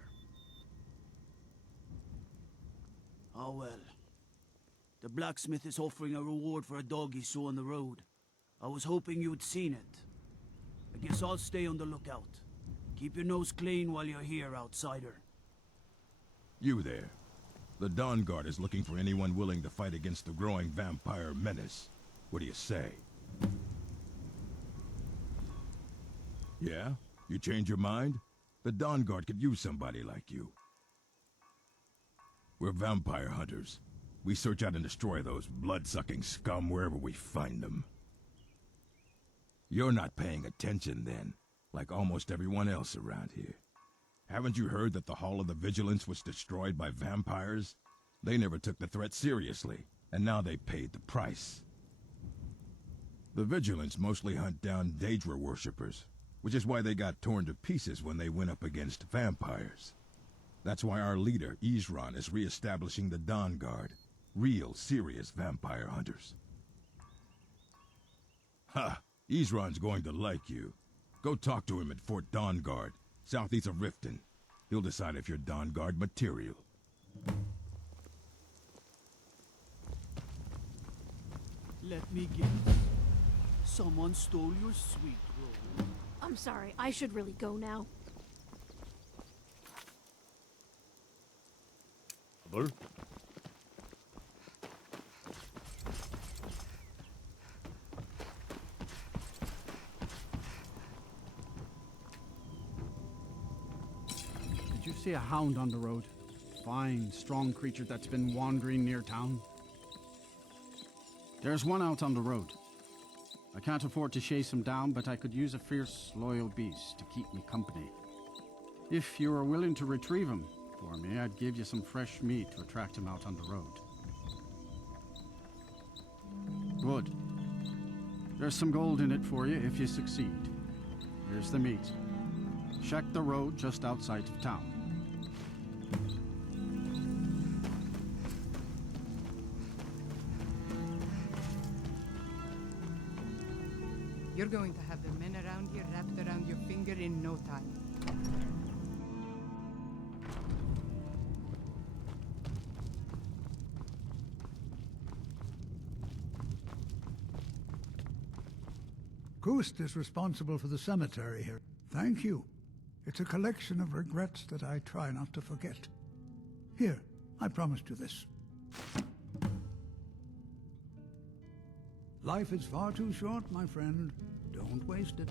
Oh well. The blacksmith is offering a reward for a dog he saw on the road. I was hoping you'd seen it. I guess I'll stay on the lookout. Keep your nose clean while you're here, outsider. You there. The Dawn Guard is looking for anyone willing to fight against the growing vampire menace. What do you say? Yeah? You change your mind? The Dawn Guard could use somebody like you. We're vampire hunters. We search out and destroy those blood-sucking scum wherever we find them. You're not paying attention then, like almost everyone else around here. Haven't you heard that the Hall of the Vigilance was destroyed by vampires? They never took the threat seriously, and now they paid the price. The Vigilance mostly hunt down Daedra worshippers, which is why they got torn to pieces when they went up against vampires. That's why our leader, Isran, is re-establishing the Dawn Guard. Real, serious vampire hunters. Ha! Isran's going to like you. Go talk to him at Fort Dawn Guard, southeast of Riften. He'll decide if you're Dawn Guard material. Let me guess. Someone stole your sweet roll. I'm sorry, I should really go now. Mother? Did you see a hound on the road? Fine, strong creature that's been wandering near town. There's one out on the road. I can't afford to chase him down, but I could use a fierce, loyal beast to keep me company. If you were willing to retrieve him for me, I'd give you some fresh meat to attract him out on the road. Good. There's some gold in it for you if you succeed. Here's the meat. Check the road just outside of town. You're going to have the men around here wrapped around your finger in no time. Kust is responsible for the cemetery here. Thank you. It's a collection of regrets that I try not to forget. Here, I promised you this. Life is far too short, my friend. Don't waste it.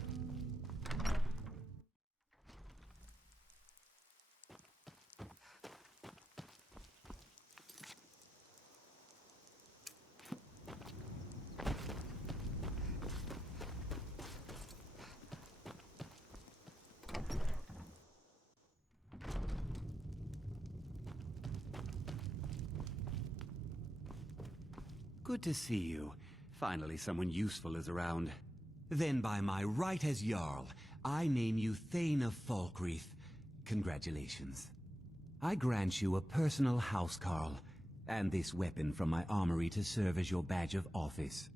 Good to see you. Finally, someone useful is around. Then by my right as Jarl, I name you Thane of Falkreath. Congratulations. I grant you a personal housecarl, and this weapon from my armory to serve as your badge of office.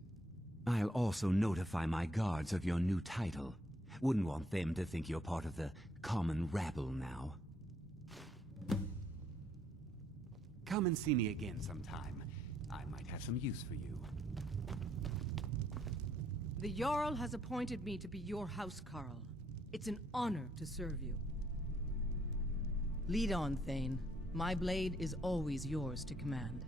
I'll also notify my guards of your new title. Wouldn't want them to think you're part of the common rabble now. Come and see me again sometime. I might have some use for you. The Jarl has appointed me to be your housecarl. It's an honor to serve you. Lead on, Thane. My blade is always yours to command.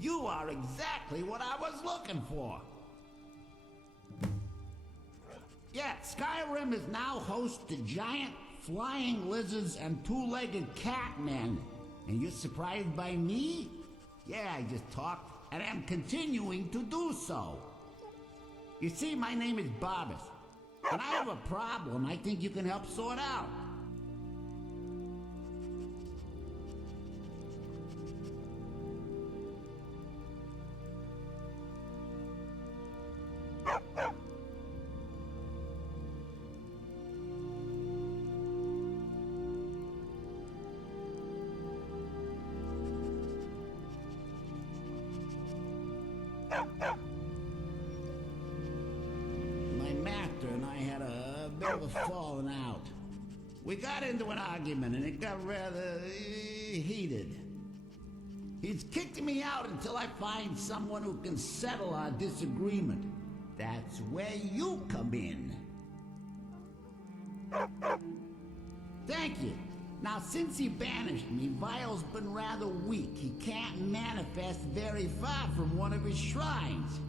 You are exactly what I was looking for. Yeah, Skyrim is now host to giant flying lizards and two-legged catmen. And you're surprised by me? Yeah, I just talked, and I'm continuing to do so. You see, my name is Barbas, and I have a problem I think you can help sort out. My master and I had a bit of a falling out. We got into an argument and it got rather heated. He's kicked me out until I find someone who can settle our disagreement. That's where you come in. Thank you. Now, since he banished me, Vile's been rather weak. He can't manifest very far from one of his shrines.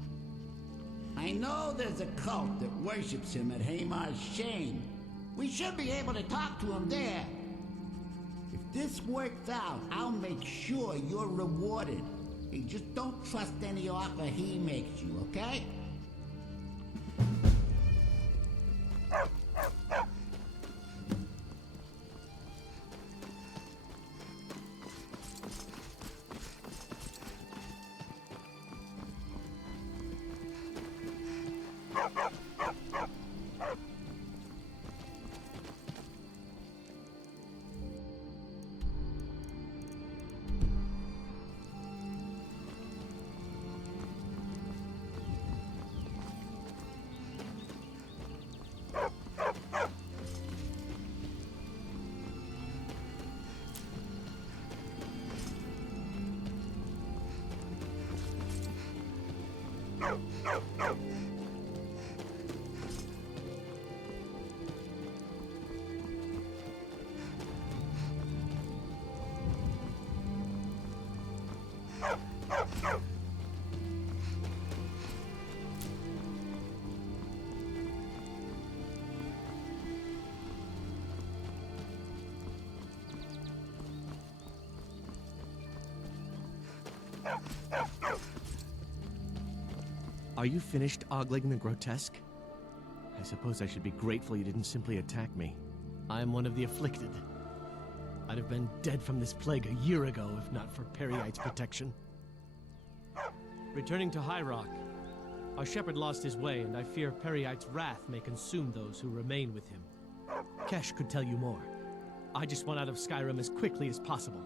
I know there's a cult that worships him at Hamar's Shane. We should be able to talk to him there. If this works out, I'll make sure you're rewarded. Hey, just don't trust any offer he makes you, okay? Are you finished ogling the grotesque? I suppose I should be grateful you didn't simply attack me. I am one of the afflicted. I'd have been dead from this plague a year ago if not for Periite's protection. Returning to High Rock, our shepherd lost his way, and I fear Periite's wrath may consume those who remain with him. Kesh could tell you more. I just want out of Skyrim as quickly as possible.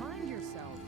Mind yourself.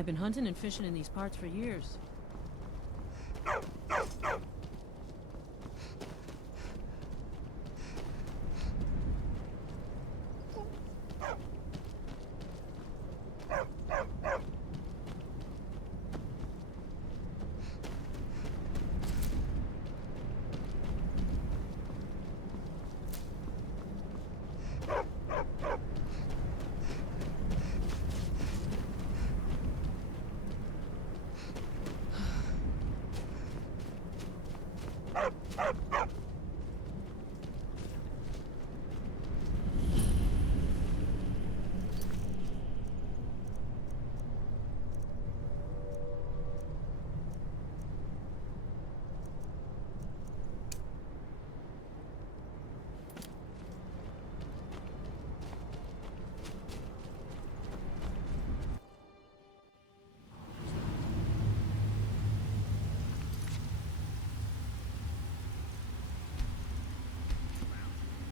I've been hunting and fishing in these parts for years.